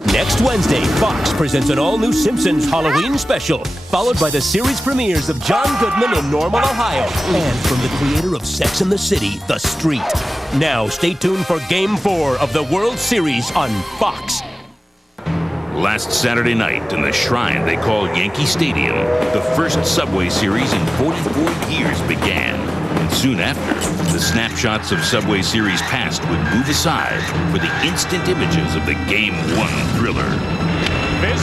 Next Wednesday, Fox presents an all-new Simpsons Halloween special, followed by the series premieres of John Goodman in Normal, Ohio, and from the creator of Sex and the City, The Street. Now, stay tuned for Game 4 of the World Series on Fox. Last Saturday night in the shrine they call Yankee Stadium, the first Subway Series in 44 years began. And soon after, the snapshots of Subway Series past would move aside for the instant images of the Game 1 thriller. Left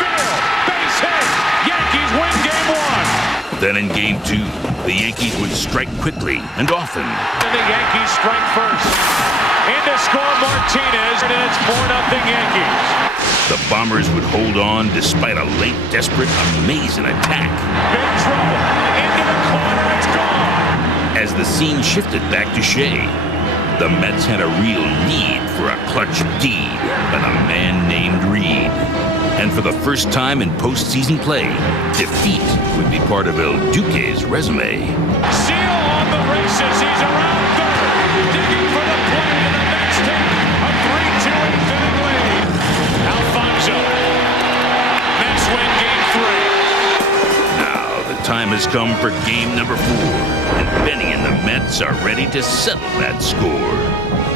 field, base hit, Yankees win Game 1. Then in Game 2, the Yankees would strike quickly and often. And the Yankees strike first. In to score Martinez, and it's 4-0 Yankees. The Bombers would hold on despite a late, desperate, amazing attack. Big trouble. Into the corner, it's gone. As the scene shifted back to Shea, the Mets had a real need for a clutch deed by a man named Reed. And for the first time in postseason play, defeat would be part of El Duque's resume. Seal on the races. He's around third. Digging for the play, and the Mets take a 3-2 inning lead. Alfonso. Mets win Game 3. Now the time has come for game number 4, and Benny and the Mets are ready to settle that score.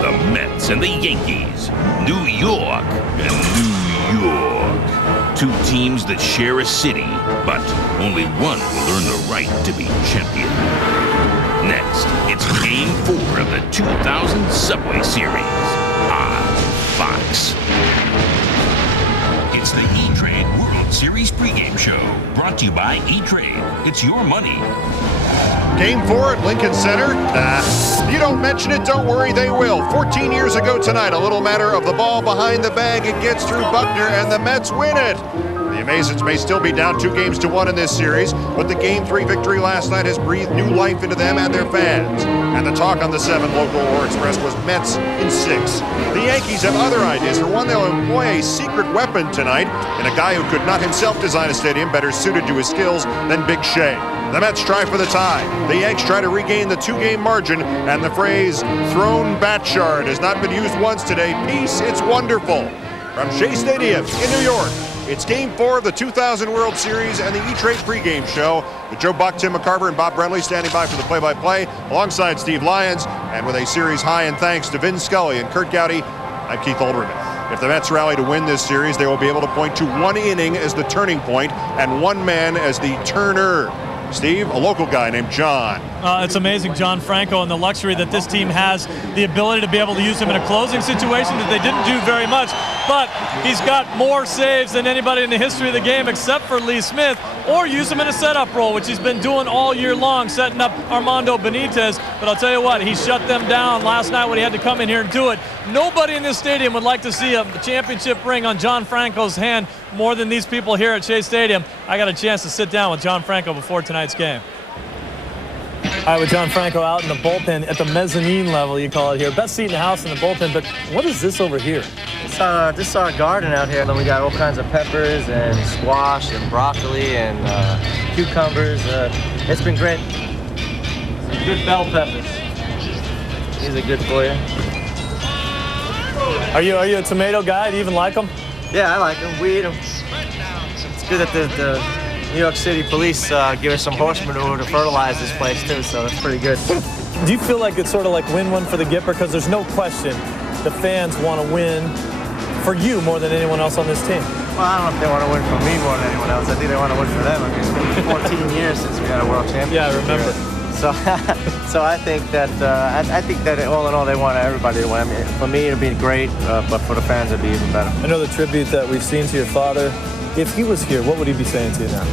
The Mets and the Yankees, New York and New York. Two teams that share a city, but only one will earn the right to be champion. Next, it's Game 4 of the 2000 Subway Series on Fox. It's the E-Trade World Series pregame show, brought to you by E-Trade. It's your money. Game 4 at Lincoln Center. You don't mention it, don't worry, they will. 14 years ago tonight, a little matter of the ball behind the bag. It gets through Buckner, and the Mets win it. The Amazons may still be down 2-1 in this series, but the Game 3 victory last night has breathed new life into them and their fans. And the talk on the 7 local War Express was Mets in 6. The Yankees have other ideas. For one, they'll employ a secret weapon tonight in a guy who could not himself design a stadium better suited to his skills than Big Shea. The Mets try for the tie. The Yanks try to regain the 2-game margin, and the phrase "thrown batchard" has not been used once today. Peace, it's wonderful. From Shea Stadium in New York, it's Game 4 of the 2000 World Series and the E-Trade pregame show with Joe Buck, Tim McCarver, and Bob Brentley standing by for the play-by-play alongside Steve Lyons, and with a series high in thanks to Vin Scully and Kurt Gowdy, I'm Keith Olbermann. If the Mets rally to win this series, they will be able to point to one inning as the turning point and one man as the turner. Steve, a local guy named John. It's amazing, John Franco, and the luxury that this team has, the ability to be able to use him in a closing situation that they didn't do very much, but he's got more saves than anybody in the history of the game except for Lee Smith, or use him in a setup role, which he's been doing all year long, setting up Armando Benitez. But I'll tell you what, he shut them down last night when he had to come in here and do it. Nobody in this stadium would like to see a championship ring on John Franco's hand more than these people here at Shea Stadium. I got a chance to sit down with John Franco before tonight's game. All right, with John Franco out in the bullpen at the mezzanine level, you call it here. Best seat in the house in the bullpen, but what is this over here? This is our garden out here. And we got all kinds of peppers and squash and broccoli and cucumbers. It's been great. Some good bell peppers. These are good for you. Are you a tomato guy? Do you even like them? Yeah, I like them. We eat them. It's good that the New York City police give us some horse manure to fertilize this place too, so it's pretty good. Do you feel like it's sort of like win one for the Gipper? Because there's no question the fans want to win for you more than anyone else on this team. Well, I don't know if they want to win for me more than anyone else. I think they want to win for them. I mean, it's been 14 years since we had a world championship. Yeah, I remember. So I think that all in all they want everybody to win. I mean, for me it'd be great, but for the fans it'd be even better. I know the tribute that we've seen to your father. If he was here, what would he be saying to you now?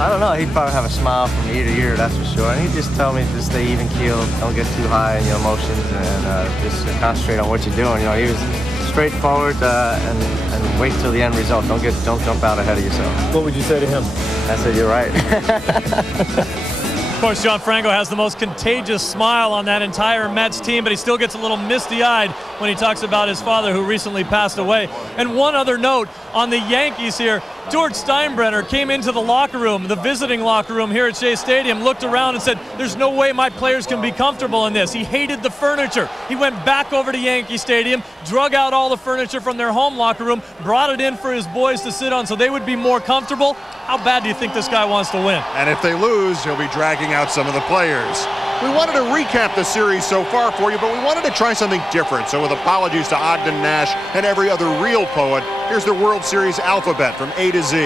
I don't know. He'd probably have a smile from ear to ear, that's for sure. And he'd just tell me to stay even keeled, don't get too high in your emotions, and just concentrate on what you're doing. You know, he was straightforward and wait till the end result. Don't jump out ahead of yourself. What would you say to him? I said, you're right. Of course, John Franco has the most contagious smile on that entire Mets team, but he still gets a little misty-eyed when he talks about his father who recently passed away. And one other note on the Yankees here, George Steinbrenner came into the locker room, the visiting locker room here at Shea Stadium, looked around and said, there's no way my players can be comfortable in this. He hated the furniture. He went back over to Yankee Stadium, drug out all the furniture from their home locker room, brought it in for his boys to sit on so they would be more comfortable. How bad do you think this guy wants to win? And if they lose, he'll be dragging out some of the players. We wanted to recap the series so far for you, but we wanted to try something different. So with apologies to Ogden Nash and every other real poet, here's the World Series alphabet from A to Z.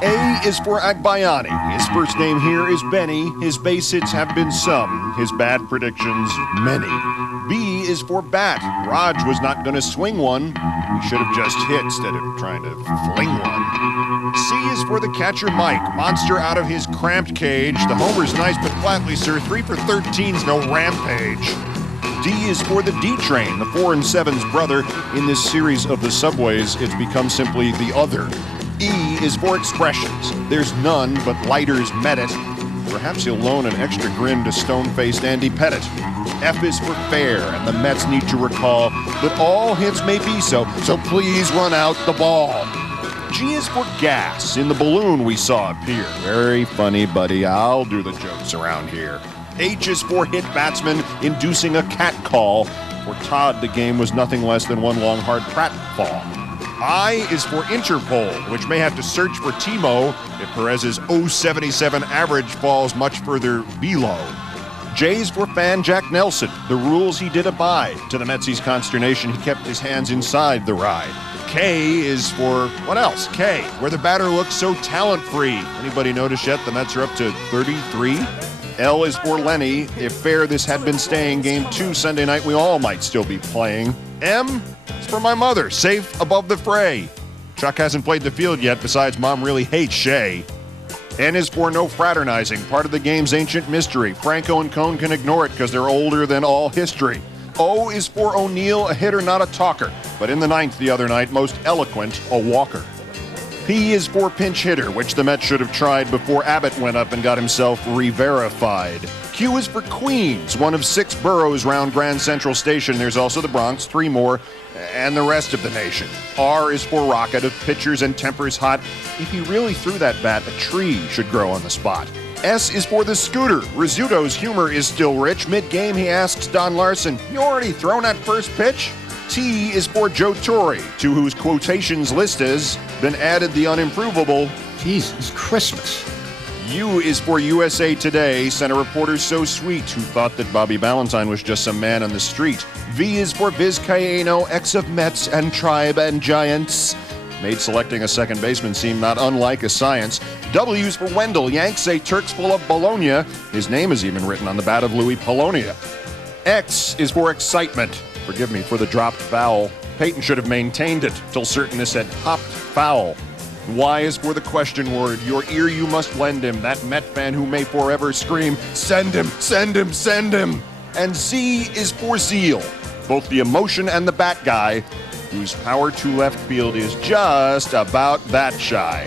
A is for Agbayani. His first name here is Benny. His base hits have been some. His bad predictions, many. B is for Bat. Raj was not going to swing one. He should have just hit instead of trying to fling one. C is for the catcher Mike. Monster out of his cramped cage. The homer's nice, but flatly, sir. 3 for 13's no rampage. D is for the D train, the 4 and 7's brother. In this series of the subways, it's become simply the other. E is for expressions. There's none, but Leiter's met it. Perhaps he'll loan an extra grin to stone-faced Andy Pettit. F is for fair, and the Mets need to recall that all hits may be so please run out the ball. G is for gas. In the balloon we saw appear. Very funny, buddy. I'll do the jokes around here. H is for hit batsman, inducing a cat call. For Todd, the game was nothing less than one long, hard pratfall. I is for Interpol, which may have to search for Timo if Perez's 0.77 average falls much further below. J is for fan Jack Nelson. The rules he did abide. To the Metsies' consternation, he kept his hands inside the ride. K is for, what else? K, where the batter looks so talent-free. Anybody notice yet the Mets are up to 33? L is for Lenny. If fair this had been staying, Game 2 Sunday night, we all might still be playing. M is for my mother, safe above the fray. Chuck hasn't played the field yet, besides Mom really hates Shea. N is for no fraternizing, part of the game's ancient mystery. Franco and Cone can ignore it because they're older than all history. O is for O'Neill, a hitter, not a talker. But in the ninth the other night, most eloquent, a walker. P is for pinch hitter, which the Mets should have tried before Abbott went up and got himself re-verified. Q is for Queens, one of 6 boroughs round Grand Central Station. There's also the Bronx, 3 more, and the rest of the nation. R is for Rocket, of pitchers and tempers hot. If he really threw that bat, a tree should grow on the spot. S is for the Scooter. Rizzuto's humor is still rich. Mid-game, he asks Don Larson, "You already thrown that first pitch?" T is for Joe Torre, to whose quotations list has been added the unimprovable Jesus Christmas. U is for USA Today, sent a reporter so sweet who thought that Bobby Ballantyne was just some man on the street. V is for Viz Cayeno, ex of Mets and Tribe and Giants. Made selecting a second baseman seem not unlike a science. W is for Wendell, Yanks say Turks full of Bologna. His name is even written on the bat of Louis Polonia. X is for excitement. Forgive me for the dropped vowel. Peyton should have maintained it till certainness had hopped foul. Y is for the question word. Your ear you must lend him. That Met fan who may forever scream, "Send him, send him, send him." And Z is for zeal. Both the emotion and the bat guy, whose power to left field is just about that shy.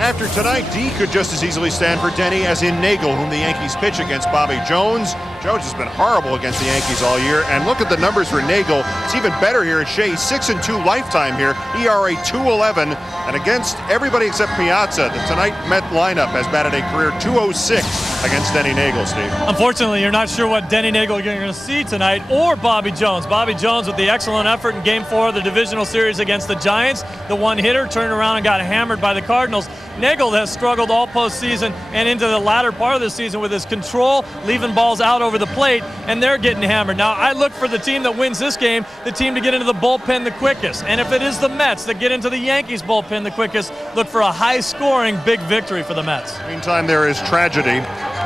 After tonight, D could just as easily stand for Denny as in Neagle, whom the Yankees pitch against Bobby Jones. Jones has been horrible against the Yankees all year, and look at the numbers for Neagle. It's even better here at Shea, 6-2 lifetime here, ERA 2.11, and against everybody except Piazza, the tonight Met lineup has batted a career 206 against Denny Neagle, Steve. Unfortunately, you're not sure what Denny Neagle you're going to see tonight, or Bobby Jones. Bobby Jones with the excellent effort in Game 4 of the divisional series against the Giants. The one hitter turned around and got hammered by the Cardinals. Neagle has struggled all postseason and into the latter part of the season with his control, leaving balls out over the plate, and they're getting hammered. Now, I look for the team that wins this game, the team to get into the bullpen the quickest. And if it is the Mets that get into the Yankees bullpen the quickest, look for a high-scoring big victory for the Mets. Meantime, there is tragedy.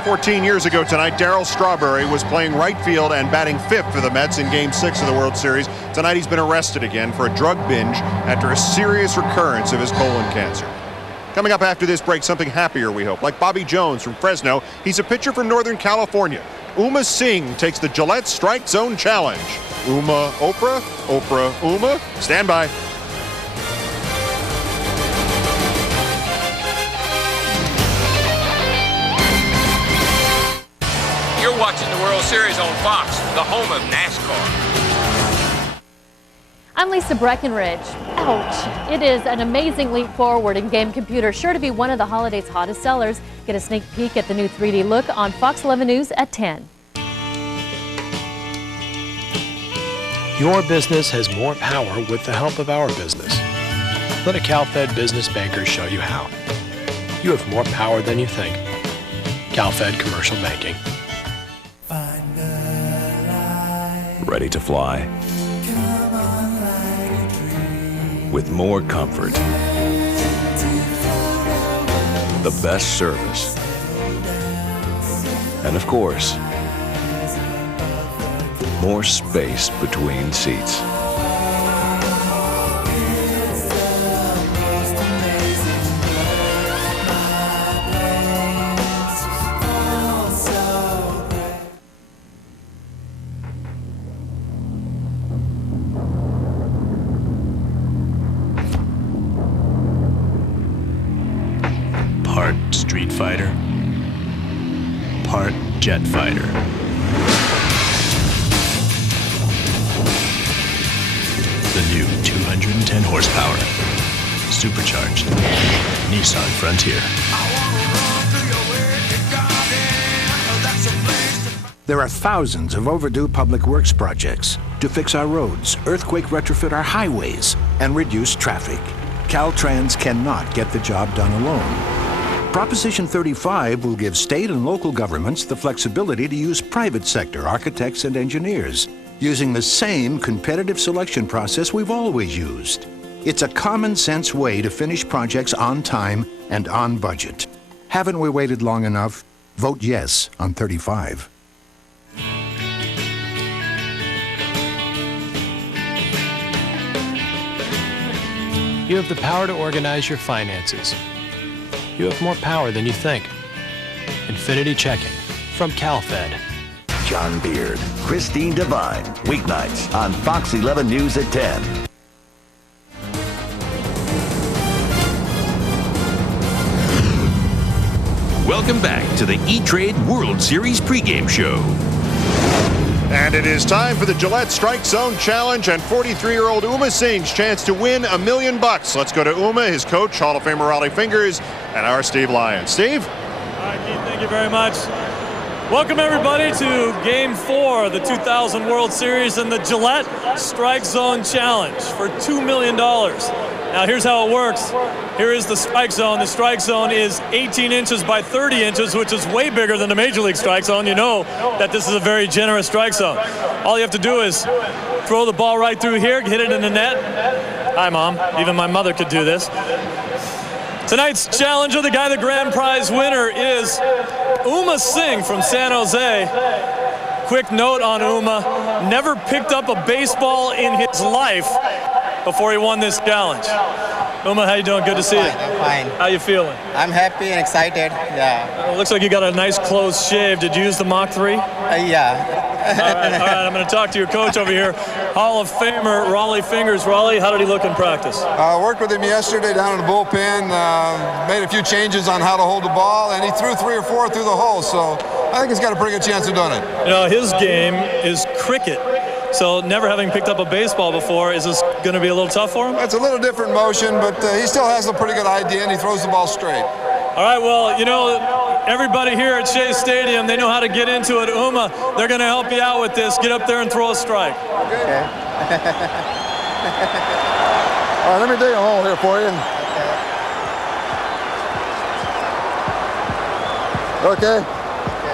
14 years ago tonight, Darryl Strawberry was playing right field and batting 5th for the Mets in Game 6 of the World Series. Tonight, he's been arrested again for a drug binge after a serious recurrence of his colon cancer. Coming up after this break, something happier, we hope. Like Bobby Jones from Fresno, he's a pitcher from Northern California. Uma Singh takes the Gillette Strike Zone Challenge. Uma, Oprah, Oprah, Uma. Stand by. You're watching the World Series on Fox, the home of NASCAR. I'm Lisa Breckenridge. Ouch. It is an amazing leap forward in game computer, sure to be one of the holiday's hottest sellers. Get a sneak peek at the new 3D look on Fox 11 News at 10. Your business has more power with the help of our business. Let a CalFed business banker show you how. You have more power than you think. CalFed Commercial Banking. Ready to fly? With more comfort. The best service. And of course, more space between seats. Part Street Fighter, part Jet Fighter. The new 210 horsepower, supercharged Nissan Frontier. There are thousands of overdue public works projects to fix our roads, earthquake retrofit our highways, and reduce traffic. Caltrans cannot get the job done alone. Proposition 35 will give state and local governments the flexibility to use private sector architects and engineers, using the same competitive selection process we've always used. It's a common sense way to finish projects on time and on budget. Haven't we waited long enough? Vote yes on 35. You have the power to organize your finances. You have more power than you think. Infinity Checking from CalFed. John Beard, Christine Devine, weeknights on Fox 11 News at 10. Welcome back to the E-Trade World Series pregame show. And it is time for the Gillette Strike Zone Challenge and 43-year-old Uma Singh's chance to win $1 million. Let's go to Uma, his coach, Hall of Famer Raleigh Fingers, and our Steve Lyons. Steve? All right, Keith, thank you very much. Welcome, everybody, to Game 4 of the 2000 World Series and the Gillette Strike Zone Challenge for $2 million. Now, here's how it works. Here is the strike zone. The strike zone is 18 inches by 30 inches, which is way bigger than the Major League strike zone. You know that this is a very generous strike zone. All you have to do is throw the ball right through here, hit it in the net. Hi, Mom. Even my mother could do this. Tonight's challenger, the guy, the grand prize winner, is Uma Singh from San Jose. Quick note on Uma, never picked up a baseball in his life before he won this challenge. Uma, how you doing? Good to see you. I'm fine. How you feeling? I'm happy and excited, yeah. It looks like you got a nice close shave. Did you use the Mach 3? Yeah. All right, I'm going to talk to your coach over here, Hall of Famer Raleigh Fingers. Raleigh, how did he look in practice? Worked with him yesterday down in the bullpen, made a few changes on how to hold the ball, and he threw 3 or 4 through the hole, so I think he's got a pretty good chance of doing it. You know, his game is cricket. So never having picked up a baseball before, is this going to be a little tough for him? It's a little different motion, but he still has a pretty good idea, and he throws the ball straight. All right, well, you know, everybody here at Shea Stadium, they know how to get into it. Uma, they're going to help you out with this. Get up there and throw a strike. Okay. All right, let me dig a hole here for you. Okay.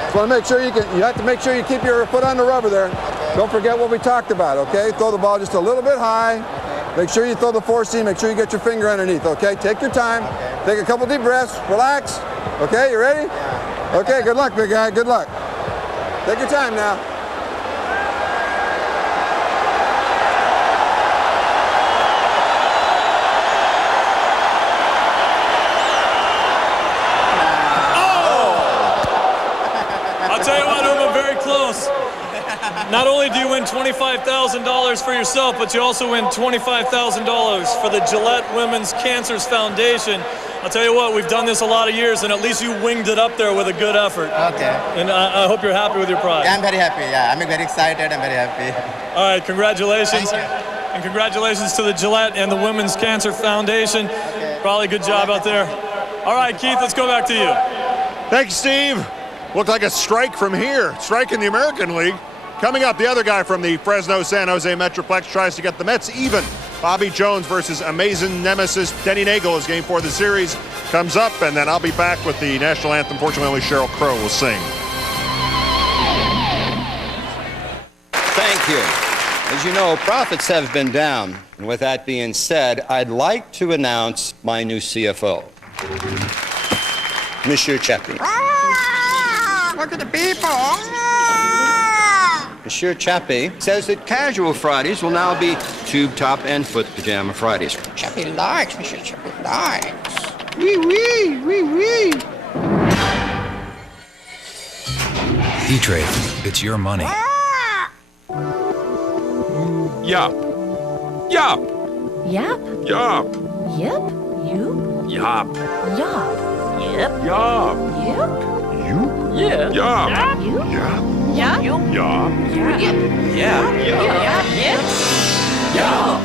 Just want to make sure you have to make sure you keep your foot on the rubber there. Don't forget what we talked about, okay? Throw the ball just a little bit high. Make sure you throw the 4-seam. Make sure you get your finger underneath, okay? Take your time. Take a couple deep breaths. Relax. Okay, you ready? Okay, good luck, big guy. Good luck. Take your time now. I'll tell you what, Uma, very close. Not only do you win $25,000 for yourself, but you also win $25,000 for the Gillette Women's Cancer Foundation. I'll tell you what, we've done this a lot of years, and at least you winged it up there with a good effort. Okay. And I hope you're happy with your prize. Yeah, I'm very happy. Yeah, I'm very excited. I'm very happy. All right, congratulations. Thank you. And congratulations to the Gillette and the Women's Cancer Foundation. Probably a good job out there. All right, Keith, let's go back to you. Thanks, Steve. Looked like a strike from here. Strike in the American League. Coming up, the other guy from the Fresno-San Jose Metroplex tries to get the Mets even. Bobby Jones versus amazing nemesis Denny Neagle as game 4 of the series comes up, and then I'll be back with the national anthem. Fortunately, only Sheryl Crow will sing. Thank you. As you know, profits have been down. And with that being said, I'd like to announce my new CFO, Monsieur Chappie. Look at the people. Monsieur Chappie says that casual Fridays will now be tube top and foot pajama Fridays. Chappie likes, Monsieur Chappie likes. Wee wee, wee wee. E-Trade, it's your money. Yup. Yup. Yep. Yup. Yep. You. Yup. Yup. Yep. Yup. Yep. You? Yeah. Yup. You. Yup. Yeah. Yup. Yeah. Yeah. Yeah. Yeah.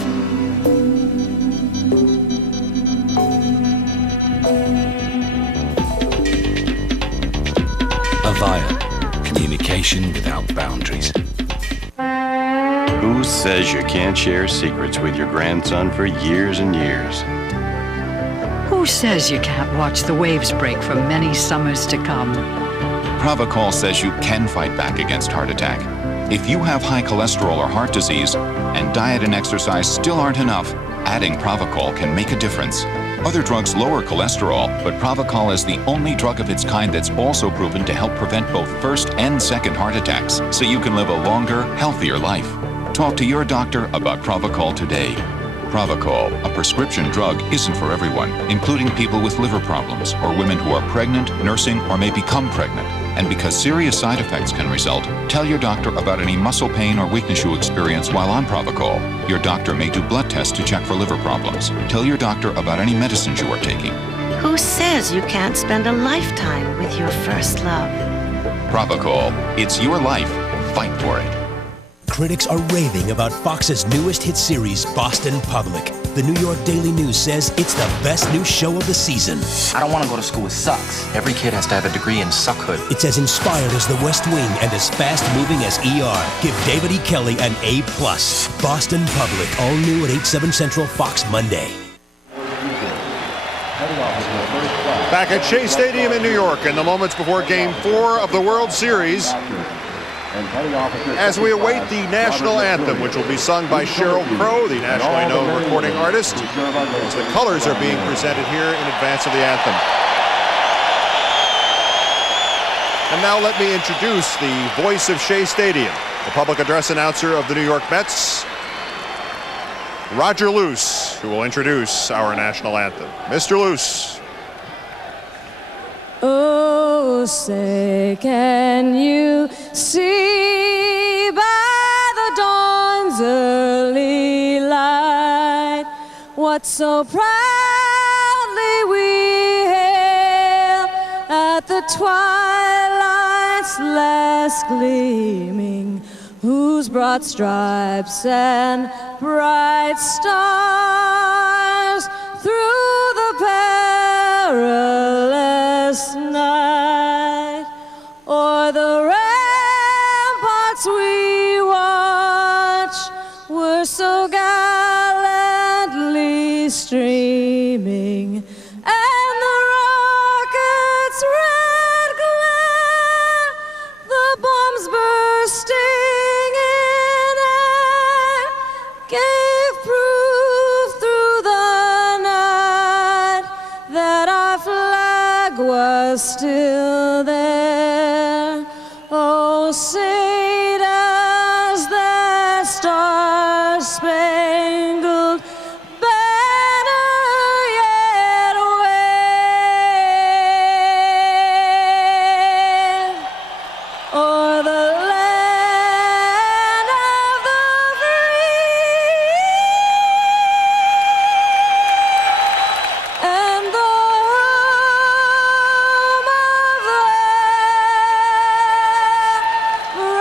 Avaya, communication without boundaries. Who says you can't share secrets with your grandson for years and years? Who says you can't watch the waves break for many summers to come? Pravachol says you can fight back against heart attack. If you have high cholesterol or heart disease, and diet and exercise still aren't enough, adding Pravachol can make a difference. Other drugs lower cholesterol, but Pravachol is the only drug of its kind that's also proven to help prevent both first and second heart attacks, so you can live a longer, healthier life. Talk to your doctor about Pravachol today. Pravachol, a prescription drug, isn't for everyone, including people with liver problems or women who are pregnant, nursing, or may become pregnant. And because serious side effects can result, tell your doctor about any muscle pain or weakness you experience while on Pravachol. Your doctor may do blood tests to check for liver problems. Tell your doctor about any medicines you are taking. Who says you can't spend a lifetime with your first love? Pravachol, it's your life. Fight for it. Critics are raving about Fox's newest hit series, Boston Public. The New York Daily News says it's the best new show of the season. I don't want to go to school with sucks. Every kid has to have a degree in suckhood. It's as inspired as The West Wing and as fast-moving as ER. Give David E. Kelly an A+. Boston Public, all new at 8/7 Central, Fox Monday. Back at Shea Stadium in New York in the moments before Game 4 of the World Series, as we await the national anthem, which will be sung by Sheryl Crow, the nationally known recording artist, as the colors are being presented here in advance of the anthem. And now let me introduce the voice of Shea Stadium, the public address announcer of the New York Mets, Roger Luce, who will introduce our national anthem. Mr. Luce. Oh, say, can you see by the dawn's early light what so proudly we hail at the twilight's last gleaming, whose broad stripes and bright stars through the perilous night o'er the ramparts we watch were so gallantly streaming, and the rockets' red glare, the bombs bursting in air, gave proof through the night that our flag was still there. Oh, say does that star-spangled banner yet wave o'er the land of the free and the home of the brave?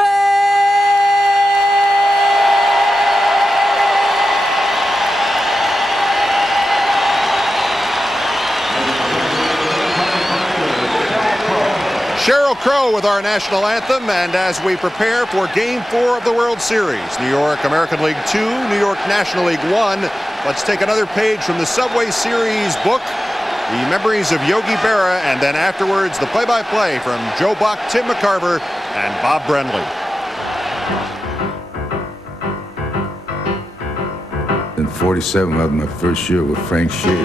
Sheryl Crow with our national anthem, and as we prepare for Game 4 of the World Series, New York American League 2, New York National League 1, let's take another page from the Subway Series book, the memories of Yogi Berra, and then afterwards the play-by-play from Joe Buck, Tim McCarver, and Bob Brenly. In '47, that was my first year with Frank Shea.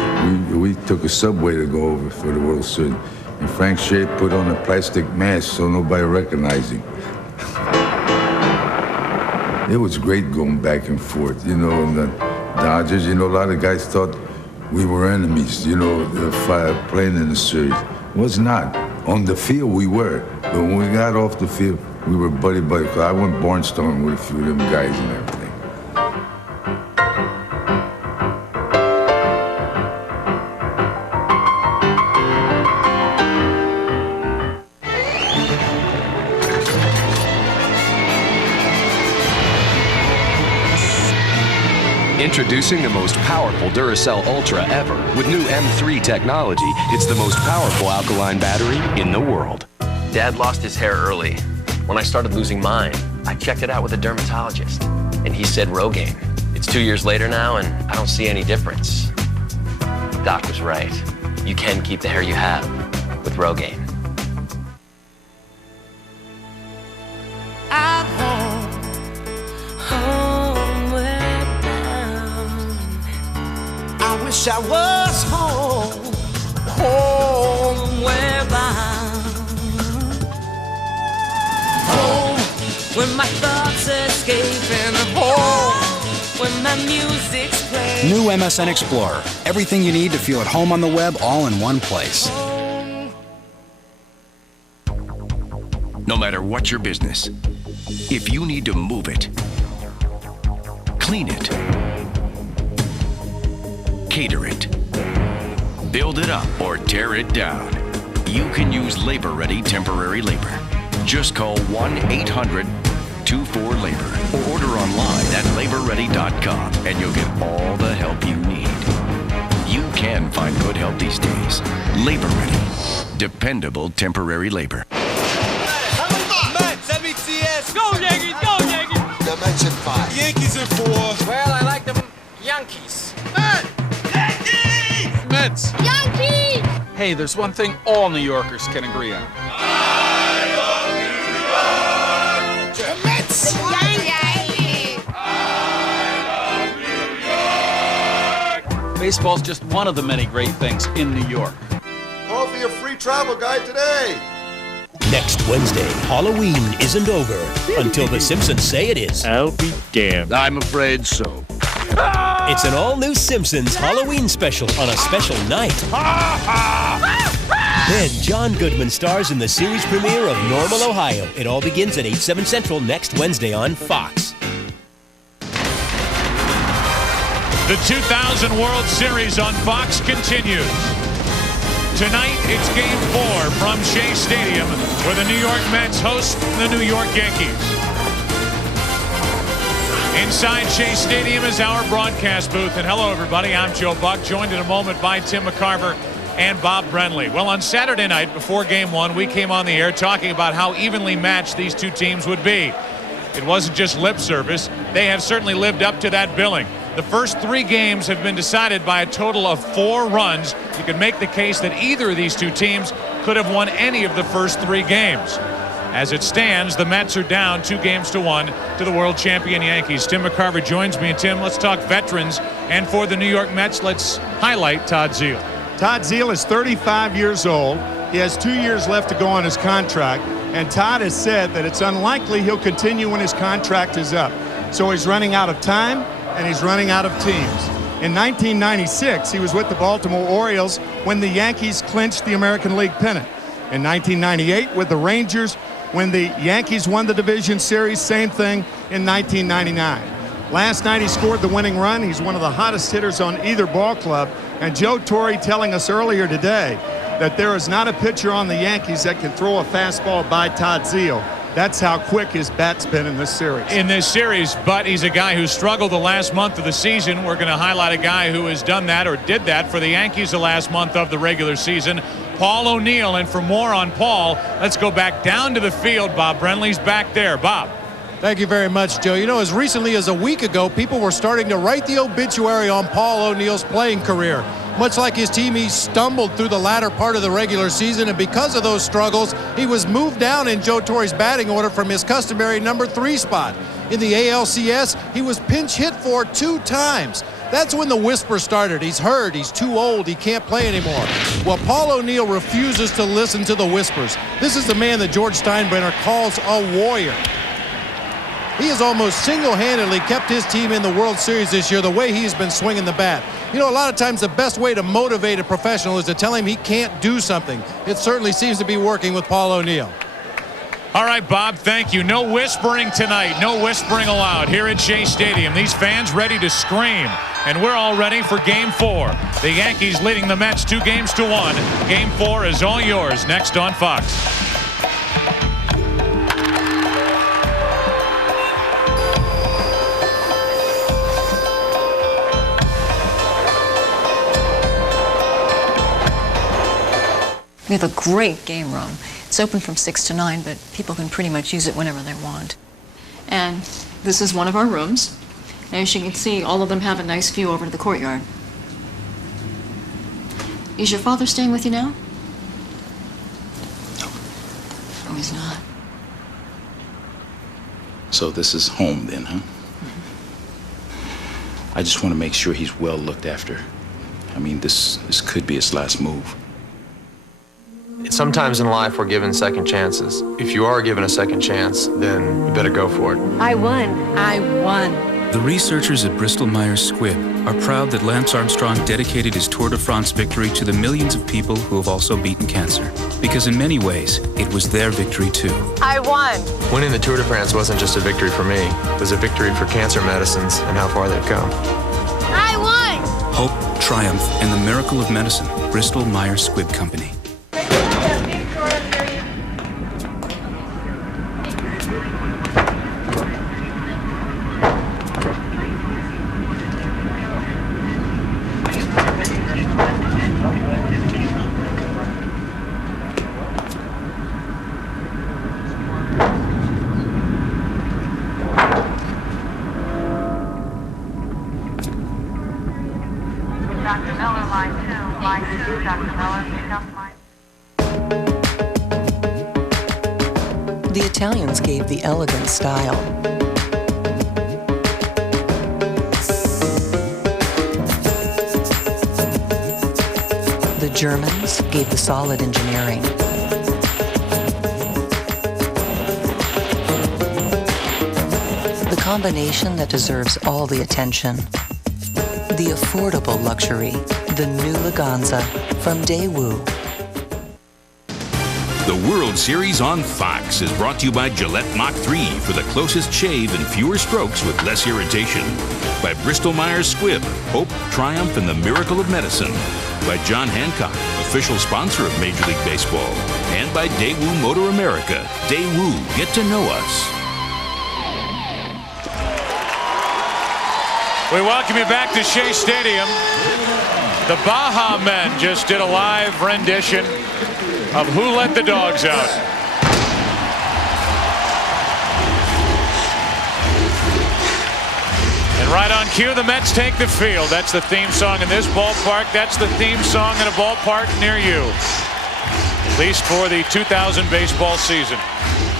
We took a subway to go over for the World Series. And Frank Shea put on a plastic mask so nobody recognized him. It was great going back and forth, you know, and the Dodgers, you know, a lot of guys thought we were enemies, you know, playing in the series. It was not. On the field, we were. But when we got off the field, we were buddy-buddy. I went barnstorming with a few of them guys and everything. Introducing the most powerful Duracell Ultra ever. With new M3 technology, it's the most powerful alkaline battery in the world. Dad lost his hair early. When I started losing mine, I checked it out with a dermatologist, and he said Rogaine. It's 2 years later now, and I don't see any difference. Doc was right. You can keep the hair you have with Rogaine. I was homeward bound, home when my thoughts escaping, home when my music's playing. New MSN Explorer. Everything you need to feel at home on the web, all in one place. No matter what your business, if you need to move it, clean it, cater it, build it up, or tear it down, you can use labor-ready temporary labor. Just call 1-800-24-LABOR or order online at laborready.com and you'll get all the help you need. You can find good help these days. Labor-ready. Dependable temporary labor. Mets, M-E-T-S. Go Yankees, go Yankees. The Mets in 5. Yankees in 4. Well, I like them Yankees. Mets. Yankees! Hey, there's one thing all New Yorkers can agree on. The Mets! Yankees! Baseball's just one of the many great things in New York. Call for your free travel guide today. Next Wednesday, Halloween isn't over until the Simpsons say it is. I'll be damned. I'm afraid so. It's an all-new Simpsons Halloween special on a special night. Then John Goodman stars in the series premiere of Normal, Ohio. It all begins at 8/7 Central next Wednesday on Fox. The 2000 World Series on Fox continues. Tonight, it's Game 4 from Shea Stadium, where the New York Mets host the New York Yankees. Inside Shea Stadium is our broadcast booth. And hello, everybody. I'm Joe Buck, joined in a moment by Tim McCarver and Bob Brenly. Well, on Saturday night before Game 1, we came on the air talking about how evenly matched these two teams would be. It wasn't just lip service. They have certainly lived up to that billing. The first 3 games have been decided by a total of 4 runs. You can make the case that either of these two teams could have won any of the first 3 games. As it stands, the Mets are down 2-1 to the world champion Yankees. Tim McCarver joins me. And Tim, let's talk veterans. And for the New York Mets, let's highlight Todd Zeile. Todd Zeile is 35 years old. He has 2 years left to go on his contract. And Todd has said that it's unlikely he'll continue when his contract is up. So he's running out of time and he's running out of teams. In 1996, he was with the Baltimore Orioles when the Yankees clinched the American League pennant. In 1998, with the Rangers, when the Yankees won the division series, same thing in 1999. Last night he scored the winning run. He's one of the hottest hitters on either ball club. And Joe Torre telling us earlier today that there is not a pitcher on the Yankees that can throw a fastball by Todd Zeile. That's how quick his bat's been in this series. But he's a guy who struggled the last month of the season. We're going to highlight a guy who has done that or did that for the Yankees the last month of the regular season. Paul O'Neill. And for more on Paul, let's go back down to the field. Bob Brenly's back there. Bob. Thank you very much, Joe. You know, as recently as a week ago, people were starting to write the obituary on Paul O'Neill's playing career. Much like his team, he stumbled through the latter part of the regular season, and because of those struggles, he was moved down in Joe Torre's batting order from his customary number 3 spot. In the ALCS, he was pinch hit for 2 times. That's when the whisper started. He's hurt, he's too old, he can't play anymore. Well, Paul O'Neill refuses to listen to the whispers. This is the man that George Steinbrenner calls a warrior. He has almost single-handedly kept his team in the World Series this year the way he's been swinging the bat. You know, a lot of times the best way to motivate a professional is to tell him he can't do something. It certainly seems to be working with Paul O'Neill. All right, Bob, thank you. No whispering tonight. No whispering allowed here at Shea Stadium. These fans ready to scream. And we're all ready for Game 4. The Yankees leading the Mets 2-1. Game 4 is all yours next on Fox. We have a great game room. It's open from 6 to 9, but people can pretty much use it whenever they want. And this is one of our rooms. As you can see, all of them have a nice view over to the courtyard. Is your father staying with you now? No. Oh, he's not. So this is home then, huh? I just want to make sure he's well looked after. I mean, this could be his last move. Sometimes in life we're given second chances. If you are given a second chance, then you better go for it. I won. I won. The researchers at Bristol-Myers Squibb are proud that Lance Armstrong dedicated his Tour de France victory to the millions of people who have also beaten cancer. Because in many ways, it was their victory too. I won. Winning the Tour de France wasn't just a victory for me. It was a victory for cancer medicines and how far they've come. I won. Hope, triumph, and the miracle of medicine. Bristol-Myers Squibb Company. The Italians gave the elegant style. The Germans gave the solid engineering. The combination that deserves all the attention. The affordable luxury, the new Laganza from Daewoo. The World Series on Fox is brought to you by Gillette Mach 3 for the closest shave and fewer strokes with less irritation. By Bristol-Myers Squibb, Hope, Triumph, and the Miracle of Medicine. By John Hancock, official sponsor of Major League Baseball. And by Daewoo Motor America. Daewoo, get to know us. We welcome you back to Shea Stadium. The Baja Men just did a live rendition of Who Let the Dogs Out. And right on cue, the Mets take the field. That's the theme song in this ballpark. That's the theme song in a ballpark near you. At least for the 2000 baseball season.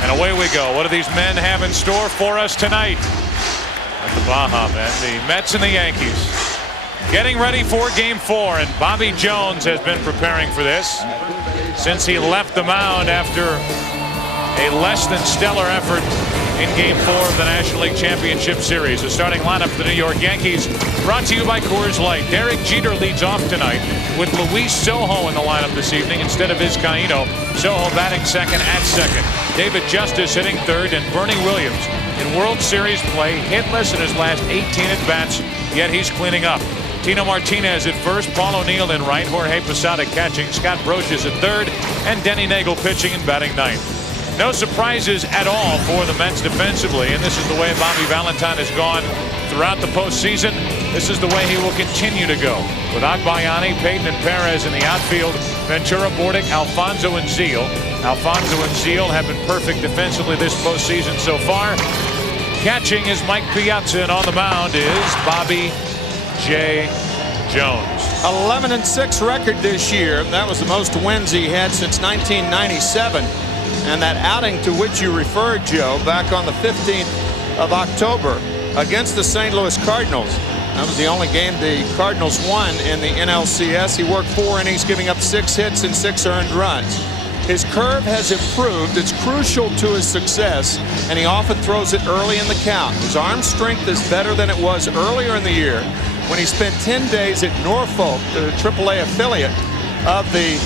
And away we go. What do these men have in store for us tonight? At the Baja Men, the Mets and the Yankees. Getting ready for Game 4, and Bobby Jones has been preparing for this since he left the mound after a less than stellar effort in Game 4 of the National League Championship Series. The starting lineup for the New York Yankees brought to you by Coors Light. Derek Jeter leads off tonight with Luis Sojo in the lineup this evening instead of Vizcaíno. Sojo batting second at second. David Justice hitting third, and Bernie Williams in World Series play hitless in his last 18 at-bats, yet he's cleaning up. Tino Martinez at first, Paul O'Neill in right, Jorge Posada catching, Scott Brosius at third, and Denny Neagle pitching and batting ninth. No surprises at all for the Mets defensively, and this is the way Bobby Valentine has gone throughout the postseason. This is the way he will continue to go. With Agbayani, Payton, and Perez in the outfield, Ventura, Bordick, Alfonso, and Zeal. Alfonso and Zeal have been perfect defensively this postseason so far. Catching is Mike Piazza, and on the mound is Bobby J. Jones. 11-6 record this year. That was the most wins he had since 1997. And that outing to which you referred, Joe, back on the 15th of October against the St. Louis Cardinals. That was the only game the Cardinals won in the NLCS. He worked 4 innings, giving up 6 hits and 6 earned runs. His curve has improved. It's crucial to his success, and he often throws it early in the count. His arm strength is better than it was earlier in the year when he spent 10 days at Norfolk, the AAA affiliate of the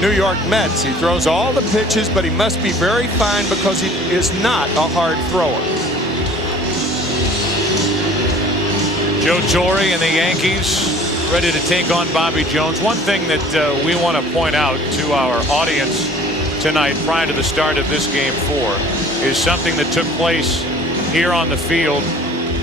New York Mets. He throws all the pitches, but he must be very fine because he is not a hard thrower. Joe Torre and the Yankees ready to take on Bobby Jones. One thing that we want to point out to our audience tonight prior to the start of this game 4 is something that took place here on the field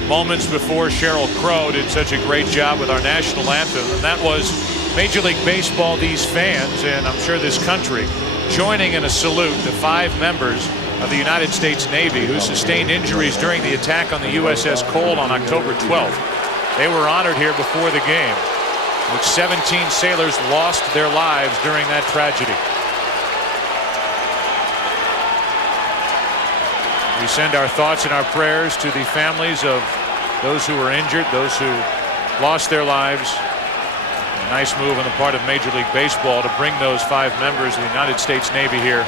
moments before Sheryl Crow did such a great job with our national anthem, and that was Major League Baseball, these fans, and I'm sure this country, joining in a salute to 5 members of the United States Navy who sustained injuries during the attack on the USS Cole on October 12th. They were honored here before the game, which 17 sailors lost their lives during that tragedy. We send our thoughts and our prayers to the families of those who were injured, those who lost their lives. A nice move on the part of Major League Baseball to bring those 5 members of the United States Navy here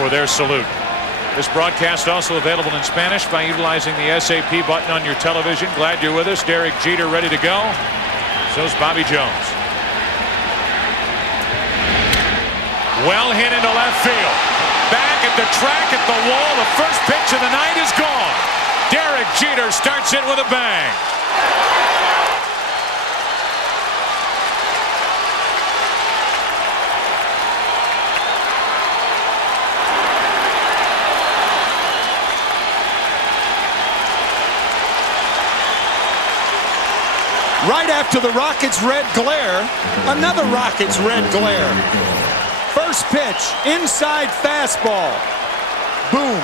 for their salute. This broadcast also available in Spanish by utilizing the SAP button on your television. Glad you're with us. Derek Jeter ready to go. So's Bobby Jones. Well hit into left field. Back at the track at the wall. The first pitch of the night is gone. Derek Jeter starts it with a bang. Right after the Rockets' red glare, another Rockets' red glare. First pitch, inside fastball. Boom.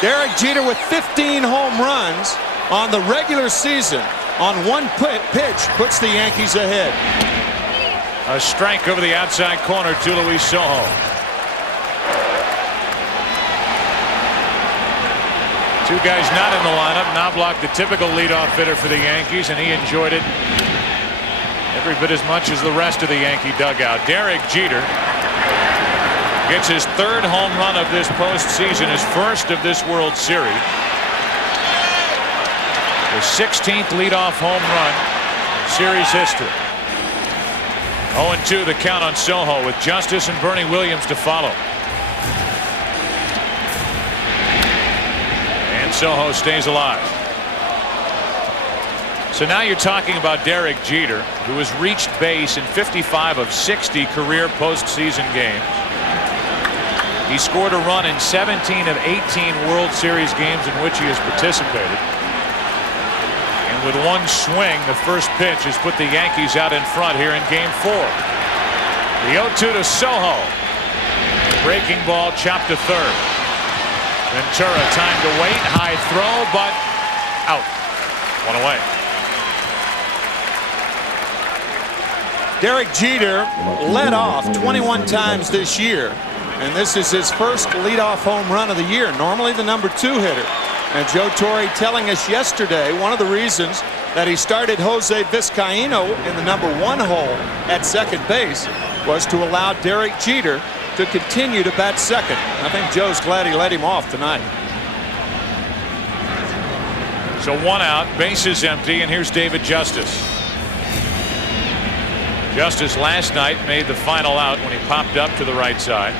Derek Jeter with 15 home runs on the regular season on one pitch puts the Yankees ahead. A strike over the outside corner to Luis Sojo. Two guys not in the lineup. Knobloch, the typical leadoff hitter for the Yankees, and he enjoyed it every bit as much as the rest of the Yankee dugout. Derek Jeter gets his 3rd home run of this postseason, his 1st of this World Series. The 16th leadoff home run in series history. 0-2 the count on Sojo with Justice and Bernie Williams to follow. Sojo stays alive. So now you're talking about Derek Jeter, who has reached base in 55 of 60 career postseason games. He scored a run in 17 of 18 World Series games in which he has participated. And with one swing, the first pitch has put the Yankees out in front here in Game 4. The 0-2 to Sojo. Breaking ball chopped to third. Ventura, time to wait, high throw, but out. One away. Derek Jeter led off 21 times this year, and this is his first leadoff home run of the year. Normally the number 2 hitter. And Joe Torre telling us yesterday one of the reasons that he started Jose Vizcaíno in the number 1 hole at second base was to allow Derek Jeter to continue to bat second. I think Joe's glad he let him off tonight. So 1 out, bases empty, and here's David Justice. Justice last night made the final out when he popped up to the right side.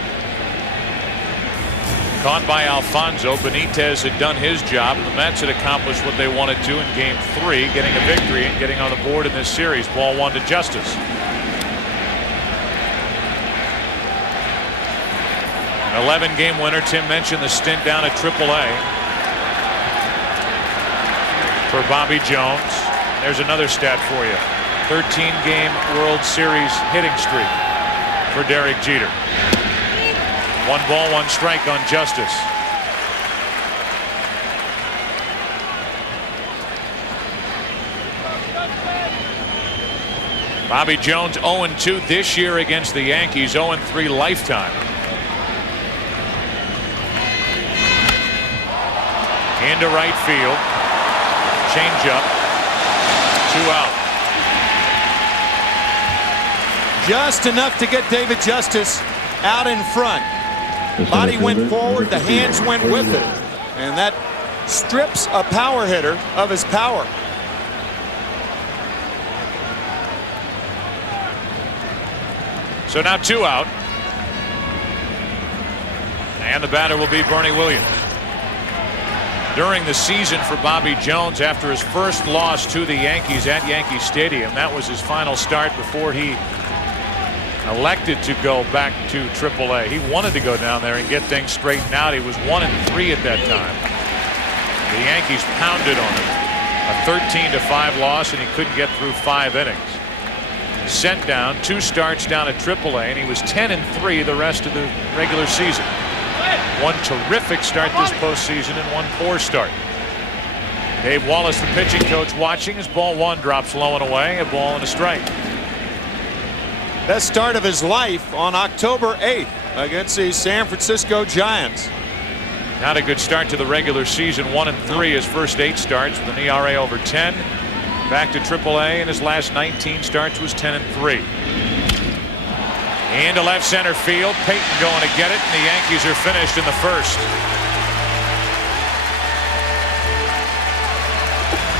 Caught by Alfonso. Benitez had done his job, and the Mets had accomplished what they wanted to in Game 3, getting a victory and getting on the board in this series. Ball 1 to Justice. An 11-game winner. Tim mentioned the stint down at AAA for Bobby Jones. There's another stat for you. 13-game World Series hitting streak for Derek Jeter. 1 ball, 1 strike on Justice. Bobby Jones 0-2 this year against the Yankees, 0-3 lifetime. Into right field. Change up. 2 out. Just enough to get David Justice out in front. Body went forward, the hands went with it. And that strips a power hitter of his power. So now 2 out. And the batter will be Bernie Williams. During the season for Bobby Jones, after his first loss to the Yankees at Yankee Stadium, that was his final start before he elected to go back to AAA. He wanted to go down there and get things straightened out. He was 1-3 at that time. The Yankees pounded on him. A 13-5 loss, and he couldn't get through 5 innings. Sent down, 2 starts down at AAA, and he was 10-3 the rest of the regular season. 1 terrific start this postseason and 1 poor start. Dave Wallace, the pitching coach, watching as ball 1 drops low and away, a ball and a strike. Best start of his life on October 8th against the San Francisco Giants. Not a good start to the regular season. 1-3 his first 8 starts with an ERA over 10. Back to AAA, and his last 19 starts was 10-3. Into left center field. Payton going to get it, and the Yankees are finished in the first.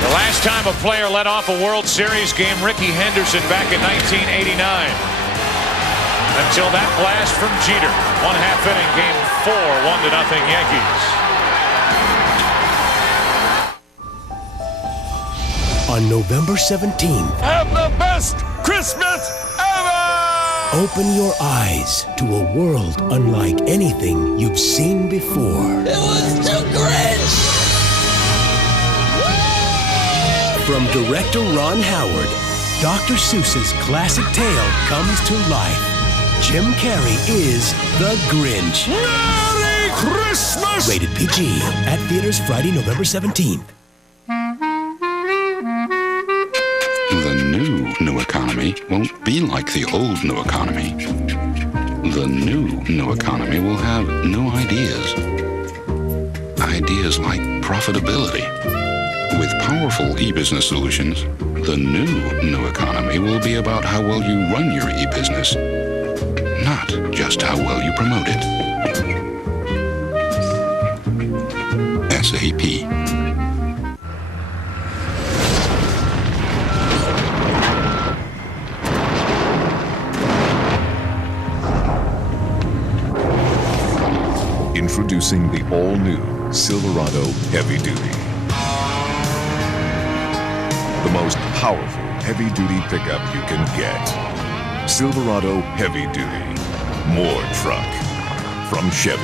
The last time a player led off a World Series game, Rickey Henderson back in 1989. Until that blast from Jeter. 1/2 inning, game 4, 1-0 Yankees. On November 17th, Have the best Christmas ever! open your eyes to a world unlike anything you've seen before. It was too great! From director Ron Howard, Dr. Seuss's classic tale comes to life. Jim Carrey is the Grinch. Merry Christmas! Rated PG. At theaters Friday, November 17th. The new economy won't be like the old new economy. The new economy will have new ideas. Ideas like profitability. With powerful e-business solutions, the new economy will be about how well you run your e-business, not just how well you promote it. SAP. Introducing the all-new Silverado Heavy Duty. The most powerful heavy-duty pickup you can get. Silverado Heavy Duty. More truck from Chevy.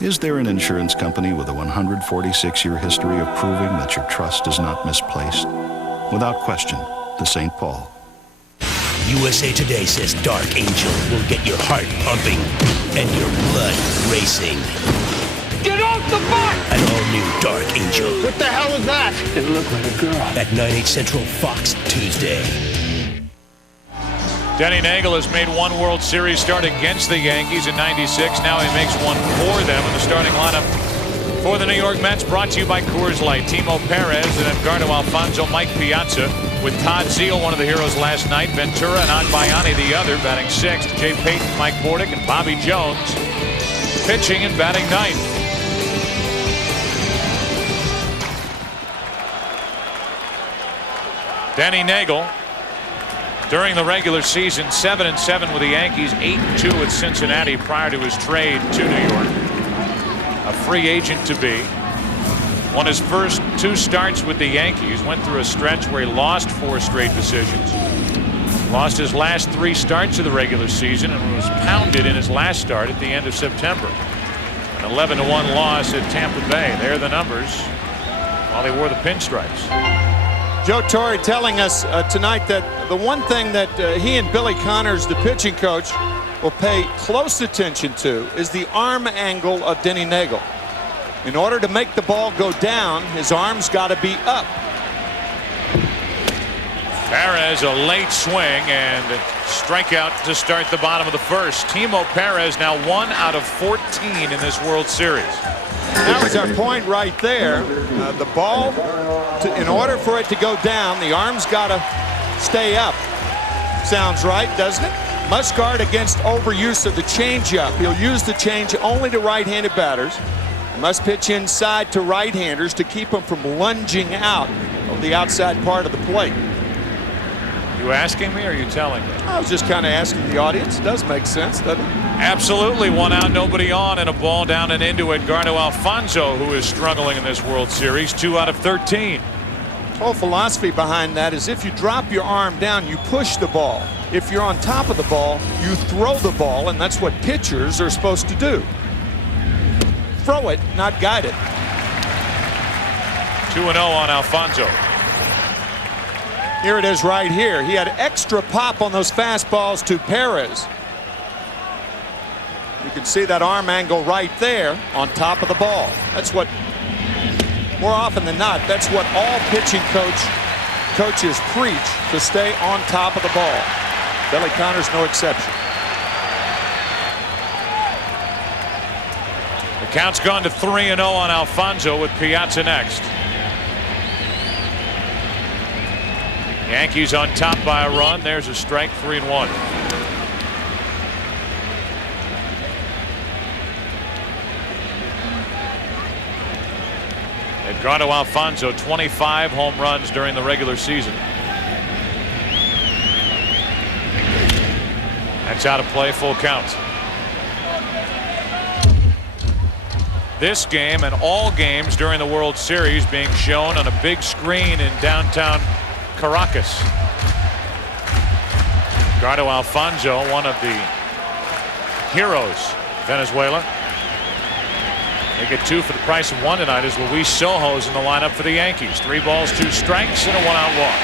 Is there an insurance company with a 146-year history of proving that your trust is not misplaced? Without question, the St. Paul. USA Today says Dark Angel will get your heart pumping and your blood racing. Get off the box! An all-new Dark Angel. What the hell is that? It looked like a girl. At 9/8 Central, Fox, Tuesday. Denny Neagle has made 1 World Series start against the Yankees in '96. Now he makes 1 for them in the starting lineup for the New York Mets. Brought to you by Coors Light. Timo Perez and Edgardo Alfonzo, Mike Piazza, with Todd Zeile, one of the heroes last night, Ventura and Agbayani the other, batting 6th. Jay Payton, Mike Bordick, and Bobby Jones pitching and batting 9th. Denny Neagle During the regular season, 7-7 with the Yankees, 8-2 with Cincinnati prior to his trade to New York. A free agent to be. Won his first 2 starts with the Yankees. Went through a stretch where he lost 4 straight decisions. Lost his last 3 starts of the regular season and was pounded in his last start at the end of September. An 11-1 loss at Tampa Bay. There are the numbers while he wore the pinstripes. Joe Torre telling us tonight that the one thing that he and Billy Connors, the pitching coach, will pay close attention to is the arm angle of Denny Neagle. In order to make the ball go down, his arm's got to be up. Perez, a late swing and strikeout to start the bottom of the first. Timo Perez now 1 out of 14 in this World Series. That was our point right there. The ball, in order for it to go down, the arm's got to stay up. Sounds right, doesn't it? Must guard against overuse of the changeup. He'll use the change only to right-handed batters. Must pitch inside to right-handers to keep them from lunging out of the outside part of the plate. You asking me or are you telling me? I was just kind of asking the audience. It does make sense, doesn't it? Absolutely. 1 out, nobody on, and a ball down and into Edgardo Alfonzo, who is struggling in this World Series. 2 out of 13. The whole philosophy behind that is if you drop your arm down, you push the ball. If you're on top of the ball, you throw the ball, and that's what pitchers are supposed to do. Throw it, not guide it. 2-0 on Alfonzo. Here it is right here. He had extra pop on those fastballs to Perez. You can see that arm angle right there on top of the ball. That's what, more often than not, that's what all pitching coaches preach, to stay on top of the ball. Billy Connors no exception. The count's gone to 3-0 on Alfonzo with Piazza next. Yankees on top by a run. There's a strike, 3-1. Edgardo Alfonzo, 25 home runs during the regular season. That's out of play, full count. This game and all games during the World Series being shown on a big screen in downtown Caracas. Edgardo Alfonzo, one of the heroes of Venezuela. They get 2 for the price of 1 tonight as Luis Sojo's in the lineup for the Yankees. 3 balls, 2 strikes, and a 1-out walk.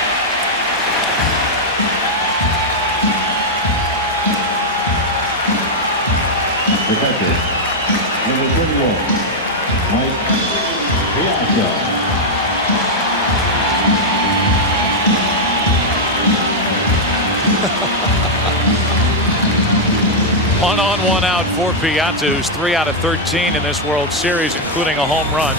One on, 1 out for Piazza, who's 3 out of 13 in this World Series, including a home run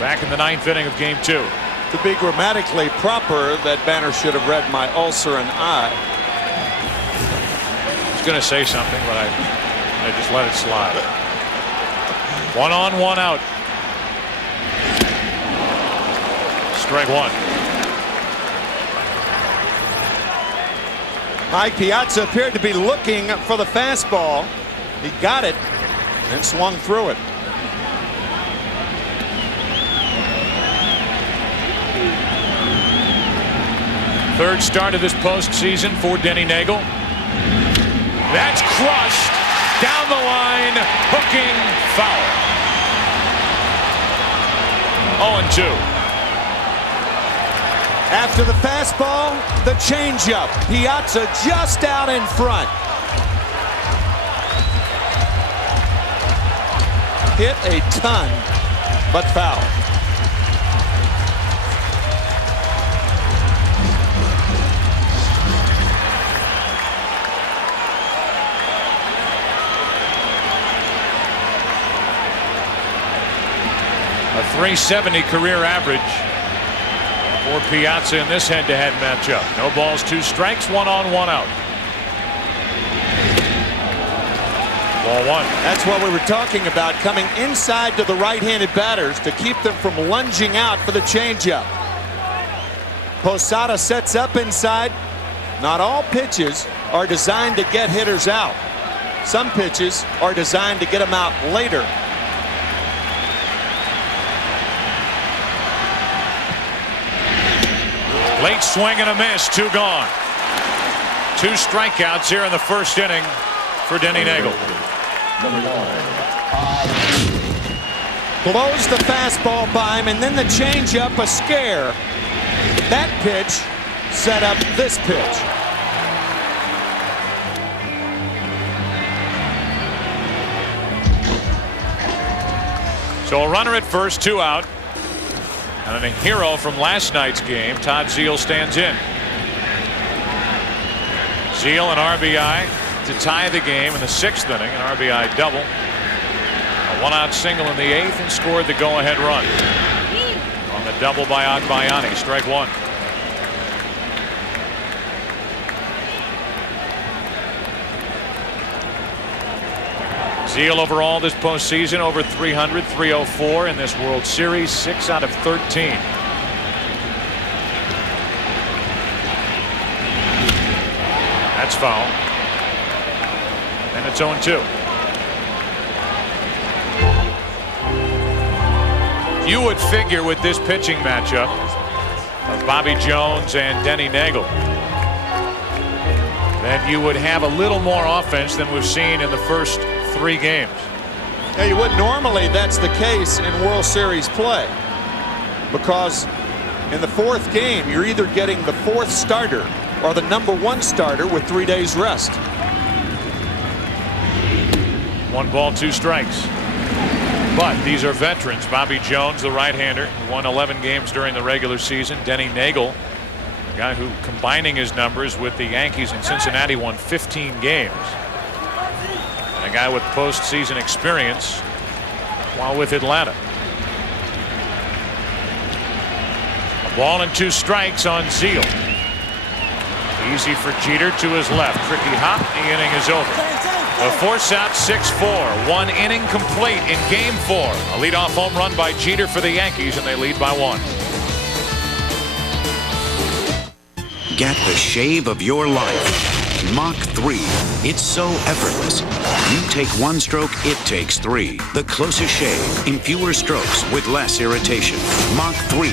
back in the 9th inning of Game 2. To be grammatically proper, that banner should have read "My ulcer and I." I was going to say something, but I just let it slide. 1 on, 1 out. Strike 1. Mike Piazza appeared to be looking for the fastball. He got it and swung through it. Third start of this postseason for Denny Neagle. That's crushed down the line, hooking foul. 0-2. After the fastball, the changeup. Piazza just out in front. Hit a ton, but foul. A .370 career average for Piazza in this head-to-head matchup. No balls, 2 strikes, 1 on, 1 out. Ball 1. That's what we were talking about, coming inside to the right-handed batters to keep them from lunging out for the changeup. Posada sets up inside. Not all pitches are designed to get hitters out. Some pitches are designed to get them out later. Late swing and a miss, 2 gone. 2 strikeouts here in the first inning for Denny Neagle. Blows the fastball by him, and then the changeup, a scare. That pitch set up this pitch. So a runner at first, 2 out. And a hero from last night's game, Todd Zeile, stands in. Zeile an RBI to tie the game in the 6th inning, an RBI double. A 1-out single in the 8th and scored the go-ahead run on the double by Agbayani. Strike 1. Zeile overall this postseason over 300, 304 in this World Series, 6 out of 13. That's foul. And it's 0-2. You would figure with this pitching matchup of Bobby Jones and Denny Neagle that you would have a little more offense than we've seen in the first 3 games. Yeah, you would. Normally that's the case in World Series play, because in the 4th game you're either getting the 4th starter or the #1 starter with 3 days rest. 1 ball, 2 strikes. But these are veterans. Bobby Jones, the right-hander, won 11 games during the regular season. Denny Neagle, a guy who, combining his numbers with the Yankees in Cincinnati, won 15 games. And a guy with postseason experience while with Atlanta. A ball and 2 strikes on Zeile. Easy for Jeter to his left. Tricky hop. The inning is over. A force-out 6-4. 1 inning complete in Game 4. A leadoff home run by Jeter for the Yankees, and they lead by 1. Get the shave of your life. Mach 3. It's so effortless. You take 1 stroke, it takes 3. The closest shave in fewer strokes with less irritation. Mach 3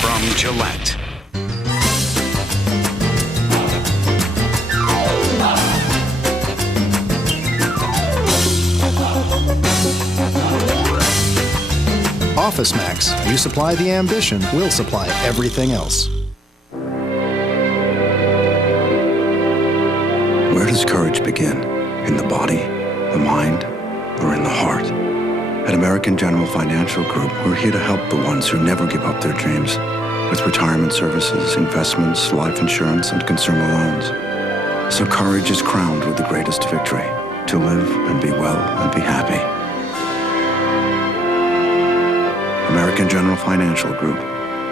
from Gillette. Office Max. You supply the ambition, we'll supply everything else. Where does courage begin? In the body, the mind, or in the heart? At American General Financial Group, we're here to help the ones who never give up their dreams. With retirement services, investments, life insurance, and consumer loans. So courage is crowned with the greatest victory. To live and be well and be happy. American General Financial Group.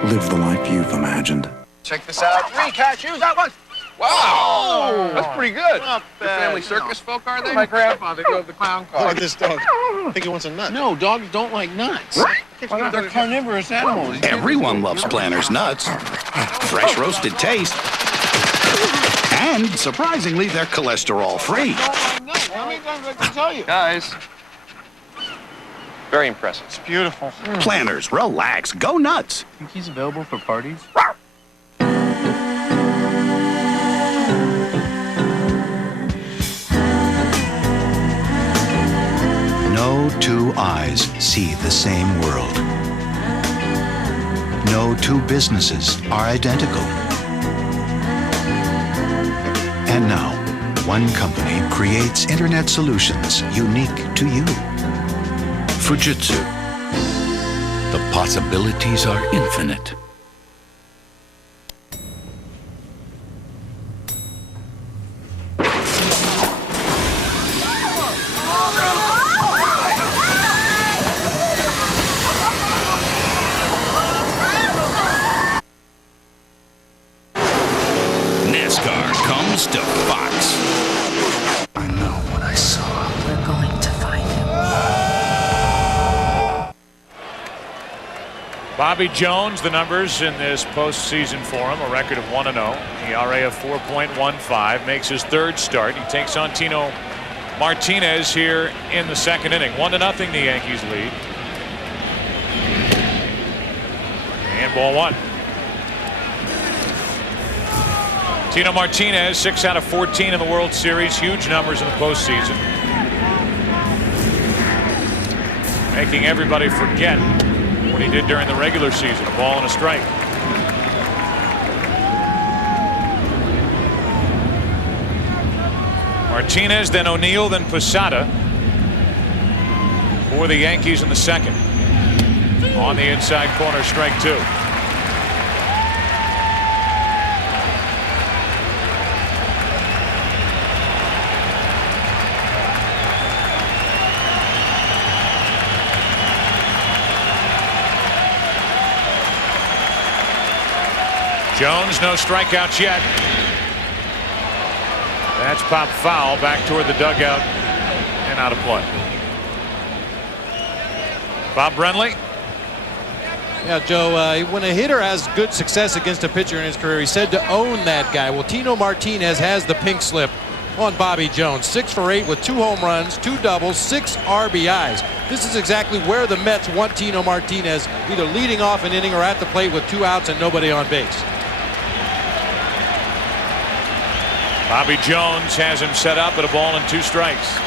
Live the life you've imagined. Check this out. 3 cashews, that one. Wow! That's pretty good. Your family circus folk, are they? My grandfather drove the clown car. Look at this dog. I think he wants a nut. No, dogs don't like nuts. They're carnivorous animals. Everyone loves Planters nuts. Fresh roasted taste. And surprisingly, they're cholesterol free. How many times I can tell you? Guys. Very impressive. It's beautiful. Planters, relax, go nuts. Think he's available for parties? No 2 eyes see the same world. No 2 businesses are identical. And now, 1 company creates internet solutions unique to you. Fujitsu. The possibilities are infinite. NASCAR comes to Fox. I know what I saw. We're going to find him. Bobby Jones, the numbers in this postseason for him, a record of 1-0, ERA of 4.15, makes his third start. He takes on Tino Martinez here in the second inning. 1-0 the Yankees lead. And ball one. Tino Martinez, 6 out of 14 in the World Series, huge numbers in the postseason, making everybody forget what he did during the regular season. A ball and a strike. Martinez, then O'Neill, then Posada for the Yankees in the second. On the inside corner, strike two. Jones, no strikeouts yet. That's popped foul back toward the dugout and out of play. Bob Brenly. Yeah, Joe, when a hitter has good success against a pitcher in his career, he's said to own that guy. Well, Tino Martinez has the pink slip on Bobby Jones. 6 for 8 with 2 home runs, 2 doubles, 6 RBIs. This is exactly where the Mets want Tino Martinez, either leading off an inning or at the plate with 2 outs and nobody on base. Bobby Jones has him set up at a ball and 2 strikes.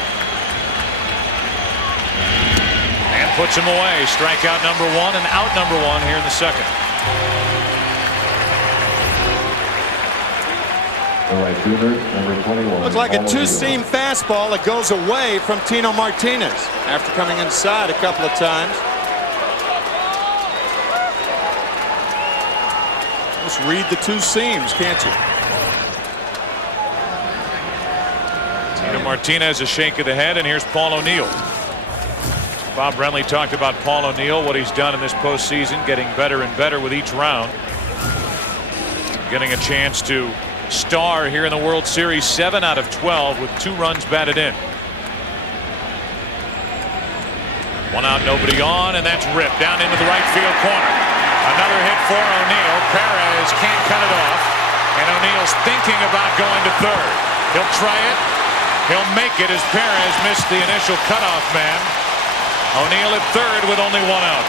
And puts him away. Strikeout number 1 and out number 1 here in the second. Number 21. Looks like a 2-seam fastball that goes away from Tino Martinez after coming inside a couple of times. Just read the 2 seams, can't you? Martinez, a shake of the head, and here's Paul O'Neill. Bob Brenly talked about Paul O'Neill, what he's done in this postseason, getting better and better with each round. Getting a chance to star here in the World Series, 7 out of 12 with 2 runs batted in. 1 out, nobody on, and that's ripped down into the right field corner. Another hit for O'Neill. Perez can't cut it off, and O'Neill's thinking about going to third. He'll try it. He'll make it as Perez missed the initial cutoff man. O'Neill at third with only 1 out.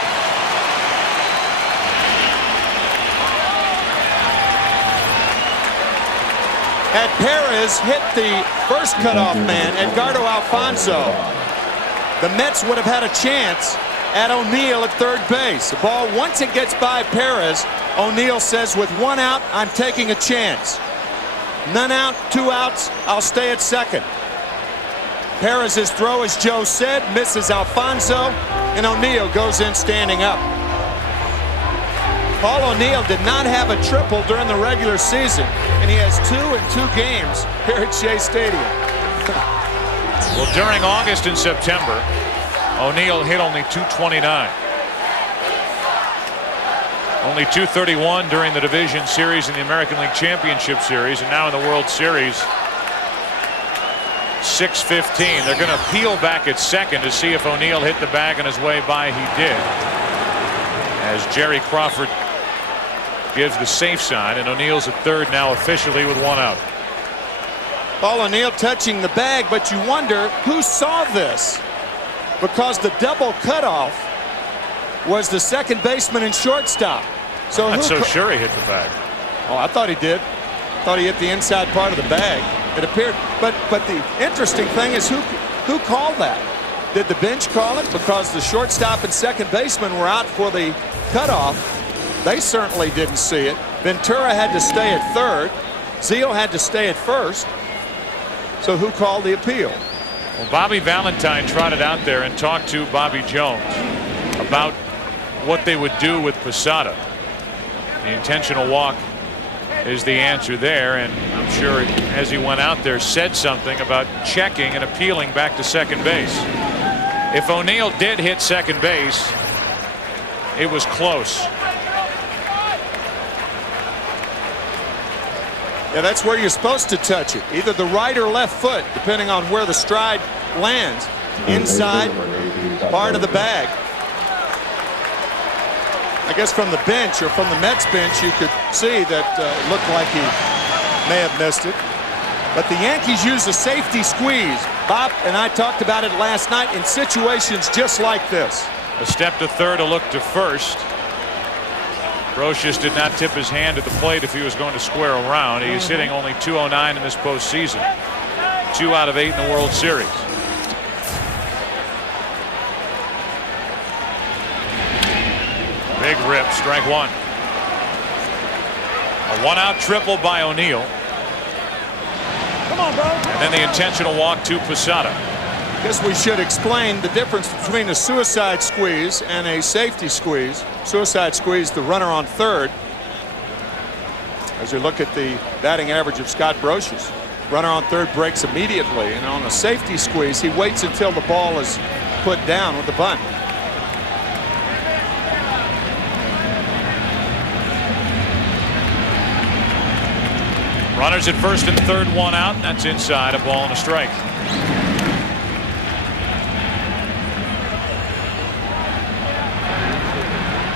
Had Perez hit the first cutoff man, Edgardo Alfonso, the Mets would have had a chance at O'Neill at third base. The ball, once it gets by Perez, O'Neill says, with 1 out, I'm taking a chance. None out, 2 outs, I'll stay at second. Perez's throw, as Joe said, misses Alfonso, and O'Neill goes in standing up. Paul O'Neill did not have a triple during the regular season, and he has 2 in 2 games here at Shea Stadium. Well, during August and September, O'Neill hit only .229. Only .231 during the Division Series and the American League Championship Series, and now in the World Series, .615. They're going to peel back at second to see if O'Neill hit the bag on his way by. He did, as Jerry Crawford gives the safe sign, and O'Neill's at third now officially with 1 out. Paul O'Neill touching the bag, but you wonder who saw this, because the double cutoff was the second baseman and shortstop. So I'm not so sure he hit the bag. Oh, I thought he did. I thought he hit the inside part of the bag. It appeared, but the interesting thing is who called that? Did the bench call it because the shortstop and second baseman were out for the cutoff? They certainly didn't see it. Ventura had to stay at third. Zeal had to stay at first. So who called the appeal? Well, Bobby Valentine trotted out there and talked to Bobby Jones about what they would do with Posada. The intentional walk is the answer there, and I'm sure as he went out there said something about checking and appealing back to second base. If O'Neill did hit second base, it was close. Yeah, that's where you're supposed to touch it, either the right or left foot, depending on where the stride lands. Inside part of the bag. I guess from the bench or from the Mets bench, you could see that it looked like he may have missed it. But the Yankees use a safety squeeze. Bob and I talked about it last night in situations just like this. A step to third, a look to first. Brocious did not tip his hand at the plate if he was going to square around. He is hitting only .209 in this postseason. 2 out of 8 in the World Series. Big rip, strike one. A 1-out triple by O'Neill. Come on, bro. And then the intentional walk to Posada. I guess we should explain the difference between a suicide squeeze and a safety squeeze. Suicide squeeze, the runner on third. As we look at the batting average of Scott Brocious, runner on third breaks immediately, and on a safety squeeze, he waits until the ball is put down with the bunt. Runners at first and third, 1 out. That's inside, a ball and a strike.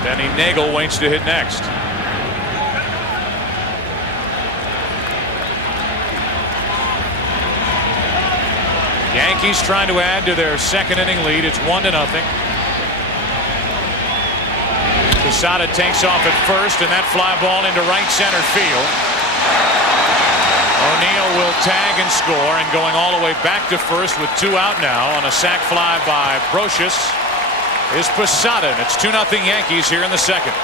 Denny Neagle waits to hit next. Yankees trying to add to their second inning lead. It's 1-0. Posada takes off at first, and that fly ball into right center field. O'Neill will tag and score, and going all the way back to first with 2 out now on a sac fly by Brocious is Posada, and it's 2-0 Yankees here in the second.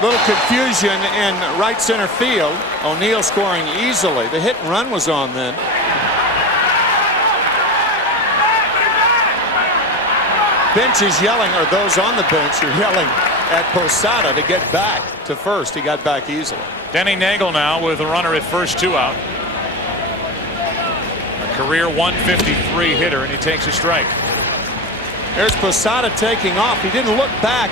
Little confusion in right center field. O'Neill scoring easily. The hit and run was on then. Bench is yelling, or those on the bench are yelling at Posada to get back to first. He got back easily. Denny Neagle now with a runner at first, 2 out. A career 153 hitter, and he takes a strike. There's Posada taking off. He didn't look back,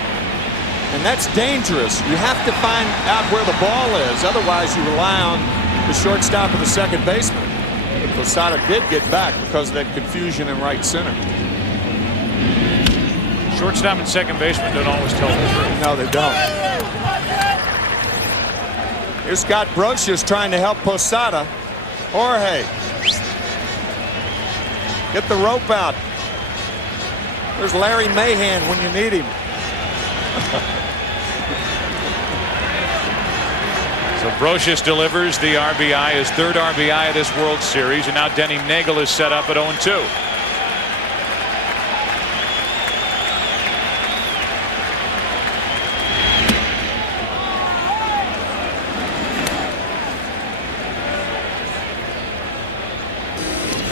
and that's dangerous. You have to find out where the ball is. Otherwise, you rely on the shortstop or the second baseman. But Posada did get back because of that confusion in right center. Shortstop and second baseman don't always tell the truth. No, they don't. Here's Scott Brocious trying to help Posada. Jorge. Get the rope out. There's Larry Mahan when you need him. So Brocious delivers the RBI, his third RBI of this World Series, and now Denny Neagle is set up at 0-2.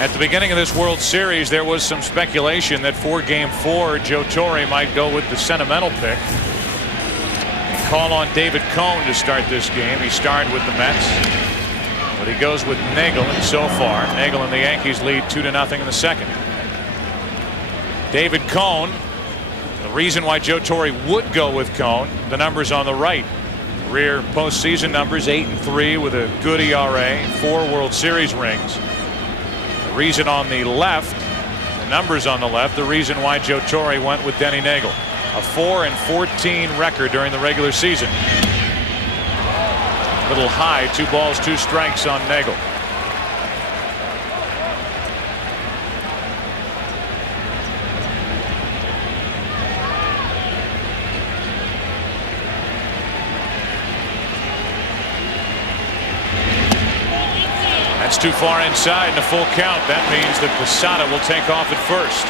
At the beginning of this World Series, there was some speculation that for Game 4, Joe Torre might go with the sentimental pick and call on David Cone to start this game. He started with the Mets, but he goes with Neagle, and so far, Neagle and the Yankees lead 2-0 in the second. David Cone, the reason why Joe Torre would go with Cone, the numbers on the right. Career postseason numbers, 8-3 with a good ERA, 4 World Series rings. Reason on the left, the numbers on the left, the reason why Joe Torre went with Denny Neagle. A 4-14 record during the regular season. Little high, 2 balls, 2 strikes on Neagle. That's too far inside and a full count. That means that Posada will take off at first.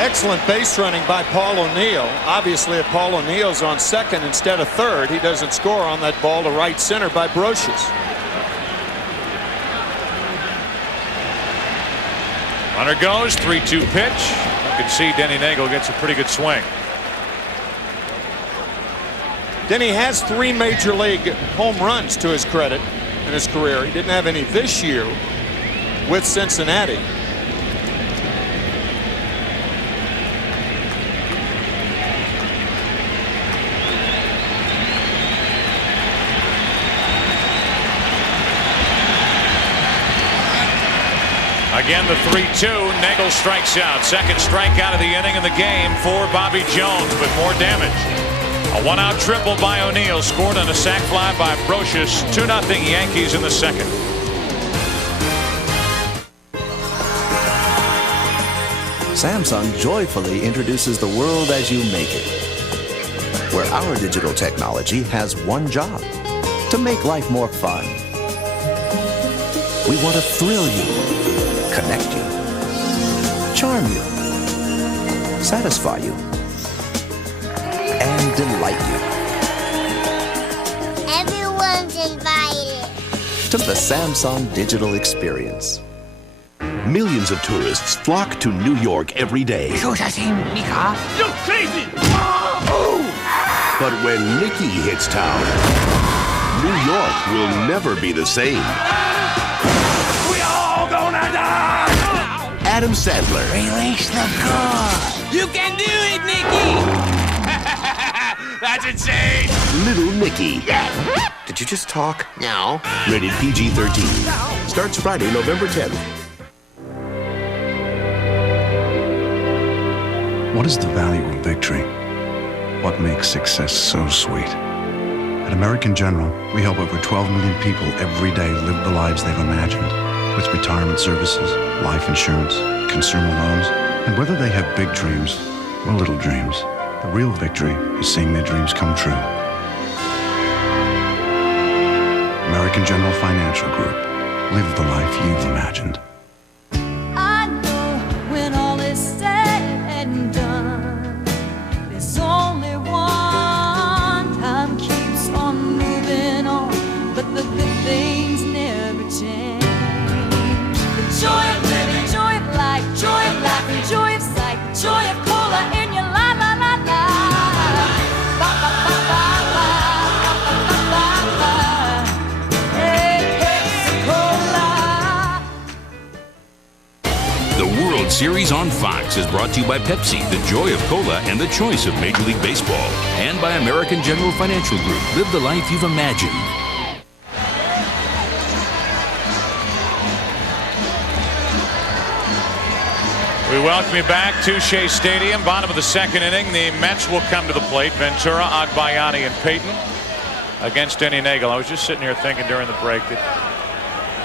Excellent base running by Paul O'Neill. Obviously, if Paul O'Neill's on second instead of third, he doesn't score on that ball to right center by Brocious. Runner goes, 3-2 pitch. You can see Denny Neagle gets a pretty good swing. Denny has 3 major league home runs to his credit in his career. He didn't have any this year with Cincinnati. Again, the 3-2. Neagle strikes out. Second strikeout of the inning in the game for Bobby Jones, but more damage. A one-out triple by O'Neill, scored on a sac fly by Brocious. 2-0 Yankees in the second. Samsung joyfully introduces the world as you make it, where our digital technology has one job: to make life more fun. We want to thrill you, connect you, charm you, satisfy you, and delight you. Everyone's invited To the Samsung Digital Experience. Millions of tourists flock to New York every day. You crazy! But when Nicky hits town, New York will never be the same. We all gonna die! Adam Sandler. Release the car! You can do it, Nicky! That's insane! Little Nicky. Did you just talk? No. Rated PG-13. Starts Friday, November 10th. What is the value of victory? What makes success so sweet? At American General, we help over 12 million people every day live the lives they've imagined. With retirement services, life insurance, consumer loans, and whether they have big dreams or little dreams, the real victory is seeing their dreams come true. American General Financial Group. Live the life you've imagined. I know when all is said and done, there's only one. Time keeps on moving on, but the good things never change. The joy of living, joy of life, and joy of sight, joy of cola in your la la la la. Ba ba ba ba ba ba ba ba. Hey, Pepsi Cola. The World Series on Fox is brought to you by Pepsi, the joy of cola and the choice of Major League Baseball. And by American General Financial Group. Live the life you've imagined. We welcome you back to Shea Stadium. Bottom of the second inning. The Mets will come to the plate. Ventura, Agbayani, and Payton against Denny Neagle. I was just sitting here thinking during the break that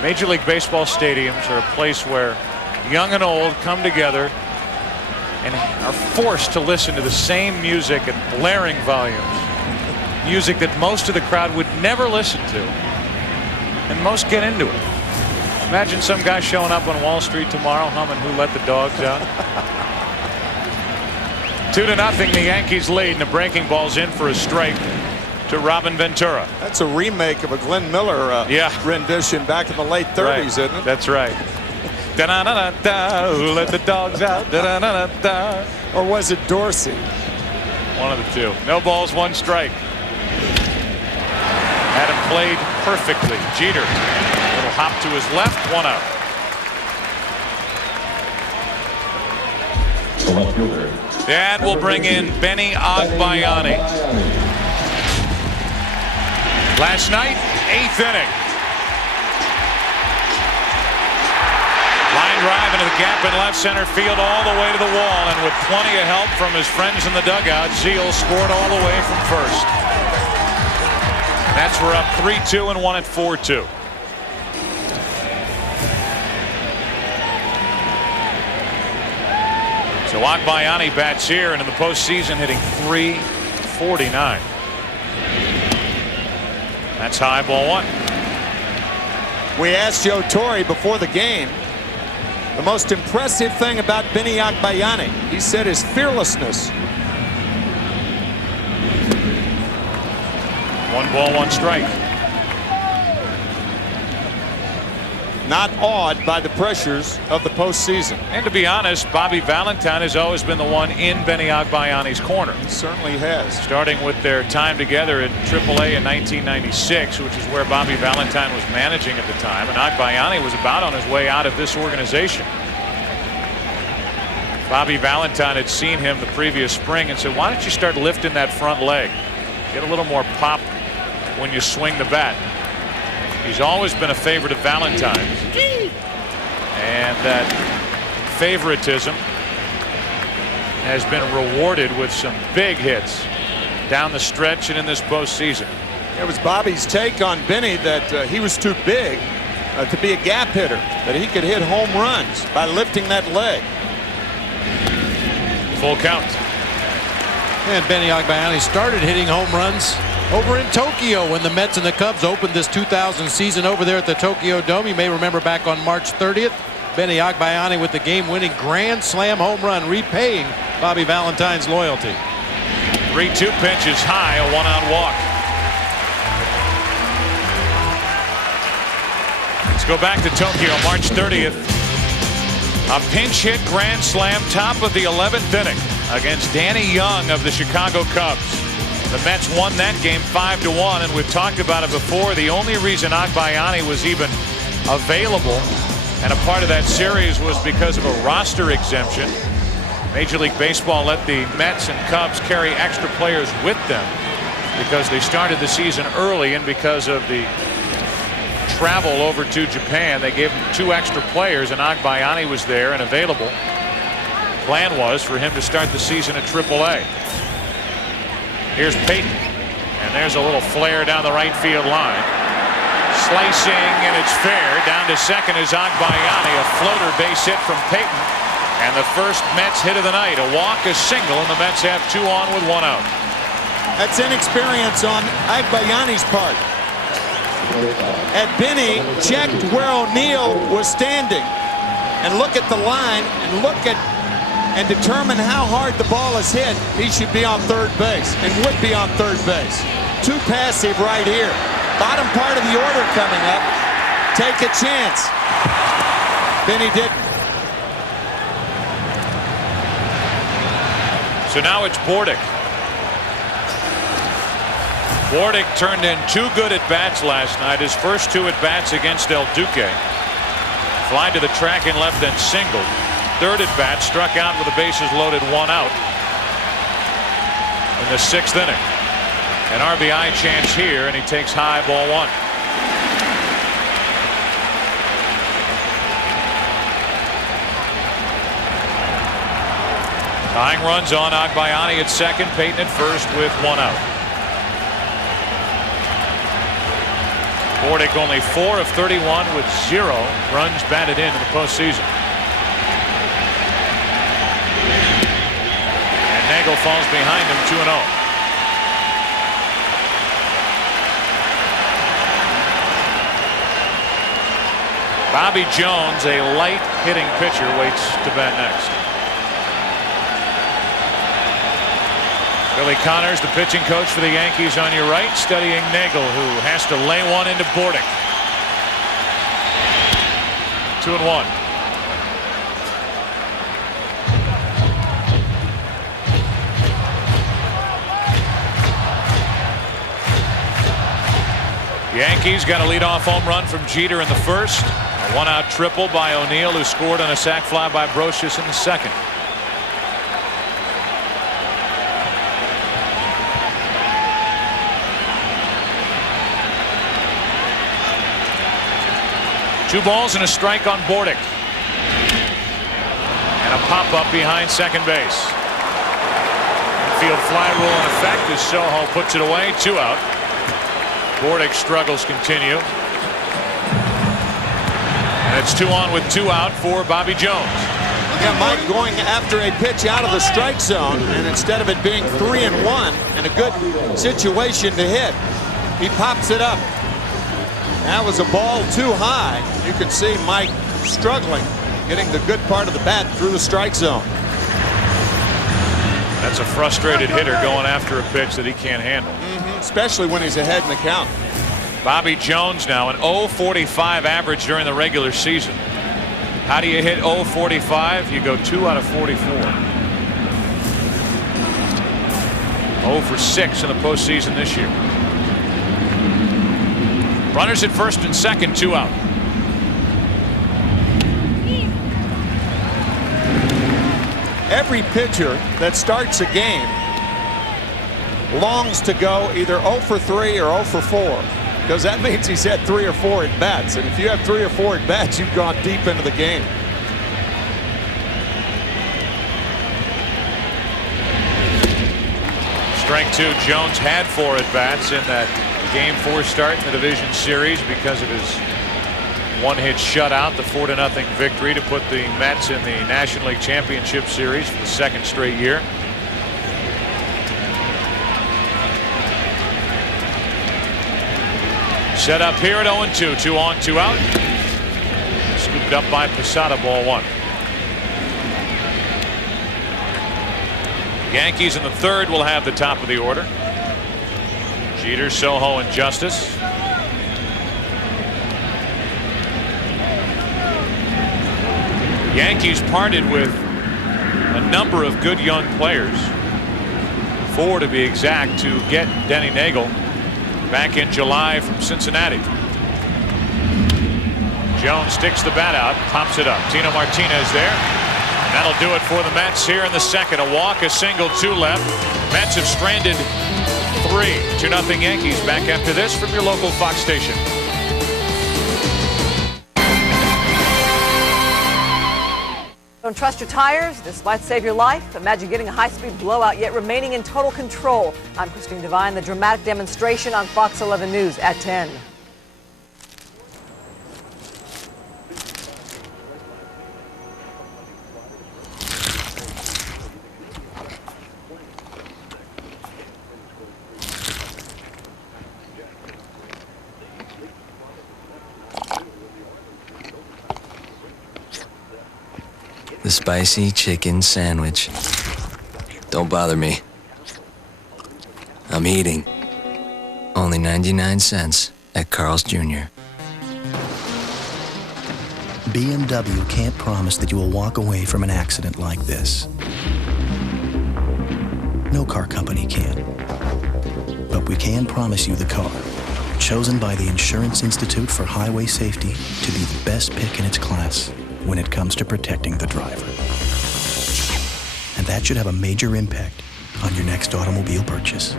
Major League Baseball stadiums are a place where young and old come together and are forced to listen to the same music at blaring volumes. Music that most of the crowd would never listen to. And most get into it. Imagine some guy showing up on Wall Street tomorrow humming Who Let the Dogs Out. 2-0, the Yankees lead, and the breaking ball's in for a strike to Robin Ventura. That's a remake of a Glenn Miller rendition back in the late 30s, right. isn't it? That's right. Da-da-da-da-da, who let the dogs out? Da-da-da-da-da. Or was it Dorsey? One of the two. No balls, one strike. Had him played perfectly. Jeter. Little hop to his left, 1 out. And we'll bring in Benny Agbayani. Last night, 8th inning. Line drive into the gap in left center field all the way to the wall, and with plenty of help from his friends in the dugout, Zeal scored all the way from first. That's we're up 3-2 and 1 at 4-2. So Agbayani bats here, and in the postseason hitting .349. That's high, ball 1. We asked Joe Torre before the game the most impressive thing about Benny Agbayani. He said his fearlessness. 1 ball, 1 strike. Not awed by the pressures of the postseason. And to be honest, Bobby Valentine has always been the one in Benny Agbayani's corner. He certainly has. Starting with their time together at AAA in 1996, which is where Bobby Valentine was managing at the time, and Agbayani was about on his way out of this organization. Bobby Valentine had seen him the previous spring and said, why don't you start lifting that front leg? Get a little more pop when you swing the bat. He's always been a favorite of Valentine's. And that favoritism has been rewarded with some big hits down the stretch and in this postseason. It was Bobby's take on Benny that he was too big to be a gap hitter, that he could hit home runs by lifting that leg. Full count. And Benny Agbayani started hitting home runs over in Tokyo when the Mets and the Cubs opened this 2000 season over there at the Tokyo Dome. You may remember back on March 30th, Benny Agbayani with the game-winning grand slam home run, repaying Bobby Valentine's loyalty. 3-2 pitch is high, a one-out walk. Let's go back to Tokyo, March 30th. A pinch hit grand slam, top of the 11th inning against Danny Young of the Chicago Cubs. The Mets won that game 5-1, and we've talked about it before. The only reason Agbayani was even available and a part of that series was because of a roster exemption. Major League Baseball let the Mets and Cubs carry extra players with them because they started the season early, and because of the travel over to Japan, they gave him 2 extra players, and Agbayani was there and available. Plan was for him to start the season at AAA. Here's Payton, and there's a little flare down the right field line. Slicing, and it's fair. Down to second is Agbayani. A floater base hit from Payton, and the first Mets hit of the night. A walk, a single, and the Mets have 2 on with 1 out. That's inexperience on Agbayani's part. And Benny checked where O'Neill was standing and look at the line and and determine how hard the ball is hit. He should be on third base and would be on third base. Too passive right here. Bottom part of the order coming up. Take a chance. Benny didn't. So now it's Bordick. Bordick turned in 2 good at-bats last night. His first 2 at-bats against El Duque. Fly to the track and left and singled. Third at-bat, struck out with the bases loaded, 1 out in the 6th inning. An RBI chance here, and he takes high, ball 1. Tying runs on Agbayani at second, Payton at first with 1 out. Bordick only 4 of 31 with 0 runs batted in the postseason. And Neagle falls behind him 2-0. Bobby Jones, a light hitting pitcher, waits to bat next. Billy Connors, the pitching coach for the Yankees, on your right, studying Neagle, who has to lay one into Bordick. 2-1. Yankees got a leadoff home run from Jeter in the first. A 1-out triple by O'Neill, who scored on a sac fly by Brocious in the second. Two balls and a strike on Bordick. And a pop-up behind second base. Infield fly rule in effect as Soho puts it away. 2 out. Bordick's struggles continue. And it's 2 on with 2 out for Bobby Jones. Yeah, Mike going after a pitch out of the strike zone, and instead of it being 3-1 and a good situation to hit, he pops it up. That was a ball too high. You can see Mike struggling, getting the good part of the bat through the strike zone. That's a frustrated hitter going after a pitch that he can't handle. Especially when he's ahead in the count. Bobby Jones now an 0.45 average during the regular season. How do you hit 0.45? You go 2 out of 44. 0 for 6 in the postseason this year. Runners at first and second, 2 out. Every pitcher that starts a game longs to go either 0 for 3 or 0 for 4. because that means he's had 3 or 4 at-bats. And if you have 3 or 4 at-bats, you've gone deep into the game. Strike 2. Jones had 4 at-bats in that Game 4 start in the division series because of his one-hit shutout, the 4-0 victory to put the Mets in the National League Championship Series for the 2nd straight year. Set up here at 0-2. 2 on, 2 out. Scooped up by Posada, ball 1. Yankees in the 3rd will have the top of the order. Jeter, Soho, and Justice. Yankees parted with a number of good young players. 4 to be exact, to get Denny Neagle back in July from Cincinnati. Jones sticks the bat out, pops it up. Tino Martinez there. And that'll do it for the Mets here in the 2nd. A walk, a single, 2 left. Mets have stranded 3. 2-0 Yankees. Back after this from your local Fox station. Don't trust your tires? This might save your life. Imagine getting a high-speed blowout yet remaining in total control. I'm Christine Devine. The dramatic demonstration on Fox 11 News at 10. The spicy chicken sandwich. Don't bother me. I'm eating. Only 99 cents at Carl's Jr. BMW can't promise that you will walk away from an accident like this. No car company can. But we can promise you the car, chosen by the Insurance Institute for Highway Safety to be the best pick in its class when it comes to protecting the driver. And that should have a major impact on your next automobile purchase.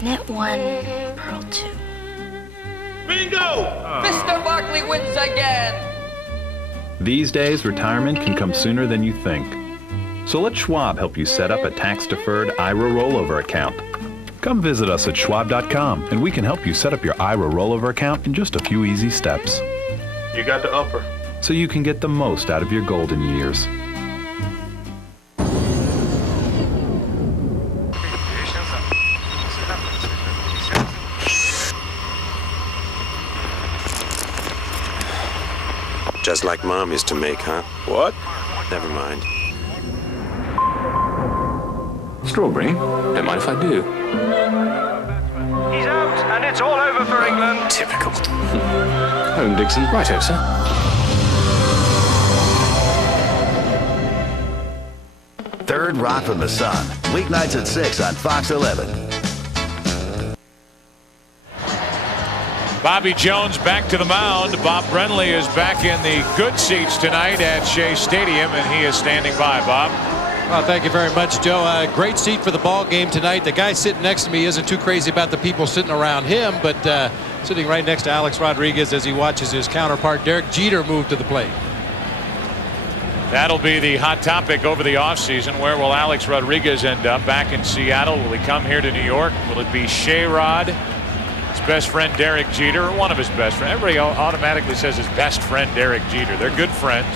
Net 1, pearl 2. Bingo! Mr. Barkley wins again! These days, retirement can come sooner than you think. So let Schwab help you set up a tax-deferred IRA rollover account. Come visit us at schwab.com and we can help you set up your IRA rollover account in just a few easy steps. You got the upper. So you can get the most out of your golden years. Just like Mom used to make, huh? What? Never mind. Strawberry? Don't mind if I do. He's out, and it's all over for England. Typical. Home, Dixon. Righto, sir. Third Rock from the Sun. Weeknights at 6 on Fox 11. Bobby Jones back to the mound. Bob Brenly is back in the good seats tonight at Shea Stadium, and he is standing by. Bob. Well, thank you very much, Joe. Great seat for the ball game tonight. The guy sitting next to me isn't too crazy about the people sitting around him, but sitting right next to Alex Rodriguez as he watches his counterpart Derek Jeter move to the plate. That'll be the hot topic over the offseason. Where will Alex Rodriguez end up? Back in Seattle? Will he come here to New York? Will it be Shea Rod, his best friend Derek Jeter, or one of his best friends? Everybody automatically says his best friend Derek Jeter. They're good friends.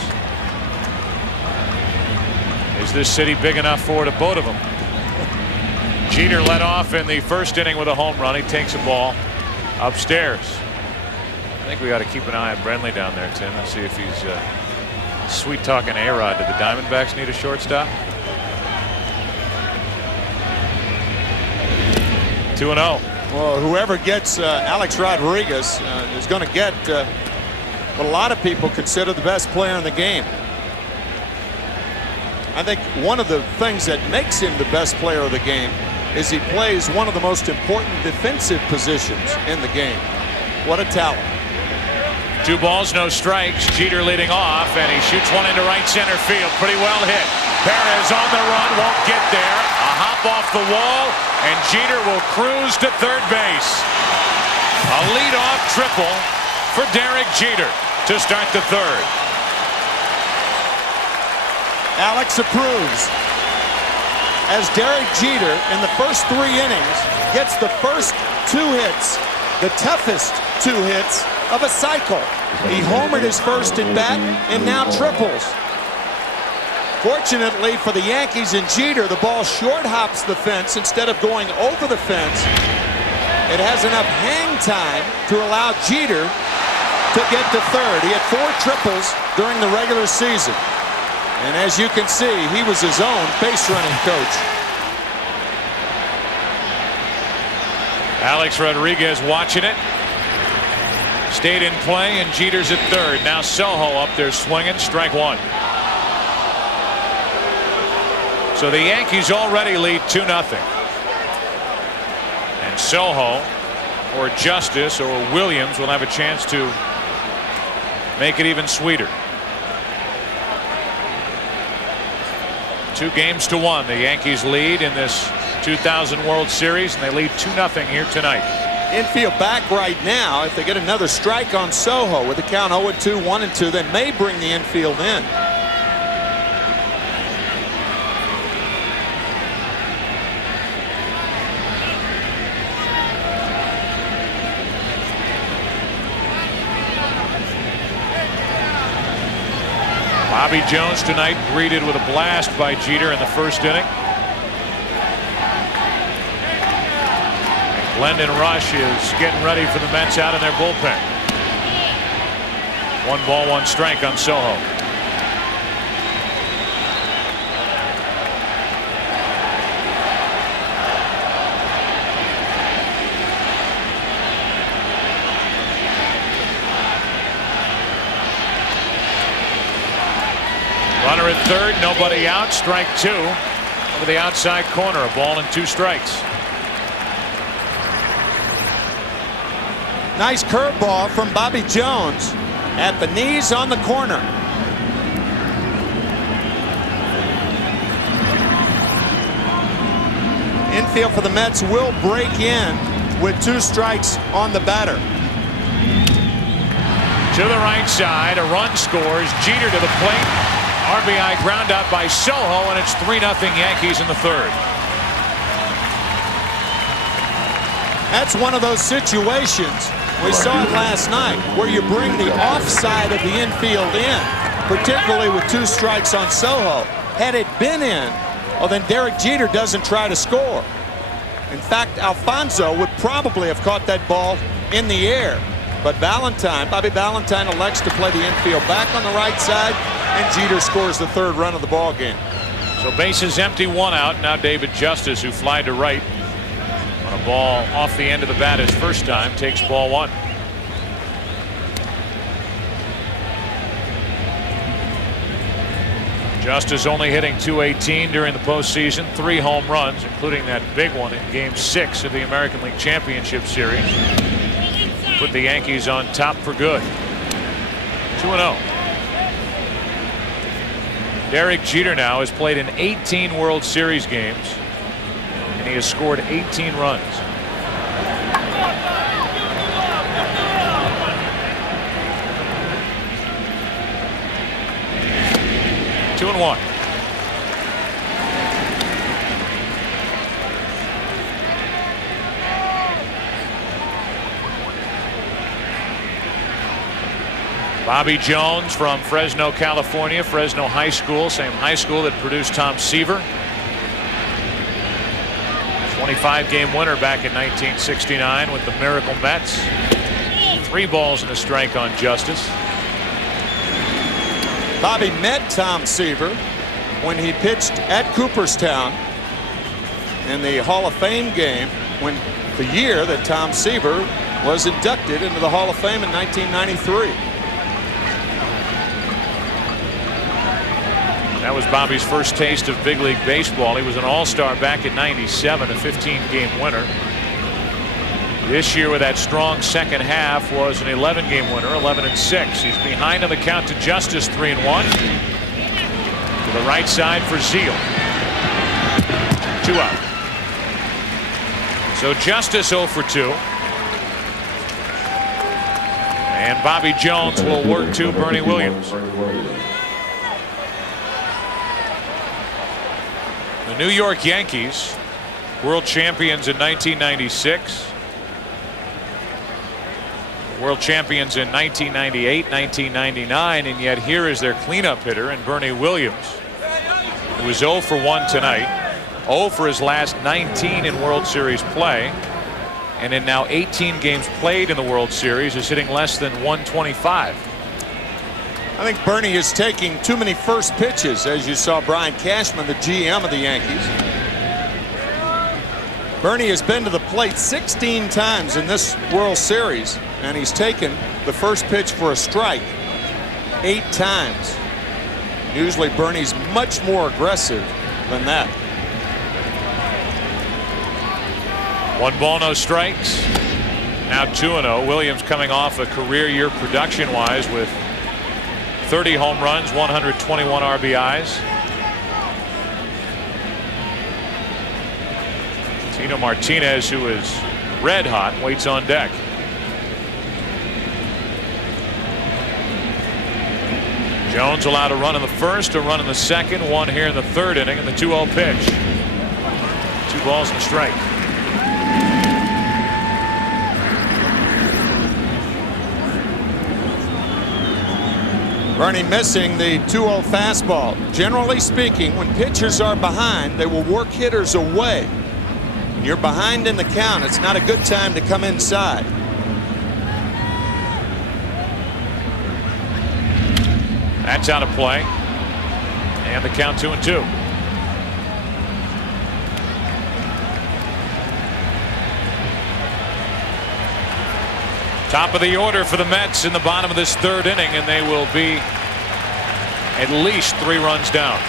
Is this city big enough for both of them? Jeter led off in the first inning with a home run. He takes a ball upstairs. I think we ought to keep an eye on Brenly down there, Tim, and see if he's sweet talking A-Rod. Did the Diamondbacks need a shortstop? 2-0. Well, whoever gets Alex Rodriguez is going to get what a lot of people consider the best player in the game. I think one of the things that makes him the best player of the game is he plays one of the most important defensive positions in the game. What a talent. 2 balls, no strikes. Jeter leading off, and he shoots one into right center field. Pretty well hit. Perez on the run, won't get there. A hop off the wall, and Jeter will cruise to third base. A leadoff triple for Derek Jeter to start the third. Alex approves as Derek Jeter in the first 3 innings gets the first 2 hits, the toughest 2 hits of a cycle. He homered his first at bat and now triples. Fortunately for the Yankees and Jeter, the ball short hops the fence instead of going over the fence. It has enough hang time to allow Jeter to get to third. He had 4 triples during the regular season. And as you can see, he was his own base running coach. Alex Rodriguez watching it. Stayed in play, and Jeter's at third. Now Soho up there swinging, strike 1. So the Yankees already lead 2-0. And Soho or Justice or Williams will have a chance to make it even sweeter. 2-1. The Yankees lead in this 2000 World Series, and they lead 2-0 here tonight. Infield back right now. If they get another strike on Soho with the count 0-2, 1-2, then may bring the infield in. Bobby Jones tonight greeted with a blast by Jeter in the first inning. Glendon Rush is getting ready for the Mets out in their bullpen. 1 ball, 1 strike on Soho. Runner at third, nobody out. Strike 2 over the outside corner. A ball and 2 strikes. Nice curveball from Bobby Jones at the knees on the corner. Infield for the Mets will break in with 2 strikes on the batter. To the right side, a run scores. Jeter to the plate. RBI ground out by Soho, and it's 3-0 Yankees in the third. That's one of those situations. We saw it last night where you bring the offside of the infield in, particularly with 2 strikes on Soho. Had it been in, well, then Derek Jeter doesn't try to score. In fact, Alfonso would probably have caught that ball in the air. But Bobby Valentine elects to play the infield back on the right side, and Jeter scores the 3rd run of the ball game. So bases empty, 1 out. Now David Justice, who flied to right on a ball off the end of the bat his first time, takes ball 1. Justice only hitting .218 during the postseason, 3 home runs, including that big one in Game 6 of the American League Championship Series. Put the Yankees on top for good. 2-0. Derek Jeter now has played in 18 World Series games, and he has scored 18 runs. Two and 1. Bobby Jones from Fresno, California, Fresno High School, same high school that produced Tom Seaver. 25-game winner back in 1969 with the Miracle Mets. 3 balls and a strike on Justice. Bobby met Tom Seaver when he pitched at Cooperstown in the Hall of Fame game, when the year that Tom Seaver was inducted into the Hall of Fame in 1993. That was Bobby's first taste of big league baseball. He was an all-star back in '97, a 15-game winner. This year with that strong second half was an 11-game winner, 11-6. He's behind on the count to Justice, 3-1. To the right side for Zeal. 2 out. So Justice 0 for 2. And Bobby Jones will work to Bernie Williams. The New York Yankees, world champions in 1996. World champions in 1998, 1999, and yet here is their cleanup hitter in Bernie Williams, who was 0 for 1 tonight, 0 for his last 19 in World Series play, and in now 18 games played in the World Series is hitting less than 125. I think Bernie is taking too many first pitches, as you saw Brian Cashman, the GM of the Yankees. Bernie has been to the plate 16 times in this World Series, and he's taken the first pitch for a strike 8 times. Usually Bernie's much more aggressive than that. 1 ball, no strikes. Now 2-0. Williams coming off a career year production-wise with 30 home runs, 121 RBIs. Tino Martinez, who is red hot, waits on deck. Jones allowed a run in the first, a run in the second, 1 here in the 3rd inning, and the 2-0 pitch. 2 balls and a strike. Bernie missing the 2-0 fastball. Generally speaking, when pitchers are behind, they will work hitters away. When you're behind in the count, it's not a good time to come inside. That's out of play. And the count 2-2. Top of the order for the Mets in the bottom of this 3rd inning, and they will be at least 3 runs down.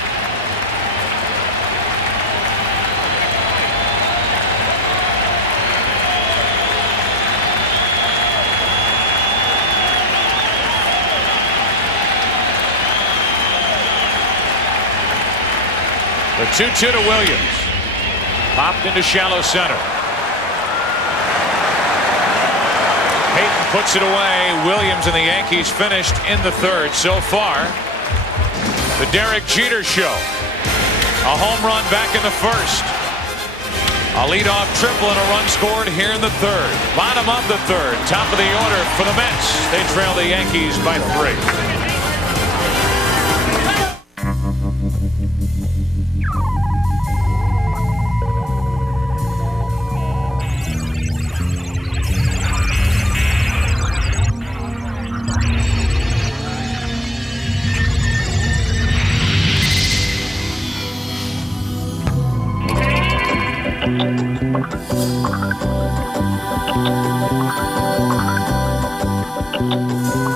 The 2-2 to Williams. Popped into shallow center. Payton puts it away. Williams and the Yankees finished in the 3rd so far. The Derek Jeter Show. A home run back in the 1st. A leadoff triple and a run scored here in the 3rd. Bottom of the 3rd. Top of the order for the Mets. They trail the Yankees by 3.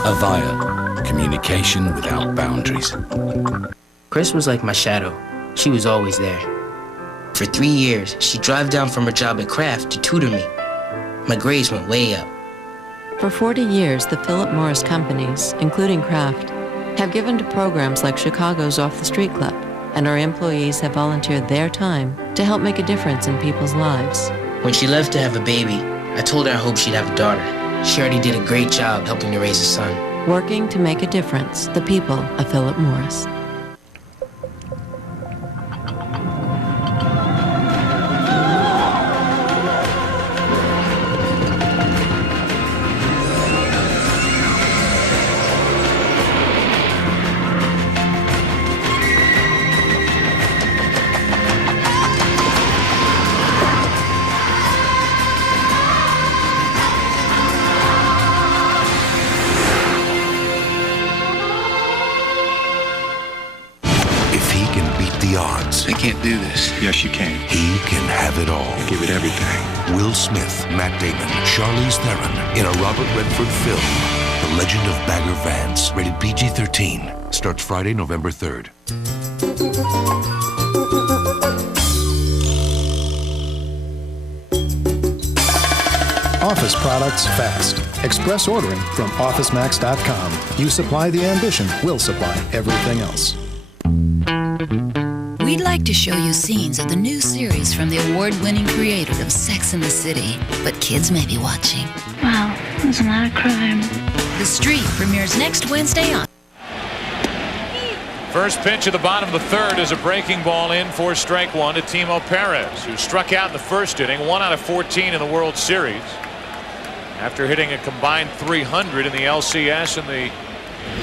Avaya, communication without boundaries. Chris was like my shadow. She was always there. For 3 years, she'd drive down from her job at Kraft to tutor me. My grades went way up. For 40 years, the Philip Morris companies, including Kraft, have given to programs like Chicago's Off the Street Club, and our employees have volunteered their time to help make a difference in people's lives. When she left to have a baby, I told her I hoped she'd have a daughter. She already did a great job helping to raise a son. Working to make a difference, the people of Philip Morris. I can't do this. Yes, you can. He can have it all. Give it everything. Will Smith, Matt Damon, Charlize Theron in a Robert Redford film. The Legend of Bagger Vance. Rated PG-13. Starts Friday, November 3rd. office products fast. Express ordering from OfficeMax.com. You supply the ambition, we'll supply everything else. We'd like to show you scenes of the new series from the award-winning creator of Sex and the City, but kids may be watching. Wow, isn't that a crime? The Street premieres next Wednesday on. First pitch of the bottom of the third is a breaking ball in for strike one to Timo Perez, who struck out in the first inning, 1 out of 14 in the World Series, after hitting a combined 300 in the LCS and the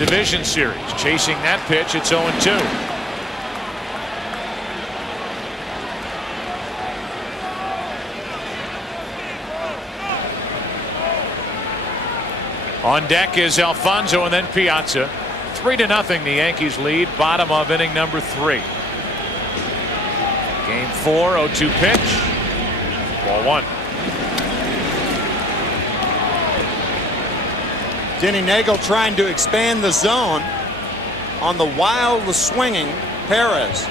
Division Series. Chasing that pitch, it's 0-2. On deck is Alfonso and then Piazza. 3-0 the Yankees lead, bottom of inning number 3. Game 4, 0-2 pitch. Ball 1. Denny Neagle trying to expand the zone on the wild swinging Perez.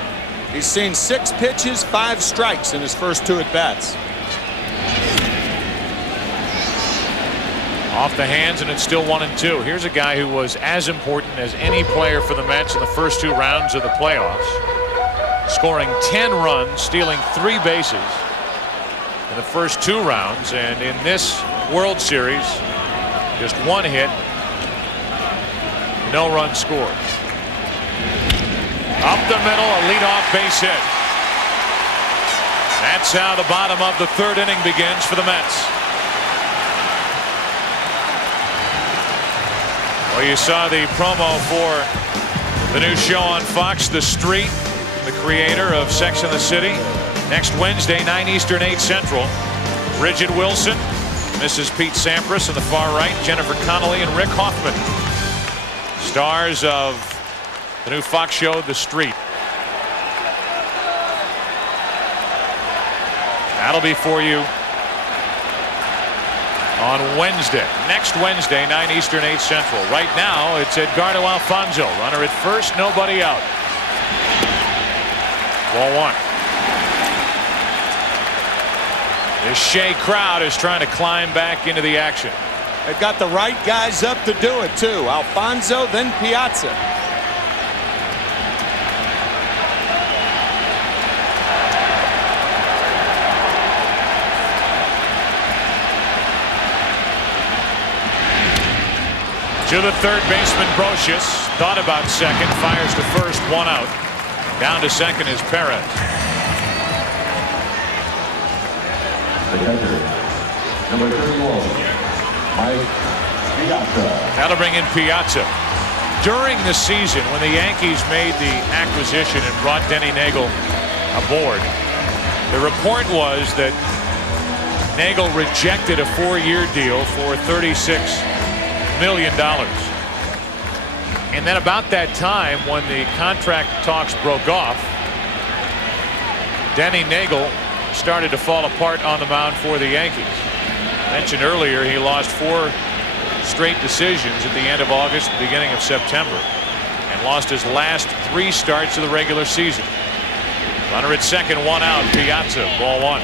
He's seen 6 pitches, 5 strikes in his first 2 at-bats. Off the hands, and it's still 1-2. Here's a guy who was as important as any player for the Mets in the first 2 rounds of the playoffs, scoring 10 runs, stealing 3 bases in the first 2 rounds, and in this World Series, just 1 hit, no run scored. Up the middle, a leadoff base hit. That's how the bottom of the 3rd inning begins for the Mets. Well, you saw the promo for the new show on Fox, The Street, the creator of Sex and the City. Next Wednesday, 9 Eastern, 8 Central. Bridget Wilson, Mrs. Pete Sampras on the far right, Jennifer Connelly and Rick Hoffman. Stars of the new Fox show, The Street. That'll be for you on Wednesday. Next Wednesday, 9 Eastern, 8 Central. Right now, it's Edgardo Alfonso. Runner at first, nobody out. Ball 1. The Shea crowd is trying to climb back into the action. They've got the right guys up to do it, too. Alfonso, then Piazza. To the third baseman, Brocious. Thought about second. Fires to first. 1 out. Down to second is Perez. Number 31, Mike Piazza. That'll bring in Piazza. During the season, when the Yankees made the acquisition and brought Denny Neagle aboard, the report was that Neagle rejected a 4-year deal for $36 million. And then about that time, when the contract talks broke off, Denny Neagle started to fall apart on the mound for the Yankees. Mentioned earlier, he lost 4 straight decisions at the end of August, beginning of September, and lost his last 3 starts of the regular season. Runner at second, 1 out. Piazza, ball 1.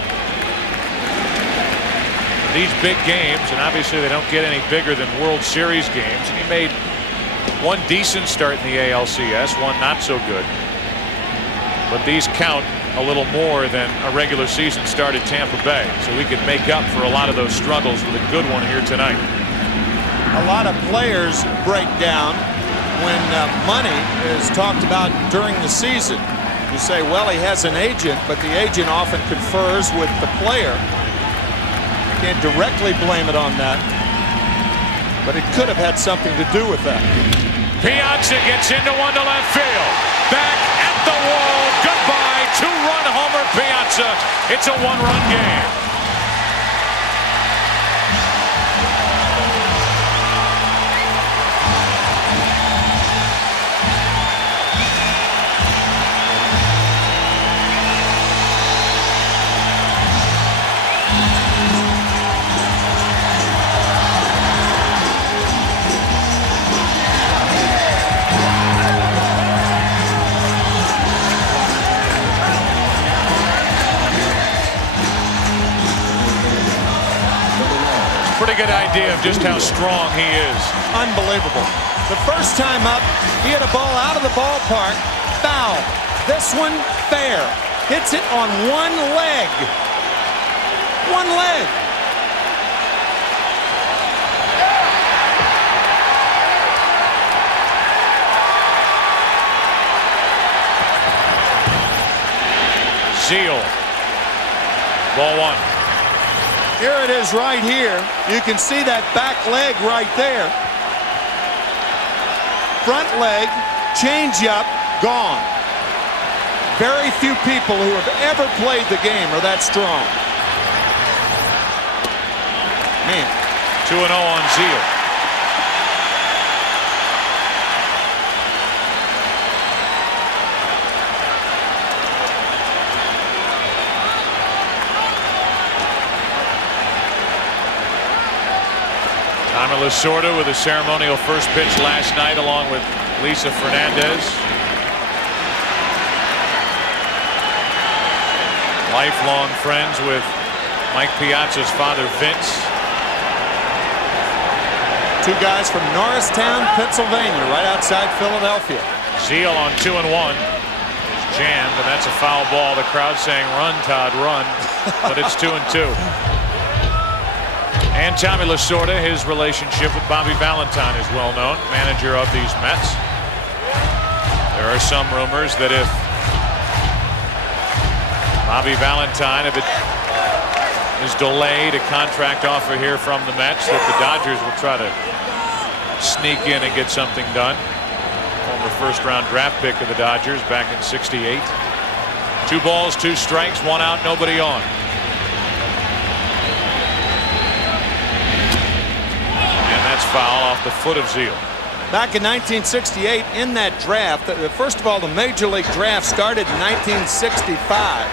These big games, and obviously they don't get any bigger than World Series games. He made 1 decent start in the ALCS, 1 not so good. But these count a little more than a regular season start at Tampa Bay. So we could make up for a lot of those struggles with a good one here tonight. A lot of players break down when money is talked about during the season. You say, well, he has an agent, but the agent often confers with the player. Can't directly blame it on that, but it could have had something to do with that. Piazza gets into 1 to left field. Back at the wall. Goodbye. 2-run homer, Piazza. It's a 1-run game. pretty good idea of just how strong he is. Unbelievable. The first time up, he hit a ball out of the ballpark. Foul. This one, fair. Hits it on one leg. One leg. Zeal. Ball one. Here it is right here. You can see that back leg right there. Front leg, change up, gone. Very few people who have ever played the game are that strong. Man. 2-0 on Zeal. Tommy Lasorda with a ceremonial first pitch last night along with Lisa Fernandez. Lifelong friends with Mike Piazza's father, Vince. Two guys from Norristown, Pennsylvania, right outside Philadelphia. Zeal on 2-1 is jammed, and that's a foul ball. The crowd saying, "Run, Todd, run," but it's 2-2. And Tommy Lasorda, his relationship with Bobby Valentine is well known, manager of these Mets. There are some rumors that if Bobby Valentine, if it is delayed, a contract offer here from the Mets, that the Dodgers will try to sneak in and get something done. Former first-round draft pick of the Dodgers back in '68. 2 balls, 2 strikes, 1 out, nobody on. That's foul off the foot of Zeal. Back in 1968, in that draft, first of all, the Major League draft started in 1965.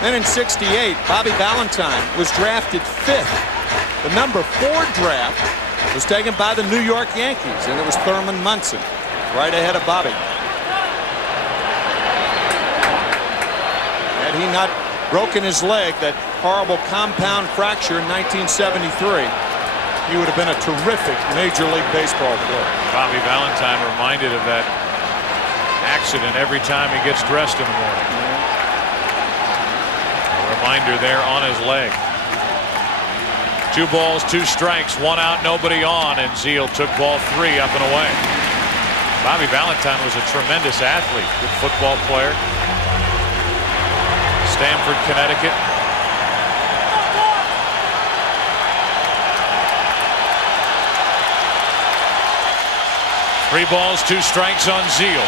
Then in '68, Bobby Valentine was drafted 5th. The number 4 draft was taken by the New York Yankees, and it was Thurman Munson, right ahead of Bobby. Had he not broken his leg, that horrible compound fracture in 1973, he would have been a terrific Major League Baseball player. Bobby Valentine reminded of that accident every time he gets dressed in the morning. A reminder there on his leg. 2 balls, 2 strikes, 1 out, nobody on, and Zeal took ball 3 up and away. Bobby Valentine was a tremendous athlete, good football player. Stamford, Connecticut. Three balls, 2 strikes on Zeal.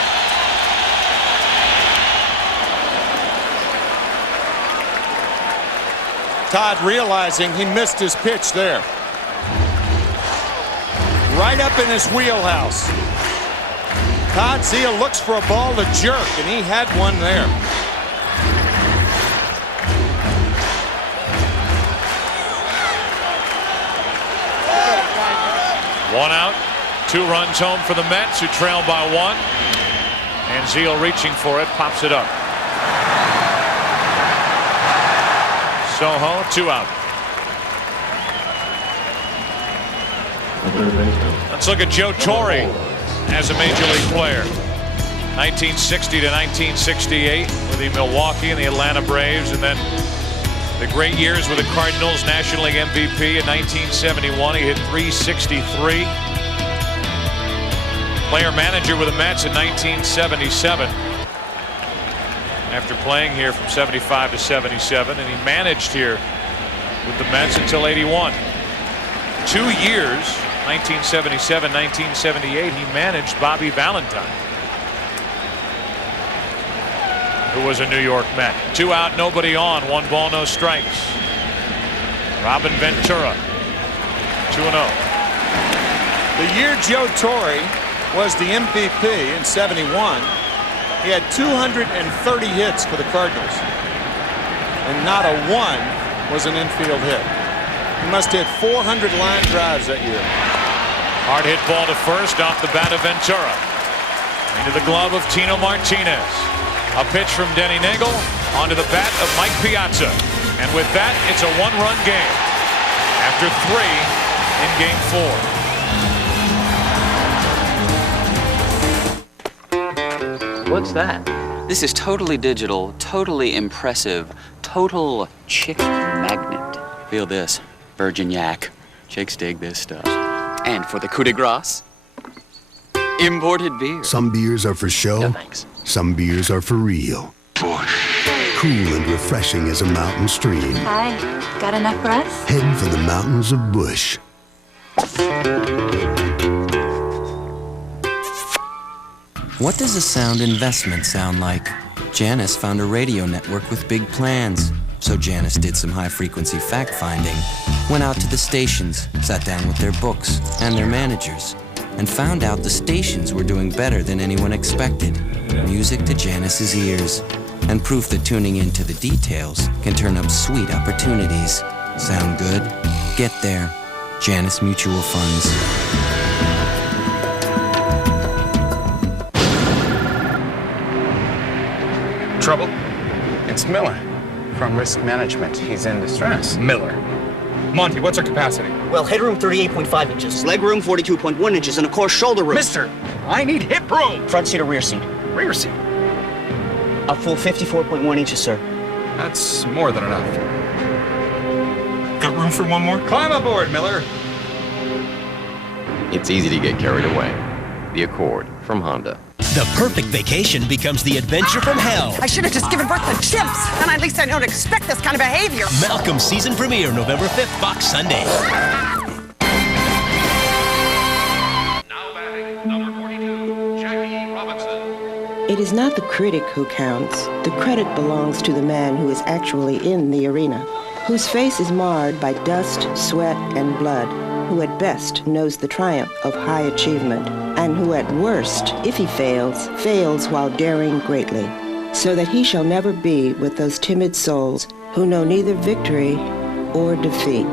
Todd realizing he missed his pitch there. Right up in his wheelhouse. Todd Zeal looks for a ball to jerk, and he had one there. One out. 2 runs home for the Mets, who trail by 1. And Zeal reaching for it, pops it up. Soho, 2 out. Let's look at Joe Torre as a Major League player. 1960 to 1968 with the Milwaukee and the Atlanta Braves, and then the great years with the Cardinals, National League MVP in 1971. He hit .363. Player manager with the Mets in 1977. After playing here from 75 to 77, and he managed here with the Mets until '81. 2 years, 1977, 1978, he managed Bobby Valentine, who was a New York Met. 2 out, nobody on, 1 ball, no strikes. Robin Ventura, 2-0. The year Joe Torre was the MVP in '71, he had 230 hits for the Cardinals, and not a 1 was an infield hit. He must have hit 400 line drives that year. Hard hit ball to first off the bat of Ventura. Into the glove of Tino Martinez. A pitch from Denny Neagle onto the bat of Mike Piazza. And with that, it's a 1-run game. After 3, in Game 4. What's that? This is totally digital, totally impressive, total chick magnet. Feel this, virgin yak. Chicks dig this stuff. And for the coup de grace, imported beer. Some beers are for show. No, thanks. Some beers are for real. Cool and refreshing as a mountain stream. Hi, got enough breath? Heading for the mountains of Bush. What does a sound investment sound like? Janice found a radio network with big plans. So Janice did some high-frequency fact-finding, went out to the stations, sat down with their books and their managers, and found out the stations were doing better than anyone expected. Music to Janice's ears, and proof that tuning into the details can turn up sweet opportunities. Sound good? Get there. Janice Mutual Funds. Trouble? It's Miller from Risk Management. He's in distress. Miller. Monty, what's our capacity? Well, headroom 38.5 inches, legroom 42.1 inches, and of course shoulder room. Mister, I need hip room. Front seat or rear seat? Rear seat. A full 54.1 inches, sir. That's more than enough. Got room for one more? Climb aboard, Miller. It's easy to get carried away. The Accord from Honda. The perfect vacation becomes the adventure from hell. I should have just given birth to chimps. Then at least I don't expect this kind of behavior. Malcolm season premiere November 5th, Fox Sunday. It is not the critic who counts. The credit belongs to the man who is actually in the arena, whose face is marred by dust, sweat, and blood, who at best knows the triumph of high achievement, and who at worst, if he fails, fails while daring greatly, so that he shall never be with those timid souls who know neither victory or defeat.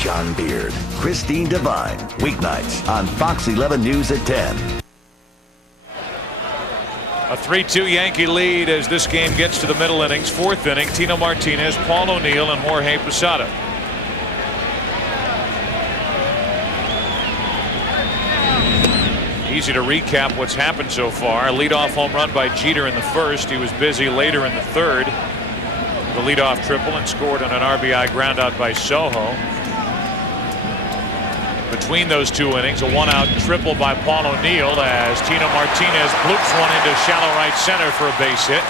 John Beard, Christine Devine, weeknights on Fox 11 News at 10. A 3-2 Yankee lead as this game gets to the middle innings. Fourth inning, Tino Martinez, Paul O'Neill, and Jorge Posada. Easy to recap what's happened so far. A leadoff home run by Jeter in the first. He was busy later in the third. The leadoff triple and scored on an RBI groundout by Soho. Between those two innings, a one-out triple by Paul O'Neill as Tino Martinez bloops one into shallow right center for a base hit.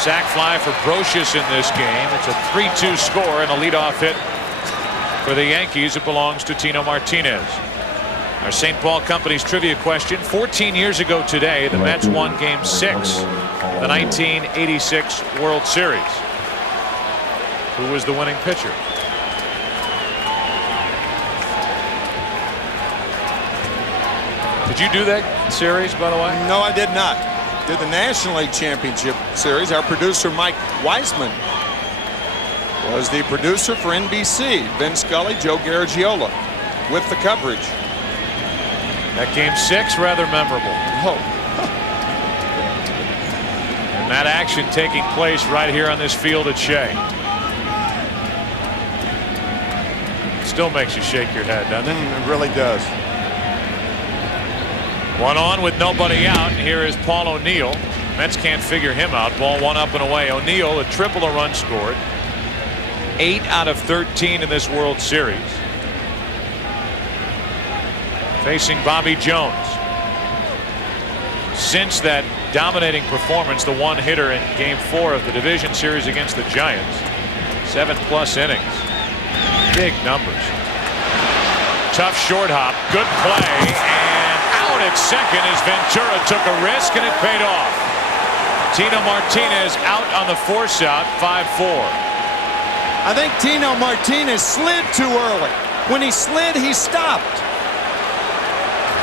Sac fly for Brocious in this game. It's a 3-2 score and a leadoff hit for the Yankees. It belongs to Tino Martinez. Our St. Paul Company's trivia question. 14 years ago today, the Mets won Game 6 of the 1986 World Series. Who was the winning pitcher? Did you do that series, by the way? No, I did not. Did the National League Championship Series. Our producer, Mike Wiseman, was the producer for NBC. Vin Scully, Joe Garagiola with the coverage. That Game 6, rather memorable. Oh. And that action taking place right here on this field at Shea. Still makes you shake your head, doesn't it? It really does. One on with nobody out, and here is Paul O'Neill. Mets can't figure him out. Ball one up and away. O'Neill, a triple, a run scored. 8 out of 13 in this World Series. Facing Bobby Jones. Since that dominating performance, the one hitter in Game 4 of the division series against the Giants. 7+ innings. Big numbers. Tough short hop. Good play. And out at second as Ventura took a risk and it paid off. Tino Martinez out on the force out. 5-4. I think Tino Martinez slid too early. When he slid, he stopped.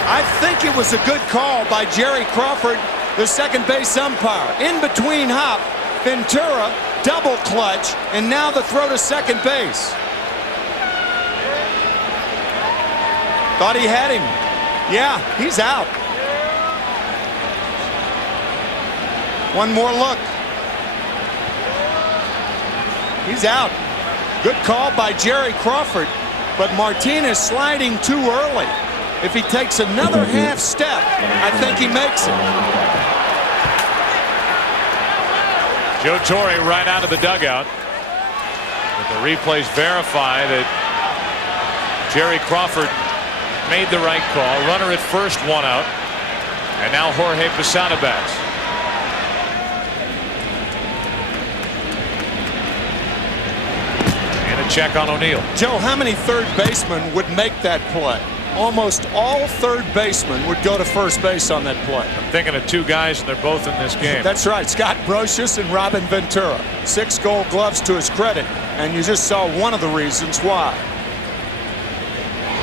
I think it was a good call by Jerry Crawford, the second base umpire. In between hop, Ventura, double clutch, and now the throw to second base. Thought he had him. Yeah, he's out. One more look. He's out. Good call by Jerry Crawford, but Martinez sliding too early. If he takes another half step, I think he makes it. Joe Torre right out of the dugout. But the replays verify that Jerry Crawford made the right call. Runner at first, one out. And now Jorge Posada bats. And a check on O'Neill. Joe, how many third basemen would make that play? Almost all third basemen would go to first base on that play. I'm thinking of two guys, and they're both in this game. That's right, Scott Brocious and Robin Ventura. 6 Gold Gloves to his credit, and you just saw one of the reasons why.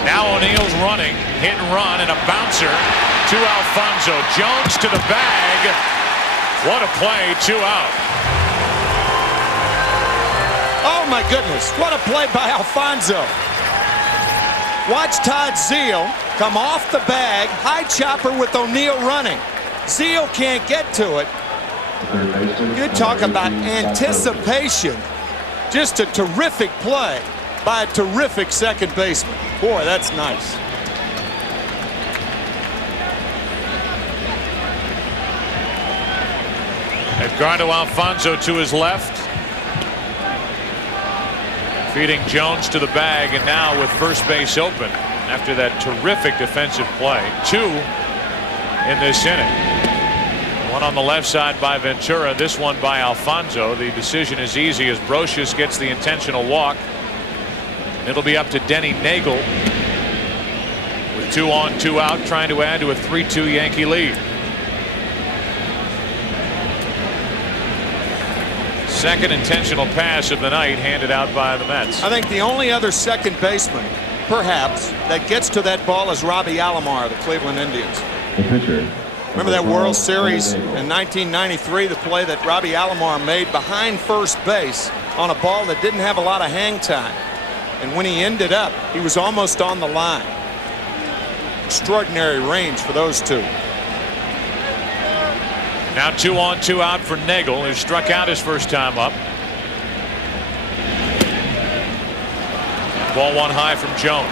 Now O'Neill's running, hit and run, and a bouncer to Alfonso. Jones to the bag. What a play, 2 out. Oh my goodness, what a play by Alfonso. Watch Todd Zeile come off the bag, high chopper with O'Neill running. Zeile can't get to it. You talk about anticipation. Just a terrific play by a terrific second baseman. Boy, that's nice. Edgardo Alfonso to his left. Feeding Jones to the bag, and now with first base open after that terrific defensive play. 2 in this inning. One on the left side by Ventura, this one by Alfonso. The decision is easy as Brocious gets the intentional walk. It'll be up to Denny Neagle with 2 on, 2 out, trying to add to a 3-2 Yankee lead. Second intentional pass of the night handed out by the Mets. I think the only other second baseman, perhaps, that gets to that ball is Robbie Alomar, the Cleveland Indians. The pitcher. Remember that World Series in 1993, the play that Robbie Alomar made behind first base on a ball that didn't have a lot of hang time. And when he ended up, he was almost on the line. Extraordinary range for those two. Now 2 on, 2 out for Neagle, who struck out his first time up. Ball 1 high from Jones.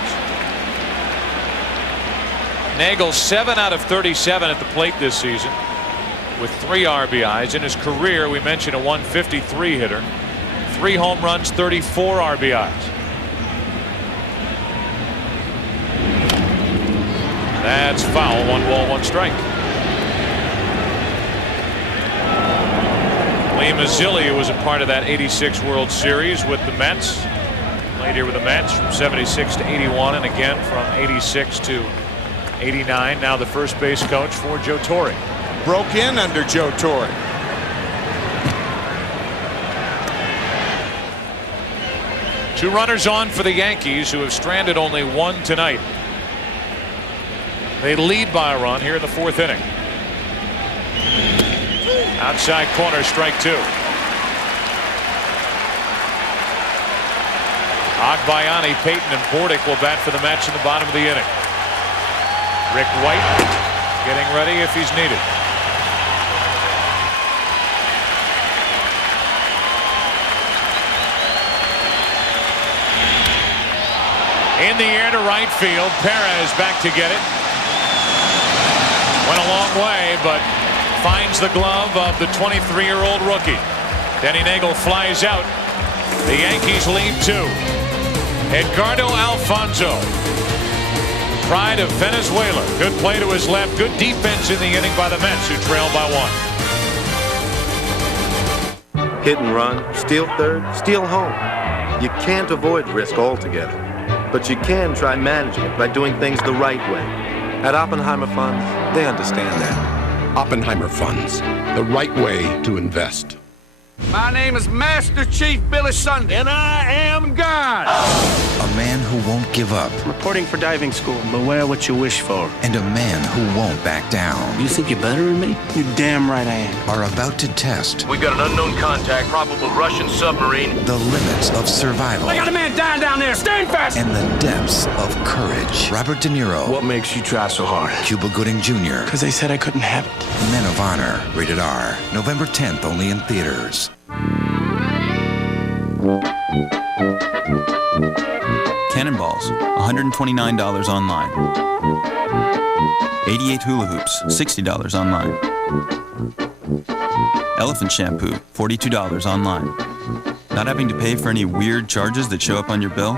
Neagle 7 out of 37 at the plate this season with 3 RBIs. In his career, we mentioned a 153 hitter. 3 home runs, 34 RBIs. That's foul. 1 ball, 1 strike. Lee Mazzilli was a part of that 86 World Series with the Mets. Played here with the Mets from 76 to 81 and again from 86 to 89. Now the first base coach for Joe Torre. Broke in under Joe Torre. Two runners on for the Yankees, who have stranded only 1 tonight. They lead by a run here in the 4th inning. Outside corner, strike 2. Agbayani, Payton, and Bordick will bat for the Mets in the bottom of the inning. Rick White getting ready if he's needed. In the air to right field. Perez back to get it. Went a long way, but finds the glove of the 23-year-old rookie. Denny Neagle flies out. The Yankees lead 2. Edgardo Alfonso, pride of Venezuela. Good play to his left. Good defense in the inning by the Mets, who trail by 1. Hit and run, steal third, steal home. You can't avoid risk altogether, but you can try managing it by doing things the right way. At Oppenheimer Funds, they understand that. Oppenheimer Funds, the right way to invest. My name is Master Chief Billy Sunday, and I am God. A man who won't give up. Reporting for diving school. Beware what you wish for. And a man who won't back down. You think you're better than me? You're damn right I am. Are about to test. We got an unknown contact, probable Russian submarine. The limits of survival. I got a man dying down there. Stand fast. And the depths of courage. Robert De Niro. What makes you try so hard? Cuba Gooding Jr. Because they said I couldn't have it. Men of Honor. Rated R. November 10th, only in theaters. Cannonballs, $129 online. 88 hula hoops, $60 online. Elephant shampoo, $42 online. Not having to pay for any weird charges that show up on your bill?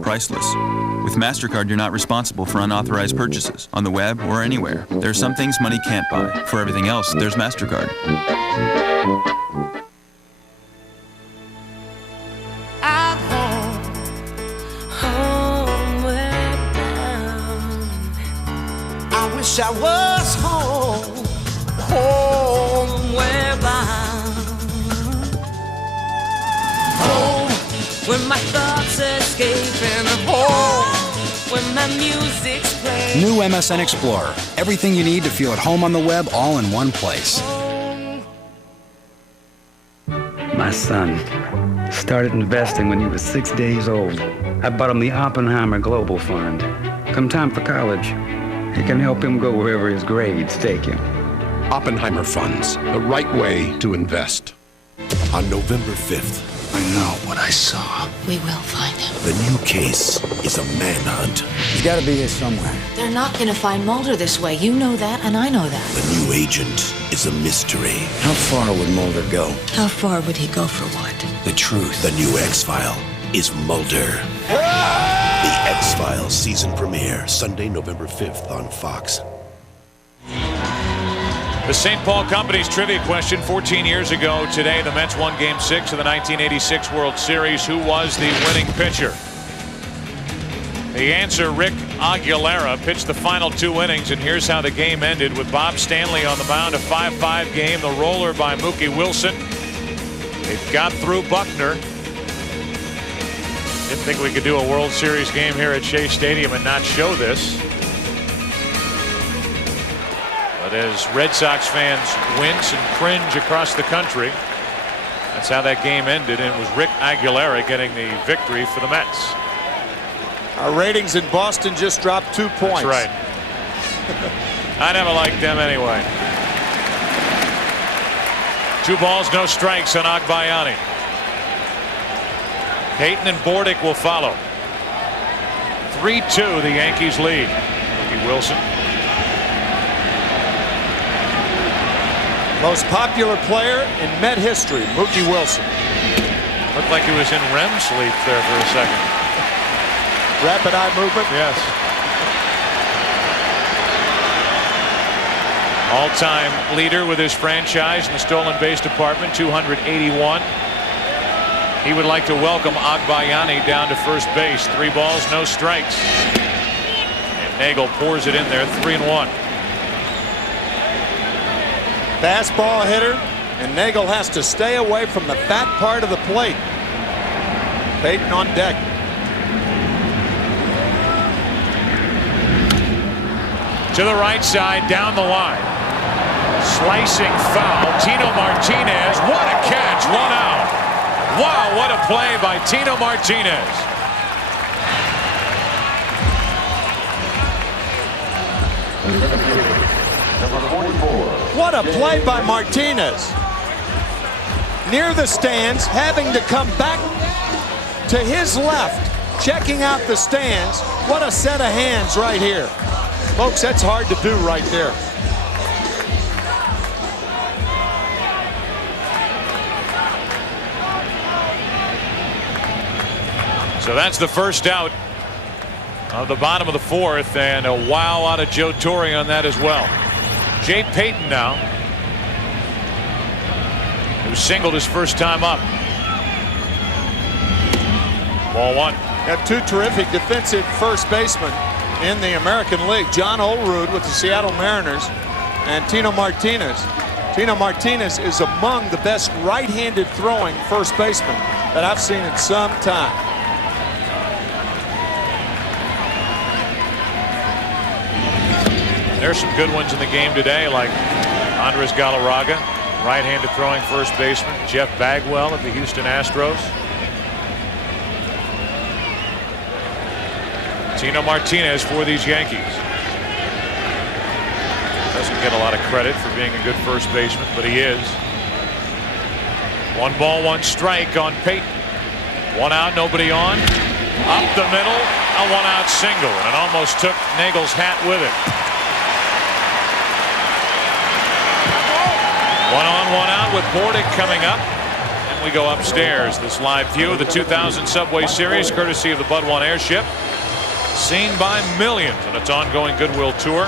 Priceless. With MasterCard, you're not responsible for unauthorized purchases on the web or anywhere. There are some things money can't buy. For everything else, there's MasterCard. I was home, homeward bound. Home, where my thoughts escape, and home, where my music's playing. New MSN Explorer. Everything you need to feel at home on the web, all in one place. My son started investing when he was 6 days old. I bought him the Oppenheimer Global Fund. Come time for college, it can help him go wherever his grades take him. Oppenheimer Funds, the right way to invest. On November 5th, I know what I saw. We will find him. the new case is a manhunt. He's got to be here somewhere. They're not going to find Mulder this way. You know that, and I know that. The new agent is a mystery. How far would Mulder go? How far would he go for what? The truth. The new X-File is Mulder. The X-Files season premiere, Sunday, November 5th on Fox. The St. Paul Company's trivia question: 14 years ago today, the Mets won Game 6 of the 1986 World Series. Who was the winning pitcher? The answer, Rick Aguilera, pitched the final 2 innings, and here's how the game ended with Bob Stanley on the mound. A 5-5 game. The roller by Mookie Wilson. It got through Buckner. Didn't think we could do a World Series game here at Shea Stadium and not show this. But as Red Sox fans wince and cringe across the country, that's how that game ended, and it was Rick Aguilera getting the victory for the Mets. Our ratings in Boston just dropped 2 points. That's right. I never liked them anyway. 2 balls, no strikes on Agbayani. Payton and Bordick will follow. 3-2, the Yankees lead. Mookie Wilson. Most popular player in Met history, Mookie Wilson. Looked like he was in REM sleep there for a second. Rapid eye movement. Yes. All-time leader with his franchise in the stolen base department, 281. He would like to welcome Agbayani down to first base. 3 balls, no strikes. And Neagle pours it in there, 3-1. Fastball hitter, and Neagle has to stay away from the fat part of the plate. Payton on deck. To the right side, down the line. Slicing foul. Tino Martinez. What a catch. 1 out. Wow, what a play by Tino Martinez. What a play by Martinez. Near the stands, having to come back to his left, checking out the stands. What a set of hands right here. Folks, that's hard to do right there. So that's the first out of the bottom of the 4th, and a wow out of Joe Torre on that as well. Jay Payton now, who singled his first time up. Ball 1. Got 2 terrific defensive first basemen in the American League. John Olerud with the Seattle Mariners and Tino Martinez. Tino Martinez is among the best right-handed throwing first basemen that I've seen in some time. There's some good ones in the game today, like Andres Galarraga, right-handed throwing first baseman. Jeff Bagwell of the Houston Astros. Tino Martinez for these Yankees. Doesn't get a lot of credit for being a good first baseman, but he is. 1 ball, 1 strike on Payton. One out, nobody on. Up the middle, a one-out single, and it almost took Neagle's hat with it. One on, one out with Bordick coming up. And we go upstairs. This live view of the 2000 Subway Series, courtesy of the Bud One Airship. Seen by millions on its ongoing Goodwill Tour.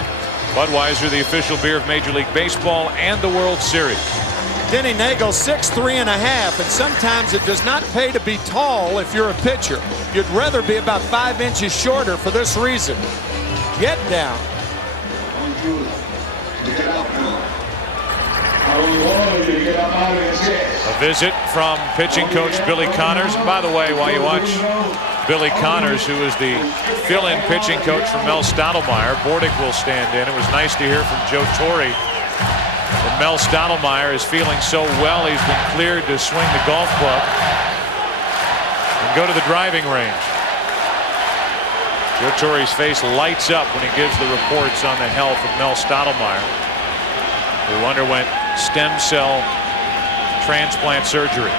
Budweiser, the official beer of Major League Baseball and the World Series. Denny Neagle, 6'3.5", and sometimes it does not pay to be tall if you're a pitcher. You'd rather be about 5 inches shorter for this reason. Get down. A visit from pitching coach Billy Connors. And by the way, while you watch Billy Connors, who is the fill-in pitching coach for Mel Stottlemyre, Bordick will stand in. It was nice to hear from Joe Torre that Mel Stottlemyre is feeling so well he's been cleared to swing the golf club and go to the driving range. Joe Torre's face lights up when he gives the reports on the health of Mel Stottlemyre, who underwent stem cell transplant surgery.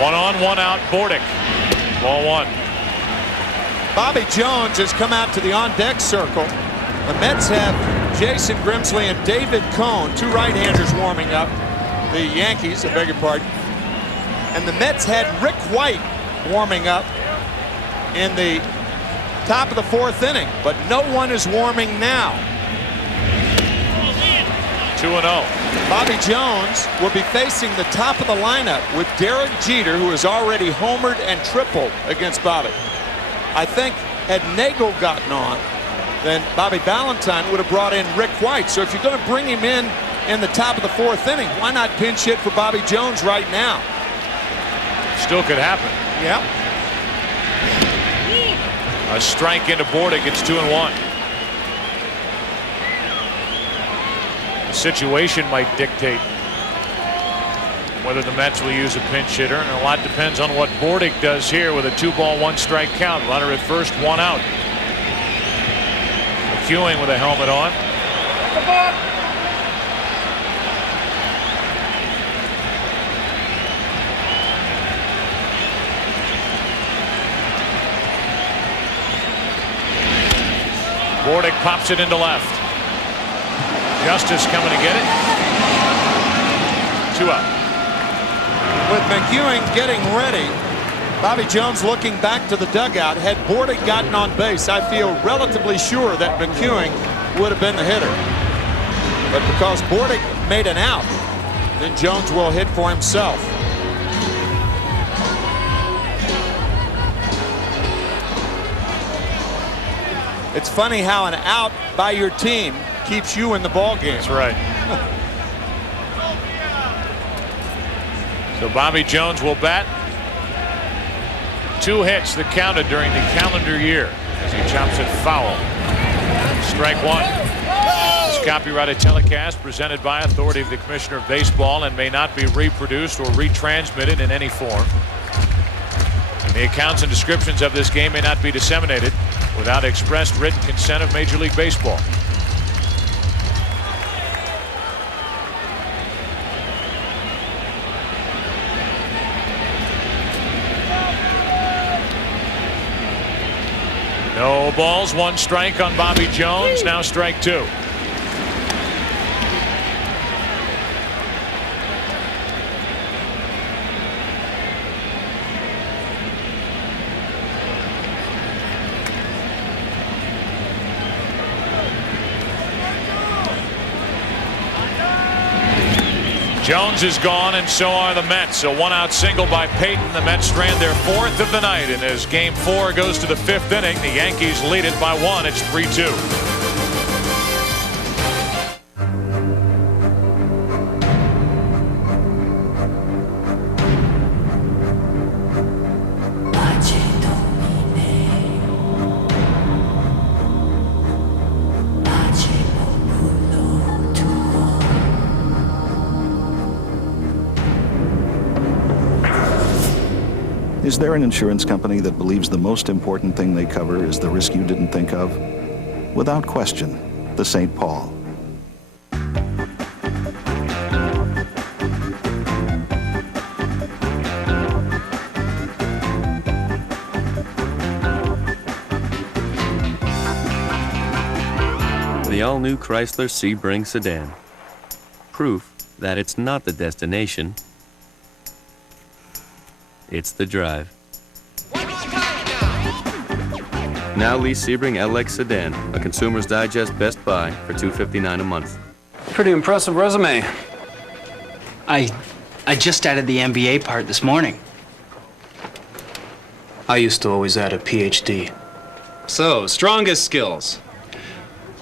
One on, one out, Bordick. Ball one. Bobby Jones has come out to the on-deck circle. The Mets have Jason Grimsley and David Cone, two right-handers warming up. The Yankees, I beg your pardon. And the Mets had Rick White warming up in the top of the 4th inning, but no one is warming now. 2-0. Bobby Jones will be facing the top of the lineup with Derek Jeter, who has already homered and tripled against Bobby. I think had Neagle gotten on, then Bobby Ballantyne would have brought in Rick White. So if you're going to bring him in the top of the 4th inning, why not pinch hit for Bobby Jones right now? Still could happen. Yeah. A strike into Bordick. It's 2-1. The situation might dictate whether the Mets will use a pinch hitter, and a lot depends on what Bordick does here with a 2-ball, 1-strike count. Runner at first, one out. McEwing with a helmet on. Bordick pops it into left. Justice coming to get it. 2 out. With McEwing getting ready, Bobby Jones looking back to the dugout. Had Bordick gotten on base, I feel relatively sure that McEwing would have been the hitter. But because Bordick made an out, then Jones will hit for himself. It's funny how an out by your team keeps you in the ball game. That's right. So Bobby Jones will bat. 2 hits that counted during the calendar year as he chops it foul. Strike one. This copyrighted telecast presented by authority of the Commissioner of Baseball and may not be reproduced or retransmitted in any form. And the accounts and descriptions of this game may not be disseminated without expressed written consent of Major League Baseball. No balls, 1 strike on Bobby Jones. Now strike 2. Jones is gone, and so are the Mets. A 1-out single by Payton. The Mets strand their 4th of the night, and as Game 4 goes to the 5th inning, the Yankees lead it by 1. It's 3-2. Is there an insurance company that believes the most important thing they cover is the risk you didn't think of? Without question, the St. Paul. the all-new Chrysler Sebring sedan. Proof that it's not the destination, it's the drive. Now lease Sebring LX sedan, a Consumer's Digest Best Buy for $259 a month. Pretty impressive resume. I just added the MBA part this morning. I used to always add a PhD. So, strongest skills?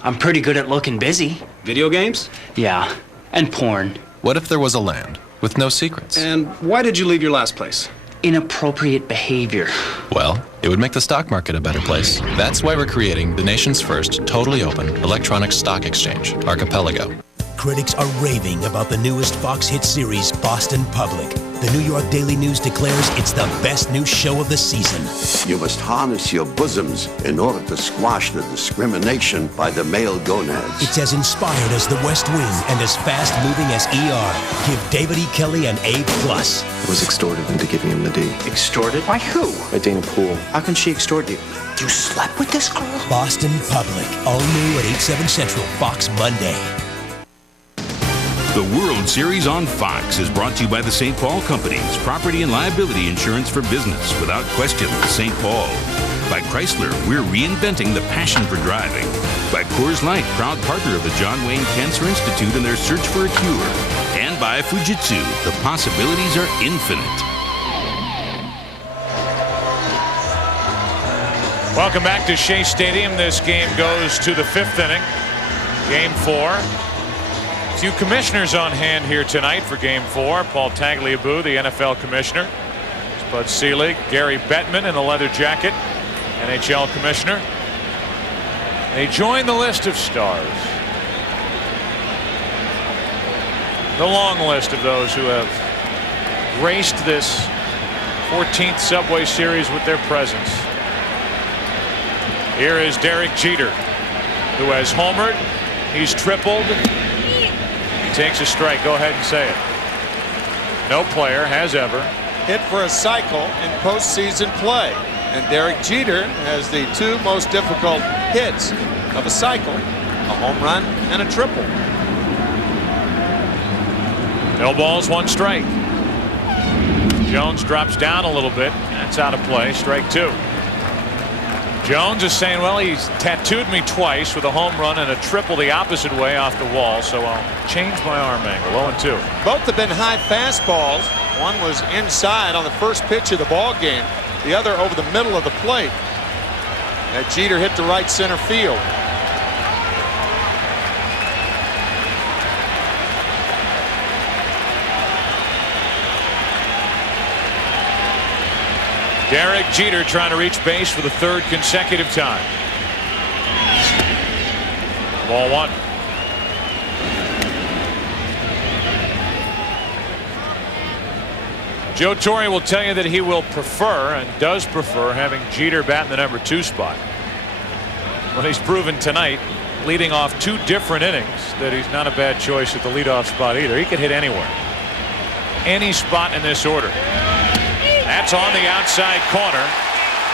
I'm pretty good at looking busy. Video games? Yeah, and porn. What if there was a land with no secrets? And why did you leave your last place? Inappropriate behavior. Well, it would make the stock market a better place. That's why we're creating the nation's first totally open electronic stock exchange, Archipelago. Critics are raving about the newest Fox hit series, Boston Public. The New York Daily News declares it's the best new show of the season. You must harness your bosoms in order to squash the discrimination by the male gonads. It's as inspired as The West Wing and as fast-moving as ER. Give David E. Kelley an A+. I was extorted into giving him the D. Extorted? By who? By Dana Poole. How can she extort you? You slept with this girl? Boston Public. All new at 8/7 Central, Fox Monday. The World Series on Fox is brought to you by the St. Paul Company's property and liability insurance for business without question. St. Paul. By Chrysler, we're reinventing the passion for driving. By Coors Light, proud partner of the John Wayne Cancer Institute in their search for a cure. And by Fujitsu, the possibilities are infinite. Welcome back to Shea Stadium. This game goes to the 5th inning. Game 4. A few commissioners on hand here tonight for Game 4. Paul Tagliabue, the NFL commissioner. Bud Selig, Gary Bettman in the leather jacket, NHL commissioner. They join the list of stars. The long list of those who have graced this 14th Subway Series with their presence. Here is Derek Jeter, who has homered. He's tripled. He takes a strike. Go ahead and say it. No player has ever hit for a cycle in postseason play. And Derek Jeter has the two most difficult hits of a cycle, a home run and a triple. No balls, 1 strike. Jones drops down a little bit. That's out of play. Strike 2. Jones is saying, well, he's tattooed me twice with a home run and a triple the opposite way off the wall, so I'll change my arm angle. 0-2. Both have been high fastballs. One was inside on the first pitch of the ball game. The other over the middle of the plate. That Jeter hit to right center field. Derek Jeter trying to reach base for the 3rd consecutive time. Ball 1. Joe Torre will tell you that he will prefer and does prefer having Jeter bat in the number 2 spot. But he's proven tonight, leading off 2 different innings, that he's not a bad choice at the leadoff spot either. He could hit anywhere. Any spot in this order. That's on the outside corner.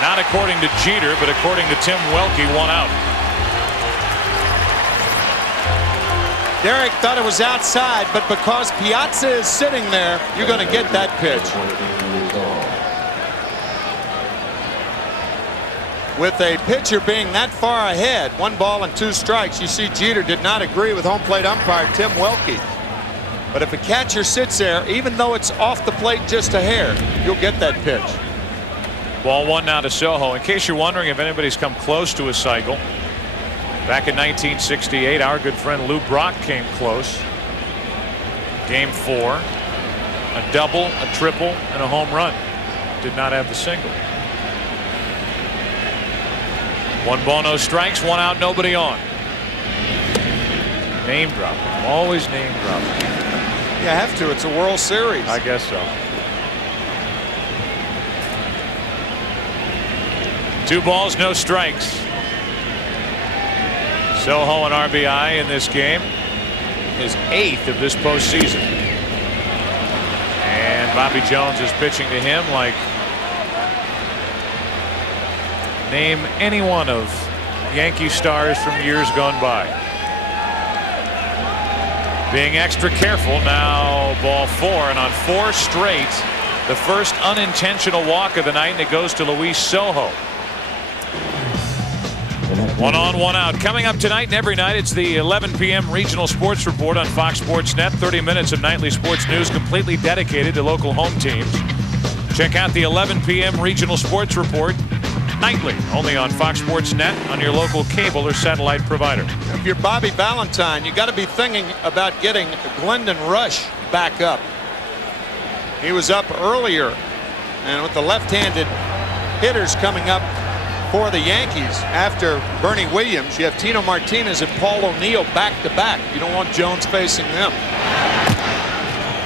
Not according to Jeter, but according to Tim Welke, 1 out. Derek thought it was outside, but because Piazza is sitting there, you're going to get that pitch. With a pitcher being that far ahead, 1 ball and 2 strikes, you see Jeter did not agree with home plate umpire Tim Welke. But if a catcher sits there, even though it's off the plate just a hair, you'll get that pitch. Ball 1 now to Soho. In case you're wondering if anybody's come close to a cycle, back in 1968, our good friend Lou Brock came close. Game 4, a double, a triple, and a home run. Did not have the single. 1 ball, no strikes, 1 out, nobody on. Name dropping, always name dropping. You have to. It's a World Series. I guess so. 2 balls, no strikes. Soho an RBI in this game. His 8th of this postseason. And Bobby Jones is pitching to him like name any one of Yankee stars from years gone by. being extra careful. Now ball 4, and on 4 straight, the first unintentional walk of the night, and it goes to Luis Sojo. 1 on, 1 out. Coming up tonight and every night, it's the 11 p.m. Regional Sports Report on Fox Sports Net. 30 minutes of nightly sports news completely dedicated to local home teams. Check out the 11 p.m. Regional Sports Report nightly, only on Fox Sports Net, on your local cable or satellite provider. If you're Bobby Valentine, you got to be thinking about getting Glendon Rush back up. He was up earlier, and with the left-handed hitters coming up for the Yankees after Bernie Williams, you have Tino Martinez and Paul O'Neill back-to-back. You don't want Jones facing them.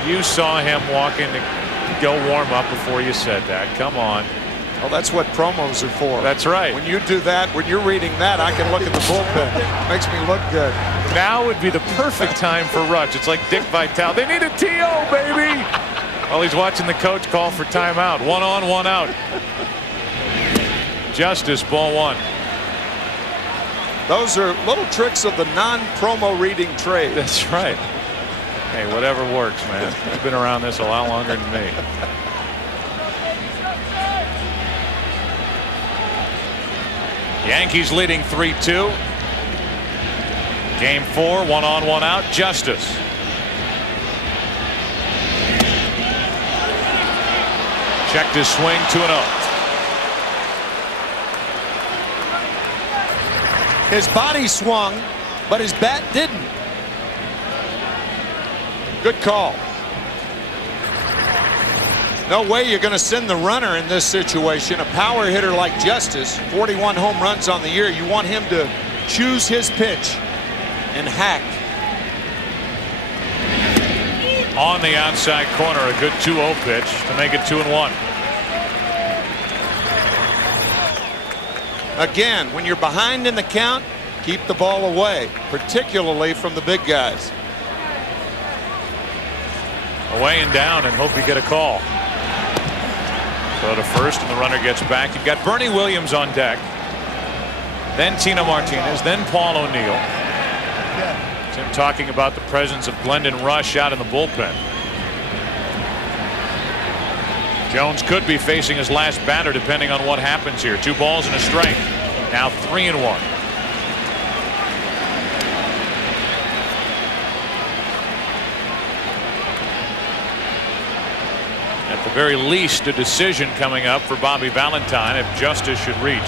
You saw him walk in to go warm up before you said that. Come on. Well, that's what promos are for. That's right. When you do that, when you're reading that, I can look at the bullpen. It makes me look good. Now would be the perfect time for Rush. It's like Dick Vitale. They need a TO, baby. Well, he's watching the coach call for timeout. 1 on, 1 out. Justice, ball 1. Those are little tricks of the non-promo reading trade. That's right. Hey, whatever works, man. You've been around this a lot longer than me. Yankees leading 3-2. Game 4, 1 on, 1 out. Justice. Checked his swing, 2-0. His body swung, but his bat didn't. Good call. No way you're going to send the runner in this situation. A power hitter like Justice, 41 home runs on the year. You want him to choose his pitch and hack. On the outside corner, a good 2-0 pitch to make it 2-1. Again, when you're behind in the count, keep the ball away, particularly from the big guys. Away and down, and hope you get a call. Go to first, and the runner gets back. You've got Bernie Williams on deck, then Tino Martinez, then Paul O'Neill. Tim talking about the presence of Glendon Rush out in the bullpen. Jones could be facing his last batter depending on what happens here. 2 balls and a strike. Now 3-1. At the very least, a decision coming up for Bobby Valentine if Justice should reach.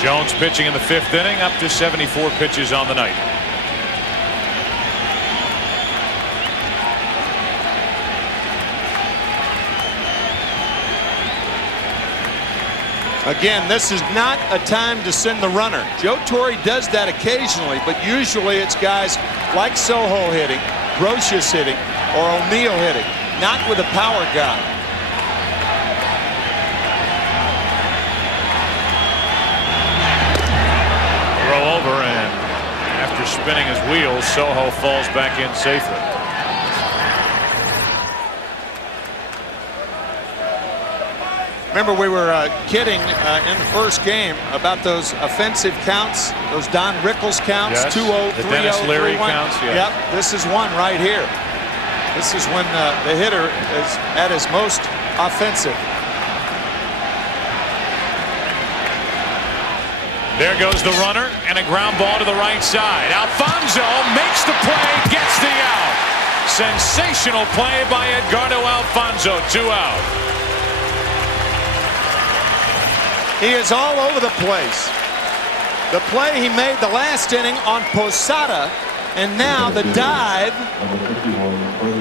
Jones pitching in the 5th inning, up to 74 pitches on the night. Again, this is not a time to send the runner. Joe Torre does that occasionally, but usually it's guys like Sojo hitting, Brocious hitting, or O'Neill hitting, not with a power guy. Throw over, and after spinning his wheels, Sojo falls back in safely. Remember, we were kidding in the first game about those offensive counts, those Don Rickles counts, yes. 2-0, 3-0, the Dennis Leary 3-1. counts. Yeah. Yep, this is one right here. This is when the hitter is at his most offensive. There goes the runner, and a ground ball to the right side. Alfonso makes the play, gets the out. Sensational play by Edgardo Alfonso. 2 out. He is all over the place. The play he made the last inning on Posada, and now the dive,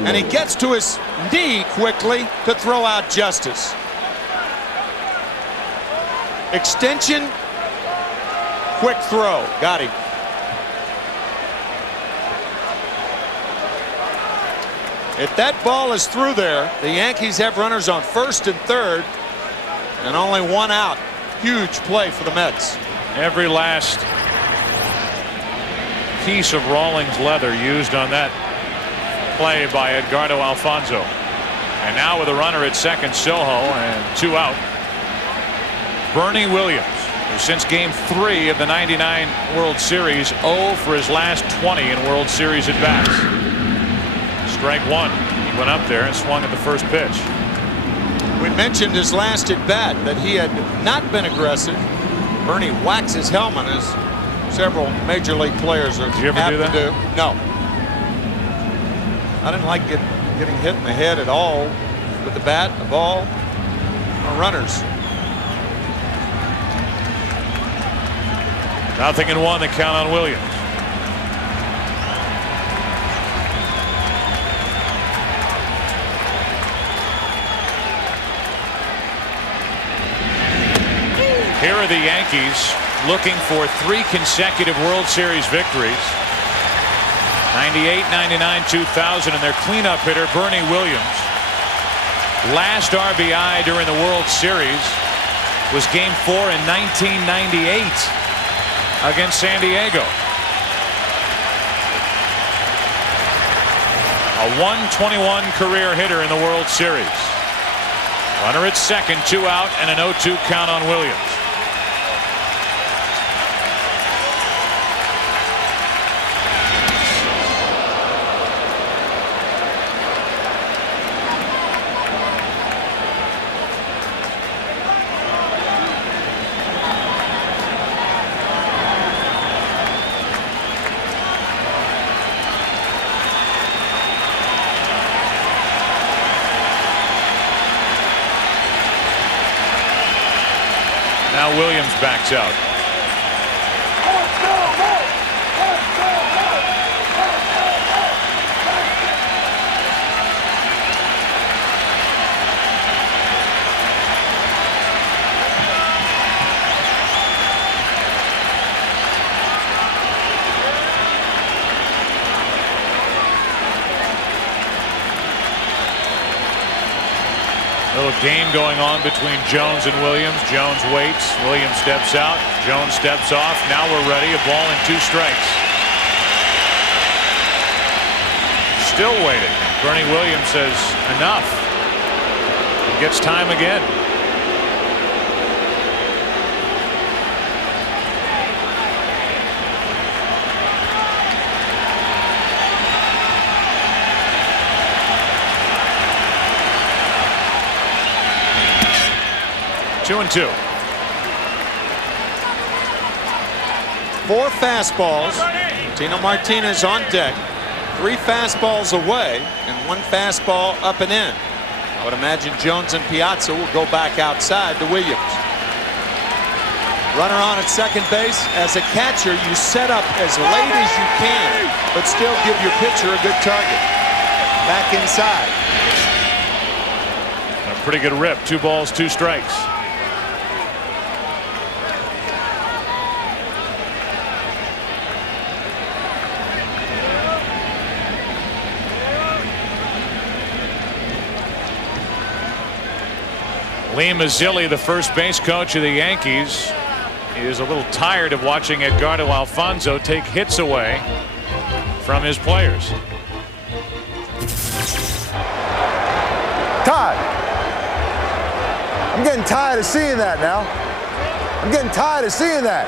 and he gets to his knee quickly to throw out Justice. Extension, quick throw, got him. If that ball is through there, the Yankees have runners on 1st and 3rd, and only 1 out. Huge play for the Mets. Every last piece of Rawlings leather used on that play by Edgardo Alfonso. And now with a runner at second, Sojo, and 2 out. Bernie Williams. Since Game 3 of the '99 World Series, 0 for his last 20 in World Series at bats. Strike one. He went up there and swung at the first pitch. We mentioned his last at bat that he had not been aggressive. Bernie whacks his helmet as several major league players are Did you ever do that? No. I didn't like getting hit in the head at all with the bat, the ball, or runners. 0-1 the count on Williams. Here are the Yankees looking for 3 consecutive World Series victories. 98, 99, 2000, and their cleanup hitter Bernie Williams. Last RBI during the World Series was Game 4 in 1998 against San Diego. A .121 career hitter in the World Series. Runner at second, 2 out, and an 0-2 count on Williams. Now Williams backs out. Little game going on between Jones and Williams. Jones waits. Williams steps out. Jones steps off. Now we're ready. A ball and 2 strikes. Still waiting. Bernie Williams says enough. He gets time again. Two and 2. 4 fastballs. Tino Martinez on deck. 3 fastballs away and 1 fastball up and in. I would imagine Jones and Piazza will go back outside to Williams. Runner on at second base. As a catcher, you set up as late as you can, but still give your pitcher a good target. Back inside. A pretty good rip. 2 balls, 2 strikes. Lee Mazzilli, the first base coach of the Yankees, is a little tired of watching Edgardo Alfonzo take hits away from his players. Todd, I'm getting tired of seeing that now. I'm getting tired of seeing that.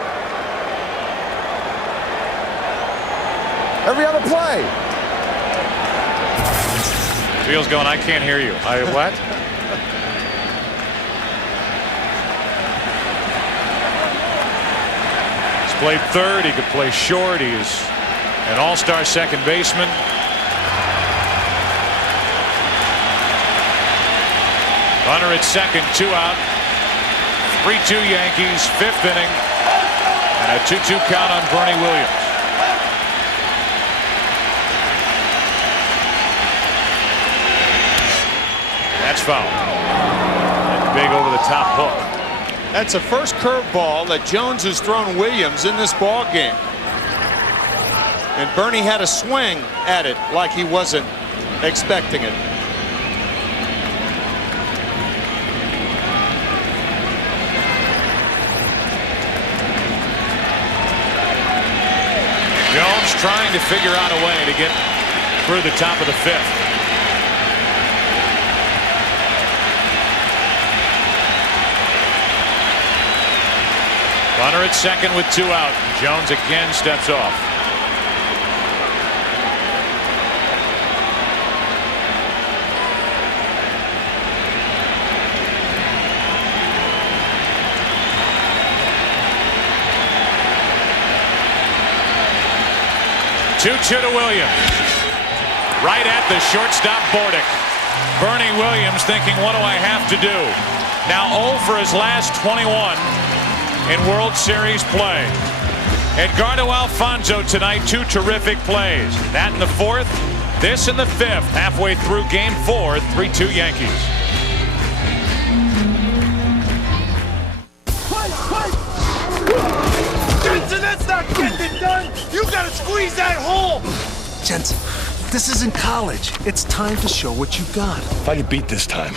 Every other play. Fields going, I can't hear you. What? Played third. He could play short. He is an all-star second baseman. Runner at second, 2 out. 3-2 Yankees, 5th inning, and a 2-2 count on Bernie Williams. That's foul. And big over the top hook. That's the first curveball that Jones has thrown Williams in this ball game. And Bernie had a swing at it like he wasn't expecting it. Jones trying to figure out a way to get through the top of the 5th. Runner at second with 2 out. Jones again steps off. Two-2 to Williams. Right at the shortstop Bordick. Bernie Williams thinking, what do I have to do? Now 0 for his last 21 in World Series play. Edgardo Alfonzo tonight, 2 terrific plays. That in the 4th, this in the 5th. Halfway through game 4, 3-2 Yankees. Jensen, that's not getting it done. You gotta squeeze that hole. Jensen, this isn't college. It's time to show what you got. If I could beat this time,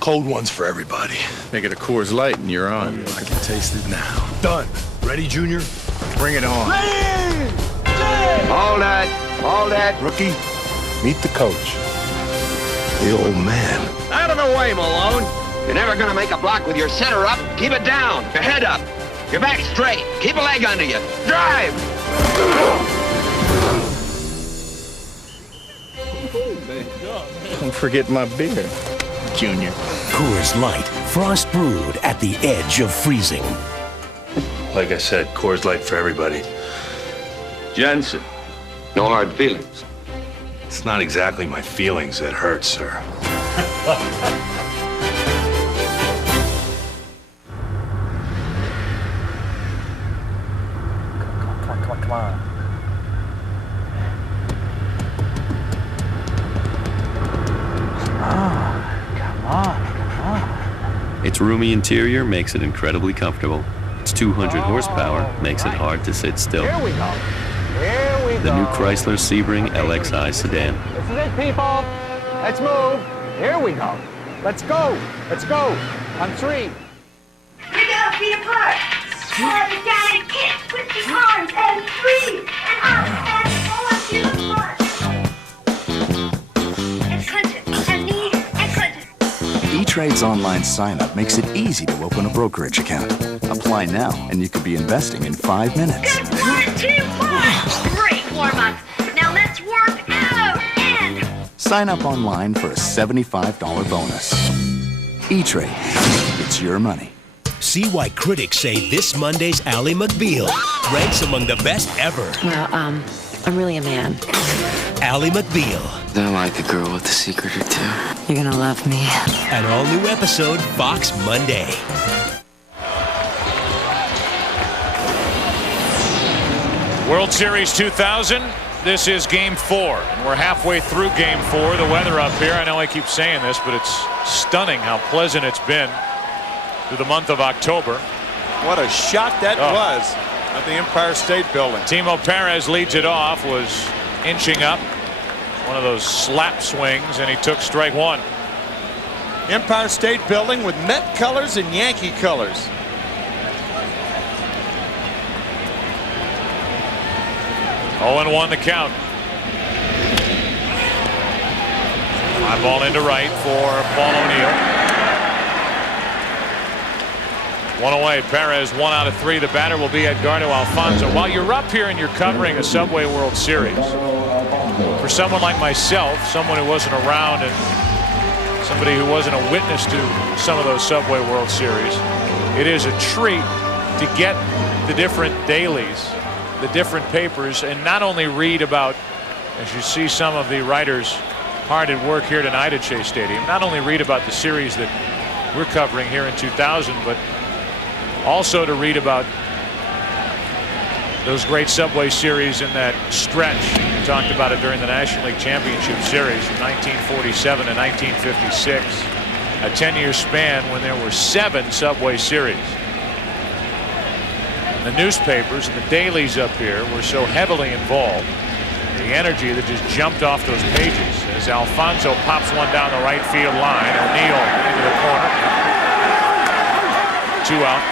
cold ones for everybody. Make it a Coors Light and you're on. I can taste it now. Done. Ready, Junior? Bring it on. All that. Rookie, meet the coach. The old man. Out of the way, Malone. You're never gonna make a block with your center up. Keep it down. Your head up. Your back straight. Keep a leg under you. Drive! Don't forget my beer, Junior. Coors Light, frost brewed at the edge of freezing. Like I said, Coors Light for everybody. Jensen. No hard feelings. It's not exactly my feelings that hurt, sir. Come on. Its roomy interior makes it incredibly comfortable. Its 200 horsepower makes it hard to sit still. Here we go. The new Chrysler Sebring LXi sedan. This is it, people. Let's move. Here we go. Let's go. Let's go. On 3. You gotta be apart. Slide it down and kick with the arms and 3 and up and forward to the front. And Clinton and knee and Clinton. E-Trade's online sign-up makes it easy to open a brokerage account. Apply now, and you could be investing in 5 minutes. Good one, 2, 1. Great warm-up. Now let's work out and... Sign up online for a $75 bonus. E-Trade. It's your money. See why critics say this Monday's Ally McBeal ranks among the best ever. Well, I'm really a man. Ally McBeal. I like a girl with a secret or two. You're gonna love me. An all-new episode, Fox Monday. World Series 2000. This is game 4, and we're halfway through game 4. The weather up here, I know I keep saying this, but it's stunning how pleasant it's been through the month of October. What a shot that was at the Empire State Building. Timo Perez leads it off, was inching up. One of those slap swings, and he took strike 1. Empire State Building with Met colors and Yankee colors. Oh, and 1 the count. Fly ball into right for Paul O'Neill. 1 away. Perez 1 out of 3. The batter will be Edgardo Alfonzo. While you're up here and you're covering a Subway World Series, for someone like myself, someone who wasn't around and somebody who wasn't a witness to some of those Subway World Series, it is a treat to get the different dailies, the different papers, and not only read about, as you see some of the writers hard at work here tonight at Shea Stadium, not only read about the series that we're covering here in 2000, but also to read about those great Subway series in that stretch. We talked about it during the National League Championship Series from 1947 to 1956, a 10-year span when there were 7 Subway series. The newspapers and the dailies up here were so heavily involved. The energy that just jumped off those pages as Alfonzo pops one down the right field line. O'Neill into the corner. 2 out.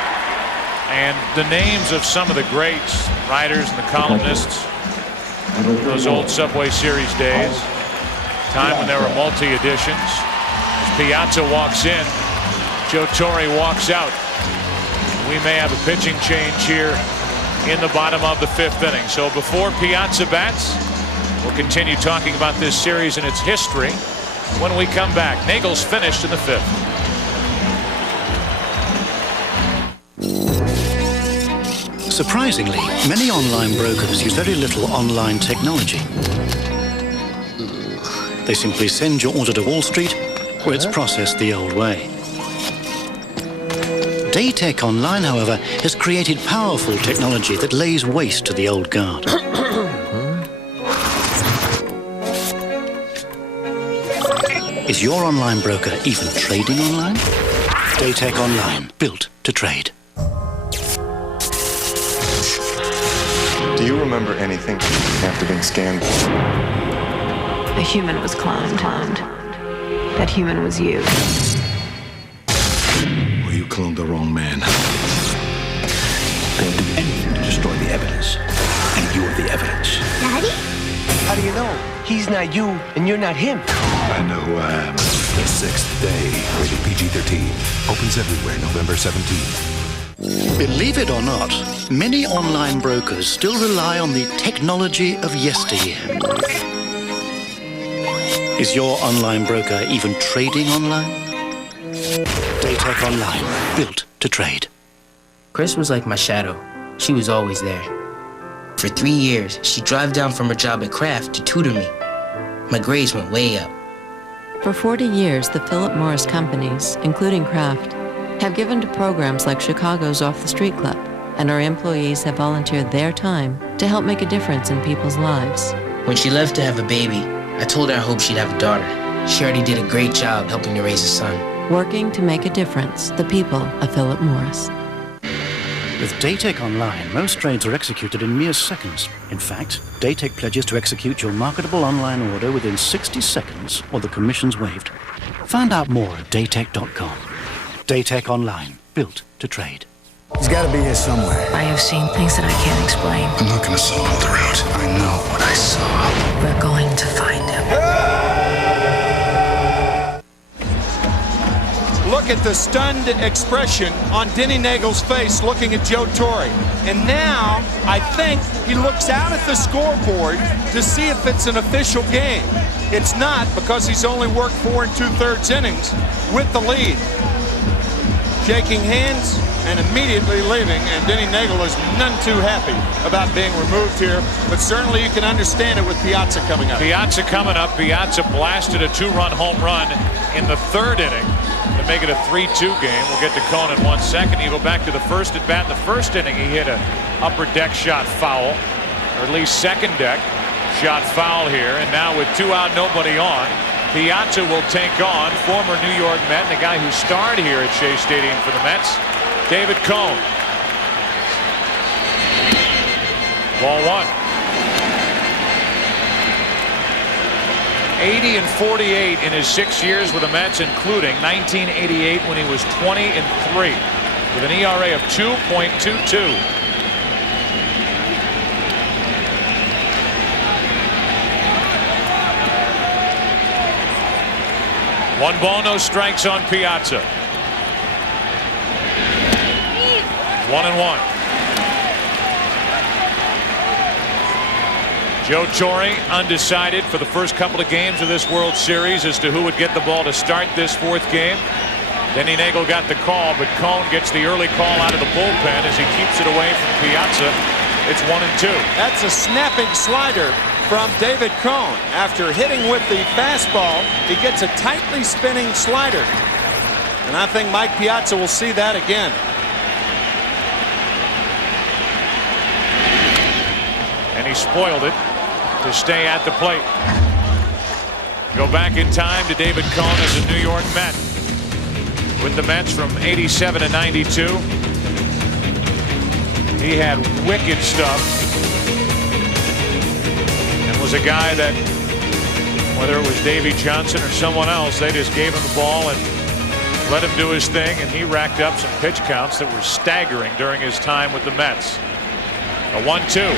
And the names of some of the greats, writers and the columnists, those old Subway Series days, time when there were multi-editions. As Piazza walks in, Joe Torre walks out. We may have a pitching change here in the bottom of the 5th inning. So before Piazza bats, we'll continue talking about this series and its history when we come back. Neagle's finished in the 5th. Surprisingly, many online brokers use very little online technology. They simply send your order to Wall Street, where it's processed the old way. Daytech Online, however, has created powerful technology that lays waste to the old guard. Is your online broker even trading online? Daytech Online, built to trade. Do you remember anything after being scanned? A human was cloned. That human was you. Well, you cloned the wrong man. They'll do anything to destroy the evidence. And you're the evidence. Daddy? How do you know? He's not you, and you're not him. I know who I am. The Sixth Day, rated PG-13. Opens everywhere November 17th. Believe it or not, many online brokers still rely on the technology of yesteryear. Is your online broker even trading online? Daytech Online, built to trade. Chris was like my shadow. She was always there. For 3 years, she'd drive down from her job at Kraft to tutor me. My grades went way up. For 40 years, the Philip Morris companies, including Kraft, have given to programs like Chicago's Off the Street Club, and our employees have volunteered their time to help make a difference in people's lives. When she left to have a baby, I told her I hoped she'd have a daughter. She already did a great job helping to raise a son. Working to make a difference, the people of Philip Morris. With Daytech Online, most trades are executed in mere seconds. In fact, Daytech pledges to execute your marketable online order within 60 seconds or the commission's waived. Find out more at daytech.com. Daytech Online, built to trade. He's got to be here somewhere. I have seen things that I can't explain. I'm not gonna solve all the route. I know what I saw. We're going to find him. Look at the stunned expression on Denny Neagle's face looking at Joe Torre. And now, I think he looks out at the scoreboard to see if it's an official game. It's not, because he's only worked 4 2/3 innings with the lead. Shaking hands and immediately leaving, and Denny Neagle is none too happy about being removed here, but certainly you can understand it with Piazza coming up. Piazza coming up. Piazza blasted a 2-run home run in the 3rd inning to make it a 3-2 game. We'll get to Cone in 1 second. You go back to the first at bat. In the 1st inning, he hit an upper deck shot foul, or at least 2nd deck shot foul here, and now with 2 out, nobody on, Piazza will take on former New York Met and the guy who starred here at Shea Stadium for the Mets, David Cone. Ball 1. 80-48 in his 6 years with the Mets, including 1988 when he was 20-3 with an ERA of 2.22. One ball, no strikes on Piazza. 1-1. Joe Torre undecided for the first couple of games of this World Series as to who would get the ball to start this 4th game. Denny Neagle got the call, but Cone gets the early call out of the bullpen as he keeps it away from Piazza. It's 1-2. That's a snapping slider from David Cone. After hitting with the fastball, he gets a tightly spinning slider. And I think Mike Piazza will see that again. And he spoiled it to stay at the plate. Go back in time to David Cone as a New York Met with the Mets from 87 to 92. He had wicked stuff and was a guy that, whether it was Davey Johnson or someone else, they just gave him the ball and let him do his thing, and he racked up some pitch counts that were staggering during his time with the Mets. A 1-2.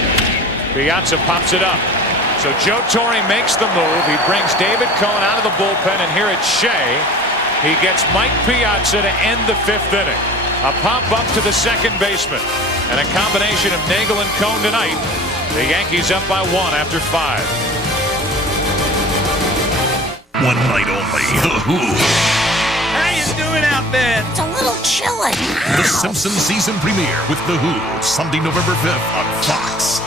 Piazza pops it up. So Joe Torre makes the move. He brings David Cone out of the bullpen, and here at Shea, he gets Mike Piazza to end the 5th inning. A pop up to the second baseman. And a combination of Neagle and Cone tonight. The Yankees up by 1 after 5. One night only. The Who. How you doing out there? It's a little chilly. The Simpsons season premiere with The Who. Sunday, November 5th on Fox.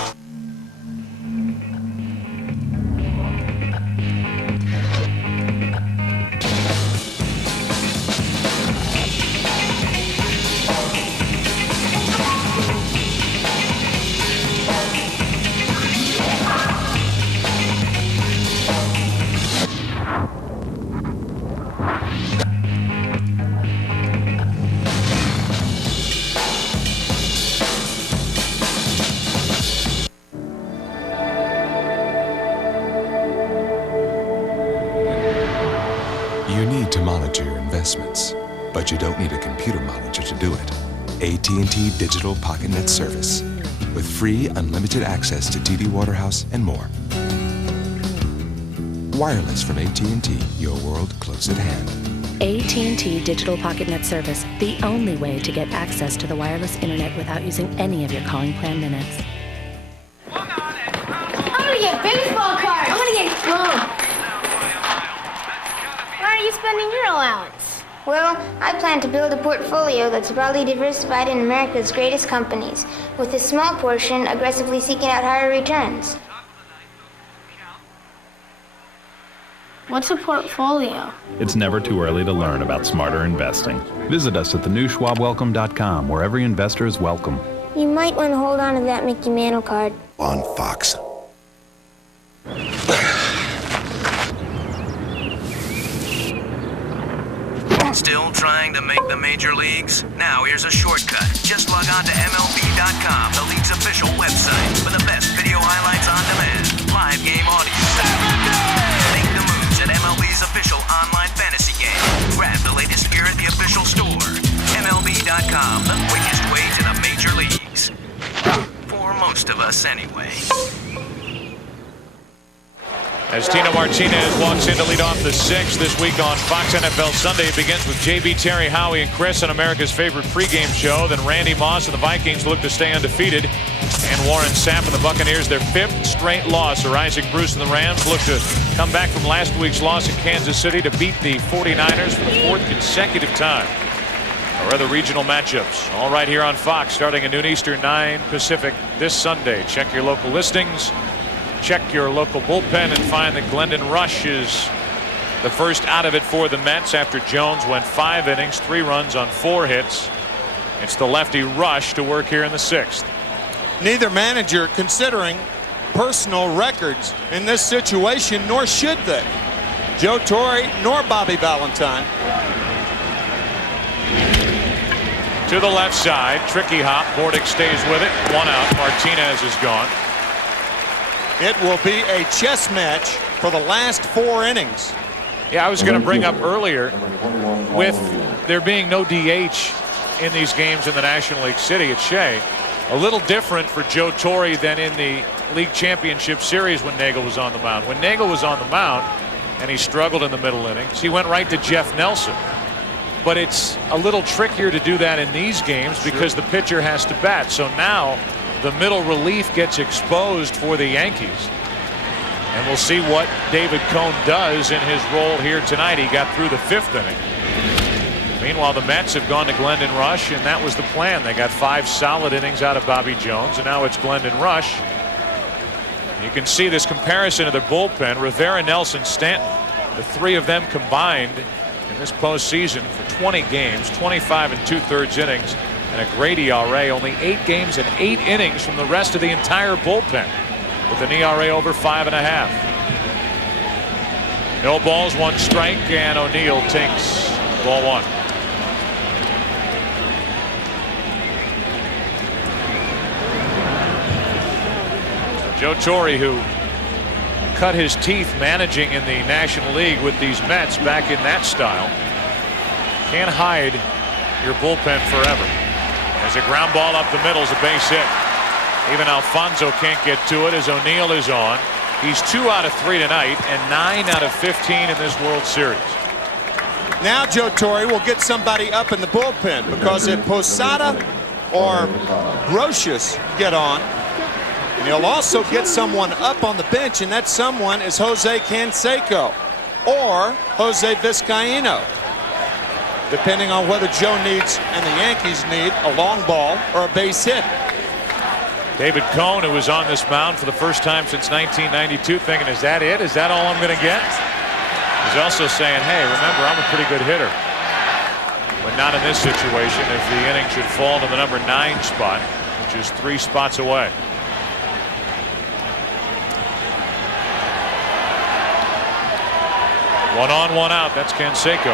You need to monitor your investments, but you don't need a computer monitor to do it. AT&T Digital PocketNet service with free unlimited access to TD Waterhouse and more. Wireless from AT&T, your world close at hand. AT&T Digital PocketNet service, the only way to get access to the wireless internet without using any of your calling plan minutes. I'm gonna get baseball cards. I'm gonna get Why are you spending your allowance? Well, I plan to build a portfolio that's broadly diversified in America's greatest companies, with a small portion aggressively seeking out higher returns. What's a portfolio? It's never too early to learn about smarter investing. Visit us at thenewschwabwelcome.com, where every investor is welcome. You might want to hold on to that Mickey Mantle card. On Fox. Still trying to make the major leagues? Now here's a shortcut. Just log on to MLB.com, the league's official website, for the best video highlights on demand, live game audio. Make the moves at MLB's official online fantasy game. Grab the latest gear at the official store. MLB.com, the quickest way to the major leagues. For most of us, anyway. As Tino Martinez walks in to lead off the 6th this week on Fox NFL Sunday, it begins with JB, Terry, Howie, and Chris on America's favorite pregame show. Then Randy Moss and the Vikings look to stay undefeated. And Warren Sapp and the Buccaneers, their 5th straight loss. Or Isaac Bruce and the Rams look to come back from last week's loss in Kansas City to beat the 49ers for the 4th consecutive time. Our other regional matchups, all right here on Fox, starting at noon Eastern, 9 Pacific this Sunday. Check your local listings. Check your local bullpen and find that Glendon Rush is the first out of it for the Mets after Jones went 5 innings, 3 runs on 4 hits. It's the lefty Rush to work here in the 6th. Neither manager considering personal records in this situation, nor should they. Joe Torre nor Bobby Valentine. To the left side, tricky hop. Bordick stays with it. 1 out. Martinez is gone. It will be a chess match for the last 4 innings. Yeah, I was going to bring up earlier, with there being no DH in these games in the National League City at Shea, a little different for Joe Torre than in the League Championship Series when Neagle was on the mound. When Neagle was on the mound and he struggled in the middle innings, he went right to Jeff Nelson. But it's a little trickier to do that in these games because the pitcher has to bat. So now the middle relief gets exposed for the Yankees. And we'll see what David Cone does in his role here tonight. He got through the 5th inning. Meanwhile, the Mets have gone to Glendon Rush, and that was the plan. They got 5 solid innings out of Bobby Jones, and now it's Glendon Rush. You can see this comparison of their bullpen. Rivera, Nelson, Stanton, the 3 of them combined in this postseason for 20 games, 25 2/3 innings, and a great ERA. Only 8 games and 8 innings from the rest of the entire bullpen, with an ERA over 5.5. No balls, 1 strike, and O'Neill takes ball 1. Joe Torre, who cut his teeth managing in the National League with these Mets back in that style, can't hide your bullpen forever. As a ground ball up the middle is a base hit. Even Alfonso can't get to it as O'Neill is on. He's 2 out of 3 tonight and 9 out of 15 in this World Series. Now Joe Torre will get somebody up in the bullpen, because if Posada or Brocious get on, and he'll also get someone up on the bench, and that someone is Jose Canseco or Jose Vizcaíno, depending on whether Joe needs and the Yankees need a long ball or a base hit. David Cone, who was on this mound for the first time since 1992, thinking, is that it? Is that all I'm going to get? He's also saying, hey, remember, I'm a pretty good hitter. But not in this situation if the inning should fall to the number 9 spot, which is 3 spots away. One on, one out. That's Canseco.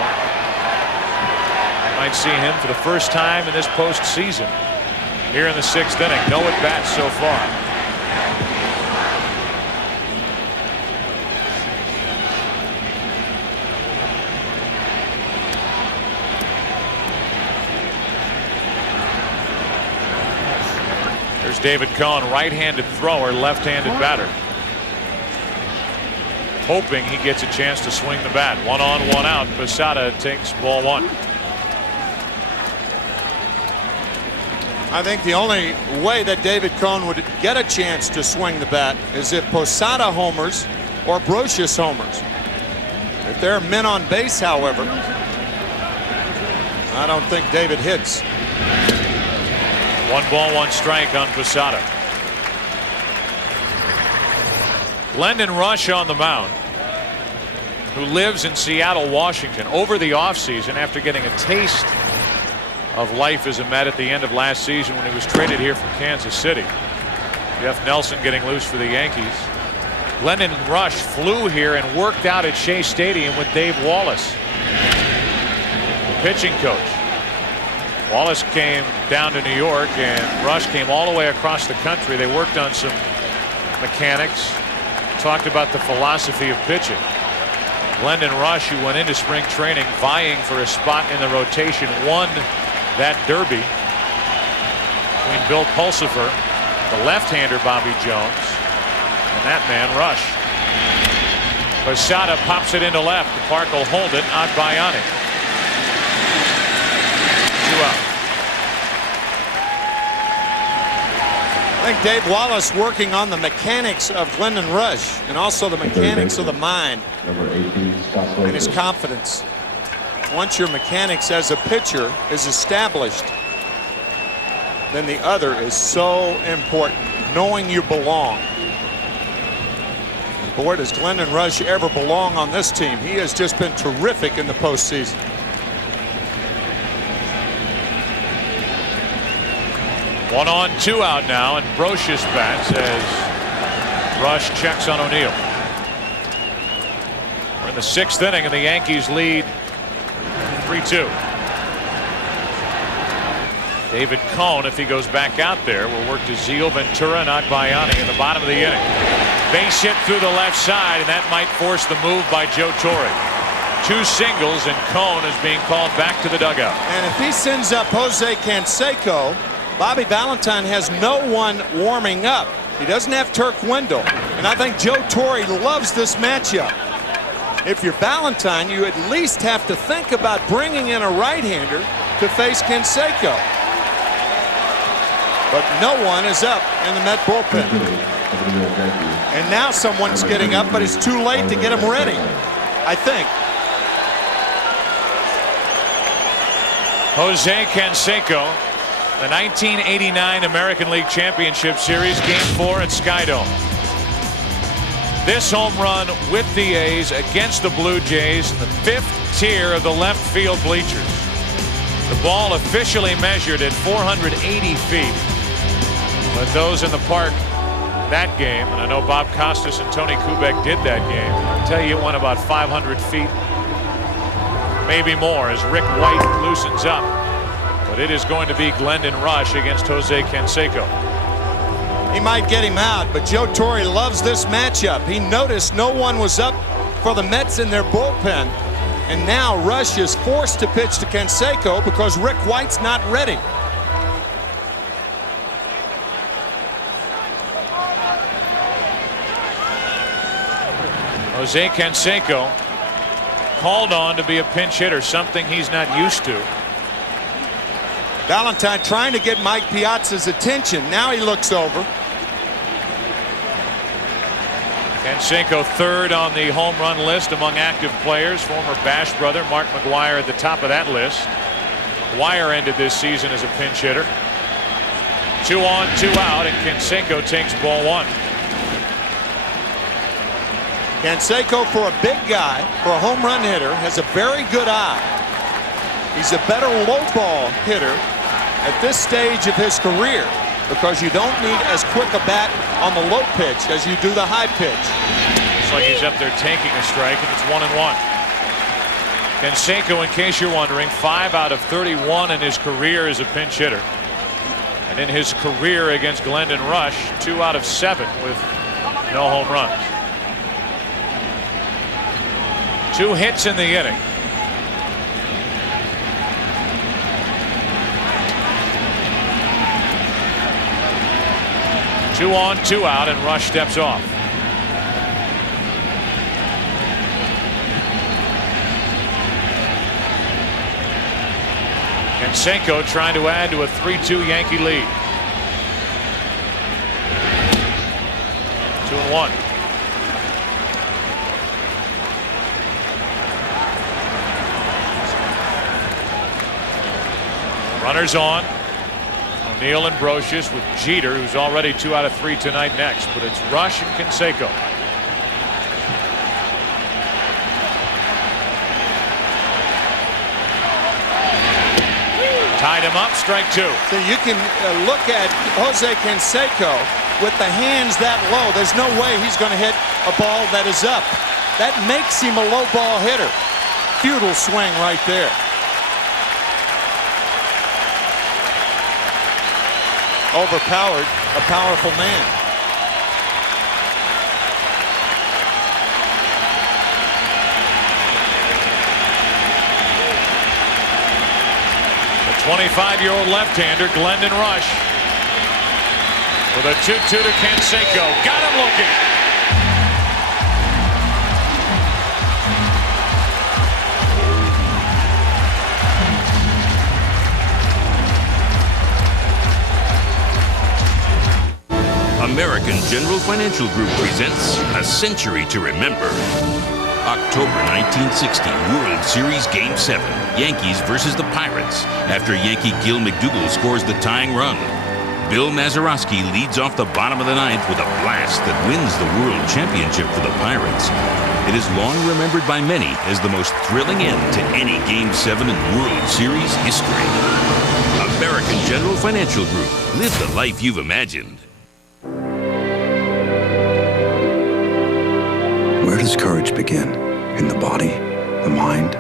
Might see him for the first time in this postseason here in the 6th inning. No at bats so far. There's David Cone, right-handed thrower, left-handed batter. Hoping he gets a chance to swing the bat. One on, one out. Posada takes ball 1. I think the only way that David Cone would get a chance to swing the bat is if Posada homers or Brocious homers. If there are men on base, however, I don't think David hits. 1 ball, 1 strike on Posada. Glendon Rush on the mound, who lives in Seattle, Washington. Over the offseason, after getting a taste of life as a Met at the end of last season when he was traded here from Kansas City, Jeff Nelson getting loose for the Yankees, Glendon Rush flew here and worked out at Shea Stadium with Dave Wallace, the pitching coach. Wallace came down to New York and Rush came all the way across the country. They worked on some mechanics, talked about the philosophy of pitching. Glendon Rush, who went into spring training vying for a spot in the rotation, won that derby between Bill Pulsifer, the left-hander Bobby Jones, and that man Rush. Posada pops it into left. The Park will hold it. Adbayani. 2 out. I think Dave Wallace working on the mechanics of Glendon Rush and also the mechanics of the mind and his confidence. Once your mechanics as a pitcher is established, then the other is so important. Knowing you belong. And boy, does Glendon Rush ever belong on this team. He has just been terrific in the postseason. One on, 2 out now, and Brocious bats as Rush checks on O'Neill. We're in the 6th inning and the Yankees lead 3-2. David Cone, if he goes back out there, will work to Zeal, Ventura, and Adbayani in the bottom of the inning. Base hit through the left side, and that might force the move by Joe Torre. 2 singles, and Cone is being called back to the dugout. And if he sends up Jose Canseco, Bobby Valentine has no one warming up. He doesn't have Turk Wendell. And I think Joe Torre loves this matchup. If you're Valentine, you at least have to think about bringing in a right-hander to face Canseco. But no one is up in the Met bullpen. And now someone's getting up, but it's too late to get him ready, I think. Jose Canseco, the 1989 American League Championship Series, Game 4 at Skydome. This home run with the A's against the Blue Jays in the 5th tier of the left field bleachers. The ball officially measured at 480 feet. But those in the park that game, and I know Bob Costas and Tony Kubek did that game, I'll tell you it went about 500 feet, maybe more, as Rick White loosens up. But it is going to be Glendon Rush against Jose Canseco. He might get him out, but Joe Torre loves this matchup. He noticed no one was up for the Mets in their bullpen, and now Rush is forced to pitch to Canseco because Rick White's not ready. Jose Canseco called on to be a pinch hitter, something he's not used to. Valentine trying to get Mike Piazza's attention. Now he looks over. Canseco third on the home run list among active players. Former Bash brother Mark McGwire at the top of that list. McGwire ended this season as a pinch hitter. 2 on, 2 out, and Canseco takes ball 1. Canseco, for a big guy, for a home run hitter, has a very good eye. He's a better low ball hitter at this stage of his career because you don't need as quick a bat on the low pitch as you do the high pitch. Looks like he's up there taking a strike, and it's 1-1. Canseco, in case you're wondering, 5 out of 31 in his career as a pinch hitter. And in his career against Glendon Rush, 2 out of 7 with no home runs. 2 hits in the inning. Two on, 2 out, and Rush steps off. Canseco trying to add to a 3-2 Yankee lead. 2-1. Runners on. O'Neill and Brocious with Jeter, who's already 2 out of 3 tonight next. But it's Rush and Canseco. Tied him up, strike 2. So you can look at Jose Canseco with the hands that low. There's no way he's going to hit a ball that is up. That makes him a low ball hitter. Futile swing right there. Overpowered a powerful man. The 25-year-old left-hander Glendon Rush with a 2-2 to Canseco. Got him looking. American General Financial Group presents A Century to Remember. October 1960, World Series Game 7, Yankees versus the Pirates. After Yankee Gil McDougall scores the tying run, Bill Mazeroski leads off the bottom of the ninth with a blast that wins the World Championship for the Pirates. It is long remembered by many as the most thrilling end to any Game 7 in World Series history. American General Financial Group. Live the life you've imagined. Where does courage begin? In the body, the mind,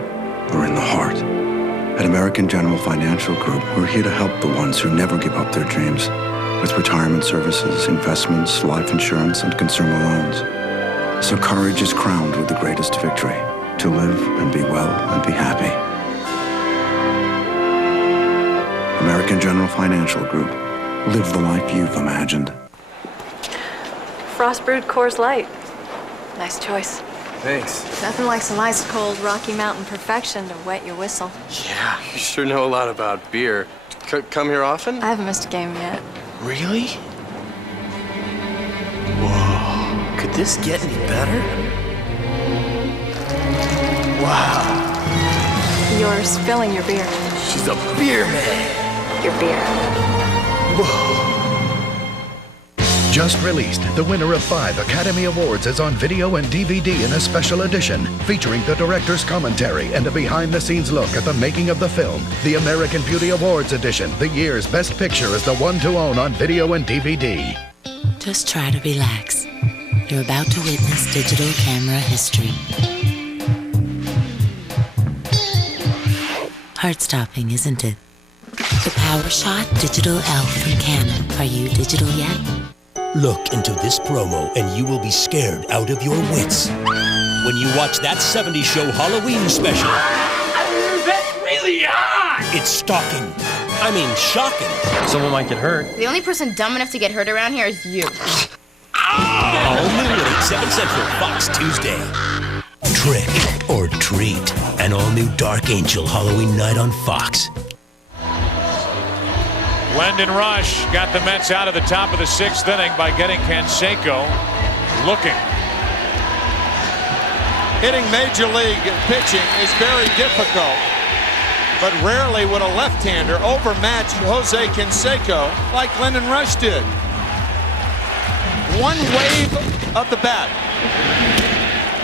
or in the heart? At American General Financial Group, we're here to help the ones who never give up their dreams with retirement services, investments, life insurance, and consumer loans. So courage is crowned with the greatest victory, to live and be well and be happy. American General Financial Group. Live the life you've imagined. Frost brewed Coors Light. Nice choice. Thanks. Nothing like some ice cold Rocky Mountain perfection to wet your whistle. Yeah, you sure know a lot about beer. Come here often? I haven't missed a game yet. Really? Whoa. Could this get any better? Wow. You're spilling your beer. She's a beer man. Your beer. Whoa. Just released, the winner of 5 Academy Awards is on video and DVD in a special edition, featuring the director's commentary and a behind-the-scenes look at the making of the film. The American Beauty Awards edition, the year's best picture, is the one to own on video and DVD. Just try to relax. You're about to witness digital camera history. Heart-stopping, isn't it? The PowerShot Digital L from Canon. Are you digital yet? Look into this promo and you will be scared out of your wits. When you watch that 70s show Halloween special. That's really hot! It's stalking. I mean, shocking. Someone might get hurt. The only person dumb enough to get hurt around here is you. All new at 7 Central, Fox Tuesday. trick, or treat. An all-new Dark Angel Halloween night on Fox. Lyndon Rush got the Mets out of the top of the 6th inning by getting Canseco looking. Hitting major league pitching is very difficult, but rarely would a left-hander overmatch Jose Canseco like Lyndon Rush did. One wave of the bat.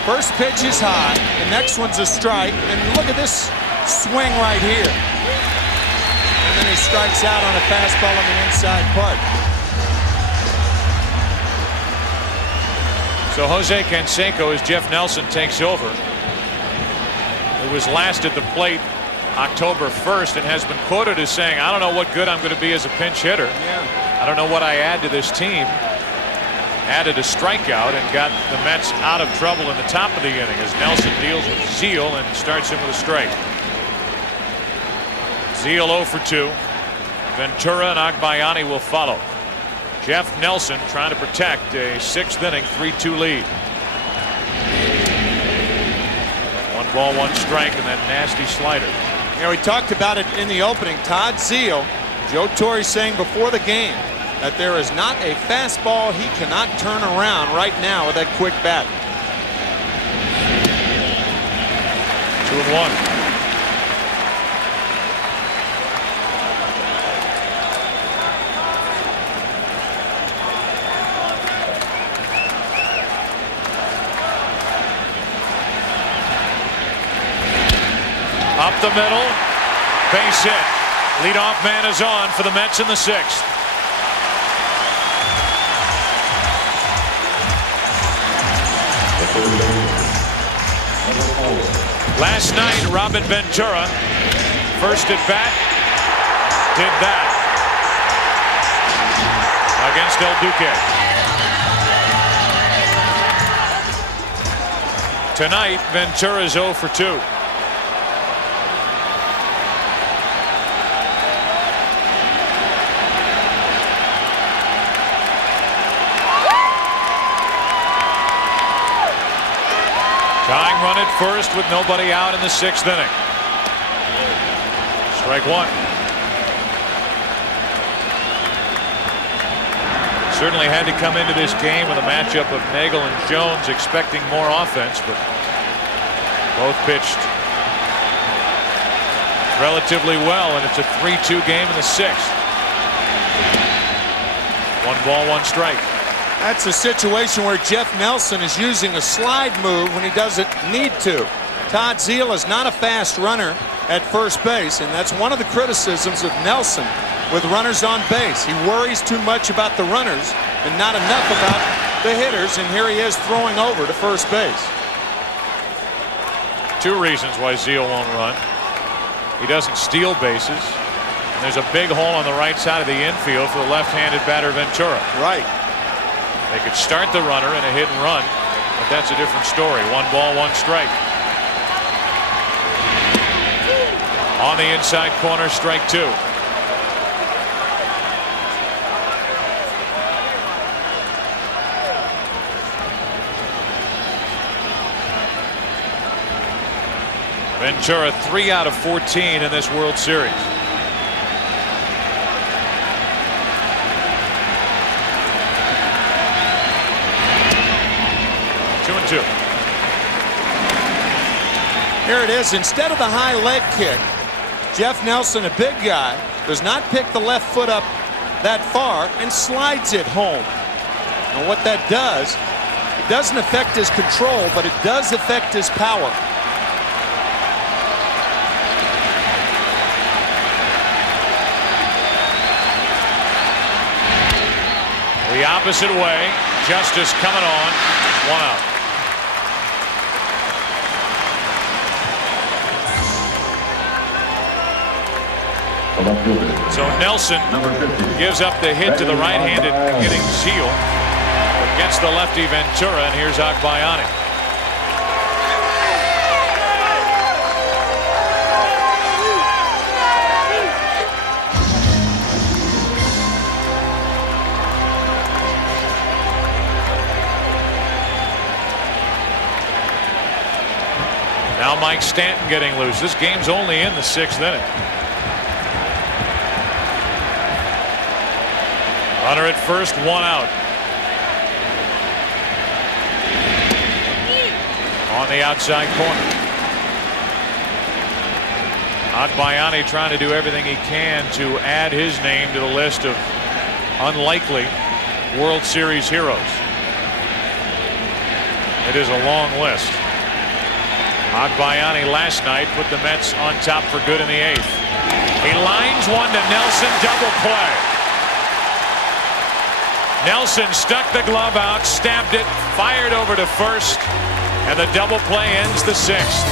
First pitch is high, the next one's a strike, and look at this swing right here. And then he strikes out on a fastball on the inside part. So Jose Canseco, as Jeff Nelson takes over, who was last at the plate October 1st and has been quoted as saying, I don't know what good I'm going to be as a pinch hitter. Yeah. I don't know what I add to this team. Added a strikeout and got the Mets out of trouble in the top of the inning as Nelson deals with Zeal and starts him with a strike. Zeal 0 for 2. Ventura and Agbayani will follow. Jeff Nelson trying to protect a 6th inning 3-2 lead. 1 ball, 1 strike, and that nasty slider. You know, we talked about it in the opening. Todd Zeal, Joe Torre saying before the game that there is not a fastball he cannot turn around right now with that quick bat. 2-1. Up the middle, base hit. Leadoff man is on for the Mets in the 6th. Last night, Robin Ventura, first at bat, did that against El Duque. Tonight, Ventura's 0 for 2. Tying run at first with nobody out in the 6th inning. Strike 1. Certainly had to come into this game with a matchup of Neagle and Jones expecting more offense, but both pitched relatively well, and it's a 3-2 game in the 6th. 1 ball, 1 strike. That's a situation where Jeff Nelson is using a slide move when he doesn't need to. Todd Zeal is not a fast runner at first base, and that's one of the criticisms of Nelson with runners on base. He worries too much about the runners and not enough about the hitters, and here he is throwing over to first base. 2 reasons why Zeal won't run. He doesn't steal bases, and there's a big hole on the right side of the infield for the left-handed batter Ventura. Right. They could start the runner in a hit and run, but that's a different story. 1 ball, 1 strike. On the inside corner, strike 2. Ventura 3 out of 14 in this World Series. Here it is. Instead of the high leg kick, Jeff Nelson, a big guy, does not pick the left foot up that far and slides it home. And what that does, it doesn't affect his control, but it does affect his power. The opposite way. Justice coming on. 1 out. So Nelson gives up the hit to the right-handed hitting Zeal, but gets the lefty Ventura, and here's Agbayani. Mike Stanton getting loose. This game's only in the 6th inning. Runner at first, 1 out. On the outside corner. Agbayani trying to do everything he can to add his name to the list of unlikely World Series heroes. It is a long list. Agbayani last night put the Mets on top for good in the 8th. He lines one to Nelson, double play. Nelson stuck the glove out, stabbed it, fired over to first, and the double play ends the 6th.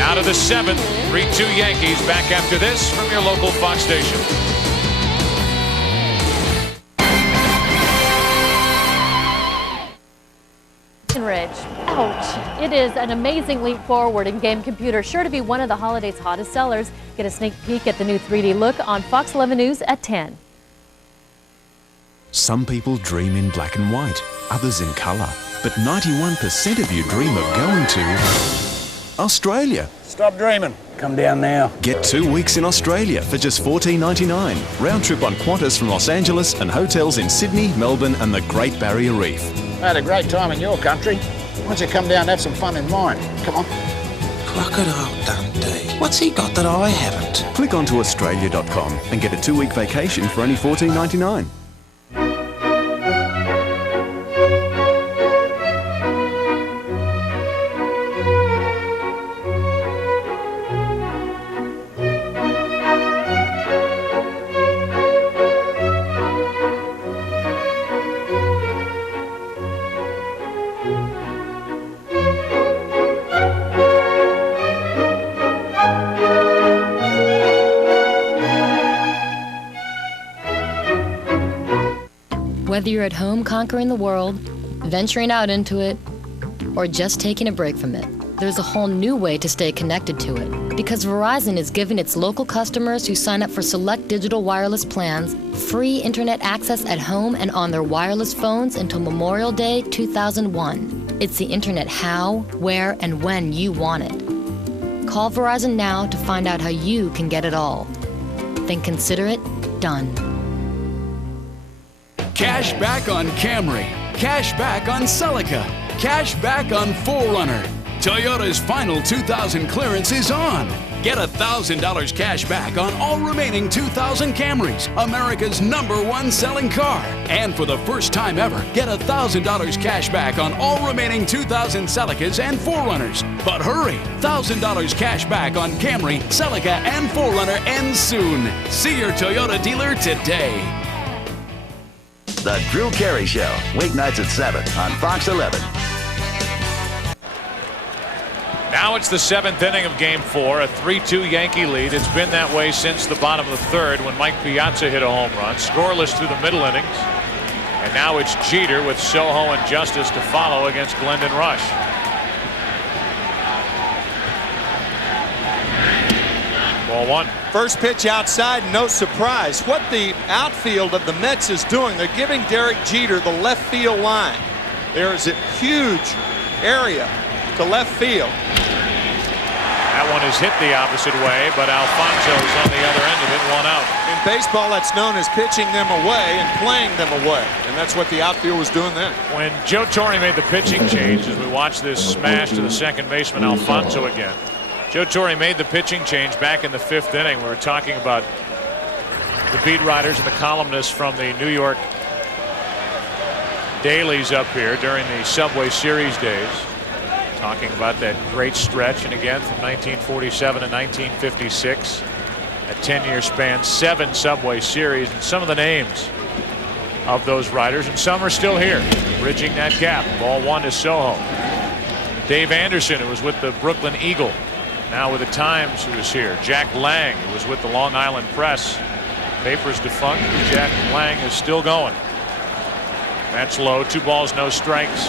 Out of the 7th, 3-2 Yankees. Back after this from your local Fox station. Ridge. Ouch. It is an amazing leap forward in game computer, sure to be one of the holiday's hottest sellers. Get a sneak peek at the new 3D look on Fox 11 News at 10. Some people dream in black and white, others in colour. But 91% of you dream of going to Australia. Stop dreaming. Come down now. Get 2 weeks in Australia for just $14.99. Round trip on Qantas from Los Angeles and hotels in Sydney, Melbourne and the Great Barrier Reef. I had a great time in your country. Why don't you come down and have some fun in mine? Come on. Crocodile Dundee. What's he got that I haven't? Click onto Australia.com and get a 2-week vacation for only $14.99. Whether you're at home conquering the world, venturing out into it, or just taking a break from it, there's a whole new way to stay connected to it. Because Verizon is giving its local customers who sign up for select digital wireless plans free internet access at home and on their wireless phones until Memorial Day 2001. It's the internet how, where, and when you want it. Call Verizon now to find out how you can get it all. Then consider it done. Cash back on Camry. Cash back on Celica. Cash back on 4Runner. Toyota's final 2000 clearance is on. Get $1,000 cash back on all remaining 2000 Camrys, America's #1 selling car. And for the first time ever, get $1,000 cash back on all remaining 2000 Celicas and 4Runners. But hurry, $1,000 cash back on Camry, Celica, and 4Runner ends soon. See your Toyota dealer today. The Drew Carey Show, weeknights at 7 on Fox 11. Now it's the 7th inning of Game 4, a 3-2 Yankee lead. It's been that way since the bottom of the 3rd when Mike Piazza hit a home run. Scoreless through the middle innings. And now it's Jeter with Soho and Justice to follow against Glendon Rush. Ball 1. First pitch outside, no surprise. What the outfield of the Mets is doing, they're giving Derek Jeter the left field line. There is a huge area to left field. That one is hit the opposite way, but Alfonso's on the other end of it, 1 out. In baseball, that's known as pitching them away and playing them away, and that's what the outfield was doing then. When Joe Torre made the pitching change, as we watch this smash to the second baseman Alfonso again, Joe Torre made the pitching change back in the 5th inning. We were talking about the beat writers and the columnists from the New York dailies up here during the Subway Series days, talking about that great stretch, and again from 1947 to 1956, a 10-year span, 7 Subway Series, and some of the names of those writers, and some are still here, bridging that gap. Ball 1 to Soho. Dave Anderson, who was with the Brooklyn Eagle, now with the Times, who is here. Jack Lang, who was with the Long Island Press. Paper's defunct, but Jack Lang is still going. That's low. 2 balls, no strikes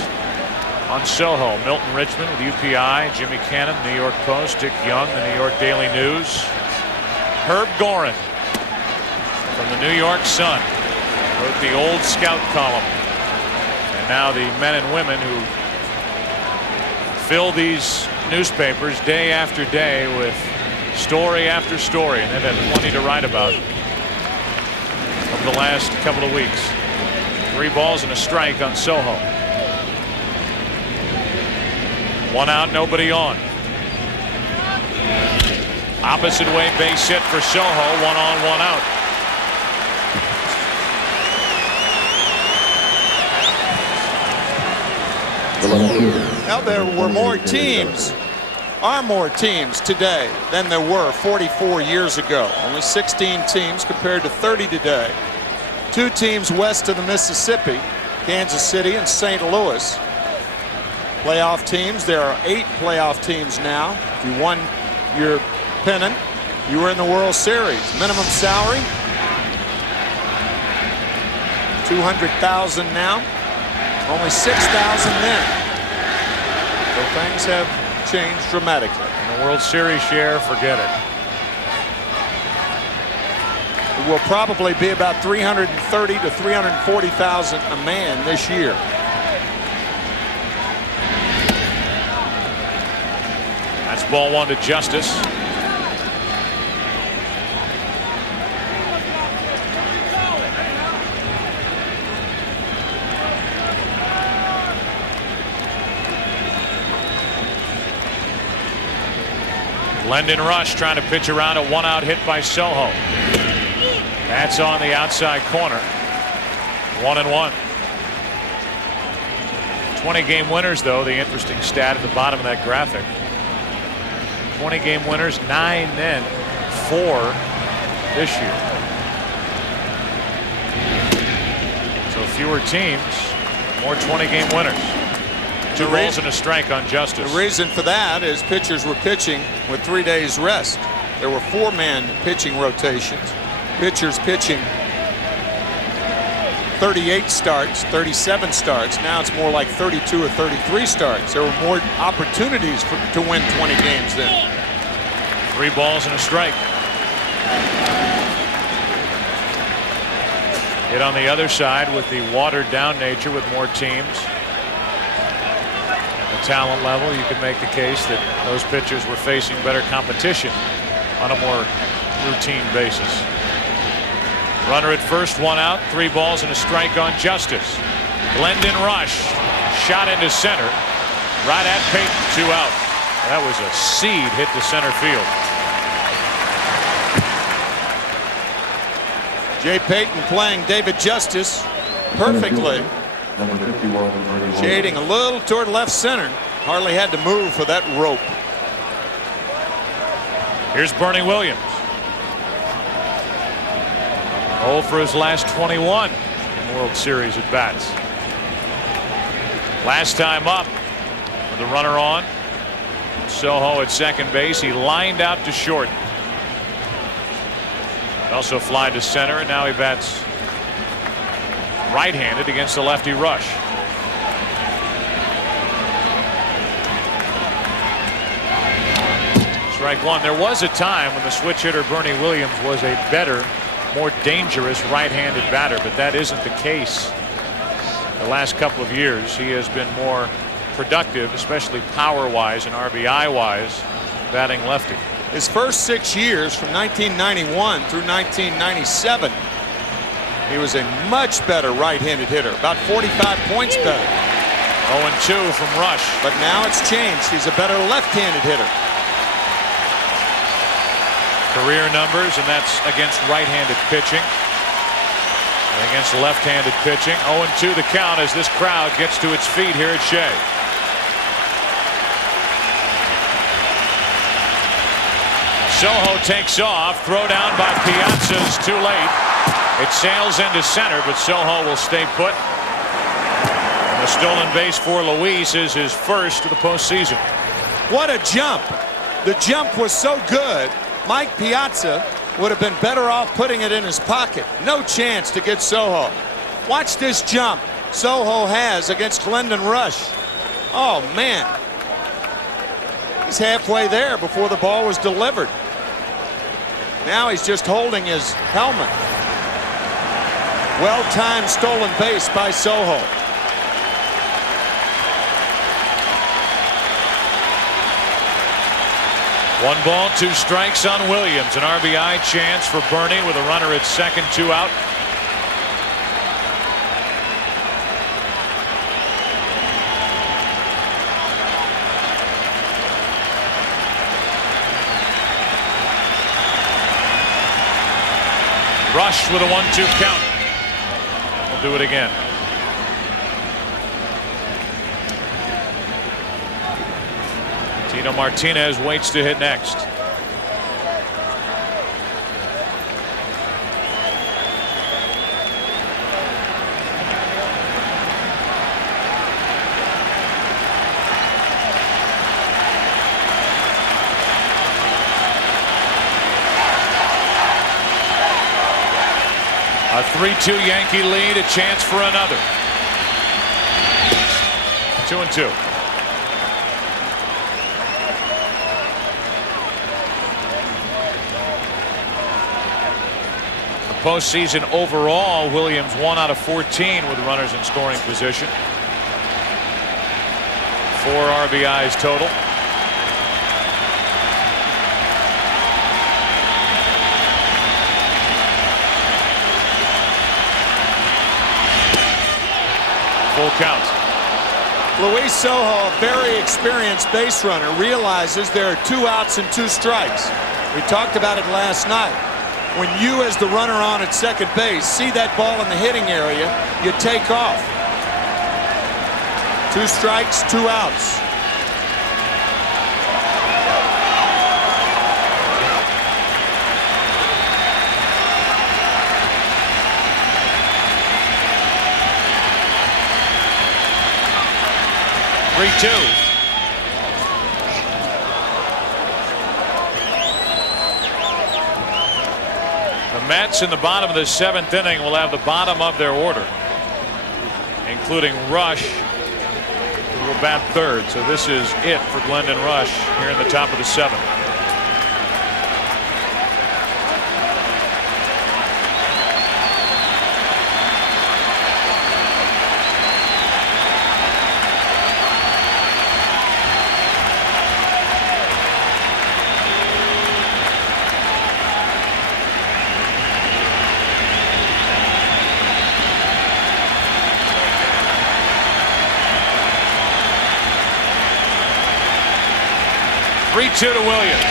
on Soho. Milton Richmond with UPI. Jimmy Cannon, New York Post. Dick Young, the New York Daily News. Herb Gorin from the New York Sun wrote the Old Scout column. And now the men and women who fill these newspapers day after day with story after story, and they've had plenty to write about over the last couple of weeks. 3 balls and a strike on Soho. 1 out, nobody on. Opposite way base hit for Soho. 1 on, 1 out. Now there were more teams today than there were 44 years ago. Only 16 teams compared to 30 today. 2 teams west of the Mississippi, Kansas City and St. Louis. Playoff teams, there are 8 playoff teams now. If you won your pennant, you were in the World Series. Minimum salary, $200,000 now. Only 6,000 then. So things have changed dramatically. In the World Series share, forget it. It will probably be about 330 to 340,000 a man this year. That's ball 1 to Justice. Glendon Rush trying to pitch around a 1-out hit by Soho. That's on the outside corner. 1-1. 20-game winners, though, the interesting stat at the bottom of that graphic. 20-game winners, 9 then, 4 this year. So fewer teams, more 20-game winners. 2 balls and a strike on Justice. The reason for that is pitchers were pitching with 3 days rest. There were 4-man pitching rotations. Pitchers pitching 38 starts, 37 starts. Now it's more like 32 or 33 starts. There were more opportunities to win 20 games then. 3 balls and a strike. Hit on the other side with the watered down nature with more teams. The talent level, you could make the case that those pitchers were facing better competition on a more routine basis. Runner at first, 1 out, 3 balls and a strike on Justice. Glendon Rush shot into center, right at Payton, 2 out. That was a seed hit to center field. Jay Payton playing David Justice perfectly. Shading a little toward left center. Hardly had to move for that rope. Here's Bernie Williams. 0 for his last 21 in World Series at bats. Last time up with the runner on. Soho at second base. He lined out to short. He also fly to center, and now he bats right-handed against the lefty Rush. Strike 1. There was a time when the switch hitter Bernie Williams was a better, more dangerous right-handed batter, but that isn't the case. The last couple of years he has been more productive, especially power-wise and RBI-wise, batting lefty. His first 6 years, from 1991 through 1997, he was a much better right-handed hitter, about 45 points better. 0-2 from Rush. But now it's changed. He's a better left-handed hitter. Career numbers, and that's against right-handed pitching. And against left-handed pitching. 0-2 the count as this crowd gets to its feet here at Shea. Soho takes off. Throw down by Piazza is too late. It sails into center, but Soho will stay put. And the stolen base for Luis is his first of the postseason. What a jump. The jump was so good. Mike Piazza would have been better off putting it in his pocket. No chance to get Soho. Watch this jump Soho has against Glendon Rush. Oh, man. He's halfway there before the ball was delivered. Now he's just holding his helmet. Well-timed stolen base by Soho. 1 ball, 2 strikes on Williams. An RBI chance for Bernie with a runner at second, 2 out. Rush with a 1-2 count. We'll do it again. Tino Martinez waits to hit next. A 3-2 Yankee lead, a chance for another. 2-2. Postseason overall, Williams 1 out of 14 with runners in scoring position. 4 RBIs total. Full count. Luis Sojo, a very experienced base runner, realizes there are 2 outs and 2 strikes. We talked about it last night. When you, as the runner on at second base, see that ball in the hitting area, you take off. 2 strikes, 2 outs. The Mets in the bottom of the 7th inning will have the bottom of their order, including Rush, who will bat 3rd. So this is it for Glendon Rush here in the top of the 7th. To Williams.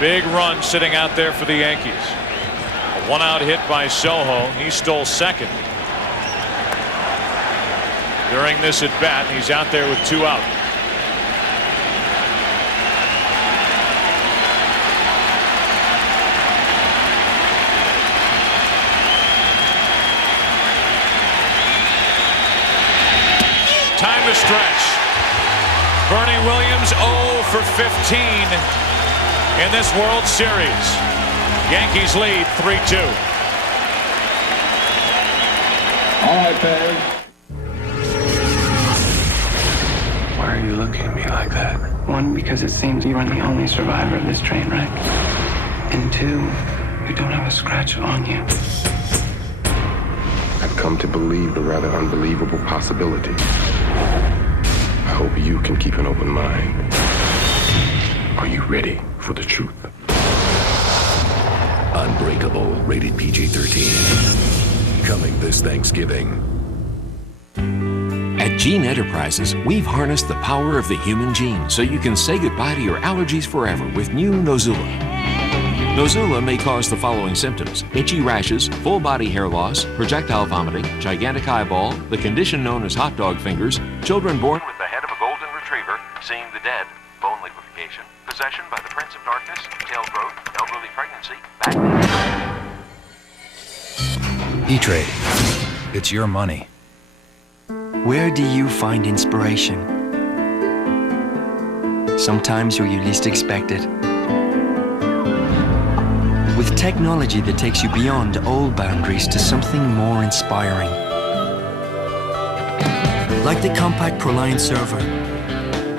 Big run sitting out there for the Yankees. A 1-out hit by Sojo. He stole second during this at bat. He's out there with 2 out. Time to stretch. Bernie Williams 0 for 15 in this World Series. Yankees lead 3-2. All right, Barry. Why are you looking at me like that? 1, because it seems you are the only survivor of this train wreck. And 2, you don't have a scratch on you. I've come to believe a rather unbelievable possibility. I hope you can keep an open mind. Are you ready for the truth? Unbreakable, rated PG-13. Coming this Thanksgiving. At Gene Enterprises, we've harnessed the power of the human gene so you can say goodbye to your allergies forever with new Nozula. Nozula may cause the following symptoms: itchy rashes, full body hair loss, projectile vomiting, gigantic eyeball, the condition known as hot dog fingers, children born with the head of a golden retriever, seeing the dead, bone liquefaction, possession by the Prince of Darkness, tail growth, elderly pregnancy, back. E-Trade. It's your money. Where do you find inspiration? Sometimes where you least expect it. With technology that takes you beyond old boundaries to something more inspiring. Like the compact ProLiant server.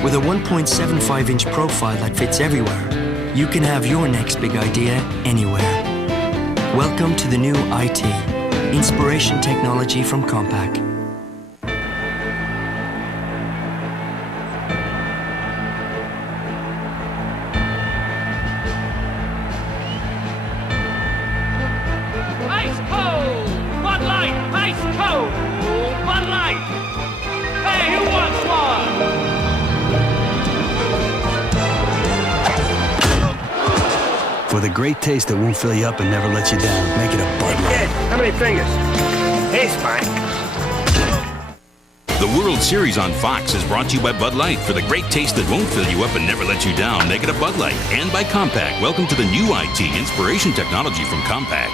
With a 1.75-inch profile that fits everywhere, you can have your next big idea anywhere. Welcome to the new IT. Inspiration technology from Compaq. Ice cold! Bud Light! Ice cold! Bud Light! Hey, who wants one? For the great taste that won't fill you up and never let you down, make it a Bud Light. How many fingers? Hey, Spike. The World Series on Fox is brought to you by Bud Light. For the great taste that won't fill you up and never let you down, make it a Bud Light. And by Compaq. Welcome to the new IT inspiration technology from Compaq.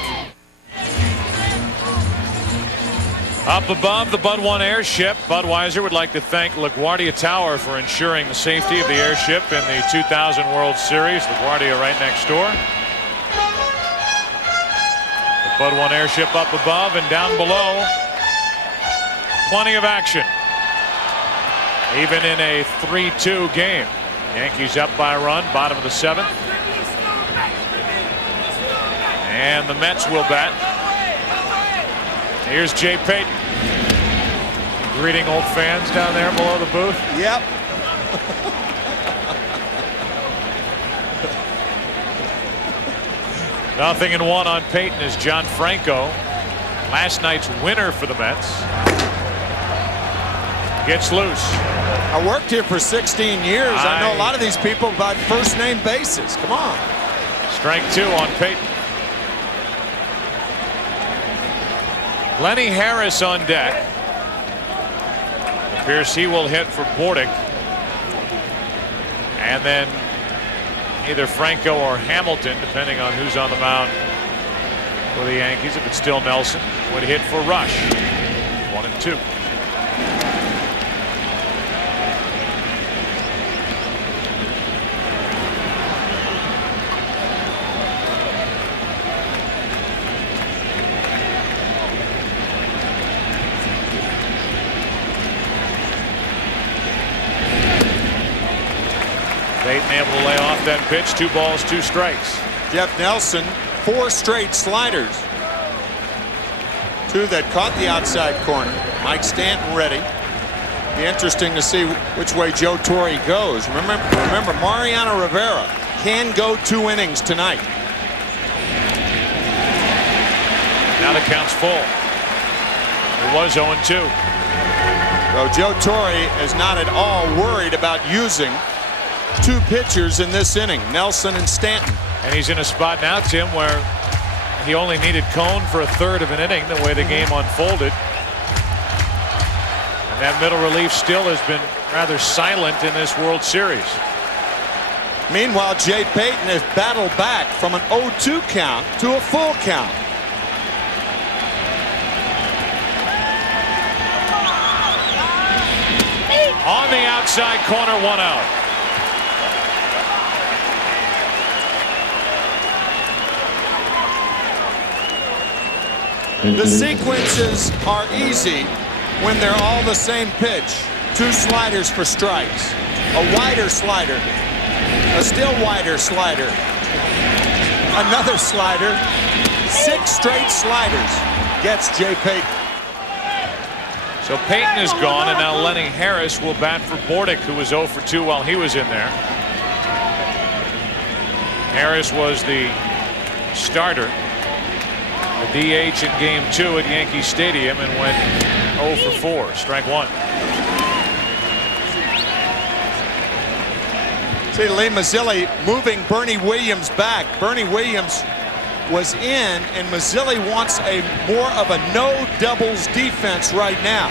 Up above the Bud 1 airship, Budweiser would like to thank LaGuardia Tower for ensuring the safety of the airship in the 2000 World Series. LaGuardia right next door. The Bud 1 airship up above and down below. Plenty of action. Even in a 3-2 game. Yankees up by a run, bottom of the 7th. And the Mets will bat. Here's Jay Payton. Greeting old fans down there below the booth. Yep. Nothing in one on Payton is John Franco. Last night's winner for the Mets. Gets loose. I worked here for 16 years. I know a lot of these people by first name basis. Come on. Strike 2 on Payton. Lenny Harris on deck. Appears he will hit for Bordick. And then either Franco or Hamilton, depending on who's on the mound for the Yankees. If it's still Nelson, would hit for Rush. 1-2. Payton able to lay off that pitch. 2 balls, 2 strikes. Jeff Nelson, 4 straight sliders. 2 that caught the outside corner. Mike Stanton ready. Be interesting to see which way Joe Torre goes. Remember Mariano Rivera can go 2 innings tonight. Now the count's full. It was 0-2. So Joe Torre is not at all worried about using 2 pitchers in this inning, Nelson and Stanton. And he's in a spot now, Tim, where he only needed Cone for a third of an inning the way the game unfolded. And that middle relief still has been rather silent in this World Series. Meanwhile, Jay Payton has battled back from an 0-2 count to a full count. On the outside corner, 1 out. The sequences are easy when they're all the same pitch. 2 sliders for strikes. A wider slider. A still wider slider. Another slider. 6 straight sliders. Gets Jay Payton. So Payton is gone, and now Lenny Harris will bat for Bordick, who was 0 for 2 while he was in there. Harris was the starter, the DH in Game 2 at Yankee Stadium, and went 0 for 4. Strike 1. See Lee Mazzilli moving Bernie Williams back. Bernie Williams was in, and Mazzilli wants a more of a no doubles defense right now.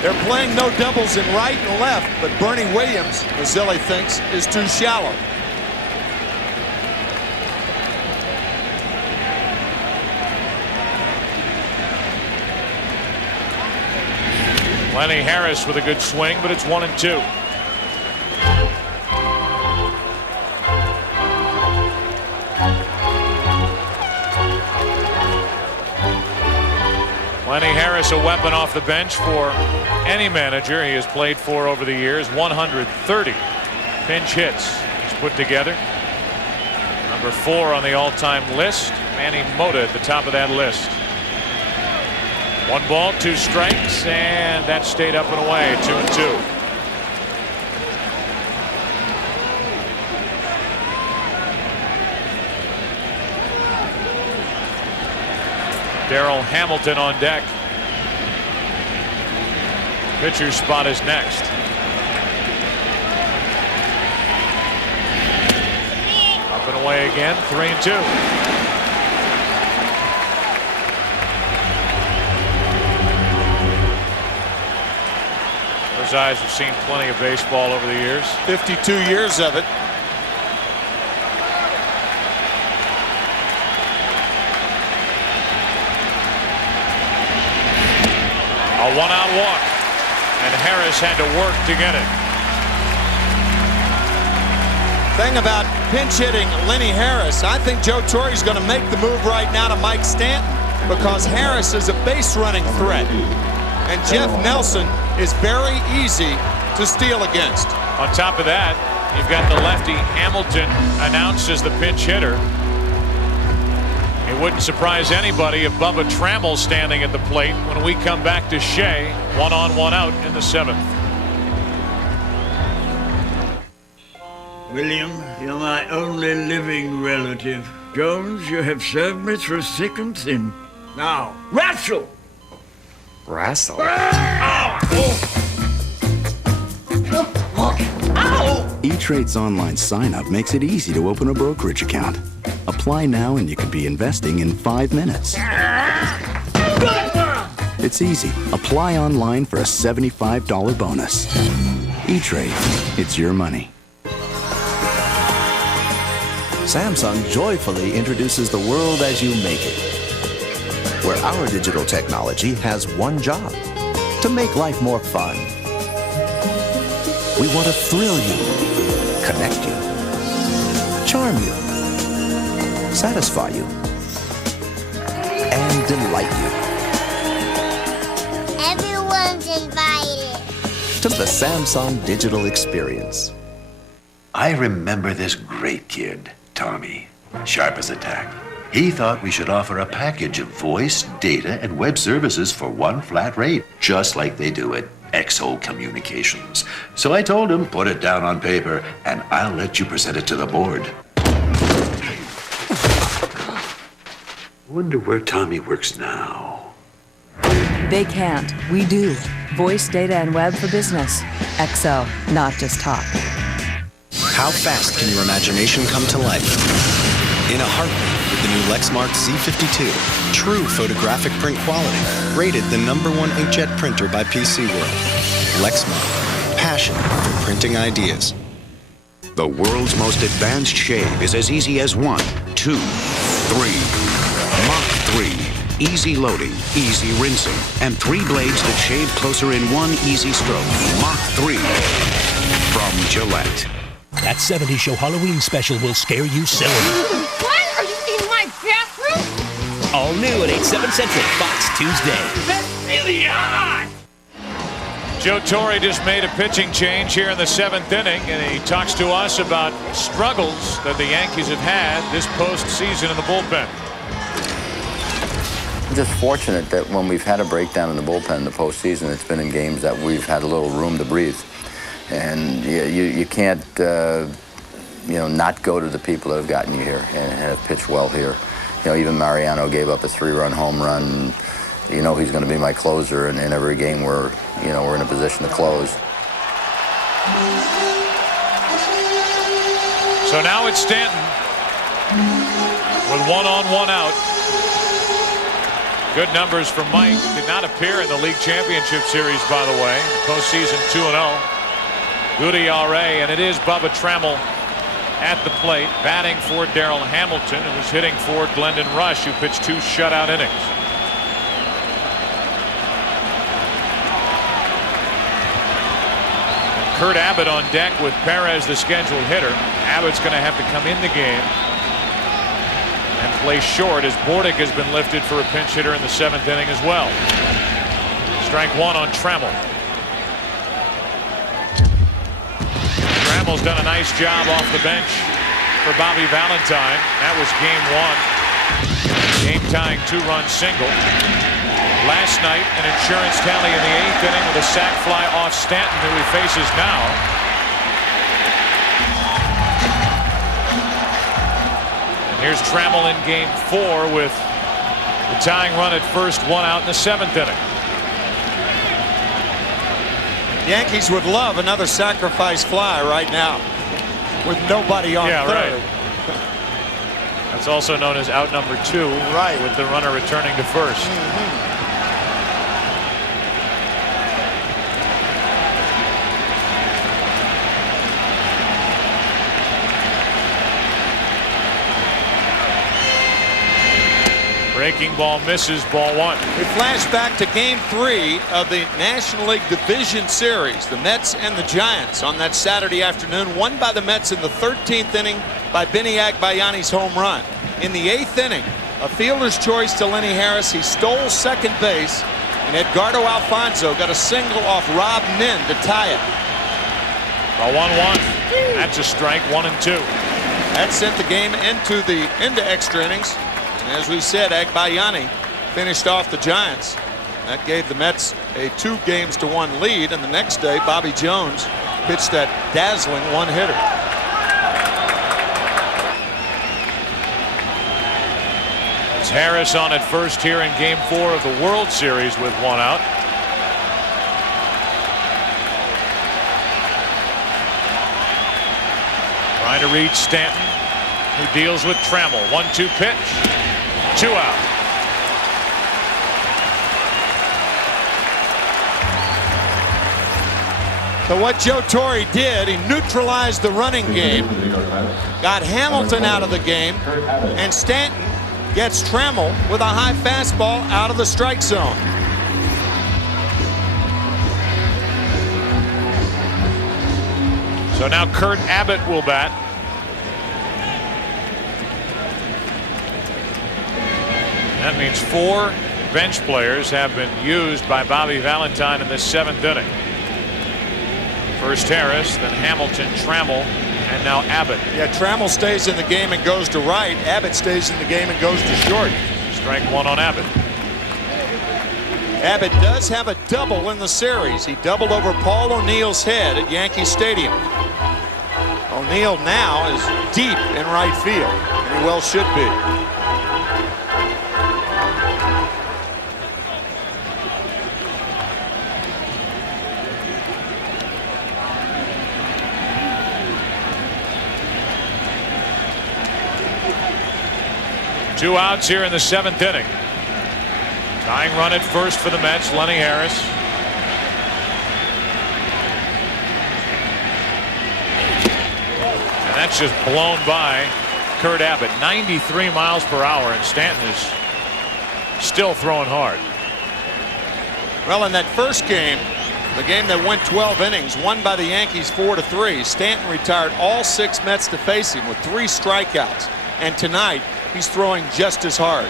They're playing no doubles in right and left, but Bernie Williams, Mazzilli thinks, is too shallow. Lenny Harris with a good swing, but it's 1-2. Lenny Harris, a weapon off the bench for any manager he has played for over the years. 130 pinch hits he's put together. Number 4 on the all-time list. Manny Mota at the top of that list. 1 ball, 2 strikes, and that stayed up and away. 2-2. Darrell Hamilton on deck. Pitcher's spot is next. Up and away again. 3-2. Those eyes have seen plenty of baseball over the years. 52 years of it. A 1-out walk, and Harris had to work to get it. Thing about pinch hitting Lenny Harris, I think Joe Torre's going to make the move right now to Mike Stanton because Harris is a base running threat, and Jeff Nelson is very easy to steal against. On top of that, you've got the lefty Hamilton announced as the pinch hitter. It wouldn't surprise anybody if Bubba Trammell's standing at the plate when we come back to Shea. 1 on, 1 out in the 7th. William, you're my only living relative. Jones, you have served me through thick and thin. Now, wrestle! Wrestle? E-Trade's online sign-up makes it easy to open a brokerage account. Apply now and you could be investing in 5 minutes. It's easy. Apply online for a $75 bonus. E-Trade. It's your money. Samsung joyfully introduces the world as you make it, where our digital technology has one job: to make life more fun. We want to thrill you, connect you, charm you, satisfy you, and delight you. Everyone's invited To the Samsung digital experience. I remember this great kid, Tommy, sharp as a tack. He thought we should offer a package of voice, data, and web services for one flat rate, just like they do at XO Communications. So I told him, put it down on paper, and I'll let you present it to the board. Wonder where Tommy works now. They can't. We do. Voice, data, and web for business. XO, not just talk. How fast can your imagination come to life? In a heartbeat with the new Lexmark C52. True photographic print quality. Rated the #1 inkjet printer by PC World. Lexmark. Passion for printing ideas. The world's most advanced shave is as easy as 1, 2, 3. Mach 3. Easy loading, easy rinsing, and 3 blades that shave closer in 1 easy stroke. Mach 3 from Gillette. That 70s Show Halloween special will scare you silly. What? Are you in my bathroom? All new at 8/7 Central, Fox Tuesday. That's really hot! Joe Torre just made a pitching change here in the 7th inning, and he talks to us about struggles that the Yankees have had this postseason in the bullpen. I'm just fortunate that when we've had a breakdown in the bullpen in the postseason, it's been in games that we've had a little room to breathe. And you can't, not go to the people that have gotten you here and have pitched well here. Even Mariano gave up a 3-run home run. He's going to be my closer, and in every game we're in a position to close. So now it's Stanton with 1 on, 1 out. Good numbers from Mike. Did not appear in the league championship series, by the way. Postseason 2-0. Good ERA, and it is Bubba Trammell at the plate, batting for Darrell Hamilton, who was hitting for Glendon Rush, who pitched 2 shutout innings. Kurt Abbott on deck with Perez, the scheduled hitter. Abbott's going to have to come in the game and play short, as Bordick has been lifted for a pinch hitter in the 7th inning as well. Strike 1 on Trammell. Trammell's done a nice job off the bench for Bobby Valentine. That was game 1. Game-tying 2-run single. Last night, an insurance tally in the 8th inning with a sac fly off Stanton, who he faces now. And here's Trammell in game 4 with the tying run at first, 1 out in the 7th inning. Yankees would love another sacrifice fly right now with nobody on third. Right. That's also known as out number 2, right, with the runner returning to first. Breaking ball misses, ball 1. We flash back to game 3 of the National League Division Series. The Mets and the Giants on that Saturday afternoon, won by the Mets in the 13th inning by Benny Agbayani's home run. In the 8th inning, a fielder's choice to Lenny Harris. He stole second base, and Edgardo Alfonso got a single off Rob Nin to tie it. A 1-1. That's a strike, 1-2. That sent the game into extra innings. And as we said, Agbayani finished off the Giants. That gave the Mets a 2-1 lead, and the next day Bobby Jones pitched that dazzling one-hitter. It's Harris on at first here in game 4 of the World Series with 1 out. Trying to reach Stanton, who deals with Trammell. 1-2 pitch. 2 out. So what Joe Torre did, he neutralized the running game, got Hamilton out of the game, and Stanton gets Trammell with a high fastball out of the strike zone. So now Kurt Abbott will bat. That means 4 bench players have been used by Bobby Valentine in this 7th inning. First Harris, then Hamilton, Trammell, and now Abbott. Yeah, Trammell stays in the game and goes to right. Abbott stays in the game and goes to short. Strike 1 on Abbott. Abbott does have a double in the series. He doubled over Paul O'Neill's head at Yankee Stadium. O'Neill now is deep in right field, and he well should be. Two outs here in the 7th inning. Tying run at first for the Mets, Lenny Harris. And that's just blown by Kurt Abbott. 93 miles per hour, and Stanton is still throwing hard. Well, in that first game, the game that went 12 innings, won by the Yankees 4-3, Stanton retired all 6 Mets to face him with 3 strikeouts. And tonight, he's throwing just as hard.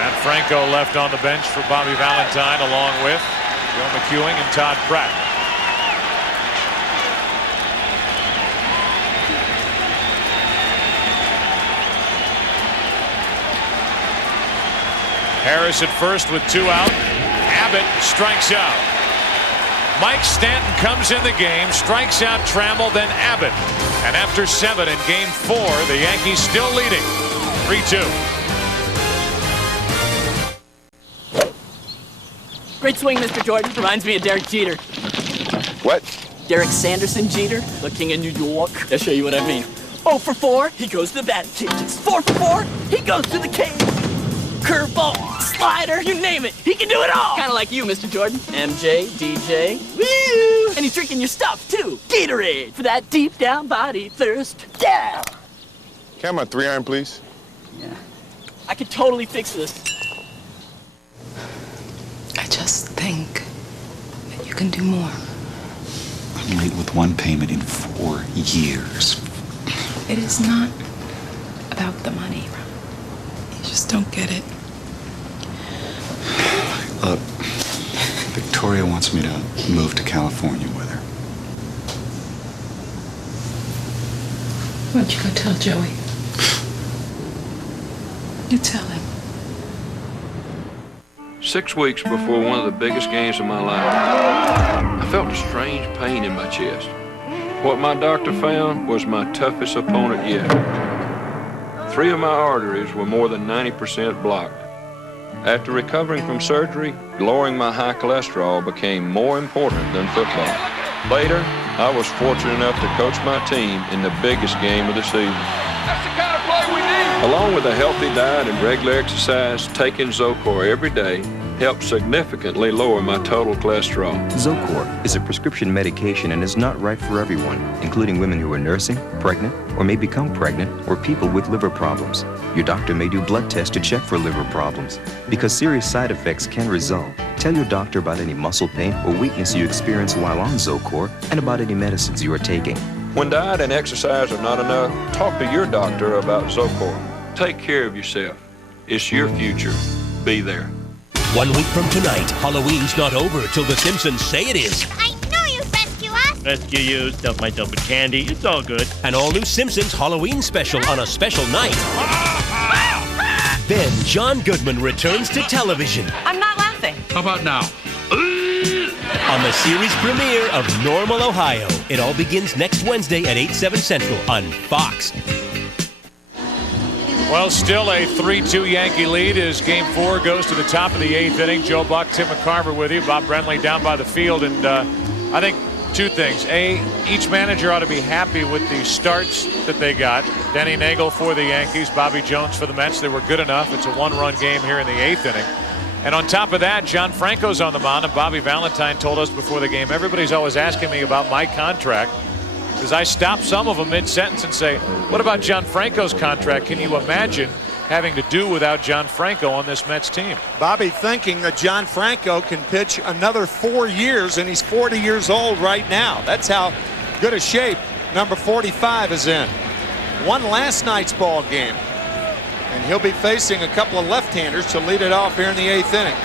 Matt Franco left on the bench for Bobby Valentine, along with Joe McEwing and Todd Pratt. Harris at first with 2 out. Abbott strikes out. Mike Stanton comes in the game, strikes out Trammell, then Abbott. And after 7 in game 4, the Yankees still leading 3-2. Great swing, Mr. Jordan. Reminds me of Derek Jeter. What? Derek Sanderson Jeter, the king of New York. I'll show you what I mean. 0 for 4, he goes to the batting cages. 4 for 4, he goes to the cage. Curveball, slider, you name it. He can do it all. Kind of like you, Mr. Jordan. MJ, DJ, woo! And he's drinking your stuff, too. Gatorade, for that deep down body thirst. Yeah! Can I have my 3-iron, please? Yeah. I could totally fix this. I just think that you can do more. I'm late with one payment in 4 years. It is not about the money. You just don't get it. Look, Victoria wants me to move to California with her. Why don't you go tell Joey? You tell him. 6 weeks before one of the biggest games of my life, I felt a strange pain in my chest. What my doctor found was my toughest opponent yet. 3 of my arteries were more than 90% blocked. After recovering from surgery, lowering my high cholesterol became more important than football. Later, I was fortunate enough to coach my team in the biggest game of the season. That's the kind of play we need. Along with a healthy diet and regular exercise, taking Zocor every day helped significantly lower my total cholesterol. Zocor is a prescription medication and is not right for everyone, including women who are nursing, pregnant, or may become pregnant, or people with liver problems. Your doctor may do blood tests to check for liver problems. Because serious side effects can result, tell your doctor about any muscle pain or weakness you experience while on Zocor and about any medicines you are taking. When diet and exercise are not enough, talk to your doctor about Zocor. Take care of yourself. It's your future. Be there. 1 week from tonight, Halloween's not over till the Simpsons say it is. I know you rescue us. Rescue you, stuff myself with candy. It's all good. An all-new Simpsons Halloween special on a special night. Then John Goodman returns to television. I'm not laughing. How about now? On the series premiere of Normal, Ohio. It all begins next Wednesday at 8/7 Central on Fox. Well, still a 3-2 Yankee lead as Game 4 goes to the top of the 8th inning. Joe Buck, Tim McCarver with you. Bob Brenly down by the field. And I think 2 things. A, each manager ought to be happy with the starts that they got. Denny Neagle for the Yankees, Bobby Jones for the Mets. They were good enough. It's a 1-run game here in the 8th inning. And on top of that, John Franco's on the mound. And Bobby Valentine told us before the game, everybody's always asking me about my contract. Because I stop some of them mid-sentence and say, what about John Franco's contract? Can you imagine having to do without John Franco on this Mets team? Bobby thinking that John Franco can pitch another 4 years, and he's 40 years old right now. That's how good a shape number 45 is in. Won last night's ball game, and he'll be facing a couple of left-handers to lead it off here in the 8th inning.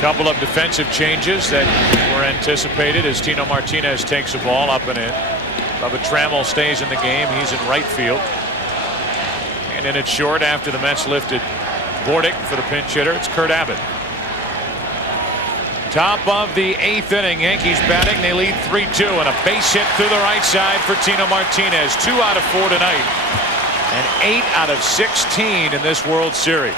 Couple of defensive changes that were anticipated as Tino Martinez takes the ball up and in. Bubba Trammell stays in the game. He's in right field. And in it's short after the Mets lifted Bordick for the pinch hitter. It's Kurt Abbott. Top of the 8th inning. Yankees batting. They lead 3-2 and a base hit through the right side for Tino Martinez. 2 out of 4 tonight and 8 out of 16 in this World Series.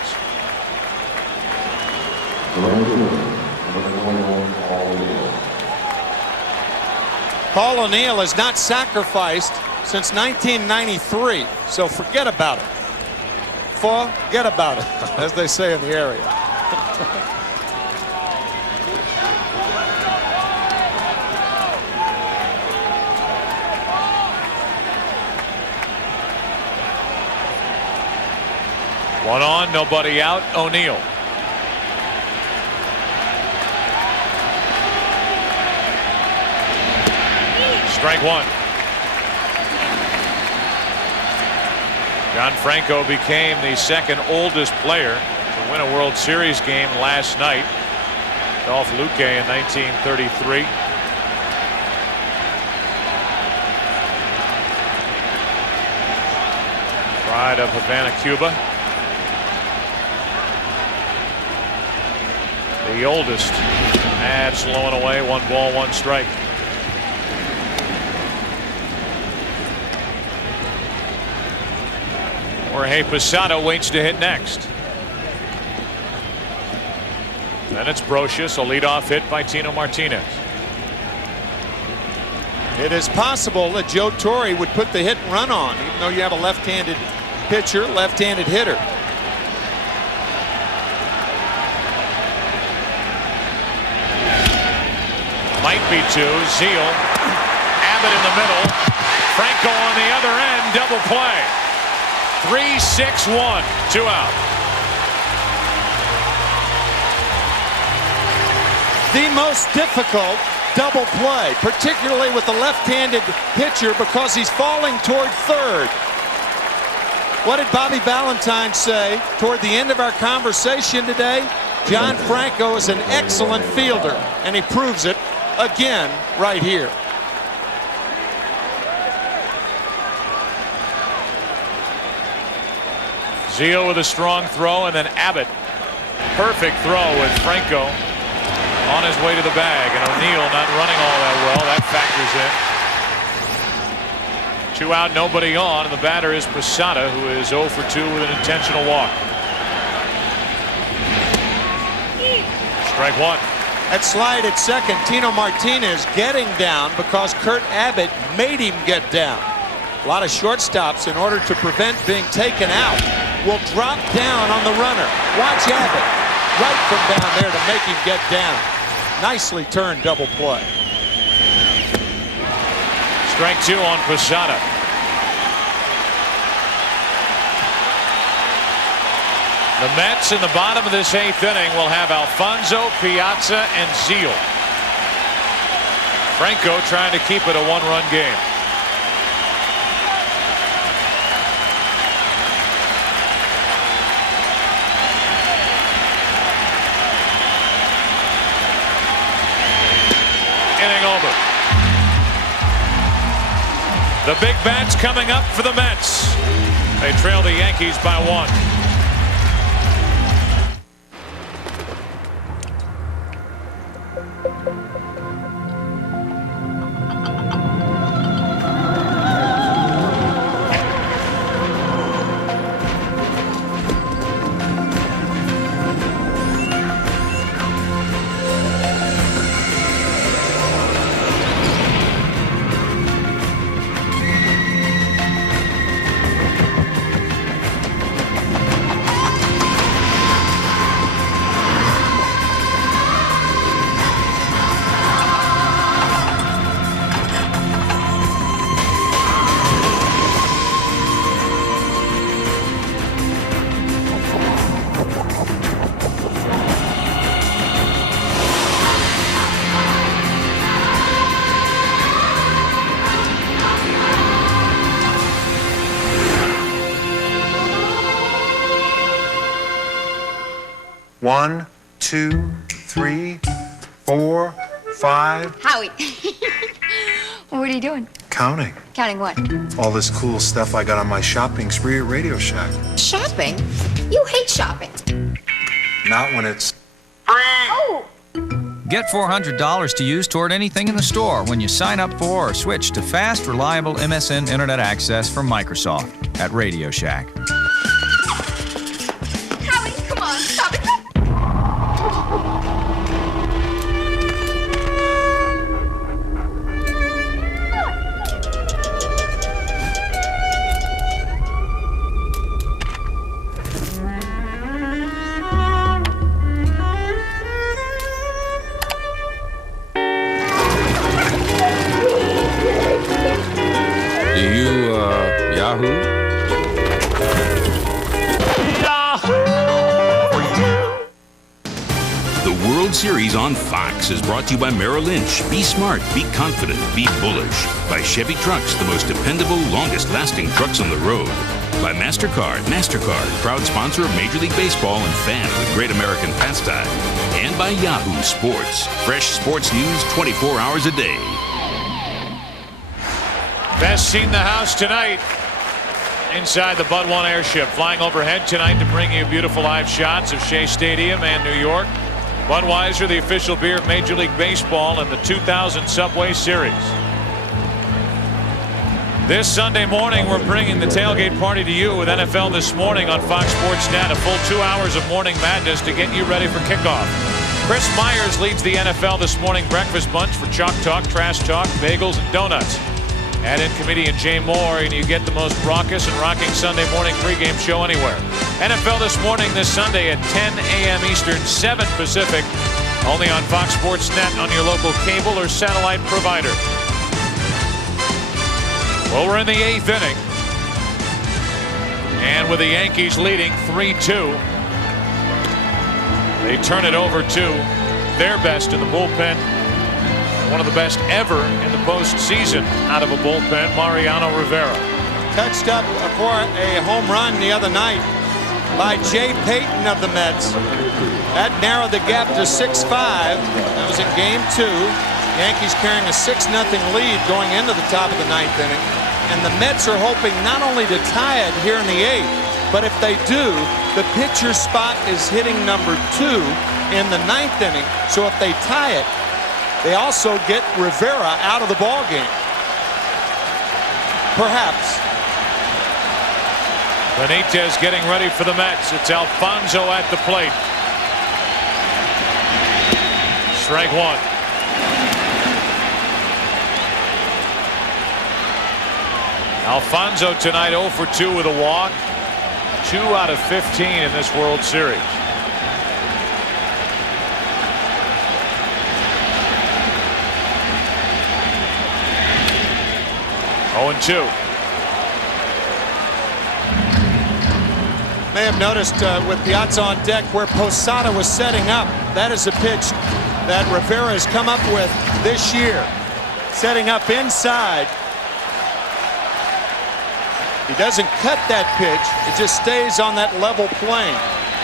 Paul O'Neill has not sacrificed since 1993, so forget about it. Forget about it, as they say in the area. One on, nobody out. O'Neill. Strike 1. John Franco became the 2nd oldest player to win a World Series game last night. Dolph Luque in 1933. Pride of Havana, Cuba. The oldest. And slowing away. 1 ball, 1 strike. Jorge Posada waits to hit next. Then it's Brocious, a leadoff hit by Tino Martinez. It is possible that Joe Torre would put the hit and run on, even though you have a left-handed pitcher, left-handed hitter. Might be 2. Zeal. Abbott in the middle. Franco on the other end. Double play. 3-6-1. 2 out. The most difficult double play, particularly with the left-handed pitcher, because he's falling toward third. What did Bobby Valentine say toward the end of our conversation today? John Franco is an excellent fielder, and he proves it again right here. Zeal with a strong throw, and then Abbott. Perfect throw with Franco on his way to the bag, and O'Neill not running all that well. That factors in. 2 out, nobody on, and the batter is Posada, who is 0 for 2 with an intentional walk. Strike one. That slide at second, Tino Martinez getting down because Kurt Abbott made him get down. A lot of shortstops, in order to prevent being taken out, will drop down on the runner. Watch Abbott right from down there to make him get down. Nicely turned double play. Strike two on Posada. The Mets in the bottom of this 8th inning will have Alfonso, Piazza, and Zeal. Franco trying to keep it a 1-run game. Inning over. The big bats coming up for the Mets. They trail the Yankees by 1. One, two, three, 4, 5. Howie. What are you doing? Counting. Counting what? All this cool stuff I got on my shopping spree at Radio Shack. Shopping? You hate shopping. Not when it's... Oh! Get $400 to use toward anything in the store when you sign up for or switch to fast, reliable MSN Internet access from Microsoft at Radio Shack. Howie, come on, stop it. Series on Fox is brought to you by Merrill Lynch. Be smart, be confident, be bullish. By Chevy Trucks, the most dependable, longest-lasting trucks on the road. By MasterCard. MasterCard, proud sponsor of Major League Baseball and fan of the great American pastime. And by Yahoo Sports. Fresh sports news 24 hours a day. Best seen the house tonight inside the Bud 1 airship, flying overhead tonight to bring you beautiful live shots of Shea Stadium and New York. Budweiser, the official beer of Major League Baseball and the 2000 Subway Series. This Sunday morning, we're bringing the tailgate party to you with NFL This Morning on Fox Sports Net. A full 2 hours of morning madness to get you ready for kickoff. Chris Myers leads the NFL This Morning breakfast bunch for Chalk Talk, Trash Talk, Bagels, and Donuts. Add in comedian Jay Moore, and you get the most raucous and rocking Sunday morning pregame show anywhere. NFL This Morning this Sunday at 10 a.m. Eastern, 7 Pacific, only on Fox Sports Net on your local cable or satellite provider. Well, we're in the 8th inning, and with the Yankees leading 3-2, they turn it over to their best in the bullpen. One of the best ever in the postseason out of a bullpen, Mariano Rivera. Touched up for a home run the other night by Jay Payton of the Mets. That narrowed the gap to 6-5. That was in game 2. Yankees carrying a 6-0 lead going into the top of the 9th inning. And the Mets are hoping not only to tie it here in the 8th, but if they do, the pitcher's spot is hitting number 2 in the 9th inning. So if they tie it, they also get Rivera out of the ball game. Perhaps. Benitez getting ready for the Mets. It's Alfonso at the plate. Strike 1. Alfonso tonight 0 for 2 with a walk. 2 out of 15 in this World Series. Oh, and 2. May have noticed with Piazza on deck where Posada was setting up. That is a pitch that Rivera has come up with this year. Setting up inside. He doesn't cut that pitch. It just stays on that level plane.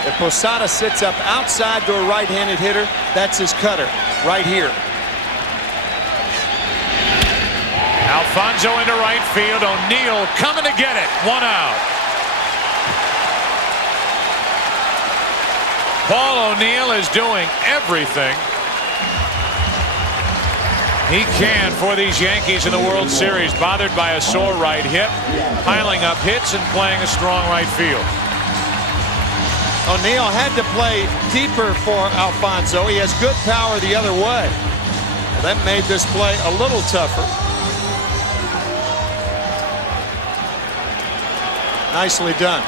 If Posada sits up outside to a right-handed hitter, that's his cutter right here. Alfonso into right field. O'Neill coming to get it. 1 out. Paul O'Neill is doing everything he can for these Yankees in the World Series. Bothered by a sore right hip, piling up hits and playing a strong right field. O'Neill had to play deeper for Alfonso. He has good power the other way. That made this play a little tougher. Nicely done.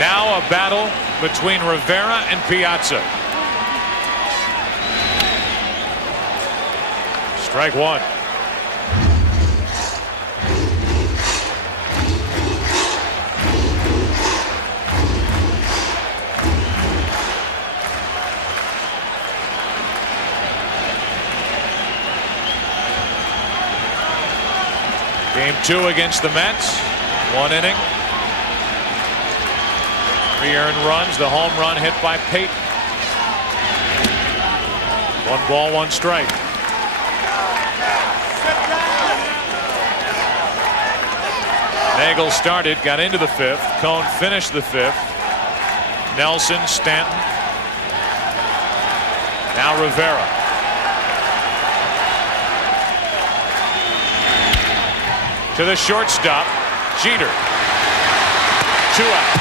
Now a battle between Rivera and Piazza. Strike 1. Game 2 against the Mets. 1 inning. 3 earned runs. The home run hit by Payton. 1 ball, 1 strike. Neagle started, got into the 5th. Cone finished the 5th. Nelson, Stanton. Now Rivera. To the shortstop, Jeter. 2 out.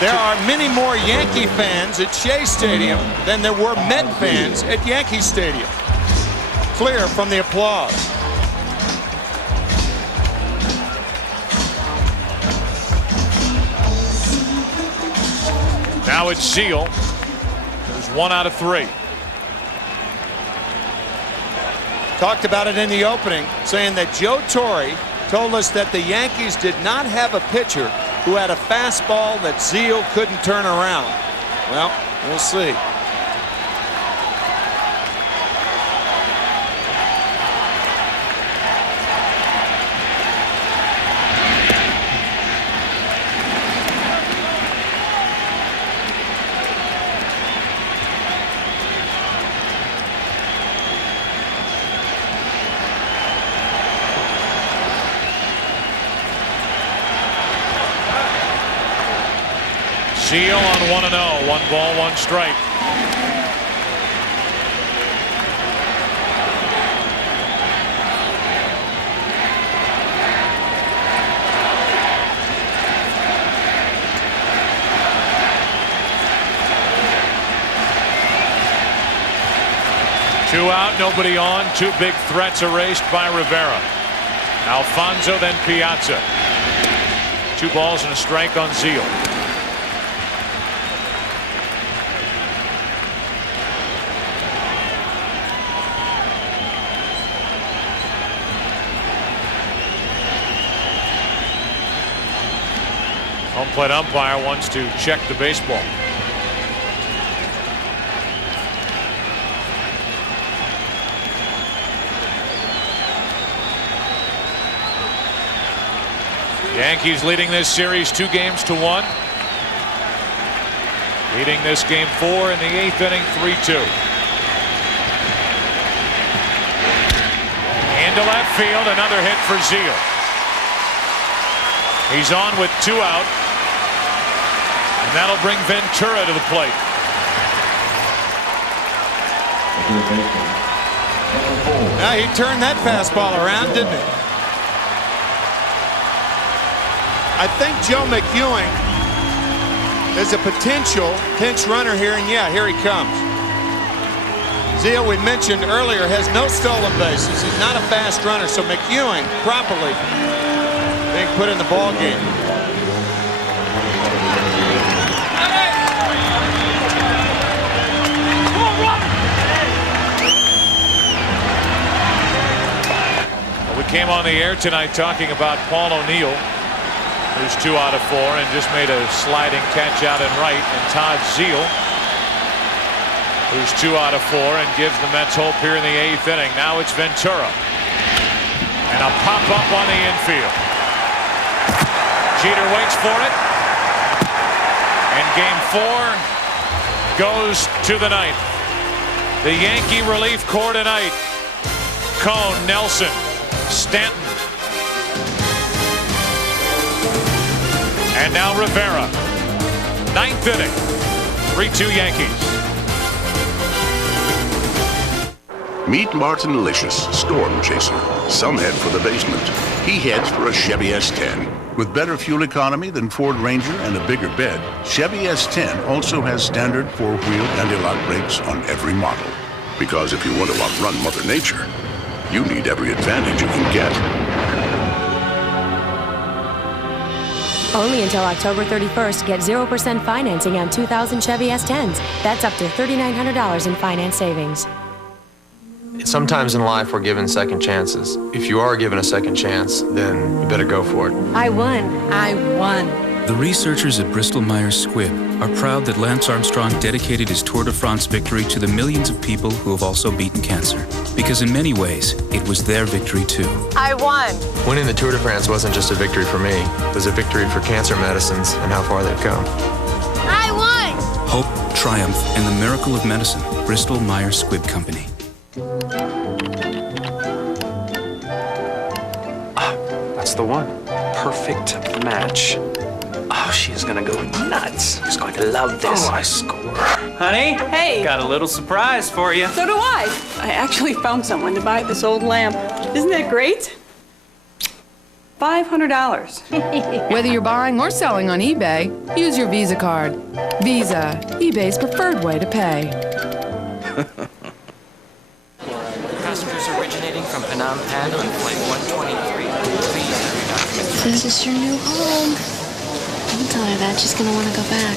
There are many more Yankee fans at Shea Stadium than there were Met fans at Yankee Stadium. Clear from the applause. Now it's Seal. There's 1 out of 3. Talked about it in the opening, saying that Joe Torre told us that the Yankees did not have a pitcher who had a fastball that Zeal couldn't turn around. Well, we'll see. Seal on 1-0. 1 ball, 1 strike. Two out, nobody on. 2 big threats erased by Rivera. Alfonso, then Piazza. 2 balls and a strike on Zeal. Home plate umpire wants to check the baseball. Yankees leading this series 2-1. Leading this game 4 in the 8th inning, 3-2. Into left field, another hit for Zeal. He's on with 2 out. And that'll bring Ventura to the plate. Now he turned that fastball around, didn't he? I think Joe McEwing is a potential pinch runner here, and yeah, here he comes. Zeal, we mentioned earlier, has no stolen bases. He's not a fast runner, so McEwing properly being put in the ball game. We came on the air tonight talking about Paul O'Neill, who's 2 out of 4 and just made a sliding catch out and right, and Todd Zeal, who's 2 out of 4 and gives the Mets hope here in the 8th inning. Now it's Ventura, and a pop up on the infield. Jeter waits for it, and game 4 goes to the 9th. The Yankee relief corps tonight: Cone, Nelson, Stanton, and now Rivera. 9th inning, 3-2 Yankees. Meet Martin Licious, storm chaser. Some head for the basement. He heads for a Chevy S10. With better fuel economy than Ford Ranger and a bigger bed, Chevy S10 also has standard 4-wheel anti-lock brakes on every model. Because if you want to outrun Mother Nature, you need every advantage you can get. Only until October 31st, get 0% financing on 2000 Chevy S10s. That's up to $3,900 in finance savings. Sometimes in life we're given second chances. If you are given a second chance, then you better go for it. I won. I won. The researchers at Bristol-Myers Squibb are proud that Lance Armstrong dedicated his Tour de France victory to the millions of people who have also beaten cancer. Because in many ways, it was their victory too. I won. Winning the Tour de France wasn't just a victory for me. It was a victory for cancer medicines and how far they've come. I won. Hope, triumph, and the miracle of medicine. Bristol-Myers Squibb Company. That's the one. Perfect match. Oh, she is gonna go nuts. She's going to love this. Oh, I score. Honey? Hey. Got a little surprise for you. So do I. I actually found someone to buy this old lamp. Isn't that great? $500. Whether you're buying or selling on eBay, use your Visa card. Visa, eBay's preferred way to pay. Passengers originating from Phnom Penh on flight 123. Please have your documents. This is your new home. Don't tell her that. She's gonna want to go back.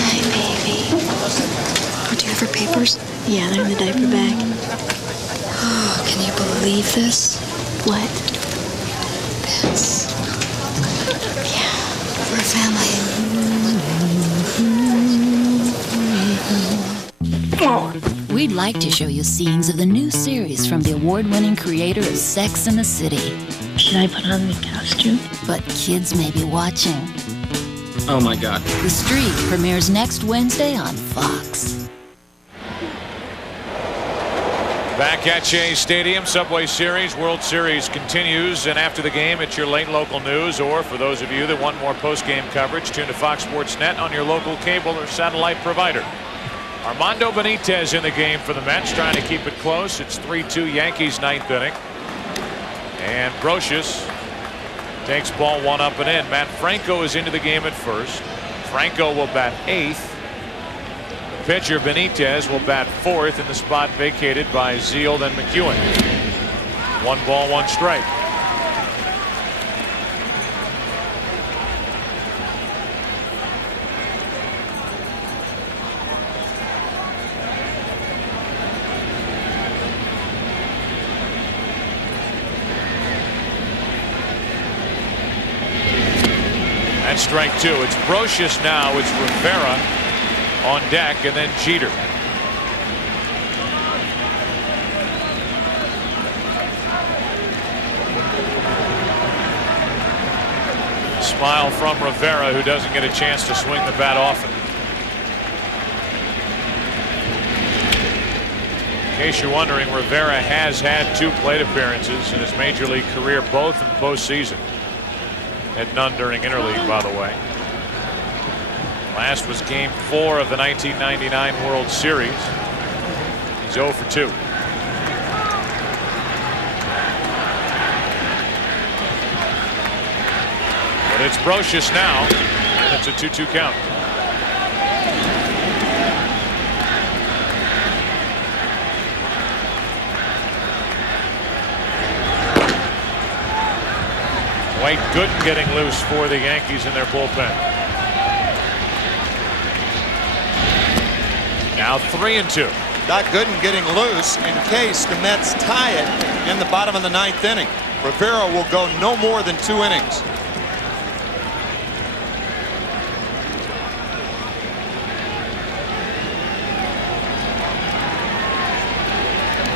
Hi, baby. Oh, do you have her papers? Yeah, they're in the diaper bag. Oh, can you believe this? What? This. Yeah, we're a family. We'd like to show you scenes of the new series from the award-winning creator of Sex and the City. Should I put on the costume? But kids may be watching. Oh my God. The Streak premieres next Wednesday on Fox. Back at Shea Stadium, Subway Series, World Series continues, and after the game, it's your late local news, or for those of you that want more post-game coverage, tune to Fox Sports Net on your local cable or satellite provider. Armando Benitez in the game for the Mets, trying to keep it close. It's 3-2 Yankees, 9th inning. And Brocious takes ball 1 up and in. Matt Franco is into the game at first. Franco will bat 8th. The pitcher Benitez will bat 4th in the spot vacated by Zeal and McEwing. 1 ball, 1 strike. That's strike 2. It's Brocious now. It's Rivera on deck, and then Jeter. smile from Rivera, who doesn't get a chance to swing the bat often. In case you're wondering, Rivera has had 2 plate appearances in his major league career, both in postseason. Had none during interleague, by the way. Last was Game 4 of the 1999 World Series. He's 0 for 2. But it's Brocious now, and it's a 2-2 count. Dwight Gooden getting loose for the Yankees in their bullpen. Now 3-2. Doc Gooden getting loose in case the Mets tie it in the bottom of the 9th inning. Rivera will go no more than 2 innings.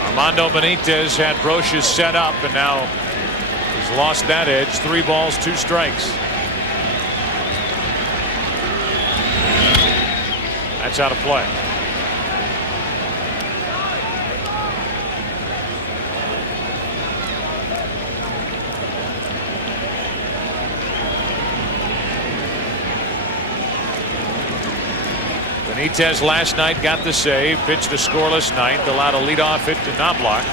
Armando Benitez had Brocious set up, and now he's lost that edge. 3 balls, 2 strikes. That's out of play. Benitez last night got the save, pitched a scoreless 9th, allowed a leadoff hit to Knobloch.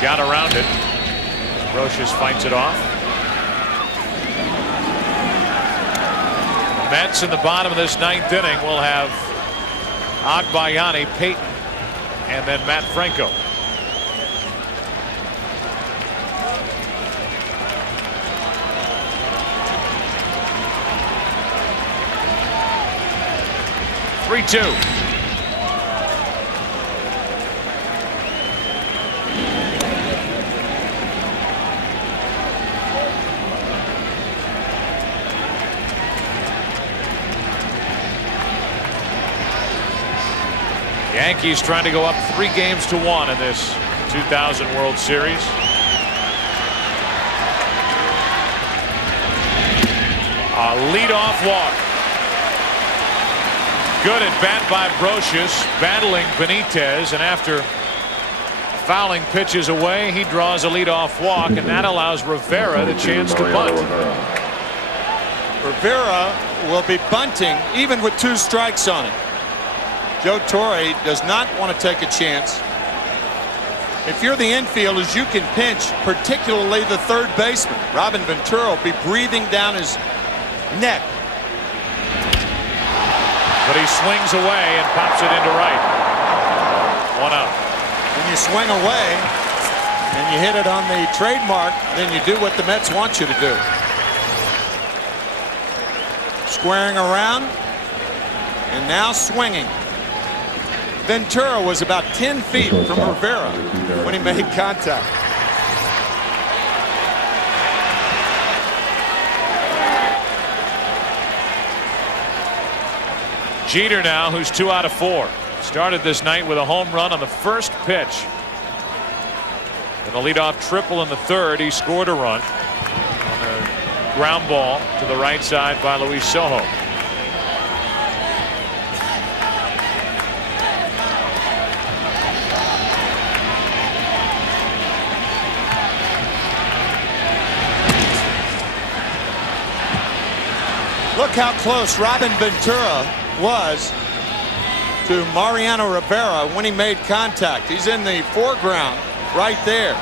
Got around it. Brocious fights it off. The Mets in the bottom of this 9th inning will have Agbayani, Payton, and then Matt Franco. Yankees trying to go up 3-1 in this 2000 World Series. A leadoff walk. Good at bat by Brocious, battling Benitez, and after fouling pitches away, he draws a leadoff walk, and that allows Rivera the chance to bunt. Rivera will be bunting even with 2 strikes on him. Joe Torre does not want to take a chance. If you're the infielders, you can pinch, particularly the 3rd baseman. Robin Ventura will be breathing down his neck. But he swings away and pops it into right. 1 out. When you swing away and you hit it on the trademark, then you do what the Mets want you to do. Squaring around and now swinging. Ventura was about 10 feet from Rivera when he made contact. Jeter now, who's 2 out of 4. Started this night with a home run on the first pitch. And a leadoff triple in the 3rd. He scored a run on a ground ball to the right side by Luis Sojo. Look how close Robin Ventura was to Mariano Rivera when he made contact. He's in the foreground right there.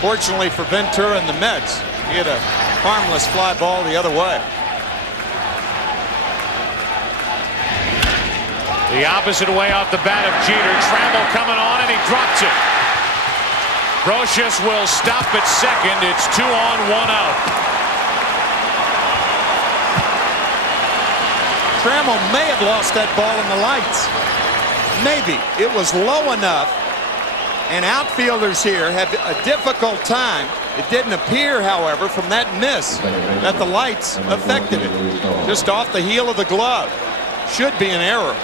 Fortunately for Ventura and the Mets, he hit a harmless fly ball the other way. The opposite way off the bat of Jeter. Trammell coming on, and he drops it. Brocious will stop at second. It's 2 on, 1 out. Trammell may have lost that ball in the lights. Maybe. It was low enough, and outfielders here had a difficult time. It didn't appear, however, from that miss that the lights affected it. Just off the heel of the glove. Should be an error.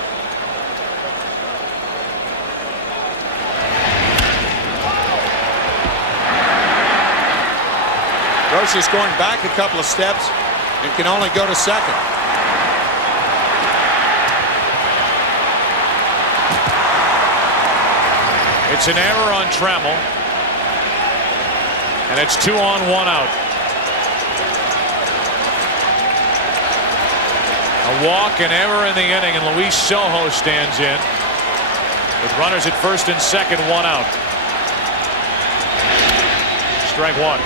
Rosha's going back a couple of steps and can only go to second. It's an error on Trammell. And it's 2 on, 1 out. A walk, an error in the inning, and Luis Sojo stands in with runners at first and second, 1 out. Strike 1.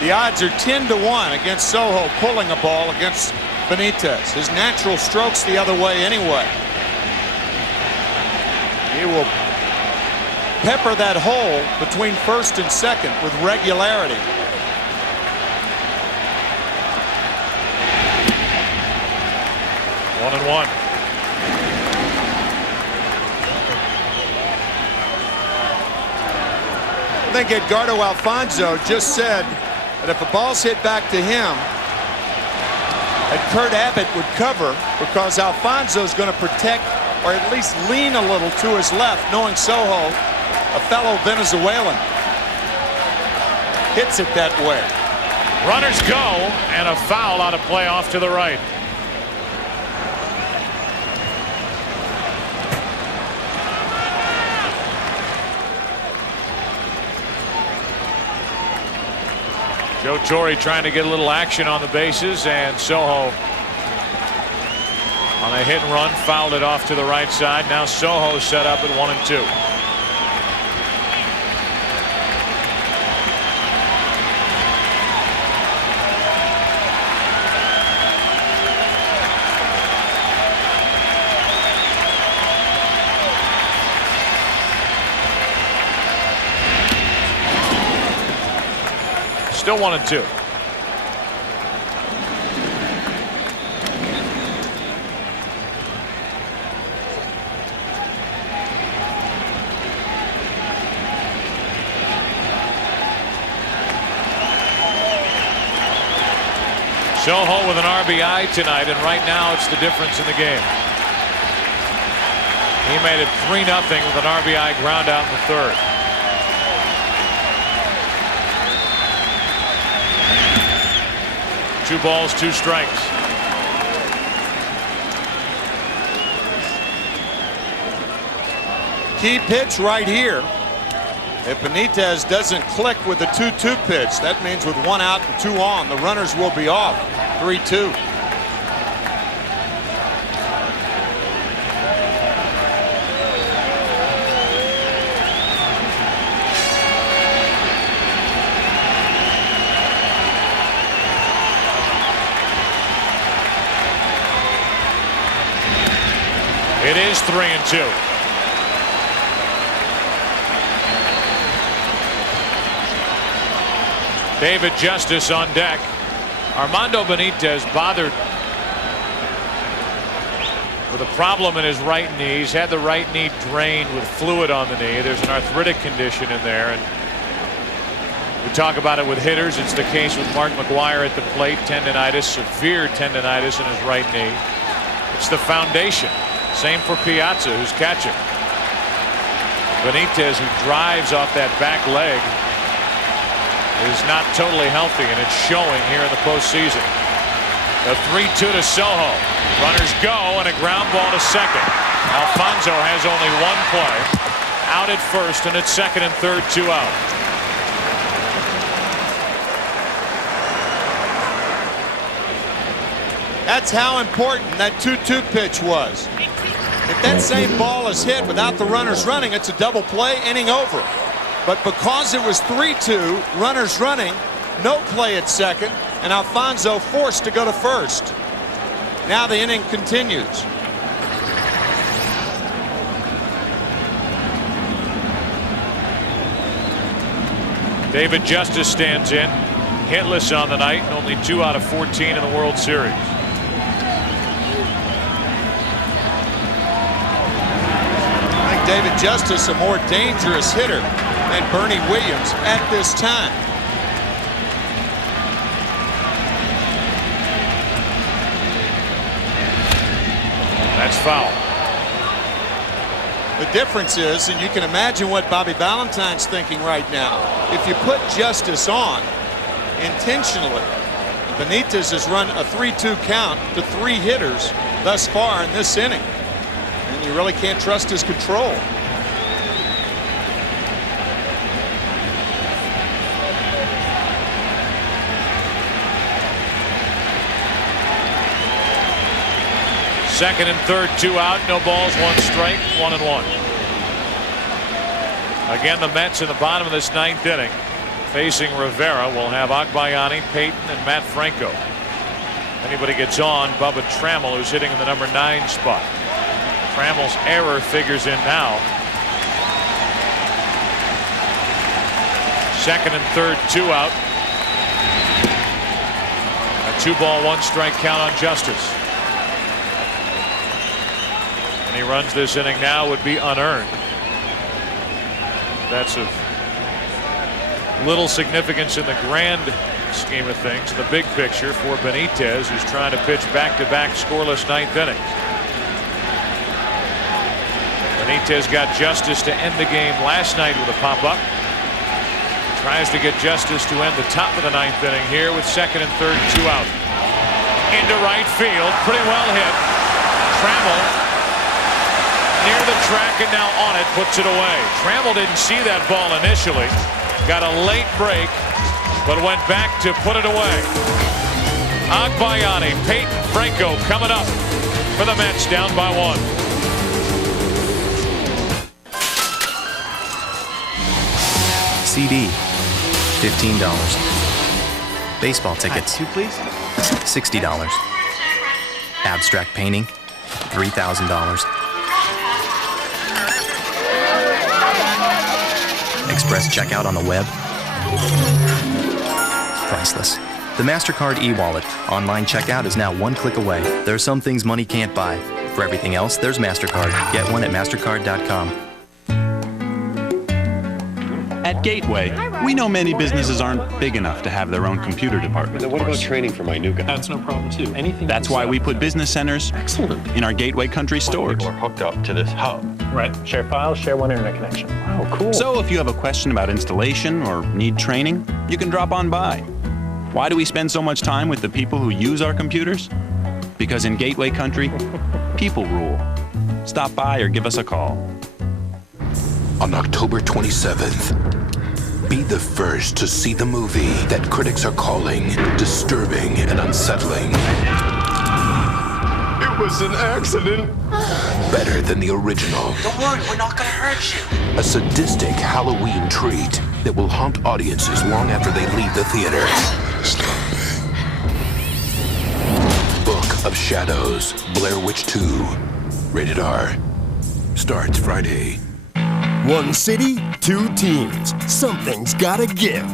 The odds are 10-1 against Sojo pulling a ball against Benitez. His natural stroke's the other way anyway. He will pepper that hole between first and second with regularity. One and one. I think Edgardo Alfonso just said that if a ball's hit back to him, that Kurt Abbott would cover because Alfonso's going to protect or at least lean a little to his left, knowing Sojo, a fellow Venezuelan, hits it that way. Runners go, and a foul out of play off to the right. Joe Torre trying to get a little action on the bases, and Sojo on a hit and run fouled it off to the right side. Now Sojo set up at 1 and 2. Still 1 and 2. Sojo with an RBI tonight, and right now it's the difference in the game. He made it 3-0 with an RBI ground out in the third. Two balls, 2 strikes. Key pitch right here. If Benitez doesn't click with the 2-2 pitch, that means with 1 out and 2 on, the runners will be off. 3-2. It is 3-2. David Justice on deck. Armando Benitez bothered with a problem in his right knee. He's had the right knee drained with fluid on the knee. There's an arthritic condition in there, and we talk about it with hitters. It's the case with Mark McGwire at the plate. Tendonitis, severe tendonitis in his right knee. It's the foundation. Same for Piazza, who's catching. Benitez, who drives off that back leg, is not totally healthy, and it's showing here in the postseason. A 3-2 to Sojo. Runners go, and a ground ball to second. Alfonso has only 1 play. Out at first, and at second and third, 2 out. That's how important that 2-2 pitch was. If that same ball is hit without the runners running, it's a double play, inning over. But because it was 3-2, runners running, no play at second, and Alfonso forced to go to first. Now the inning continues. David Justice stands in, hitless on the night, and only 2 out of 14 in the World Series. I think David Justice a more dangerous hitter than Bernie Williams at this time. That's foul. The difference is, and you can imagine what Bobby Valentine's thinking right now, if you put Justice on intentionally, Benitez has run a 3-2 count to 3 hitters thus far in this inning. And you really can't trust his control. Second and third, 2 out, no balls, 1 strike, 1-1. Again, the Mets in the bottom of this 9th inning. Facing Rivera will have Agbayani, Payton, and Matt Franco. Anybody gets on, Bubba Trammell, who's hitting in the number 9 spot. Trammell's error figures in now. Second and third, 2 out. A 2-ball, 1 strike count on Justice. He runs this inning now would be unearned. That's of little significance in the grand scheme of things, the big picture for Benitez, who's trying to pitch back-to-back scoreless 9th innings. Benitez got Justice to end the game last night with a pop-up. Tries to get Justice to end the top of the 9th inning here with second and third, 2 out. Into right field, pretty well hit. Trammell near the track and now on it, puts it away. Trammell didn't see that ball initially. Got a late break, but went back to put it away. Agbayani, Payton, Franco coming up for the Mets, down by 1. CD, $15. Baseball tickets, 2 please. $60. Abstract painting, $3,000. Express checkout on the web. Priceless. The MasterCard e-wallet. Online checkout is now 1 click away. There are some things money can't buy. For everything else, there's MasterCard. Get one at mastercard.com. At Gateway, we know many businesses aren't big enough to have their own computer department. What about training for my new guy? That's no problem too. Anything. That's why we put business centers in our Gateway Country stores. People are hooked up to this hub. Right. Share files, share one internet connection. Oh, cool. So if you have a question about installation or need training, you can drop on by. Why do we spend so much time with the people who use our computers? Because in Gateway Country, people rule. Stop by or give us a call. On October 27th, be the first to see the movie that critics are calling disturbing and unsettling. It was an accident. Better than the original. Don't worry, we're not gonna hurt you. A sadistic Halloween treat that will haunt audiences long after they leave the theater. Book of Shadows, Blair Witch 2, rated R. Starts Friday. One city, 2 teams. Something's gotta give.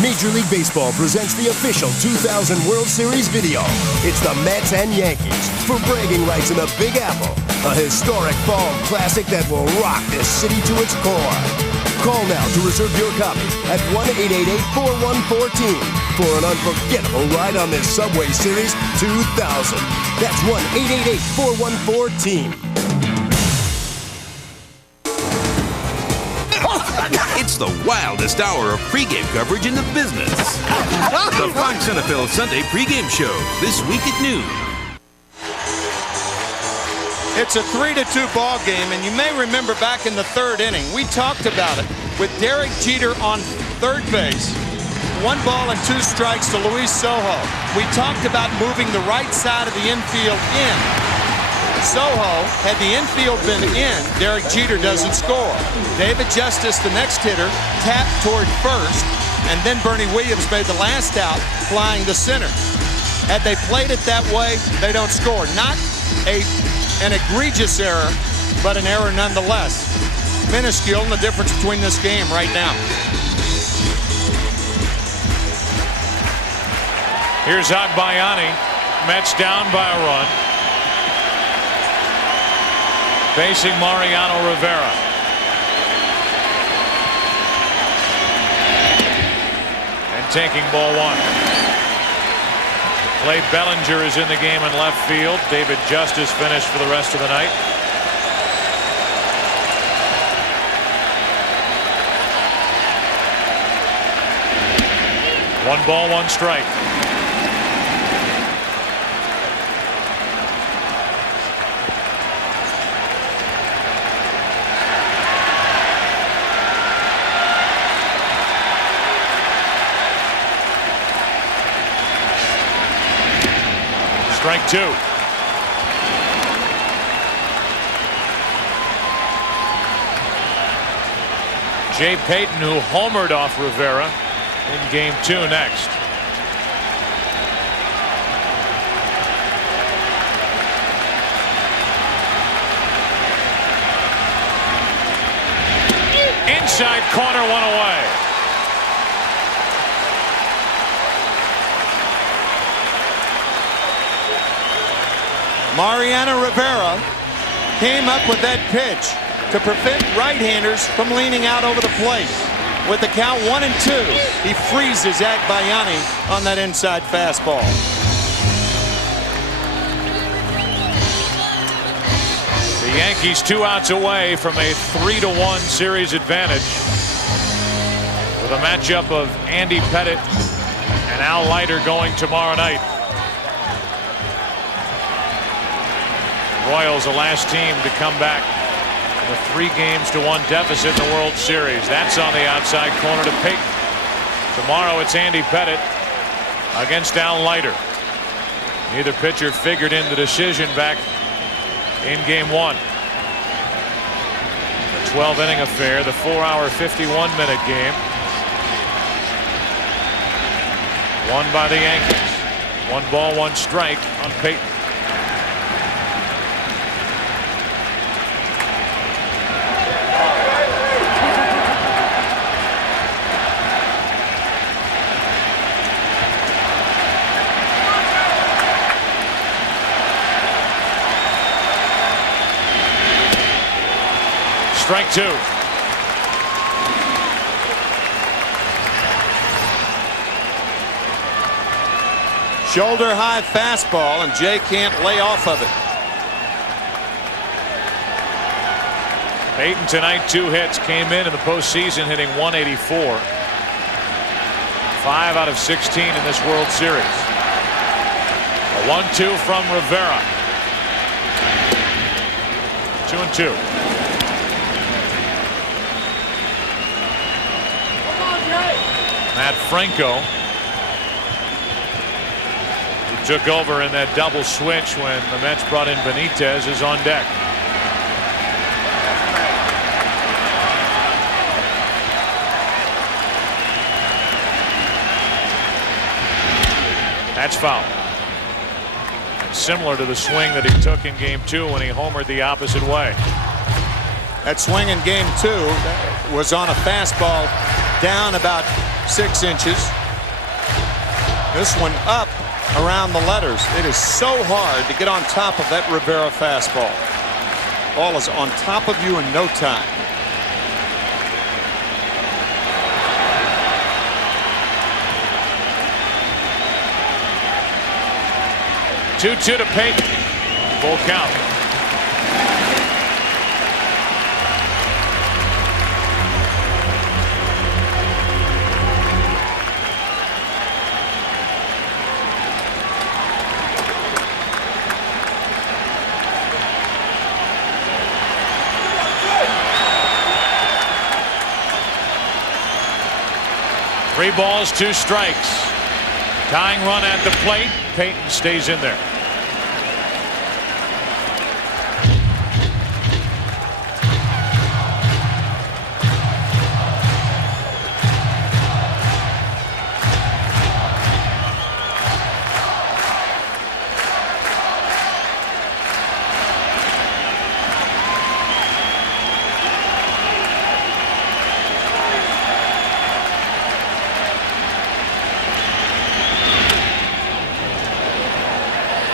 Major League Baseball presents the official 2000 World Series video. It's the Mets and Yankees for bragging rights in the Big Apple. A historic fall classic that will rock this city to its core. Call now to reserve your copy at 1-888-4114 for an unforgettable ride on this Subway Series 2000. That's 1-888-414-TEAM. It's the wildest hour of pregame coverage in the business. The Fox NFL Sunday pregame show, this week at noon. It's a 3-2 ball game, and you may remember back in the 3rd inning, we talked about it with Derek Jeter on 3rd base. 1 ball and 2 strikes to Luis Sojo. We talked about moving the right side of the infield in. Sojo, had the infield been in, Derek Jeter doesn't score. David Justice, the next hitter, tapped toward first, and then Bernie Williams made the last out, flying to center. Had they played it that way, they don't score. Not an egregious error, but an error nonetheless. Minuscule in the difference between this game right now. Here's Agbayani. Mets down by a run. Facing Mariano Rivera. And taking ball 1. Clay Bellinger is in the game in left field. David Justice finished for the rest of the night. 1 ball, 1 strike. Strike 2. Jay Payton, who homered off Rivera in game 2 next. Inside corner, 1 away. Mariano Rivera came up with that pitch to prevent right-handers from leaning out over the plate. With the count 1-2, he freezes Agbayani on that inside fastball. The Yankees 2 outs away from a 3-1 series advantage with a matchup of Andy Pettitte and Al Leiter going tomorrow night. Royals, the last team to come back with a 3-1 deficit in the World Series. That's on the outside corner to Payton. Tomorrow it's Andy Pettitte against Al Leiter. Neither pitcher figured in the decision back in game 1. The 12-inning affair, the 4-hour 51-minute game. Won by the Yankees. 1 ball, 1 strike on Payton. Strike 2. Shoulder high fastball, and Jay can't lay off of it. Payton tonight, 2 hits, came in the postseason hitting 184. 5 out of 16 in this World Series. A 1-2 from Rivera. 2-2. Matt Franco, who took over in that double switch when the Mets brought in Benitez, is on deck. That's foul. And similar to the swing that he took in game 2 when he homered the opposite way. That swing in game 2 was on a fastball down about 6 inches. This one up around the letters. It is so hard to get on top of that Rivera fastball. Ball is on top of you in no time. Two to Payton. Full count. Three balls, 2 strikes. Tying run at the plate. Payton stays in there.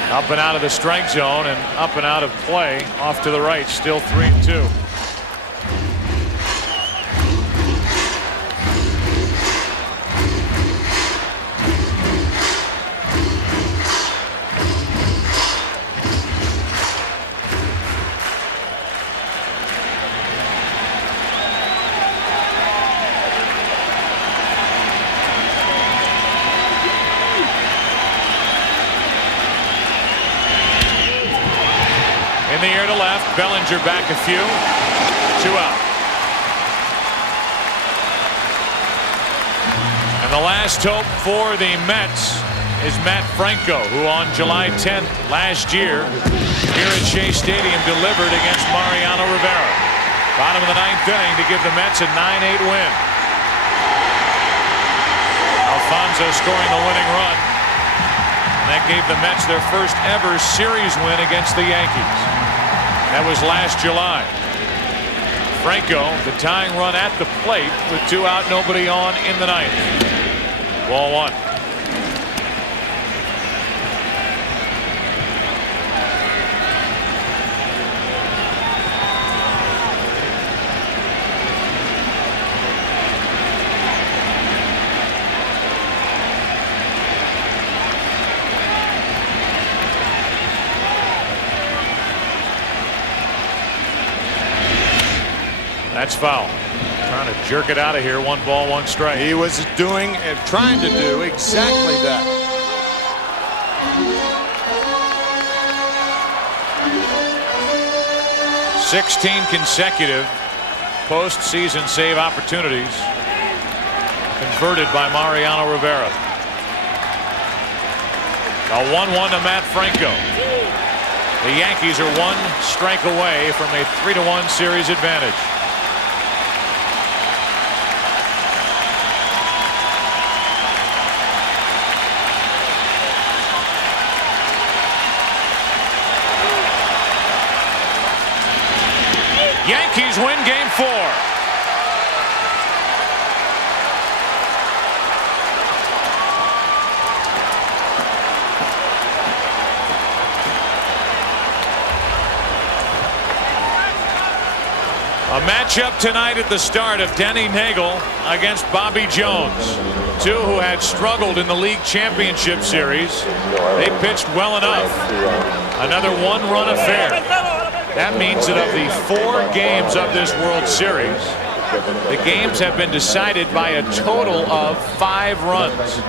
Up and out of the strike zone and up and out of play off to the right. Still 3-2. In the air to left. Bellinger back a few. 2 out. And the last hope for the Mets is Matt Franco, who on July 10th last year here at Shea Stadium delivered against Mariano Rivera. Bottom of the 9th inning to give the Mets a 9-8 win. Alfonso scoring the winning run. And that gave the Mets their first ever series win against the Yankees. That was last July. Franco, the tying run at the plate with 2 out, nobody on in the 9th. Ball 1. That's foul. Trying to jerk it out of here. 1 ball, 1 strike. He was trying to do exactly that. "16 consecutive postseason save opportunities converted by Mariano Rivera." A 1-1 to Matt Franco. The Yankees are 1 strike away from a 3-1 series advantage. Yankees win Game 4. A matchup tonight at the start of Denny Neagle against Bobby Jones. 2 who had struggled in the league championship series. They pitched well enough. Another 1-run affair. That means that of the 4 games of this World Series, the games have been decided by a total of 5 runs.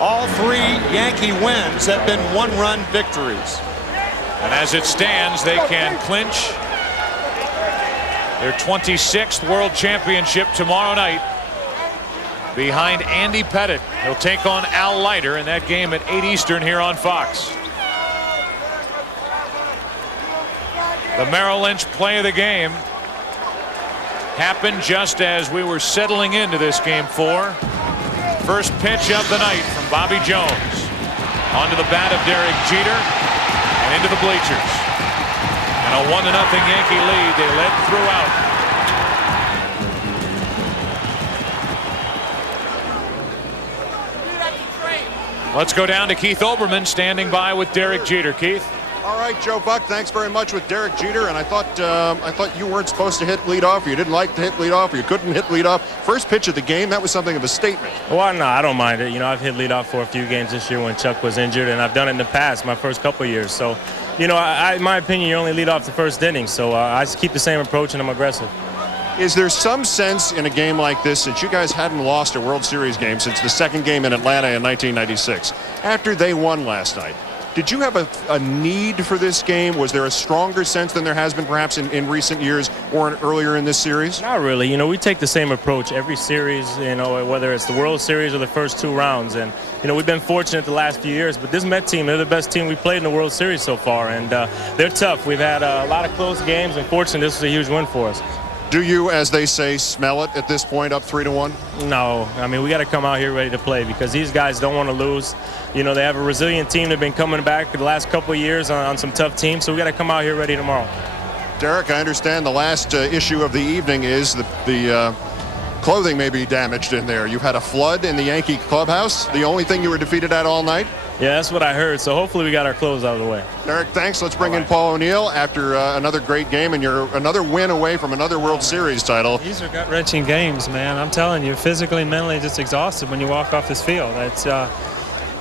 All 3 Yankee wins have been 1-run victories. And as it stands, they can clinch their 26th World Championship tomorrow night behind Andy Pettitte. He'll take on Al Leiter in that game at 8 Eastern here on Fox. The Merrill Lynch play of the game happened just as we were settling into this Game 4. First pitch of the night from Bobby Jones. Onto the bat of Derek Jeter and into the bleachers. And a 1-0 Yankee lead. They led throughout. Let's go down to Keith Olbermann standing by with Derek Jeter. Keith. All right, Joe Buck, thanks very much with Derek Jeter. And I thought you weren't supposed to hit leadoff, or you didn't like to hit leadoff, or you couldn't hit leadoff. First pitch of the game, that was something of a statement. Well, no, I don't mind it. You know, I've hit leadoff for a few games this year when Chuck was injured, and I've done it in the past, my first couple of years. So, you know, in my opinion, you only lead off the first inning. So I just keep the same approach, and I'm aggressive. Is there some sense in a game like this, since you guys hadn't lost a World Series game since the second game in Atlanta in 1996, after they won last night, did you have a need for this game? Was there a stronger sense than there has been perhaps in recent years or earlier in this series? Not really. You know, we take the same approach every series, you know, whether it's the World Series or the first 2 rounds. And, you know, we've been fortunate the last few years, but this Met team, they're the best team we played in the World Series so far. And they're tough. We've had a lot of close games, and fortunately, this was a huge win for us. Do you, as they say, smell it at this point, up 3-1? No. I mean, we got to come out here ready to play because these guys don't want to lose. You know, they have a resilient team. They've been coming back the last couple of years on some tough teams, so we got to come out here ready tomorrow. Derek, I understand the last issue of the evening is the clothing may be damaged in there. You've had a flood in the Yankee clubhouse, the only thing you were defeated at all night? Yeah, that's what I heard, so hopefully we got our clothes out of the way. Derek, thanks. Let's bring in Paul O'Neill after another great game, and you're another win away from another World Series title. These are gut-wrenching games, man. I'm telling you, physically and mentally just exhausted when you walk off this field. It's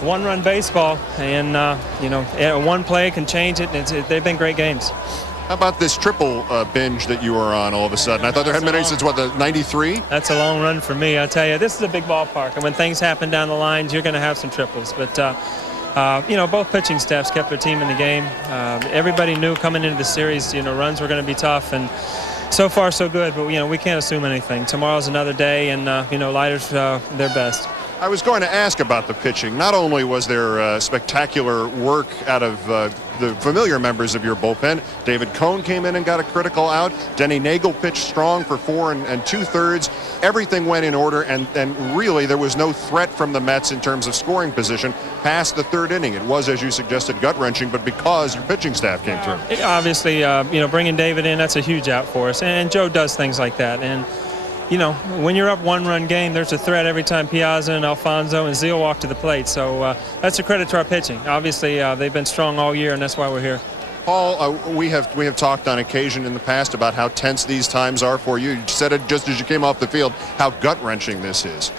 one-run baseball, and, you know, one play can change it, and they've been great games. How about this triple binge that you were on all of a sudden? I thought there hadn't been any since, what, the 93? That's a long run for me, I'll tell you. This is a big ballpark, and when things happen down the lines, you're going to have some triples. But both pitching staffs kept their team in the game. Everybody knew coming into the series, runs were going to be tough, and so far so good. But we can't assume anything. Tomorrow's another day, and Leiter's their best. I was going to ask about the pitching. Not only was there spectacular work out of the familiar members of your bullpen. David Cone came in and got a critical out. Denny Neagle pitched strong for 4 2/3. Everything went in order, and really there was no threat from the Mets in terms of scoring position past the 3rd inning. It was, as you suggested, gut-wrenching, but because your pitching staff came through. Obviously, bringing David in, that's a huge out for us, and Joe does things like that. And when you're up 1-run game, there's a threat every time Piazza and Alfonso and Zeal walk to the plate. So that's a credit to our pitching. Obviously, they've been strong all year, and that's why we're here. Paul, we have talked on occasion in the past about how tense these times are for you. You said it just as you came off the field, how gut-wrenching this is.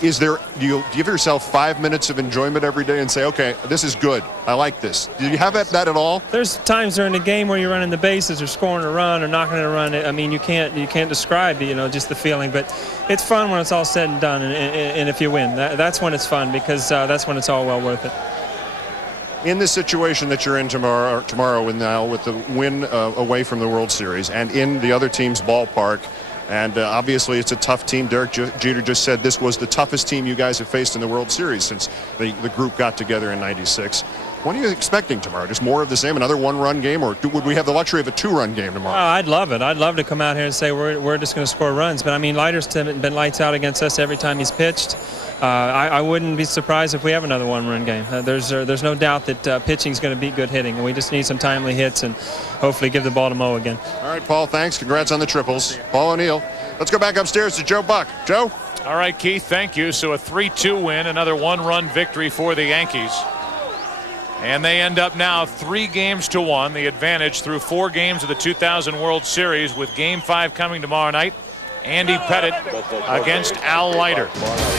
Do you give yourself 5 minutes of enjoyment every day and say, okay, this is good, I like this? Do you have that at all? There's times during the game where you're running the bases or scoring a run or knocking a run. I mean, you can't describe just the feeling, but it's fun when it's all said and done, and if you win, that's when it's fun, because that's when it's all well worth it. In the situation that you're in tomorrow with the win away from the World Series and in the other team's ballpark, and obviously it's a tough team. Derek Jeter just said this was the toughest team you guys have faced in the World Series since the group got together in '96. What are you expecting tomorrow? Just more of the same, another 1-run game, or would we have the luxury of a 2-run game tomorrow? Oh, I'd love it. I'd love to come out here and say we're just going to score runs. But I mean, Leiter's been lights out against us every time he's pitched. I wouldn't be surprised if we have another 1-run game. There's no doubt that pitching is going to beat good hitting, and we just need some timely hits and hopefully give the ball to Mo again. All right, Paul, thanks. Congrats on the triples. Paul O'Neill. Let's go back upstairs to Joe Buck. Joe? All right, Keith, thank you. So a 3-2 win, another 1-run victory for the Yankees. And they end up now 3-1, the advantage through 4 games of the 2000 World Series, with Game 5 coming tomorrow night. Andy Pettitte against Al Leiter.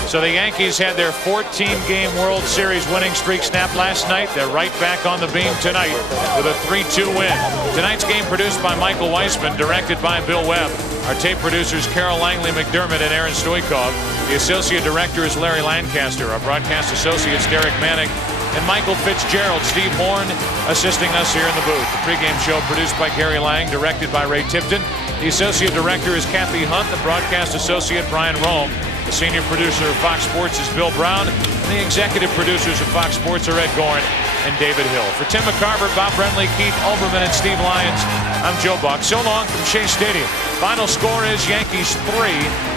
So the Yankees had their 14-game World Series winning streak snapped last night. They're right back on the beam tonight with a 3-2 win. Tonight's game produced by Michael Weissman, directed by Bill Webb. Our tape producers Carol Langley McDermott and Aaron Stoikov. The associate director is Larry Lancaster. Our broadcast associates Derek Manning and Michael Fitzgerald. Steve Horn assisting us here in the booth. The pregame show produced by Gary Lang, directed by Ray Tipton. The associate director is Kathy Hunt. The broadcast associate Brian Rome. The senior producer of Fox Sports is Bill Brown. And the executive producers of Fox Sports are Ed Gorin and David Hill. For Tim McCarver, Bob Brentley, Keith Olbermann, and Steve Lyons, I'm Joe Buck. So long from Shea Stadium. Final score is Yankees 3,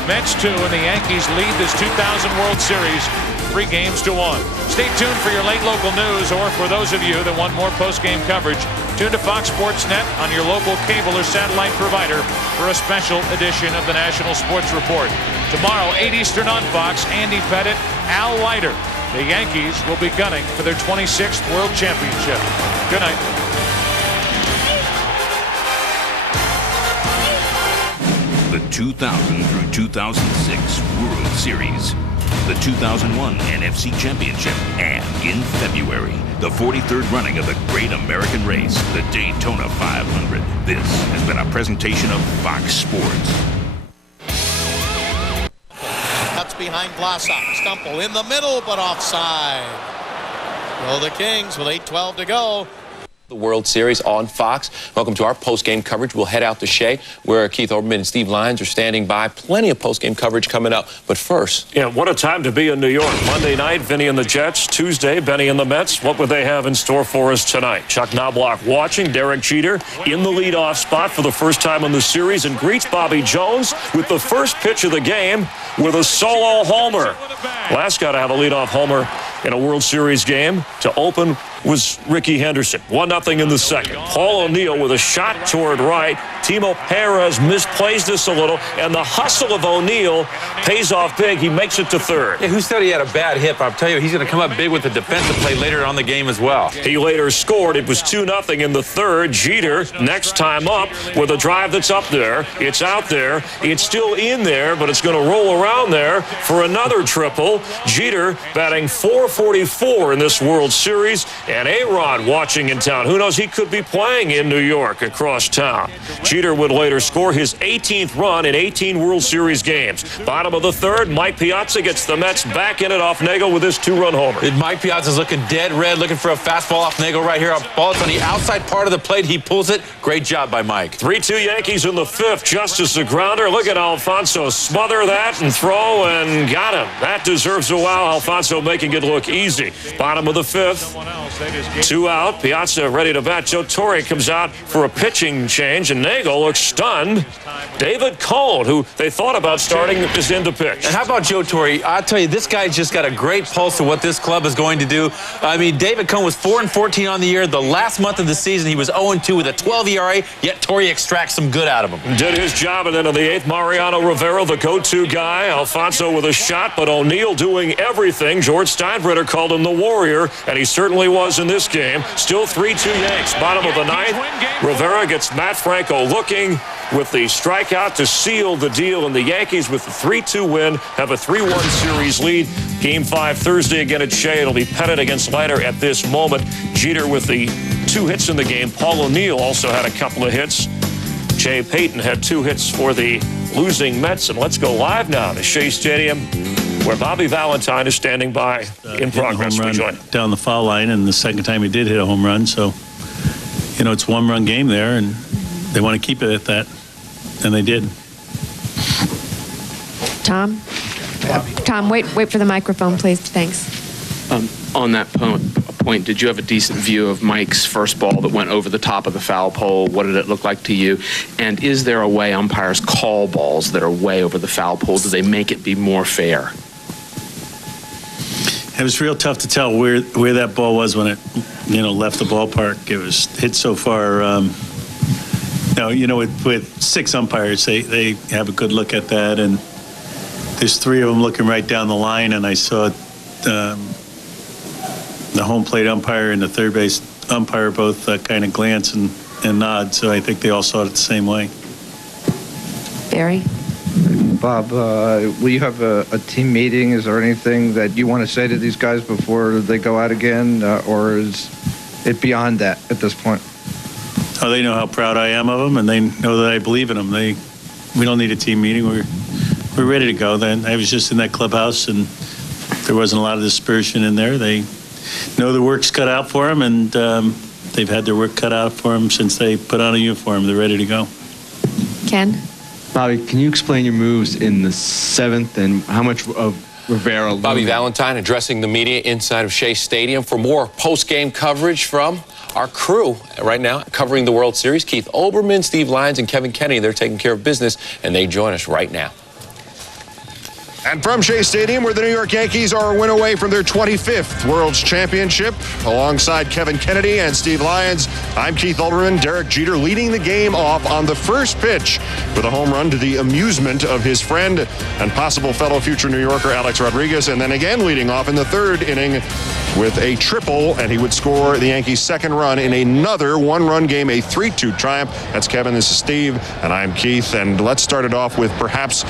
Mets 2, and the Yankees lead this 2000 World Series 3-1. Stay tuned for your late local news, or for those of you that want more post-game coverage, tune to Fox Sports Net on your local cable or satellite provider for a special edition of the National Sports Report. Tomorrow, 8 Eastern on Fox, Andy Pettitte, Al Leiter. The Yankees will be gunning for their 26th World Championship. Good night. The 2000 through 2006 World Series, the 2001 NFC Championship, and in February, the 43rd running of the Great American Race, the Daytona 500. This has been a presentation of Fox Sports. Cuts behind Vlasic. Stumple in the middle, but offside. Well, the Kings with 8:12 to go. The World Series on Fox. Welcome to our post-game coverage. We'll head out to Shea, where Keith Olbermann and Steve Lyons are standing by. Plenty of post-game coverage coming up. But first... Yeah, what a time to be in New York. Monday night, Vinny and the Jets. Tuesday, Benny and the Mets. What would they have in store for us tonight? Chuck Knobloch watching. Derek Jeter in the leadoff spot for the first time in the series and greets Bobby Jones with the first pitch of the game with a solo homer. Last guy to have a leadoff homer in a World Series game to open was Ricky Henderson. 1-0 in the second. Paul O'Neill with a shot toward right. Timo Perez misplays this a little, and the hustle of O'Neill pays off big. He makes it to third. Yeah, who said he had a bad hip? I'll tell you, he's going to come up big with the defensive play later on the game as well. He later scored. It was 2-0 in the third. Jeter, next time up, with a drive that's up there. It's out there. It's still in there, but it's going to roll around there for another triple. Jeter batting .444 in this World Series. And A-Rod watching in town. Who knows, he could be playing in New York across town. Jeter would later score his 18th run in 18 World Series games. Bottom of the third, Mike Piazza gets the Mets back in it off Neagle with his 2-run homer. Mike Piazza's looking dead red, looking for a fastball off Neagle right here. Ball is on the outside part of the plate. He pulls it. Great job by Mike. 3-2 Yankees in the 5th. Justice a grounder. Look at Alfonso smother that and throw and got him. That deserves a wow. Alfonso making it look easy. Bottom of the 5th. 2 out. Piazza ready to bat. Joe Torre comes out for a pitching change, and Neagle looks stunned. David Cone, who they thought about starting, is in to pitch. And how about Joe Torre? I tell you, this guy's just got a great pulse of what this club is going to do. I mean, David Cone was 4-14 on the year. The last month of the season, he was 0-2 with a 12 ERA, yet Torre extracts some good out of him. Did his job, and then in the 8th, Mariano Rivera, the go-to guy. Alfonso with a shot, but O'Neill doing everything. George Steinbrenner called him the Warrior, and he certainly was in this game. Still 3-2 Yanks. Bottom of the 9th, Rivera gets Matt Franco looking with the strikeout to seal the deal, and the Yankees with the 3-2 win have a 3-1 series lead. Game 5 Thursday again at Shea. It'll be Pettit against Leiter at this moment. Jeter with the 2 hits in the game. Paul O'Neill also had a couple of hits. Jay Payton had 2 hits for the losing Mets. And let's go live now to Shea Stadium, where Bobby Valentine is standing by in progress. We join down the foul line, and the second time he did hit a home run. So, you know, it's a 1-run game there, and they want to keep it at that, and they did. Tom? Tom, wait for the microphone, please. Thanks. On that point, did you have a decent view of Mike's first ball that went over the top of the foul pole? What did it look like to you? And is there a way umpires call balls that are way over the foul pole? Do they make it be more fair? It was real tough to tell where that ball was when it, left the ballpark. It was hit so far. With 6 umpires, they have a good look at that, and there's 3 of them looking right down the line, and I saw the home plate umpire and the third base umpire both kind of glance and nod, so I think they all saw it the same way. Barry? Bob, will you have a team meeting? Is there anything that you want to say to these guys before they go out again, or is it beyond that at this point? Oh, they know how proud I am of them, and they know that I believe in them. We don't need a team meeting. We're ready to go. Then I was just in that clubhouse, and there wasn't a lot of dispersion in there. They know the work's cut out for them, and they've had their work cut out for them since they put on a uniform. They're ready to go. Ken? Bobby, can you explain your moves in the 7th and how much of Rivera? Bobby Valentine addressing the media inside of Shea Stadium for more post-game coverage from our crew right now covering the World Series. Keith Olbermann, Steve Lyons, and Kevin Kennedy. They're taking care of business, and they join us right now. And from Shea Stadium, where the New York Yankees are a win away from their 25th World Championship, alongside Kevin Kennedy and Steve Lyons, I'm Keith Olbermann. Derek Jeter leading the game off on the first pitch with a home run to the amusement of his friend and possible fellow future New Yorker Alex Rodriguez, and then again leading off in the 3rd inning with a triple, and he would score the Yankees' 2nd run in another 1-run game, a 3-2 triumph. That's Kevin, this is Steve, and I'm Keith, and let's start it off with perhaps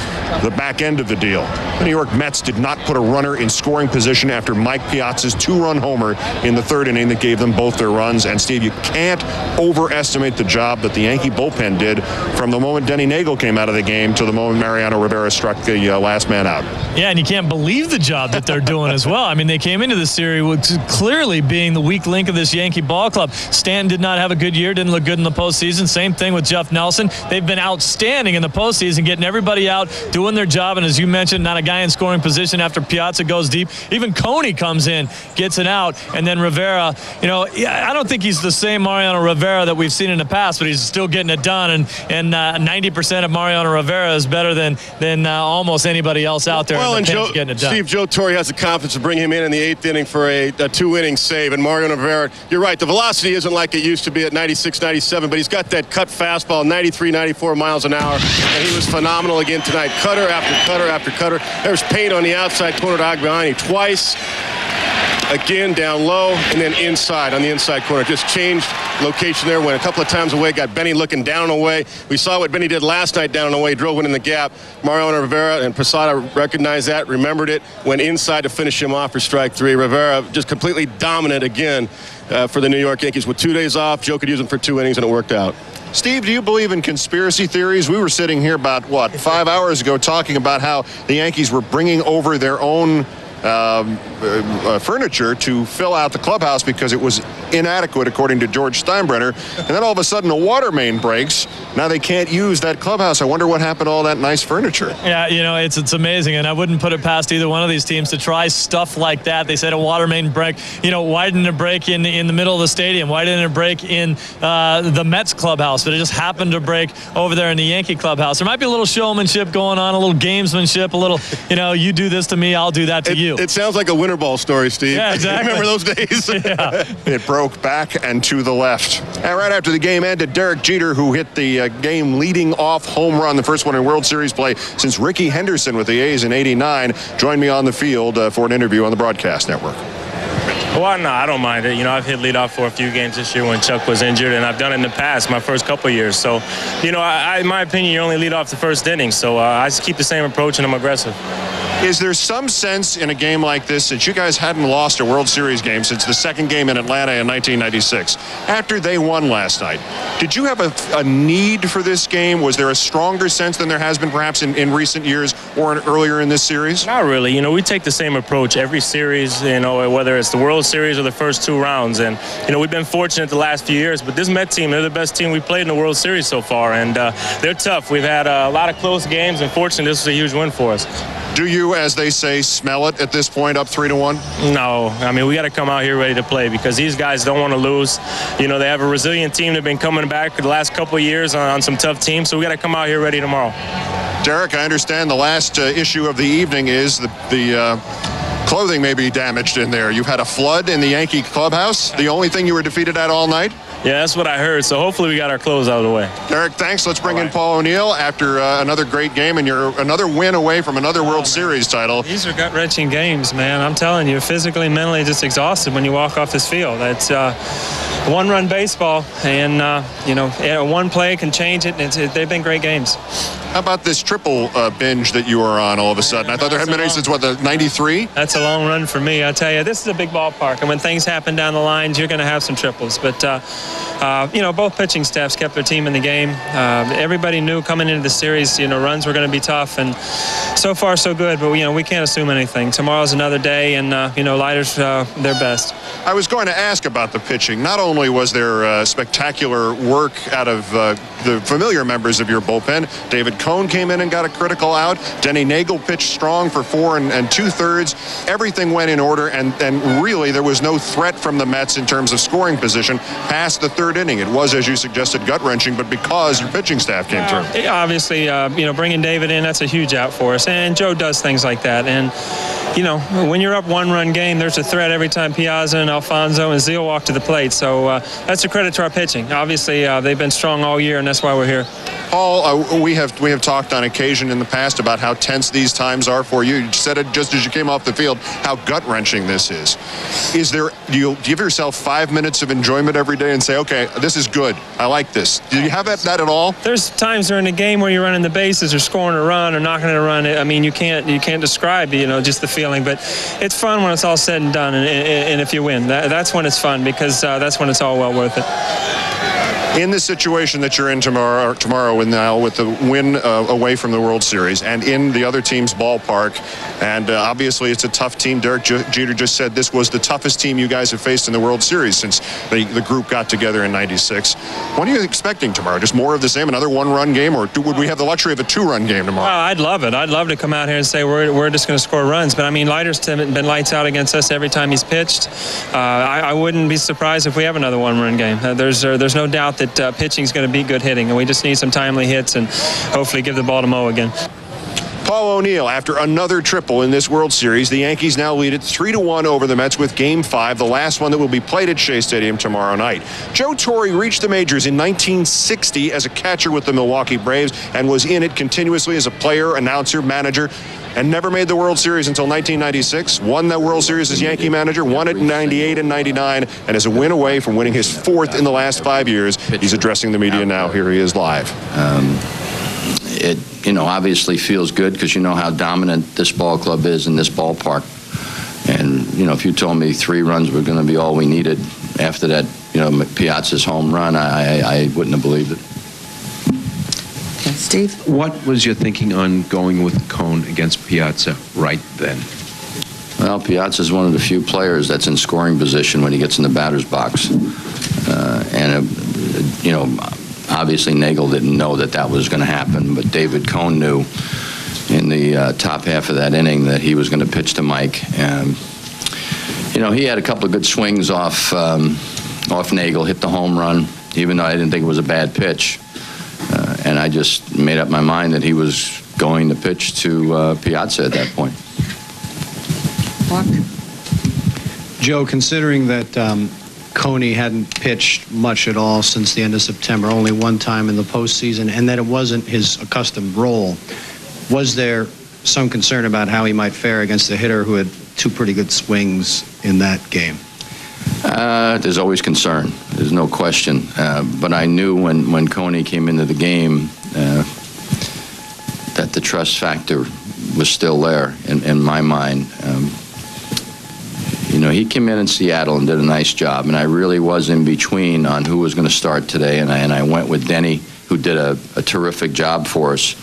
the back end of the deal. The New York Mets did not put a runner in scoring position after Mike Piazza's 2-run homer in the 3rd inning that gave them both their runs. And Steve, you can't overestimate the job that the Yankee bullpen did from the moment Denny Neagle came out of the game to the moment Mariano Rivera struck the last man out. Yeah, and you can't believe the job that they're doing as well. I mean, they came into the series with clearly being the weak link of this Yankee ball club. Stanton did not have a good year, didn't look good in the postseason. Same thing with Jeff Nelson. They've been outstanding in the postseason, getting everybody out, doing their job, and as you mentioned, not a guy in scoring position after Piazza goes deep. Even Coney comes in, gets it out, and then Rivera, I don't think he's the same Mariano Rivera that we've seen in the past, but he's still getting it done, and 90% of Mariano Rivera is better than almost anybody else out there. Well, and getting it done. Joe Torre has the confidence to bring him in the 8th inning for a 2-inning save, and Mariano Rivera, you're right, the velocity isn't like it used to be at 96, 97, but he's got that cut fastball, 93, 94 miles an hour, and he was phenomenal again tonight. Cutter after cutter after cutter. There's paint on the outside corner to Agbayani twice. Again, down low, and then inside, on the inside corner. Just changed location there, went a couple of times away, got Benny looking down and away. We saw what Benny did last night down and away, drove one in the gap. Mariano Rivera and Posada recognized that, remembered it, went inside to finish him off for strike 3. Rivera just completely dominant again. for the New York Yankees with 2 days off. Joe could use them for 2 innings, and it worked out. Steve, do you believe in conspiracy theories? We were sitting here about, 5 hours ago talking about how the Yankees were bringing over their own furniture to fill out the clubhouse because it was inadequate, according to George Steinbrenner. And then all of a sudden a water main breaks. Now they can't use that clubhouse. I wonder what happened to all that nice furniture. Yeah, it's amazing, and I wouldn't put it past either one of these teams to try stuff like that. They said a water main break. Why didn't it break in the middle of the stadium? Why didn't it break in the Mets clubhouse? But it just happened to break over there in the Yankee clubhouse. There might be a little showmanship going on, a little gamesmanship, a little, you do this to me, I'll do that to you. It sounds like a winter ball story, Steve. Yeah, exactly. Remember those days? Yeah. It broke back and to the left. And right after the game ended, Derek Jeter, who hit the game leading off home run, the first one in World Series play since Ricky Henderson with the A's in '89, joined me on the field for an interview on the broadcast network. Well, no, I don't mind it. I've hit leadoff for a few games this year when Chuck was injured, and I've done it in the past, my first couple of years. So, in my opinion, you only lead off the first inning. So I just keep the same approach, and I'm aggressive. Is there some sense in a game like this, since you guys hadn't lost a World Series game since the second game in Atlanta in 1996, after they won last night, did you have a need for this game? Was there a stronger sense than there has been perhaps in recent years or earlier in this series? Not really. We take the same approach every series, whether it's the World Series or the first 2 rounds. And, we've been fortunate the last few years, but this Met team, they're the best team we played in the World Series so far. And they're tough. We've had a lot of close games, and fortunately, this was a huge win for us. Do you, as they say, smell it at this point, up 3-1? No. We got to come out here ready to play because these guys don't want to lose. They have a resilient team. They've been coming back the last couple of years on some tough teams, so we got to come out here ready tomorrow. Derek, I understand the last issue of the evening is the clothing may be damaged in there. You've had a flood in the Yankee clubhouse, the only thing you were defeated at all night? Yeah, that's what I heard. So hopefully we got our clothes out of the way. Derek, thanks. Let's bring in Paul O'Neill after another great game, and you're another win away from another World Series title. These are gut-wrenching games, man. I'm telling you, physically, mentally, just exhausted when you walk off this field. That's one-run baseball, and one play can change it. They've been great games. How about this triple binge that you were on all of a sudden? I thought there had been any since, the 93? That's a long run for me. I tell you, this is a big ballpark, and when things happen down the lines, you're going to have some triples. But, both pitching staffs kept their team in the game. Everybody knew coming into the series, runs were going to be tough, and so far so good. But, we can't assume anything. Tomorrow's another day, and, Leiter's their best. I was going to ask about the pitching. Not only was there spectacular work out of the familiar members of your bullpen, David Cone came in and got a critical out. Denny Neagle pitched strong for 4 2/3. Everything went in order, and really there was no threat from the Mets in terms of scoring position past the 3rd inning. It was, as you suggested, gut-wrenching, but because your pitching staff came through. Obviously, bringing David in, that's a huge out for us, and Joe does things like that. And when you're up 1-run game, there's a threat every time Piazza and Alfonso and Zeal walk to the plate. So that's a credit to our pitching. Obviously, they've been strong all year, and that's why we're here. Paul, we have talked on occasion in the past about how tense these times are for you. You said it just as you came off the field, how gut-wrenching this is. Do you give yourself 5 minutes of enjoyment every day and say, okay, this is good, I like this? Do you have that at all? There's times during the game where you're running the bases or scoring a run or knocking a run. You can't describe, just the feeling, but it's fun when it's all said and done, and if you win. That's when it's fun, because that's when it's all well worth it. In the situation that you're in tomorrow with the win away from the World Series and in the other team's ballpark, and obviously it's a tough team. Derek Jeter just said this was the toughest team you guys have faced in the World Series since the group got together in '96. What are you expecting tomorrow? Just more of the same, another 1-run game, or would we have the luxury of a 2-run game tomorrow? Oh, I'd love it. I'd love to come out here and say we're just going to score runs. But Leiter's been lights out against us every time he's pitched. I wouldn't be surprised if we have another 1-run game. There's no doubt that pitching is going to be good hitting, and we just need some timely hits and hopefully give the ball to Mo again. Paul O'Neill, after another triple in this World Series, the Yankees now lead it 3-1 over the Mets with Game 5, the last one that will be played at Shea Stadium tomorrow night. Joe Torre reached the majors in 1960 as a catcher with the Milwaukee Braves and was in it continuously as a player, announcer, manager, and never made the World Series until 1996. Won that World Series as Yankee manager, won it in 98 and 99, and is a win away from winning his 4th in the last 5 years. He's addressing the media now. Here he is live. It obviously feels good because you know how dominant this ball club is in this ballpark. And, if you told me 3 runs were going to be all we needed, after that, Piazza's home run, I wouldn't have believed it. Steve? What was your thinking on going with Cone against Piazza right then? Well, Piazza's one of the few players that's in scoring position when he gets in the batter's box. Obviously Neagle didn't know that was going to happen, but David Cone knew in the top half of that inning that he was going to pitch to Mike. He had a couple of good swings off Neagle, hit the home run, even though I didn't think it was a bad pitch. And I just made up my mind that he was going to pitch to Piazza at that point. Joe, considering that Coney hadn't pitched much at all since the end of September, only one time in the postseason, and that it wasn't his accustomed role, was there some concern about how he might fare against a hitter who had two pretty good swings in that game? There's always concern. There's no question. But I knew when Coney came into the game that the trust factor was still there in my mind. He came in Seattle and did a nice job, and I really was in between on who was going to start today, and I went with Denny, who did a terrific job for us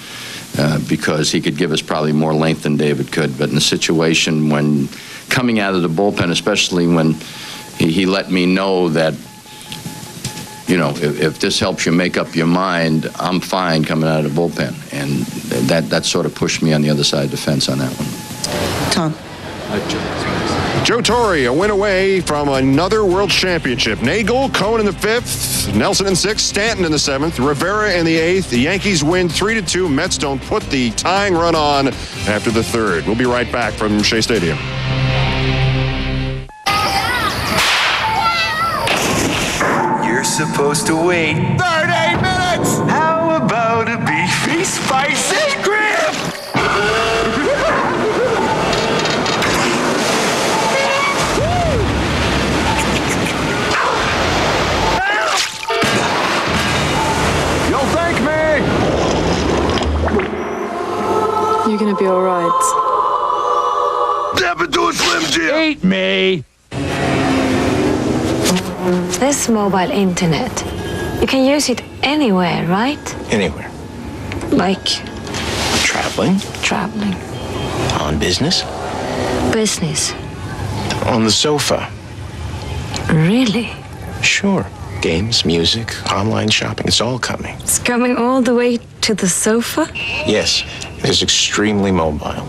because he could give us probably more length than David could. But in a situation when coming out of the bullpen, especially when he let me know that, if this helps you make up your mind, I'm fine coming out of the bullpen. And that sort of pushed me on the other side of the fence on that one. Tom. Joe Torre, a win away from another World Championship. Neagle, Cone in the 5th, Nelson in 6th, Stanton in the 7th, Rivera in the 8th. The Yankees win 3-2. Mets don't put the tying run on after the 3rd. We'll be right back from Shea Stadium. You're supposed to wait 38 minutes. How about a beefy, spicy grip? You'll thank me. You're gonna be all right. Never do a Slim Jim. Eat me. This mobile internet, you can use it anywhere, right? Anywhere. Like Traveling. traveling. On business. Business. On the sofa. Really? Sure. Games, music, online shopping, it's all coming. It's coming all the way to the sofa? Yes, it is extremely mobile.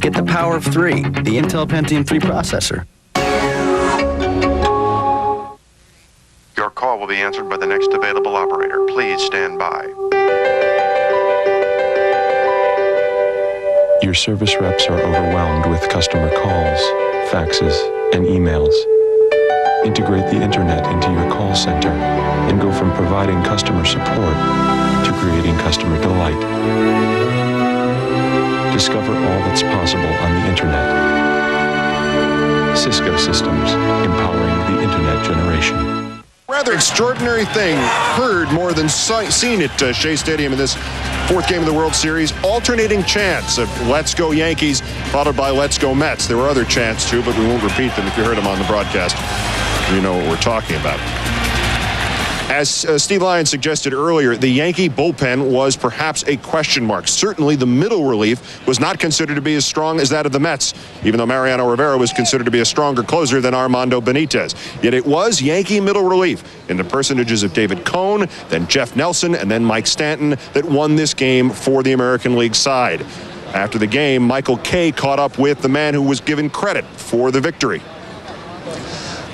Get the power of 3, the Intel Pentium 3 processor. Your call will be answered by the next available operator. Please stand by. Your service reps are overwhelmed with customer calls, faxes, and emails. Integrate the internet into your call center and go from providing customer support to creating customer delight. Discover all that's possible on the internet. Cisco Systems, empowering the internet generation. Rather extraordinary thing. Heard more than seen at Shea Stadium in this 4th game of the World Series. Alternating chants of Let's Go Yankees, followed by Let's Go Mets. There were other chants too, but we won't repeat them. If you heard them on the broadcast, you know what we're talking about. As Steve Lyons suggested earlier, the Yankee bullpen was perhaps a question mark. Certainly the middle relief was not considered to be as strong as that of the Mets, even though Mariano Rivera was considered to be a stronger closer than Armando Benitez. Yet it was Yankee middle relief in the personages of David Cone, then Jeff Nelson, and then Mike Stanton that won this game for the American League side. After the game, Michael Kay caught up with the man who was given credit for the victory.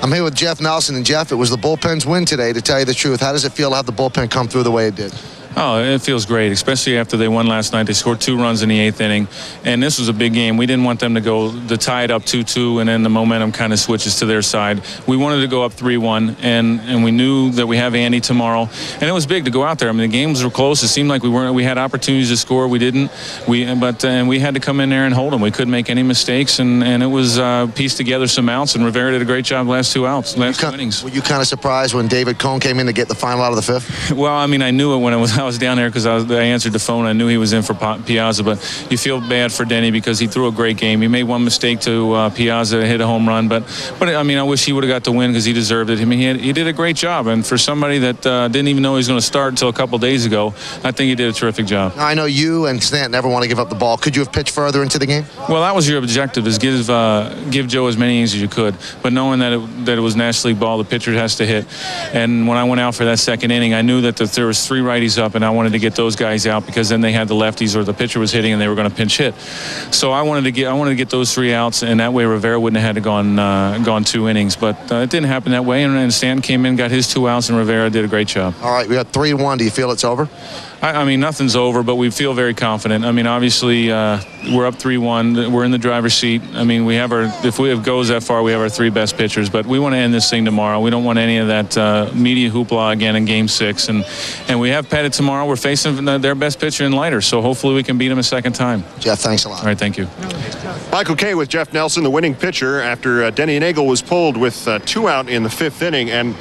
I'm here with Jeff Nelson, and Jeff, it was the bullpen's win today, to tell you the truth. How does it feel to have the bullpen come through the way it did? Oh, it feels great, especially after they won last night. They scored 2 runs in the 8th inning, and this was a big game. We didn't want them to tie it up 2-2, and then the momentum kind of switches to their side. We wanted to go up 3-1, and we knew that we have Andy tomorrow, and it was big to go out there. I mean, the games were close. It seemed like we had opportunities to score. We didn't. And we had to come in there and hold them. We couldn't make any mistakes, and it was pieced together some outs, and Rivera did a great job last 2 innings. Were you kind of surprised when David Cone came in to get the final out of the 5th? Well, I mean, I knew it when I was down there because I answered the phone. I knew he was in for Piazza, but you feel bad for Denny because he threw a great game. He made one mistake to Piazza, hit a home run, but I mean, I wish he would have got the win because he deserved it. I mean, he did a great job, and for somebody that didn't even know he was going to start until a couple days ago, I think he did a terrific job. Now, I know you and Stanton never want to give up the ball. Could you have pitched further into the game? Well, that was your objective, is give Joe as many innings as you could, but knowing that it was National League ball, the pitcher has to hit. And when I went out for that 2nd inning, I knew that there was 3 righties up, and I wanted to get those guys out because then they had the lefties or the pitcher was hitting and they were going to pinch hit. So I wanted to get those 3 outs, and that way Rivera wouldn't have had to gone 2 innings. But it didn't happen that way, and Stanton came in, got his 2 outs, and Rivera did a great job. All right, we got 3-1. Do you feel it's over? I mean, nothing's over, but we feel very confident. I mean, obviously, we're up 3-1. We're in the driver's seat. I mean, if it goes that far, we have our 3 best pitchers. But we want to end this thing tomorrow. We don't want any of that media hoopla again in Game 6. And we have Pettit tomorrow. We're facing their best pitcher in Leiter, so hopefully we can beat him a second time. Jeff, thanks a lot. All right, thank you. Michael Kay with Jeff Nelson, the winning pitcher, after Denny Neagle was pulled with 2 out in the 5th inning. And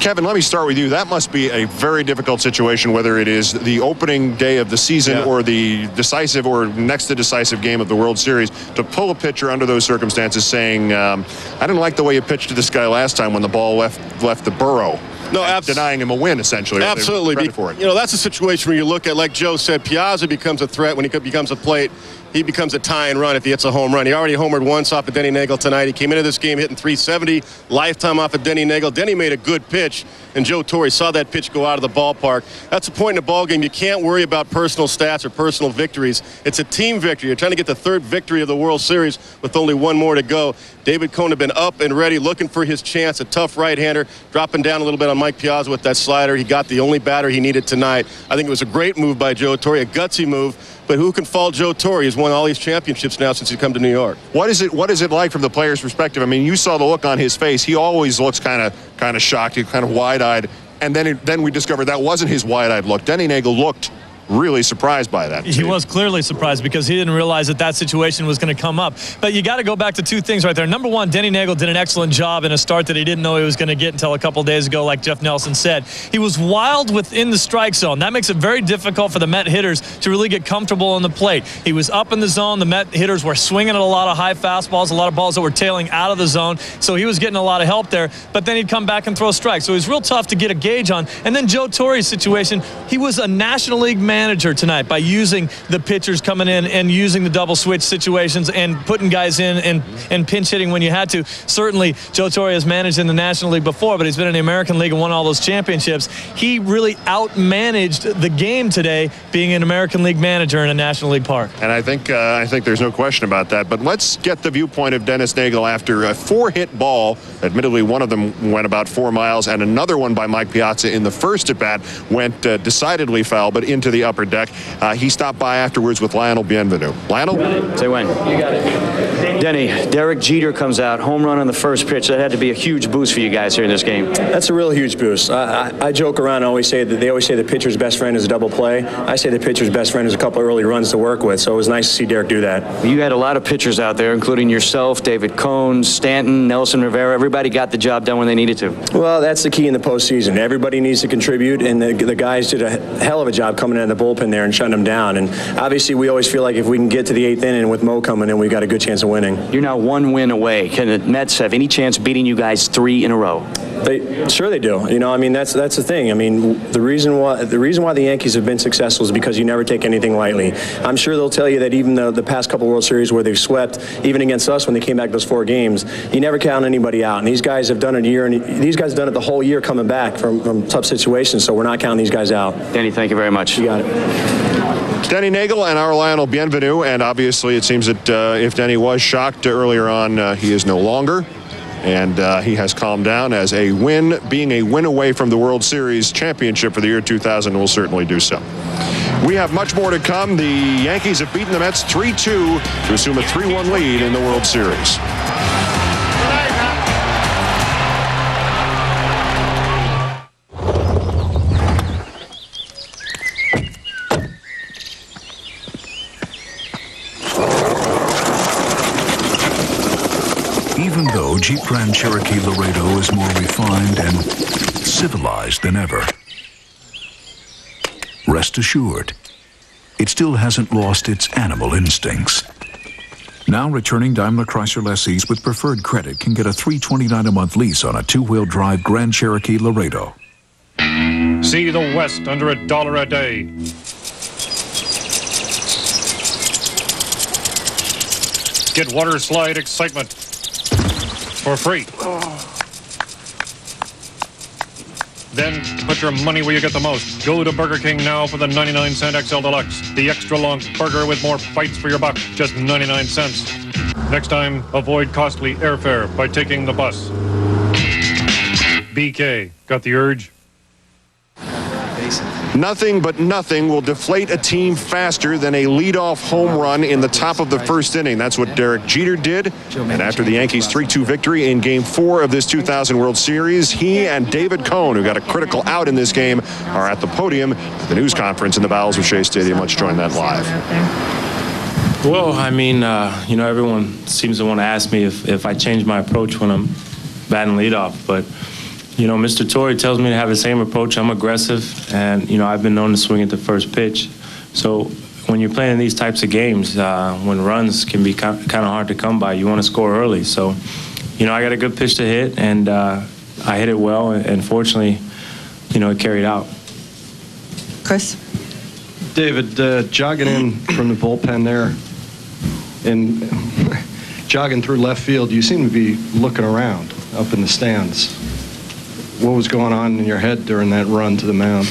Kevin, let me start with you. That must be a very difficult situation, whether it is the opening day of the season or the decisive or next to decisive game of the World Series, to pull a pitcher under those circumstances saying, I didn't like the way you pitched to this guy last time when the ball left the burrow. No, denying him a win, essentially. Absolutely. For it. You know, that's a situation where you look at, like Joe said, Piazza becomes a threat when he becomes a plate. He becomes a tie and run if he hits a home run. He already homered once off of Denny Neagle tonight. He came into this game hitting .370, lifetime off of Denny Neagle. Denny made a good pitch, and Joe Torre saw that pitch go out of the ballpark. That's the point in the ball game. You can't worry about personal stats or personal victories. It's a team victory. You're trying to get the 3rd victory of the World Series with only 1 more to go. David Cone had been up and ready, looking for his chance. A tough right-hander, dropping down a little bit on Mike Piazza with that slider. He got the only batter he needed tonight. I think it was a great move by Joe Torre, a gutsy move. But who can fault Joe Torre? He's won all these championships now since he's come to New York. What is it like from the player's perspective? I mean, you saw the look on his face. He always looks kind of shocked, kind of wide-eyed. And then we discovered that wasn't his wide-eyed look. Denny Neagle looked really surprised by that. He was clearly surprised because he didn't realize that situation was going to come up. But you got to go back to 2 things right there. Number one, Denny Neagle did an excellent job in a start that he didn't know he was going to get until a couple days ago, like Jeff Nelson said. He was wild within the strike zone. That makes it very difficult for the Met hitters to really get comfortable on the plate. He was up in the zone. The Met hitters were swinging at a lot of high fastballs, a lot of balls that were tailing out of the zone. So he was getting a lot of help there. But then he'd come back and throw strikes. So it was real tough to get a gauge on. And then Joe Torre's situation, he was a National League manager tonight by using the pitchers coming in and using the double switch situations and putting guys in and pinch hitting when you had to. Certainly, Joe Torre has managed in the National League before, but he's been in the American League and won all those championships. He really outmanaged the game today, being an American League manager in a National League park. And I think there's no question about that. But let's get the viewpoint of Dennis Neagle after a 4-hit ball. Admittedly, one of them went about 4 miles, and another one by Mike Piazza in the first at bat went decidedly foul, but into the upper deck. He stopped by afterwards with Lionel Bienvenu. Lionel? Say when. You got it. Denny, Derek Jeter comes out, home run on the first pitch. That had to be a huge boost for you guys here in this game. That's a real huge boost. I joke around and always say that they always say the pitcher's best friend is a double play. I say the pitcher's best friend is a couple early runs to work with, so it was nice to see Derek do that. You had a lot of pitchers out there, including yourself, David Cone, Stanton, Nelson Rivera. Everybody got the job done when they needed to. Well, that's the key in the postseason. Everybody needs to contribute, and the guys did a hell of a job coming in the bullpen there and shutting them down. And obviously, we always feel like if we can get to the 8th inning with Mo coming in, we've got a good chance of winning. You're now 1 win away. Can the Mets have any chance of beating you guys 3 in a row? Sure they do. You know, I mean, that's the thing. I mean, the reason why the Yankees have been successful is because you never take anything lightly. I'm sure they'll tell you that even the past couple World Series where they've swept, even against us when they came back those 4 games, you never count anybody out. And these guys have done it these guys have done it the whole year coming back from tough situations, so we're not counting these guys out. Denny, thank you very much. You got it. Denny Neagle and our Lionel Bienvenu, and obviously it seems that if Denny was shocked earlier on, he is no longer. and he has calmed down as a win, being a win away from the World Series championship for the year 2000 will certainly do so. We have much more to come. The Yankees have beaten the Mets 3-2 to assume a 3-1 lead in the World Series. Even though Jeep Grand Cherokee Laredo is more refined and civilized than ever, rest assured, it still hasn't lost its animal instincts. Now returning Daimler Chrysler lessees with preferred credit can get a $329 a month lease on a two-wheel drive Grand Cherokee Laredo. See the West under $1 a day. Get water slide excitement for free. Then put your money where you get the most. Go to Burger King now for the 99-cent XL Deluxe. The extra long burger with more bites for your buck, just 99 cents. Next time, avoid costly airfare by taking the bus. BK, got the urge? Nothing but nothing will deflate a team faster than a leadoff home run in the top of the first inning. That's what Derek Jeter did. And after the Yankees' 3-2 victory in Game 4 of this 2000 World Series, he and David Cone, who got a critical out in this game, are at the podium at the news conference in the bowels of Shea Stadium. Let's join that live. Well, I mean, everyone seems to want to ask me if I change my approach when I'm batting leadoff, but Mr. Torrey tells me to have the same approach. I'm aggressive, and, I've been known to swing at the first pitch. So when you're playing these types of games, when runs can be kind of hard to come by, you want to score early. So, I got a good pitch to hit, and I hit it well, and fortunately, it carried out. Chris? David, jogging in from the bullpen there and jogging through left field, you seem to be looking around up in the stands. What was going on in your head during that run to the mound?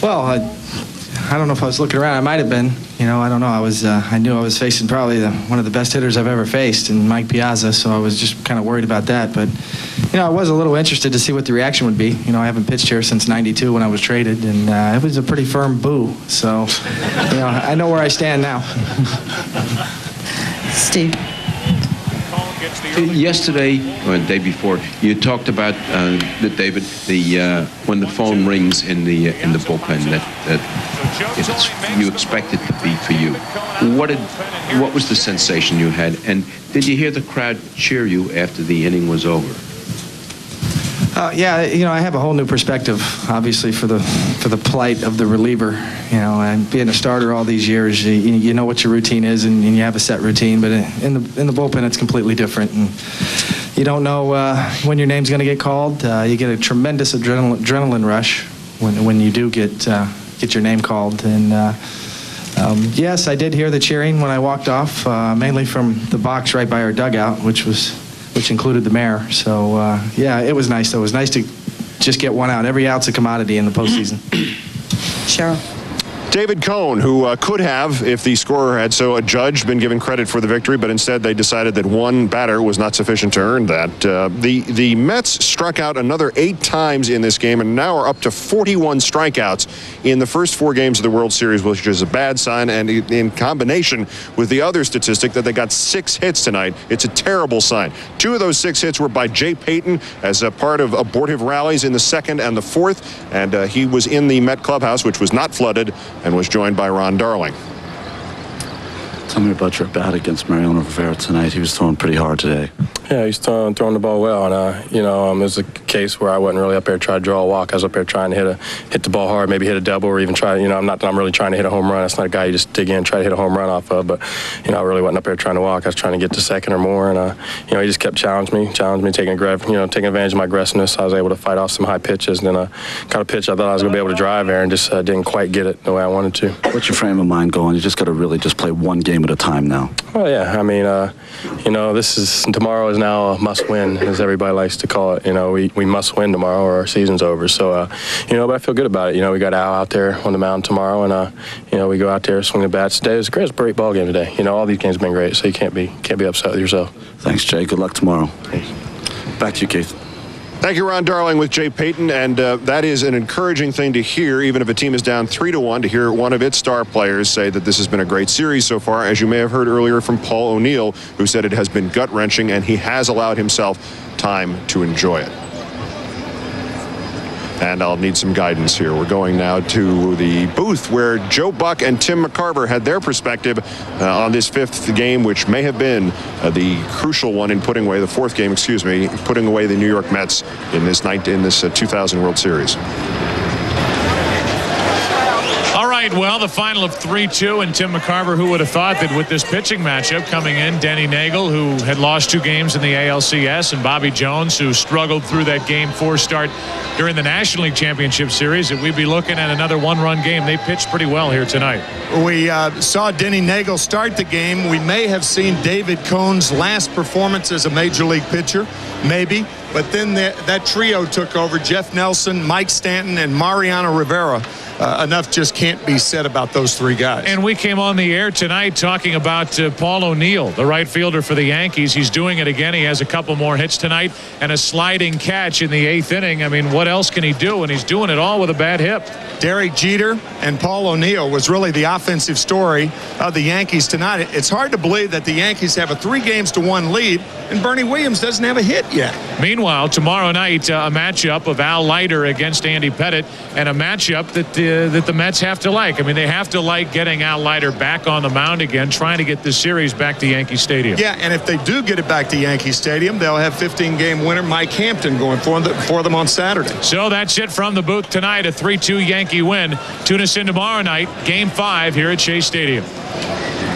Well, I don't know if I was looking around. I might have been. I don't know. I knew I was facing probably one of the best hitters I've ever faced, in Mike Piazza, so I was just kind of worried about that. But, I was a little interested to see what the reaction would be. I haven't pitched here since '92 when I was traded, and it was a pretty firm boo. So, I know where I stand now. Steve? Yesterday, or the day before, you talked about David, when the phone rings in the bullpen, that you expect it to be for you. What was the sensation you had, and did you hear the crowd cheer you after the inning was over? Yeah, I have a whole new perspective, obviously, for the plight of the reliever. And being a starter all these years, you know what your routine is, and you have a set routine. But in the bullpen, it's completely different, and you don't know when your name's going to get called. You get a tremendous adrenaline rush when you do get your name called. And yes, I did hear the cheering when I walked off, mainly from the box right by our dugout, which included the mayor. So, yeah, it was nice, though. It was nice to just get one out. Every out's a commodity in the postseason. Cheryl? David Cone, who could have, if the scorer had so adjudged, been given credit for the victory, but instead they decided that one batter was not sufficient to earn that. The Mets struck out another 8 times in this game and now are up to 41 strikeouts in the first 4 games of the World Series, which is a bad sign, and in combination with the other statistic that they got 6 hits tonight, it's a terrible sign. 2 of those 6 hits were by Jay Payton as a part of abortive rallies in the 2nd and the 4th, and he was in the Met clubhouse, which was not flooded, and was joined by Ron Darling. Tell me about your bat against Mariano Rivera tonight. He was throwing pretty hard today. Yeah, he's throwing the ball well, and it was a case where I wasn't really up there trying to draw a walk. I was up there trying to hit the ball hard, maybe hit a double, or even try. I'm really trying to hit a home run. That's not a guy you just dig in and try to hit a home run off of. But I really wasn't up there trying to walk. I was trying to get to second or more, and he just kept challenging me, taking advantage of my aggressiveness. I was able to fight off some high pitches, and then I got a pitch I thought I was going to be able to drive there, and just didn't quite get it the way I wanted to. What's your frame of mind going? You just got to really just play one game game at a time now? Oh yeah, I mean, tomorrow is now a must-win, as everybody likes to call it. We must win tomorrow, or our season's over. So, but I feel good about it. We got Al out there on the mound tomorrow, and we go out there, swing the bats today. It was a great ball game today. All these games have been great, so you can't be upset with yourself. Thanks, Jay. Good luck tomorrow. Thanks. Back to you, Keith. Thank you, Ron Darling, with Jay Payton, and that is an encouraging thing to hear, even if a team is down 3-1, to hear one of its star players say that this has been a great series so far, as you may have heard earlier from Paul O'Neill, who said it has been gut-wrenching, and he has allowed himself time to enjoy it. And I'll need some guidance here. We're going now to the booth where Joe Buck and Tim McCarver had their perspective on this fifth game, which may have been the crucial one in putting away putting away the New York Mets in this 2000 World Series. All right, well, the final of 3-2, and Tim McCarver, who would have thought that with this pitching matchup coming in, Denny Neagle, who had lost 2 games in the ALCS, and Bobby Jones, who struggled through that Game 4 start during the National League Championship Series, that we'd be looking at another one-run game. They pitched pretty well here tonight. We saw Denny Neagle start the game. We may have seen David Cohn's last performance as a major league pitcher, maybe. But then that trio took over, Jeff Nelson, Mike Stanton, and Mariano Rivera. Enough just can't be said about those 3 guys. And we came on the air tonight talking about Paul O'Neill, the right fielder for the Yankees. He's doing it again. He has a couple more hits tonight and a sliding catch in the 8th inning. I mean, what else can he do? And he's doing it all with a bad hip. Derek Jeter and Paul O'Neill was really the offensive story of the Yankees tonight. It's hard to believe that the Yankees have a 3-1 lead, and Bernie Williams doesn't have a hit yet. Meanwhile, tomorrow night, a matchup of Al Leiter against Andy Pettitte, and a matchup that the Mets have to like. I mean, they have to like getting Al Leiter back on the mound again, trying to get this series back to Yankee Stadium. Yeah, and if they do get it back to Yankee Stadium, they'll have 15-game winner Mike Hampton going for them on Saturday. So that's it from the booth tonight, a 3-2 Yankee win. Tune us in tomorrow night, Game 5 here at Shea Stadium.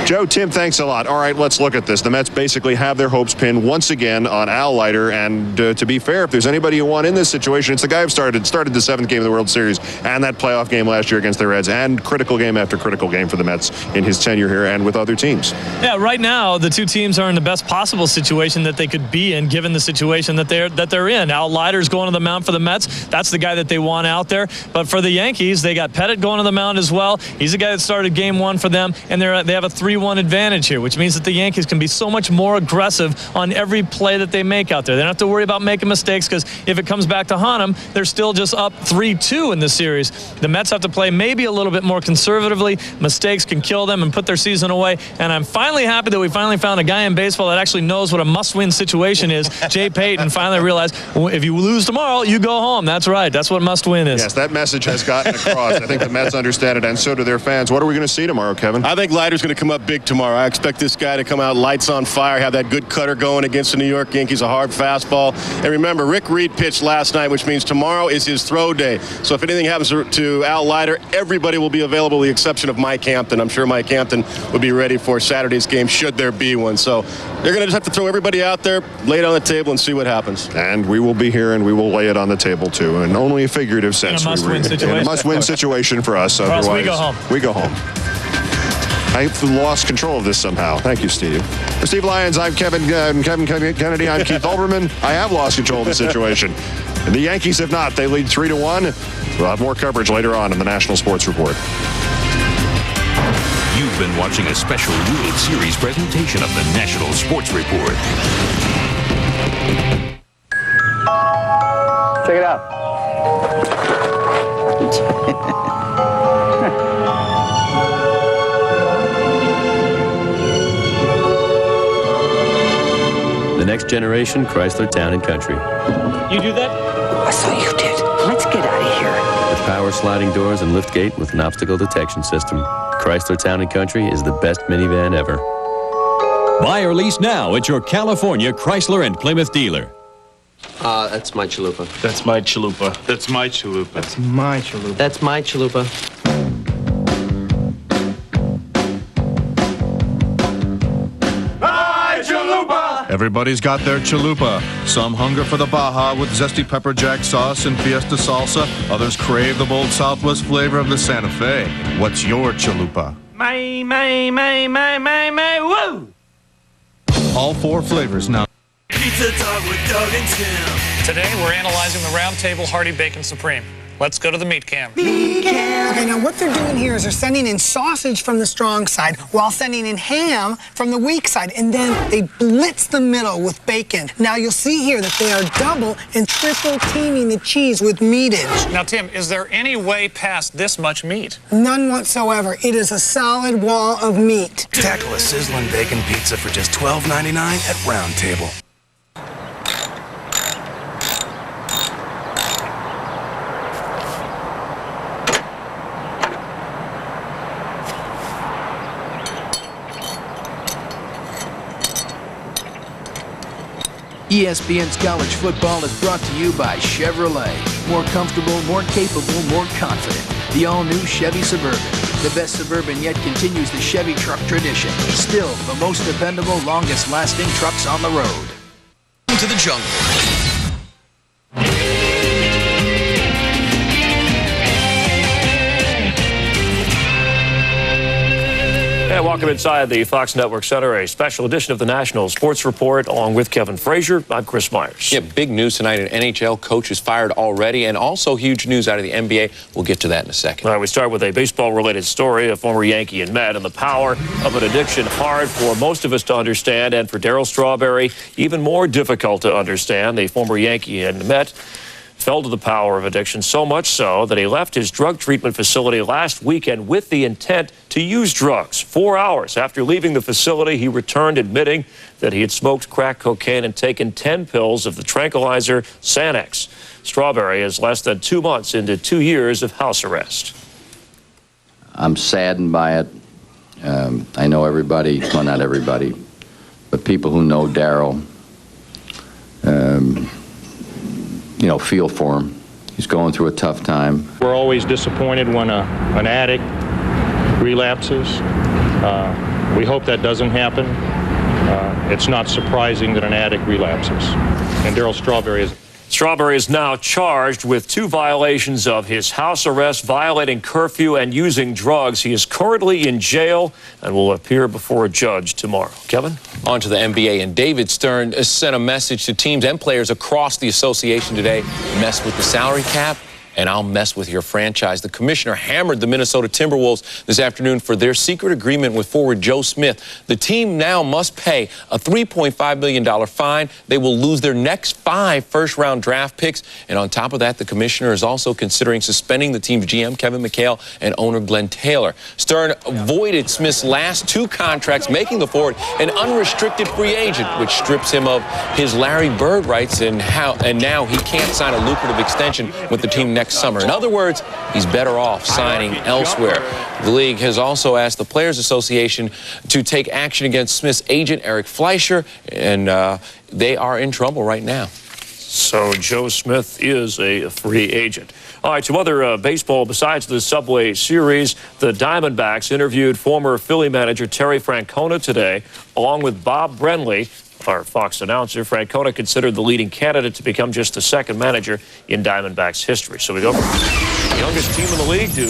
Joe, Tim, thanks a lot. All right, let's look at this. The Mets basically have their hopes pinned once again on Al Leiter, and to be fair, if there's anybody you want in this situation, it's the guy who started the 7th game of the World Series and that playoff game last year against the Reds, and critical game after critical game for the Mets in his tenure here and with other teams. Yeah, right now the 2 teams are in the best possible situation that they could be in, given the situation that they're in. Al Leiter's going to the mound for the Mets. That's the guy that they want out there. But for the Yankees, they got Pettitte going to the mound as well. He's the guy that started Game 1 for them, and they have a 3-1 advantage here, which means that the Yankees can be so much more aggressive on every play that they make out there. They don't have to worry about making mistakes, because if it comes back to haunt them, they're still just up 3-2 in this series. The Mets have to play maybe a little bit more conservatively. Mistakes can kill them and put their season away. And I'm finally happy that we finally found a guy in baseball that actually knows what a must-win situation is. Jay Payton finally realized, if you lose tomorrow, you go home. That's right. That's what must-win is. Yes, that message has gotten across. I think the Mets understand it, and so do their fans. What are we going to see tomorrow, Kevin? I think Leiter's going to come up big tomorrow. I expect this guy to come out lights on fire, have that good cutter going against the New York Yankees, a hard fastball. And remember, Rick Reed pitched last night, which means tomorrow is his throw day. So if anything happens to Al Leiter, everybody will be available, with the exception of Mike Hampton. I'm sure Mike Hampton will be ready for Saturday's game, should there be one. So they're going to just have to throw everybody out there, lay it on the table, and see what happens. And we will be here, and we will lay it on the table, too, in only a figurative sense. In a must-win situation. In a must-win situation for us. Otherwise, we go home. We go home. I've lost control of this somehow. Thank you, Steve. For Steve Lyons, I'm Kevin Kennedy. I'm Keith Olbermann. I have lost control of the situation. And the Yankees have not. They lead 3-1. We'll have more coverage later on in the National Sports Report. You've been watching a special World Series presentation of the National Sports Report. Check it out. The next generation Chrysler Town & Country. You do that? I saw you did. Let's get out of here. With power sliding doors and liftgate with an obstacle detection system, Chrysler Town & Country is the best minivan ever. Buy or lease now at your California Chrysler and Plymouth dealer. That's my chalupa. That's my chalupa. That's my chalupa. That's my chalupa. That's my chalupa. Everybody's got their chalupa. Some hunger for the Baja with zesty pepper jack sauce and fiesta salsa. Others crave the bold Southwest flavor of the Santa Fe. What's your chalupa? May, woo! All 4 flavors now. Pizza Talk with Doug and Tim. Today, we're analyzing the Round Table Hearty Bacon Supreme. Let's go to the meat cam. Meat cam. Okay, now what they're doing here is they're sending in sausage from the strong side while sending in ham from the weak side, and then they blitz the middle with bacon. Now you'll see here that they are double and triple teaming the cheese with meatage. Now, Tim, is there any way past this much meat? None whatsoever. It is a solid wall of meat. Tackle a sizzling bacon pizza for just $12.99 at Round Table. ESPN's College Football is brought to you by Chevrolet. More comfortable, more capable, more confident. The all-new Chevy Suburban. The best Suburban yet continues the Chevy truck tradition. Still the most dependable, longest-lasting trucks on the road. To the jungle. And welcome inside the Fox Network Center, a special edition of the National Sports Report, along with Kevin Frazier. I'm Chris Myers. Yeah, big news tonight. An NHL coach is fired already, and also huge news out of the NBA. We'll get to that in a second. All right, we start with a baseball-related story, a former Yankee and Met, and the power of an addiction, hard for most of us to understand, and for Darryl Strawberry, even more difficult to understand. The former Yankee and Met fell to the power of addiction, so much so that he left his drug treatment facility last weekend with the intent to use drugs. 4 hours after leaving the facility, he returned admitting that he had smoked crack cocaine and taken 10 pills of the tranquilizer Xanax. Strawberry is less than 2 months into 2 years of house arrest. I'm saddened by it. I know everybody, well, not everybody, but people who know Darryl, you know, feel for him. He's going through a tough time. We're always disappointed when an addict relapses. We hope that doesn't happen. It's not surprising that an addict relapses. And Darryl Strawberry is now charged with 2 violations of his house arrest, violating curfew and using drugs. He is currently in jail and will appear before a judge tomorrow. Kevin? On to the NBA, and David Stern sent a message to teams and players across the association today. Mess with the salary cap, and I'll mess with your franchise. The commissioner hammered the Minnesota Timberwolves this afternoon for their secret agreement with forward Joe Smith. The team now must pay a $3.5 million fine. They will lose their next 5 first-round draft picks. And on top of that, the commissioner is also considering suspending the team's GM, Kevin McHale, and owner Glenn Taylor. Stern voided Smith's last 2 contracts, making the forward an unrestricted free agent, which strips him of his Larry Bird rights, and now he can't sign a lucrative extension with the team next summer. In other words, he's better off signing elsewhere. The league has also asked the Players Association to take action against Smith's agent, Eric Fleischer, and they are in trouble right now. So Joe Smith is a free agent. All right, some other baseball besides the Subway Series. The Diamondbacks interviewed former Philly manager Terry Francona today, along with Bob Brenly. Our Fox announcer, Francona, considered the leading candidate to become just the 2nd manager in Diamondbacks history. So we go from the youngest team in the league to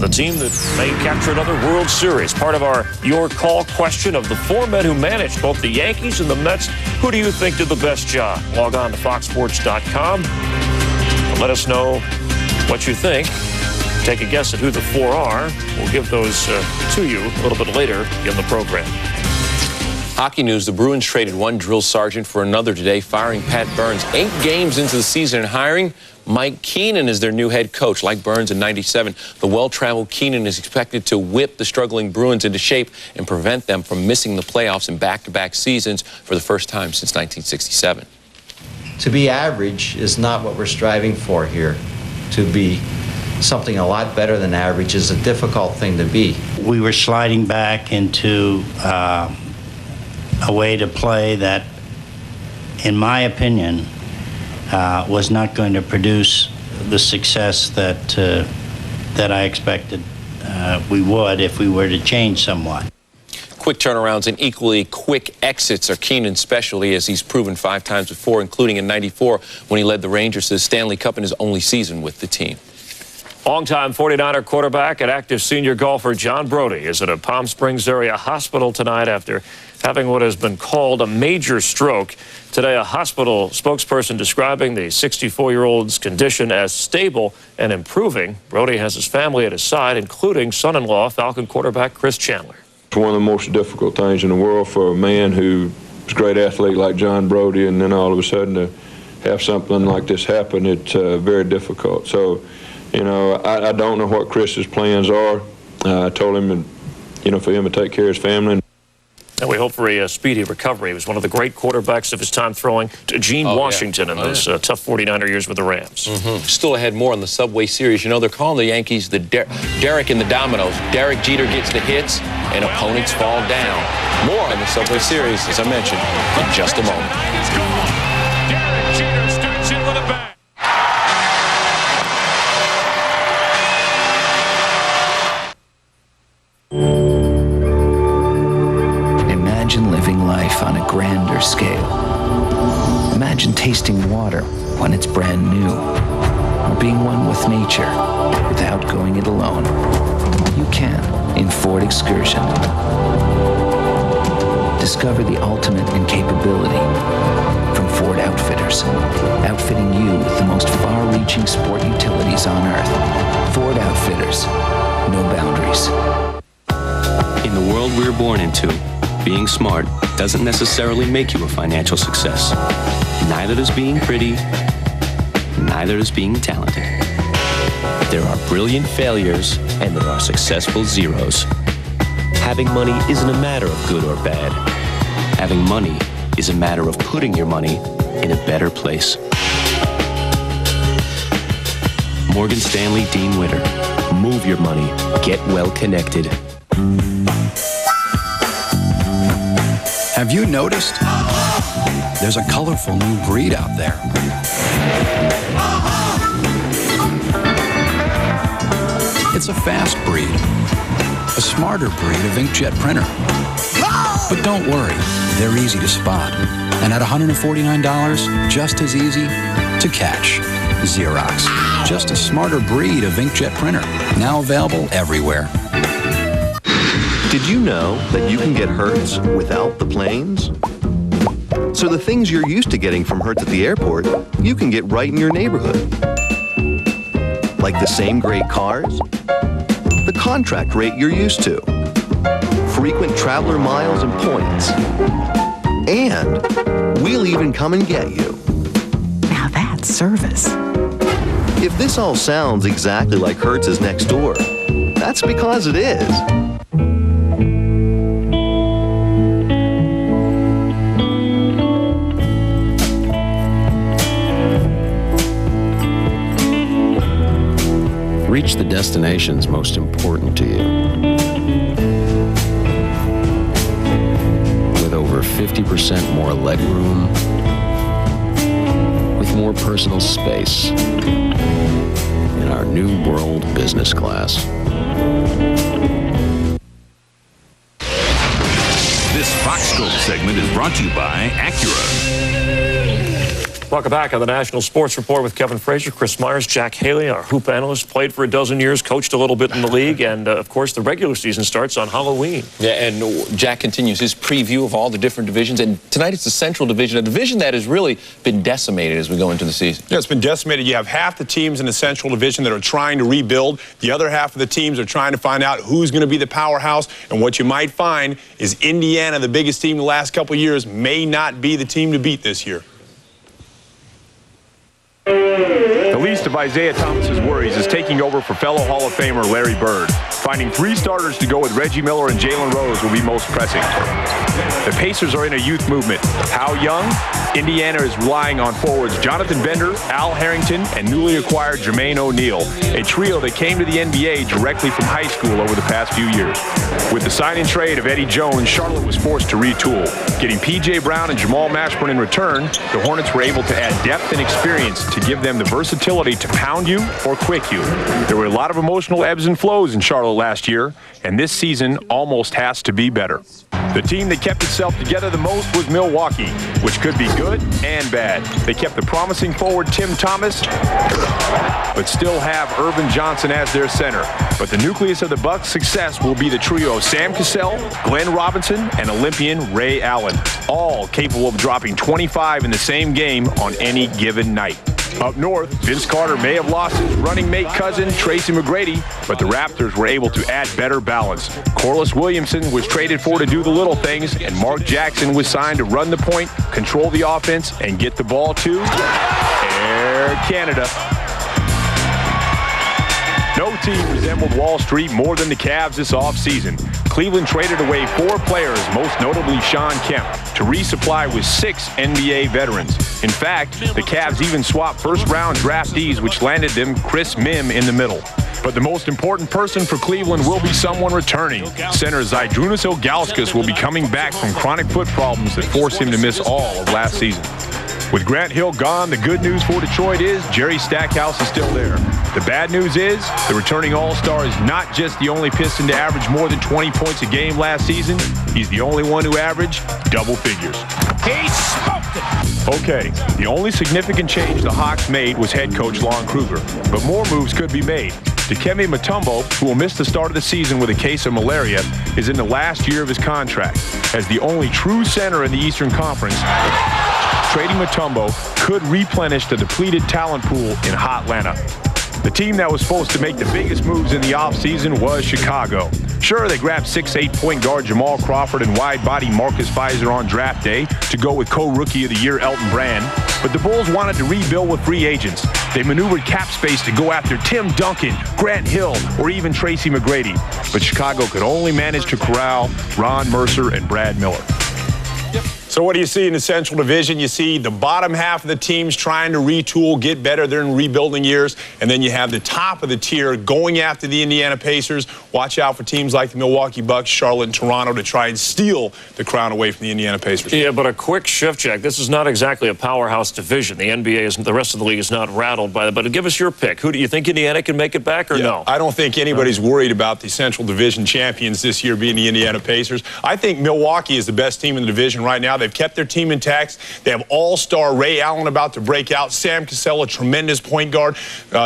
the team that may capture another World Series. Part of our Your Call question of the 4 men who managed both the Yankees and the Mets. Who do you think did the best job? Log on to foxsports.com and let us know what you think. Take a guess at who the 4 are. We'll give those to you a little bit later in the program. Hockey news, the Bruins traded one drill sergeant for another today, firing Pat Burns. 8 games into the season and hiring Mike Keenan as their new head coach. Like Burns in '97, the well-traveled Keenan is expected to whip the struggling Bruins into shape and prevent them from missing the playoffs in back-to-back seasons for the first time since 1967. To be average is not what we're striving for here. To be something a lot better than average is a difficult thing to be. We were sliding back into a way to play that, in my opinion, was not going to produce the success that I expected we would if we were to change somewhat. Quick turnarounds and equally quick exits are Keenan's specialty, as he's proven 5 times before, including in '94 when he led the Rangers to the Stanley Cup in his only season with the team. Longtime 49er quarterback and active senior golfer John Brody is at a Palm Springs area hospital tonight after having what has been called a major stroke. Today, a hospital spokesperson describing the 64-year-old's condition as stable and improving. Brody has his family at his side, including son-in-law Falcon quarterback Chris Chandler. It's one of the most difficult things in the world for a man who's a great athlete like John Brody, and then all of a sudden to have something like this happen. It's very difficult. So, you know, I don't know what Chris's plans are. I told him, you know, for him to take care of his family. And we hope for a speedy recovery. He was one of the great quarterbacks of his time, throwing to Gene Washington in those tough 49er years with the Rams. Still ahead more on the Subway Series. You know, they're calling the Yankees the Derek and the Dominoes. Derek Jeter gets the hits and opponents fall down. More on the Subway Series, as I mentioned, in just a moment. Derek Jeter starts in with a bang. Imagine living life on a grander scale. Imagine tasting water when it's brand new, or being one with nature without going it alone. You can in Ford Excursion. Discover the ultimate in capability from Ford Outfitters, outfitting you with the most far-reaching sport utilities on Earth. Ford Outfitters, no boundaries. In the world we were born into, being smart doesn't necessarily make you a financial success. Neither does being pretty, neither does being talented. There are brilliant failures and there are successful zeros. Having money isn't a matter of good or bad. Having money is a matter of putting your money in a better place. Morgan Stanley Dean Witter. Move your money. Get well connected. Have you noticed? There's a colorful new breed out there. It's a fast breed, a smarter breed of inkjet printer. But don't worry, they're easy to spot. And at $149, just as easy to catch. Xerox, just a smarter breed of inkjet printer, now available everywhere. Did you know that you can get Hertz without the planes? So the things you're used to getting from Hertz at the airport, you can get right in your neighborhood. Like the same great cars, the contract rate you're used to, frequent traveler miles and points, and we'll even come and get you. Now that's service. If this all sounds exactly like Hertz is next door, that's because it is. Reach the destinations most important to you. With over 50% more legroom, with more personal space in our new world business class. This Fox Scope segment is brought to you by Acura. Welcome back on the National Sports Report with Kevin Frazier, Chris Myers, Jack Haley, our hoop analyst, played for a dozen years, coached a little bit in the league, and, of course, the regular season starts on Halloween. Yeah, and Jack continues his preview of all the different divisions, and tonight it's the Central Division, a division that has really been decimated as we go into the season. Yeah, it's been decimated. You have half the teams in the Central Division that are trying to rebuild. The other half of the teams are trying to find out who's going to be the powerhouse, and what you might find is Indiana, the biggest team the last couple of years, may not be the team to beat this year. The least of Isaiah Thomas's worries is taking over for fellow Hall of Famer Larry Bird. Finding 3 starters to go with Reggie Miller and Jalen Rose will be most pressing. The Pacers are in a youth movement. How young? Indiana is relying on forwards Jonathan Bender, Al Harrington, and newly acquired Jermaine O'Neal, a trio that came to the NBA directly from high school over the past few years. With the sign and trade of Eddie Jones, Charlotte was forced to retool. Getting P.J. Brown and Jamal Mashburn in return, the Hornets were able to add depth and experience to give them the versatility to pound you or quick you. There were a lot of emotional ebbs and flows in Charlotte last year, and this season almost has to be better. The team that kept itself together the most was Milwaukee, which could be good and bad. They kept the promising forward Tim Thomas, but still have Irvin Johnson as their center. But the nucleus of the Bucks' success will be the trio of Sam Cassell, Glenn Robinson, and Olympian Ray Allen, all capable of dropping 25 in the same game on any given night. Up north, Vince Carter may have lost his running mate cousin, Tracy McGrady, but the Raptors were able to add better balance. Corliss Williamson was traded for to do the little things, and Mark Jackson was signed to run the point, control the offense, and get the ball to Air Canada. No team resembled Wall Street more than the Cavs this offseason. Cleveland traded away 4 players, most notably Sean Kemp, to resupply with 6 NBA veterans. In fact, the Cavs even swapped first-round draftees, which landed them Chris Mim in the middle. But the most important person for Cleveland will be someone returning. Center Zydrunas Ilgauskas will be coming back from chronic foot problems that forced him to miss all of last season. With Grant Hill gone, the good news for Detroit is Jerry Stackhouse is still there. The bad news is the returning All-Star is not just the only Piston to average more than 20 points a game last season. He's the only one who averaged double figures. He smoked it. Okay, the only significant change the Hawks made was head coach Lon Kruger, but more moves could be made. Dikembe Mutombo, who will miss the start of the season with a case of malaria, is in the last year of his contract. As the only true center in the Eastern Conference, trading Mutombo could replenish the depleted talent pool in Hotlanta. The team that was supposed to make the biggest moves in the offseason was Chicago. Sure, they grabbed 6'8" point guard Jamal Crawford and wide-body Marcus Fizer on draft day to go with co-rookie of the year Elton Brand, but the Bulls wanted to rebuild with free agents. They maneuvered cap space to go after Tim Duncan, Grant Hill, or even Tracy McGrady. But Chicago could only manage to corral Ron Mercer and Brad Miller. So what do you see in the Central Division? You see the bottom half of the teams trying to retool, get better. They're in rebuilding years. And then you have the top of the tier going after the Indiana Pacers. Watch out for teams like the Milwaukee Bucks, Charlotte, and Toronto to try and steal the crown away from the Indiana Pacers. Yeah, but a quick shift, Jack. This is not exactly a powerhouse division. The NBA isn't, the rest of the league is not rattled by that. But give us your pick. Who do you think Indiana can make it back or no? I don't think anybody's worried about the Central Division champions this year being the Indiana Pacers. I think Milwaukee is the best team in the division right now. They've kept their team intact. They have all-star Ray Allen about to break out. Sam Cassell, a tremendous point guard.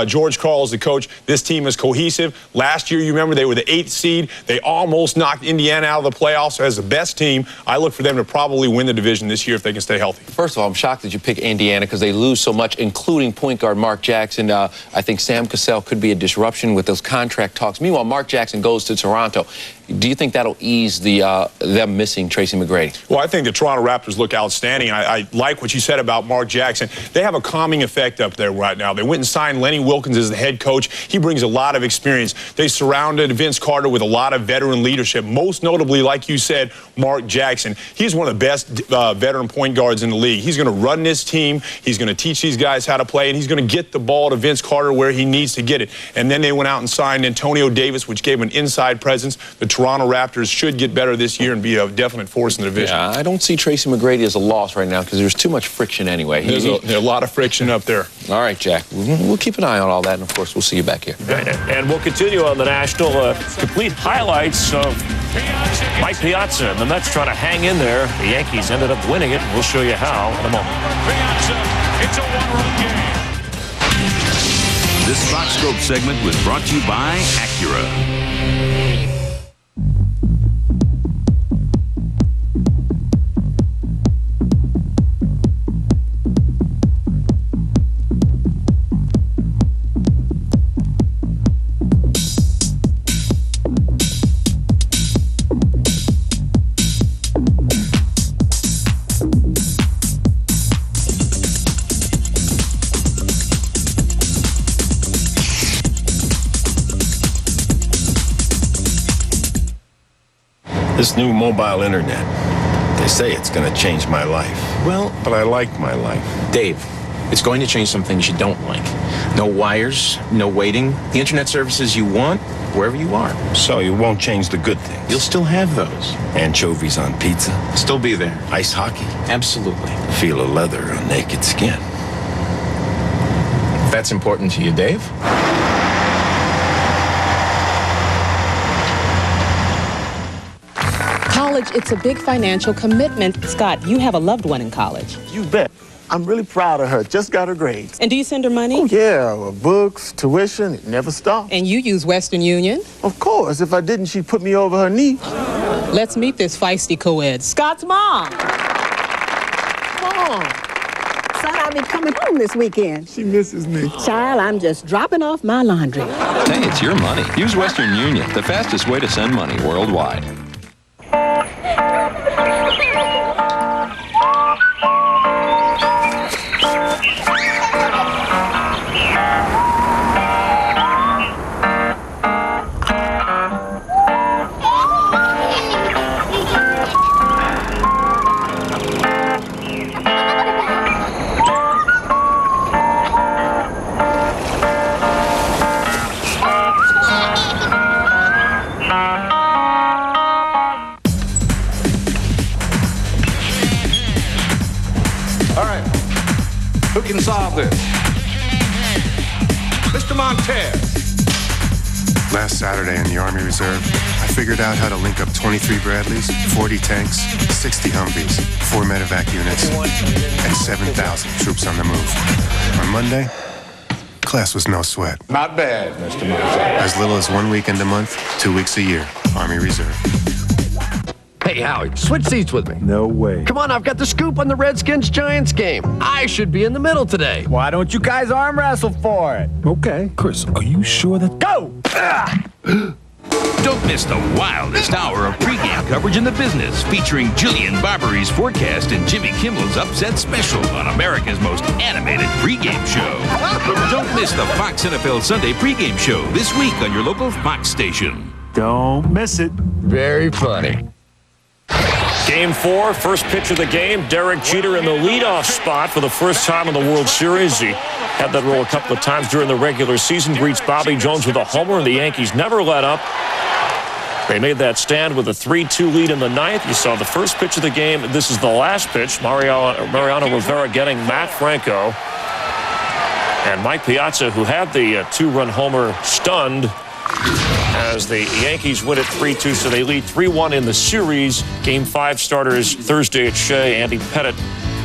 George Karl is the coach. This team is cohesive. Last year, you remember, they were the 8th seed. They almost knocked Indiana out of the playoffs. So as the best team, I look for them to probably win the division this year if they can stay healthy. First of all, I'm shocked that you pick Indiana because they lose so much, including point guard Mark Jackson. I think Sam Cassell could be a disruption with those contract talks. Meanwhile, Mark Jackson goes to Toronto. Do you think that'll ease them missing Tracy McGrady? Well, I think the Toronto Raptors look outstanding. I like what you said about Mark Jackson. They have a calming effect up there right now. They went and signed Lenny Wilkins as the head coach. He brings a lot of experience. They surrounded Vince Carter with a lot of veteran leadership, most notably, like you said, Mark Jackson. He's one of the best veteran point guards in the league. He's going to run this team. He's going to teach these guys how to play, and he's going to get the ball to Vince Carter where he needs to get it. And then they went out and signed Antonio Davis, which gave him an inside presence. The Toronto Raptors should get better this year and be a definite force in the division. Yeah, I don't see Tracy McGrady as a loss right now because there's too much friction anyway. There's a lot of friction up there. All right, Jack. We'll keep an eye on all that, and of course, we'll see you back here. And we'll continue on the national complete highlights of Mike Piazza and the Mets trying to hang in there. The Yankees ended up winning it. We'll show you how in a moment. It's a one-run game. This Foxscope segment was brought to you by Acura. This new mobile internet, they say it's going to change my life. Well, but I like my life. Dave, it's going to change some things you don't like. No wires, no waiting. The internet services you want, wherever you are. So you won't change the good things? You'll still have those. Anchovies on pizza? Still be there. Ice hockey? Absolutely. Feel of leather on naked skin? If that's important to you, Dave. college, it's a big financial commitment. Scott, you have a loved one in college. You bet. I'm really proud of her. Just got her grades. And do you send her money? Oh, yeah. Books, tuition, it never stops. And you use Western Union? Of course. If I didn't, she'd put me over her knee. Let's meet this feisty co-ed. Scott's mom. Mom. Son, I'll be coming home this weekend. She misses me. Child, I'm just dropping off my laundry. Hey, it's your money. Use Western Union, the fastest way to send money worldwide. Who can solve this? Mr. Montez. Last Saturday in the Army Reserve, I figured out how to link up 23 Bradleys, 40 tanks, 60 Humvees, 4 medevac units, and 7,000 troops on the move. On Monday, class was no sweat. Not bad, Mr. Montez. As little as 1 weekend a month, 2 weeks a year, Army Reserve. Hey, Howie, switch seats with me. No way. Come on, I've got the scoop on the Redskins-Giants game. I should be in the middle today. Why don't you guys arm wrestle for it? Okay. Chris, are you sure that... Go! Don't miss the wildest hour of pregame coverage in the business, featuring Jillian Barbery's forecast and Jimmy Kimmel's upset special on America's most animated pregame show. Don't miss the Fox NFL Sunday pregame show this week on your local Fox station. Don't miss it. Very funny. Game 4, first pitch of the game. Derek Jeter in the leadoff spot for the first time in the World Series. He had that role a couple of times during the regular season. Greets Bobby Jones with a homer, and the Yankees never let up. They made that stand with a 3-2 lead in the ninth. You saw the first pitch of the game. This is the last pitch. Mariano Rivera getting Matt Franco. And Mike Piazza, who had the 2-run homer, stunned as the Yankees win it 3-2, so they lead 3-1 in the series. Game 5 starters Thursday at Shea. Andy Pettitte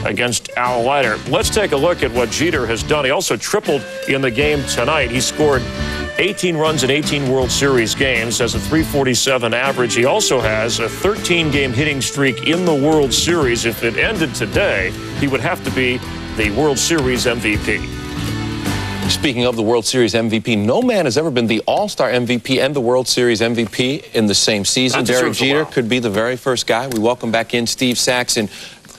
against Al Leiter. Let's take a look at what Jeter has done. He also tripled in the game tonight. He scored 18 runs in 18 World Series games, has a .347 average. He also has a 13-game hitting streak in the World Series. If it ended today, he would have to be the World Series MVP. Speaking of the World Series MVP, no man has ever been the All-Star MVP and the World Series MVP in the same season. Derek Jeter could be the very first guy. We welcome back in Steve Saxon.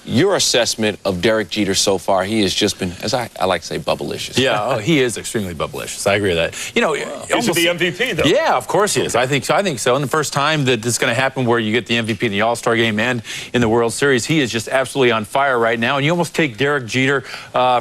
Your assessment of Derek Jeter so far, he has just been, as I like to say, bubblicious. Yeah, he is extremely bubblicious. I agree with that. You know, he's the MVP, though. Yeah, of course he is. I think so. And the first time that it's going to happen where you get the MVP in the All-Star game and in the World Series, he is just absolutely on fire right now. And you almost take Derek Jeter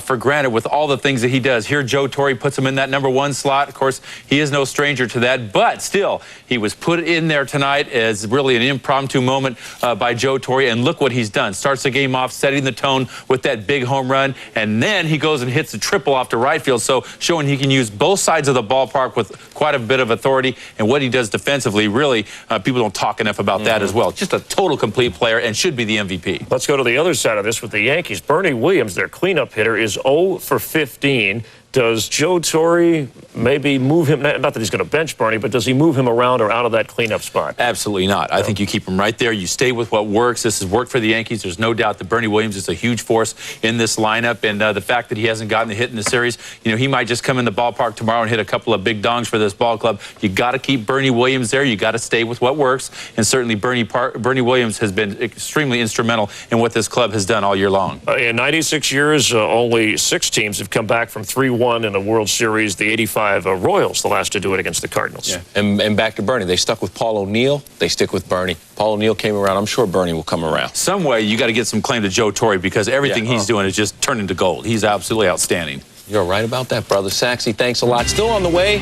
for granted with all the things that he does. Here, Joe Torre puts him in that #1 slot. Of course, he is no stranger to that. But still, he was put in there tonight as really an impromptu moment by Joe Torre. And look what he's done. Starts the game off, setting the tone with that big home run, and then he goes and hits a triple off to right field, so showing he can use both sides of the ballpark with quite a bit of authority. And what he does defensively, really, people don't talk enough about that as well. Just a total complete player and should be the MVP. Let's go to the other side of this with the Yankees. Bernie Williams, their cleanup hitter, is 0 for 15. Does Joe Torre maybe move him, not that he's going to bench Bernie, but does he move him around or out of that cleanup spot? Absolutely not. I think you keep him right there. You stay with what works. This has worked for the Yankees. There's no doubt that Bernie Williams is a huge force in this lineup, and the fact that he hasn't gotten the hit in the series, you know, he might just come in the ballpark tomorrow and hit a couple of big dongs for this ball club. You got to keep Bernie Williams there. You got to stay with what works, and certainly Bernie Williams has been extremely instrumental in what this club has done all year long. In 96 years, only 6 teams have come back from 3-1 in the World Series. The 85 Royals, the last to do it against the Cardinals. Yeah. And back to Bernie. They stuck with Paul O'Neill. They stick with Bernie. Paul O'Neill came around. I'm sure Bernie will come around. Some way you got to get some claim to Joe Torre because everything he's doing is just turned into gold. He's absolutely outstanding. You're right about that, brother. Saxy, thanks a lot. Still on the way.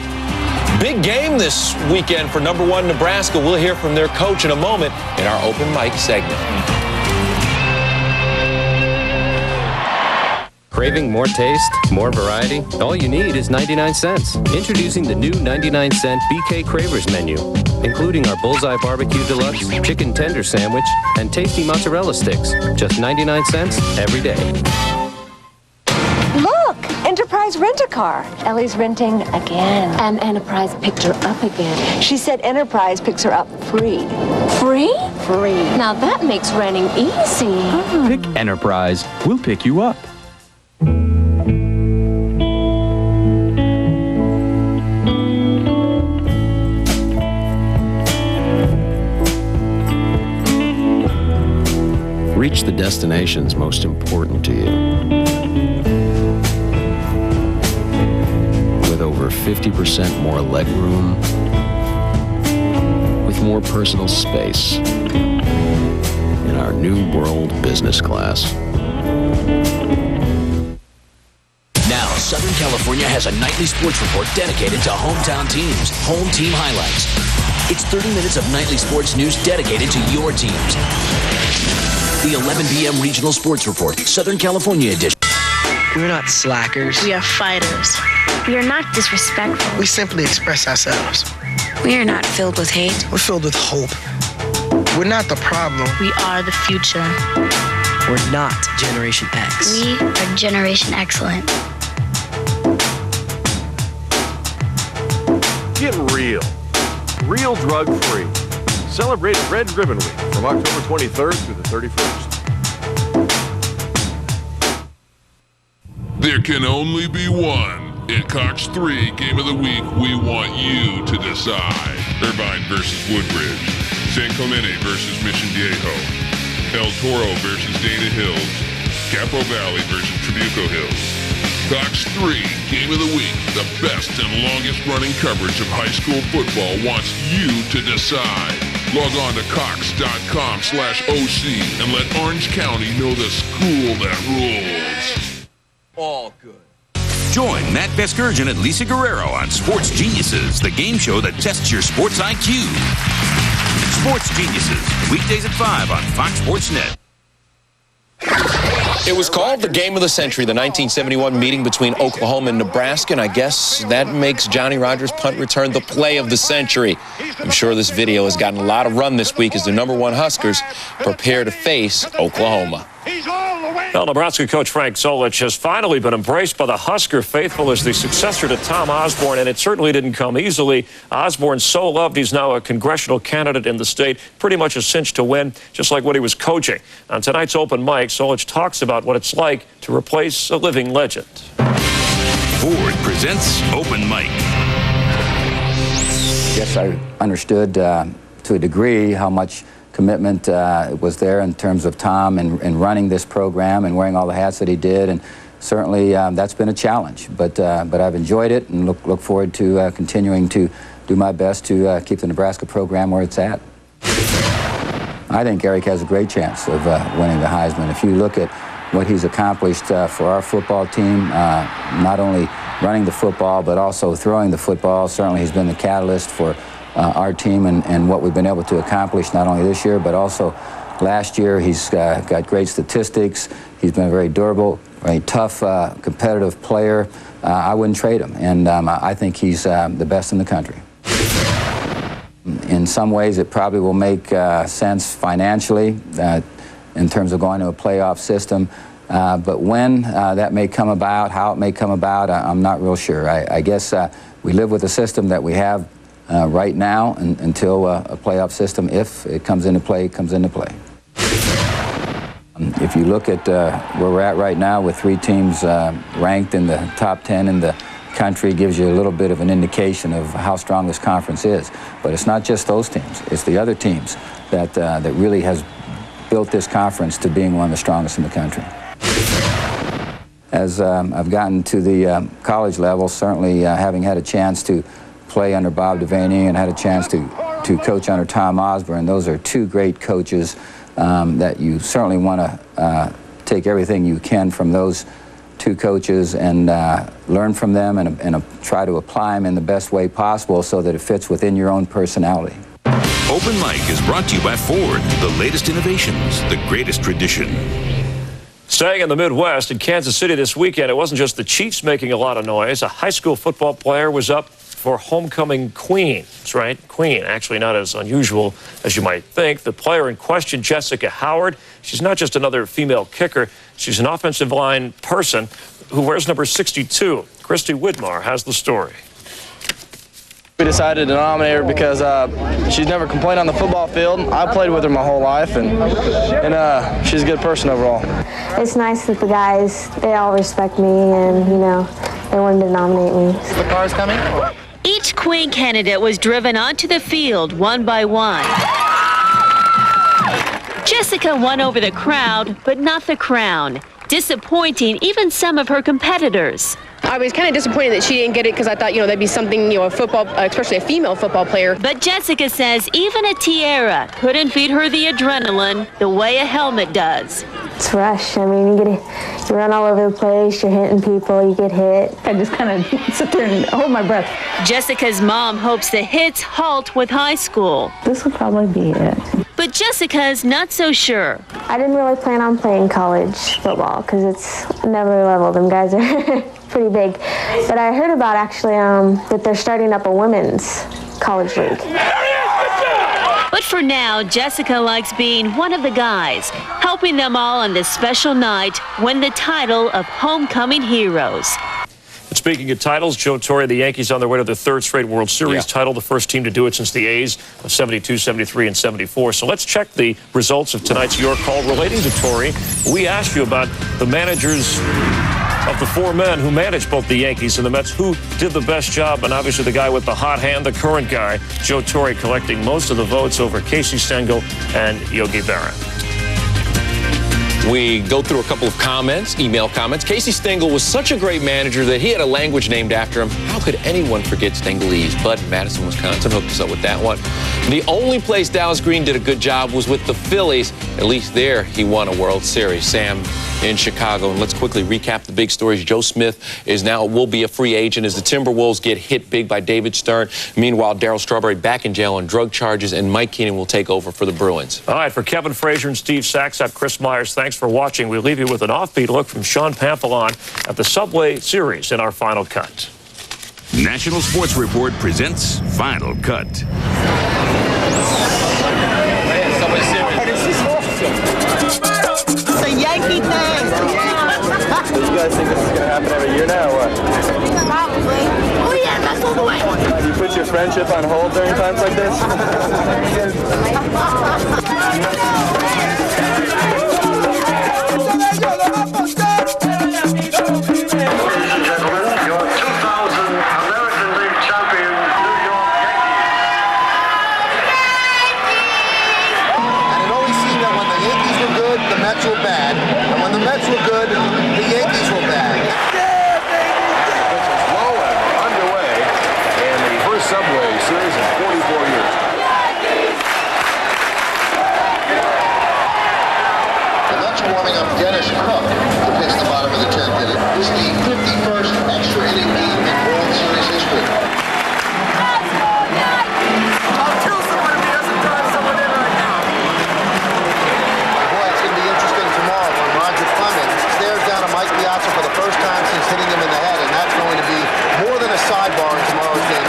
Big game this weekend for #1 Nebraska. We'll hear from their coach in a moment in our open mic segment. Craving more taste, more variety? All you need is 99 cents. Introducing the new 99-cent BK Cravers menu, including our Bullseye Barbecue Deluxe, Chicken Tender Sandwich, and tasty mozzarella sticks. Just 99 cents every day. Look! Enterprise Rent-A-Car. Ellie's renting again. And Enterprise picked her up again. She said Enterprise picks her up free. Free? Free. Now that makes renting easy. Pick Enterprise. We'll pick you up. Reach the destinations most important to you. With over 50% more legroom, with more personal space in our new world business class. Now, Southern California has a nightly sports report dedicated to hometown teams, home team highlights. It's 30 minutes of nightly sports news dedicated to your teams. The 11 p.m. Regional Sports Report, Southern California edition. We're not slackers. We are fighters. We are not disrespectful. We simply express ourselves. We are not filled with hate. We're filled with hope. We're not the problem. We are the future. We're not Generation X. We are Generation Excellent. Get real. Real drug-free. Celebrate Red Ribbon Week from October 23rd through the 31st. There can only be one. At Cox 3 Game of the Week, we want you to decide. Irvine versus Woodbridge. San Clemente versus Mission Viejo. El Toro versus Dana Hills. Capo Valley versus Tribuco Hills. Cox 3 Game of the Week, the best and longest running coverage of high school football wants you to decide. Log on to cox.com/OC and let Orange County know the school that rules. All good. Join Matt Veskurgeon and Lisa Guerrero on Sports Geniuses, the game show that tests your sports IQ. Sports Geniuses, weekdays at 5 on Fox Sports Net. It was called the game of the century, the 1971 meeting between Oklahoma and Nebraska, and I guess that makes Johnny Rodgers' punt return the play of the century. I'm sure this video has gotten a lot of run this week as the #1 Huskers prepare to face Oklahoma. Well, Nebraska coach Frank Solich has finally been embraced by the Husker faithful as the successor to Tom Osborne, and it certainly didn't come easily. Osborne's so loved he's now a congressional candidate in the state, pretty much a cinch to win, just like when he was coaching. On tonight's Open Mic, Solich talks about what it's like to replace a living legend. Ford presents Open Mic. Yes, I understood to a degree how much commitment was there in terms of Tom and running this program and wearing all the hats that he did, and certainly that's been a challenge. But I've enjoyed it and look forward to continuing to do my best to keep the Nebraska program where it's at. I think Eric has a great chance of winning the Heisman. If you look at what he's accomplished for our football team, not only running the football but also throwing the football, certainly he's been the catalyst for our team and what we've been able to accomplish not only this year but also last year. He's got great statistics. He's been a very durable, very tough, competitive player. I wouldn't trade him, and I think he's the best in the country. In some ways, it probably will make sense financially in terms of going to a playoff system. But when that may come about, how it may come about, I'm not real sure. I guess we live with the system that we have right now until a playoff system, if it comes into play, comes into play. If you look at where we're at right now with 3 teams ranked in the top 10 in the country, gives you a little bit of an indication of how strong this conference is. But it's not just those teams, it's the other teams that really has built this conference to being one of the strongest in the country. As I've gotten to the college level, certainly having had a chance to play under Bob Devaney and had a chance to coach under Tom Osborne, those are 2 great coaches that you certainly want to take everything you can from those 2 coaches and learn from them and try to apply them in the best way possible so that it fits within your own personality. Open Mic is brought to you by Ford, the latest innovations, the greatest tradition. Staying in the Midwest, in Kansas City this weekend, it wasn't just the Chiefs making a lot of noise. A high school football player was up for homecoming queen. That's right, queen. Actually not as unusual as you might think. The player in question, Jessica Howard, she's not just another female kicker. She's an offensive line person who wears number 62. Christy Widmar has the story. We decided to nominate her because she's never complained on the football field. I played with her my whole life, and she's a good person overall. It's nice that the guys, they all respect me, and, you know, they wanted to nominate me. The car's coming? Each queen candidate was driven onto the field one by one. Jessica won over the crowd, but not the crown, disappointing even some of her competitors. I was kind of disappointed that she didn't get it because I thought, you know, that'd be something, you know, a football, especially a female football player. But Jessica says even a tiara couldn't feed her the adrenaline the way a helmet does. It's a rush. I mean, you run all over the place, you're hitting people, you get hit. I just kind of sit there and hold my breath. Jessica's mom hopes the hits halt with high school. This will probably be it. But Jessica's not so sure. I didn't really plan on playing college football because it's another level. Them guys are pretty big. But I heard about actually that they're starting up a women's college league. But for now, Jessica likes being one of the guys, helping them all on this special night win the title of Homecoming Heroes. Speaking of titles, Joe Torre, the Yankees on their way to their third straight World Series title, the first team to do it since the A's of 72, 73, and 74. So let's check the results of tonight's Your Call relating to Torre. We asked you about the managers of the four men who managed both the Yankees and the Mets, who did the best job, and obviously the guy with the hot hand, the current guy, Joe Torre, collecting most of the votes over Casey Stengel and Yogi Berra. We go through a couple of comments, email comments. Casey Stengel was such a great manager that he had a language named after him. How could anyone forget Stengelese? Bud in Madison, Wisconsin hooked us up with that one. The only place Dallas Green did a good job was with the Phillies. At least there he won a World Series. Sam in Chicago. And let's quickly recap the big stories. Joe Smith will be a free agent as the Timberwolves get hit big by David Stern. Meanwhile, Darryl Strawberry back in jail on drug charges, and Mike Keenan will take over for the Bruins. All right, for Kevin Frazier and Steve Sachs, I'm Chris Myers. Thanks for watching. We leave you with an offbeat look from Sean Pamphilon at the Subway Series in our Final Cut. National Sports Report presents Final Cut. It's a Yankee thing. Do you guys think this is going to happen every year now, or what? Probably. Oh, yeah, that's all the way. Do you put your friendship on hold during times like this? Were bad, and when the Mets were good, the Yankees were bad. Pitch is low and underway in the first Subway Series in 44 years. The Mets are warming up Dennis Cook to pitch the bottom of the 10th inning. This is the 51st extra inning game in World Series history. I'll kill someone if he doesn't drive someone in right now. Mike Piazza for the first time since hitting him in the head, and that's going to be more than a sidebar in tomorrow's game.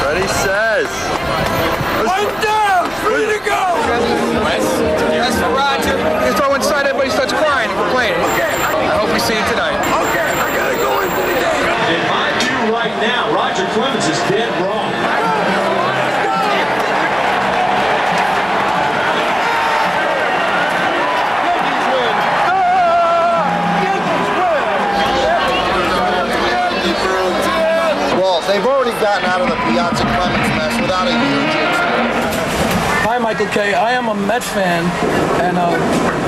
Ready, says. One down, free to go. That's for Roger. You throw inside, everybody starts crying and complaining. I hope we see you tonight. Okay, I gotta go into the game. In my view right now, Roger Clemens is dead wrong. Well, they've already gotten out of the Piazza Clemens mess without a huge incident. Hi, Michael K. I am a Met fan, and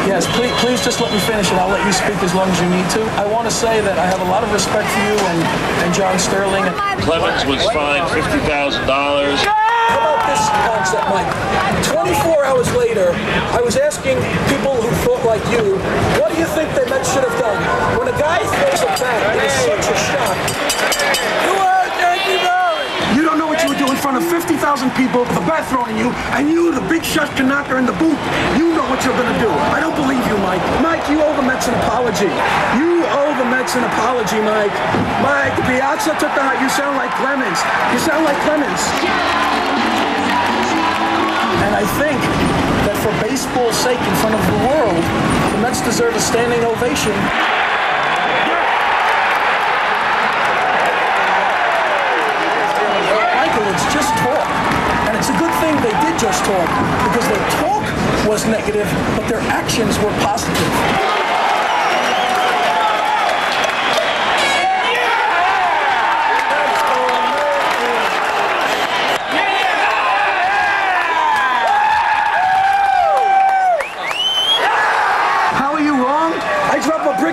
yes, please just let me finish, and I'll let you speak as long as you need to. I want to say that I have a lot of respect for you and John Sterling. Clemens was fined $50,000. How about this concept, Mike? 24 hours later, I was asking people who thought like you, what do you think the Mets should have done? When a guy throws a bat, it is such a shock. You are 20,000 people with a bat thrown at you, and you, the big shot knocker in the booth, you know what you're going to do. I don't believe you, Mike. Mike, you owe the Mets an apology. You owe the Mets an apology, Mike. Mike, Piazza took the high. You sound like Clemens. You sound like Clemens. And I think that for baseball's sake in front of the world, the Mets deserve a standing ovation. Michael, it's just talk. And it's a good thing they did just talk, because their talk was negative, but their actions were positive.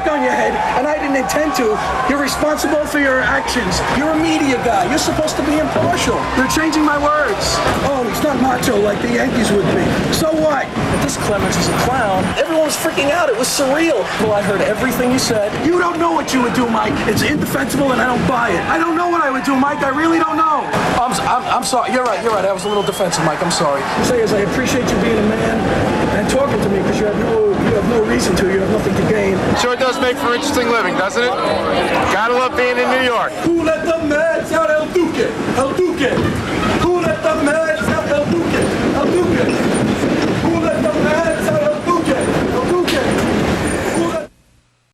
On your head, and I didn't intend to. You're responsible for your actions. You're a media guy. You're supposed to be impartial. You're changing my words. Oh, he's not macho like the Yankees would be. So what? If this Clemens is a clown, everyone was freaking out. It was surreal. Well, I heard everything you said. You don't know what you would do, Mike. It's indefensible, and I don't buy it. I don't know what I would do, Mike. I really don't know. I'm sorry. You're right. I was a little defensive, Mike. I'm sorry. Say is I appreciate you being a man and talking to me, because you have no reason to. You have nothing to gain. Sure does make for interesting living, doesn't it? Gotta love being in New York. Who let the Mets out? El Duque. El Duque.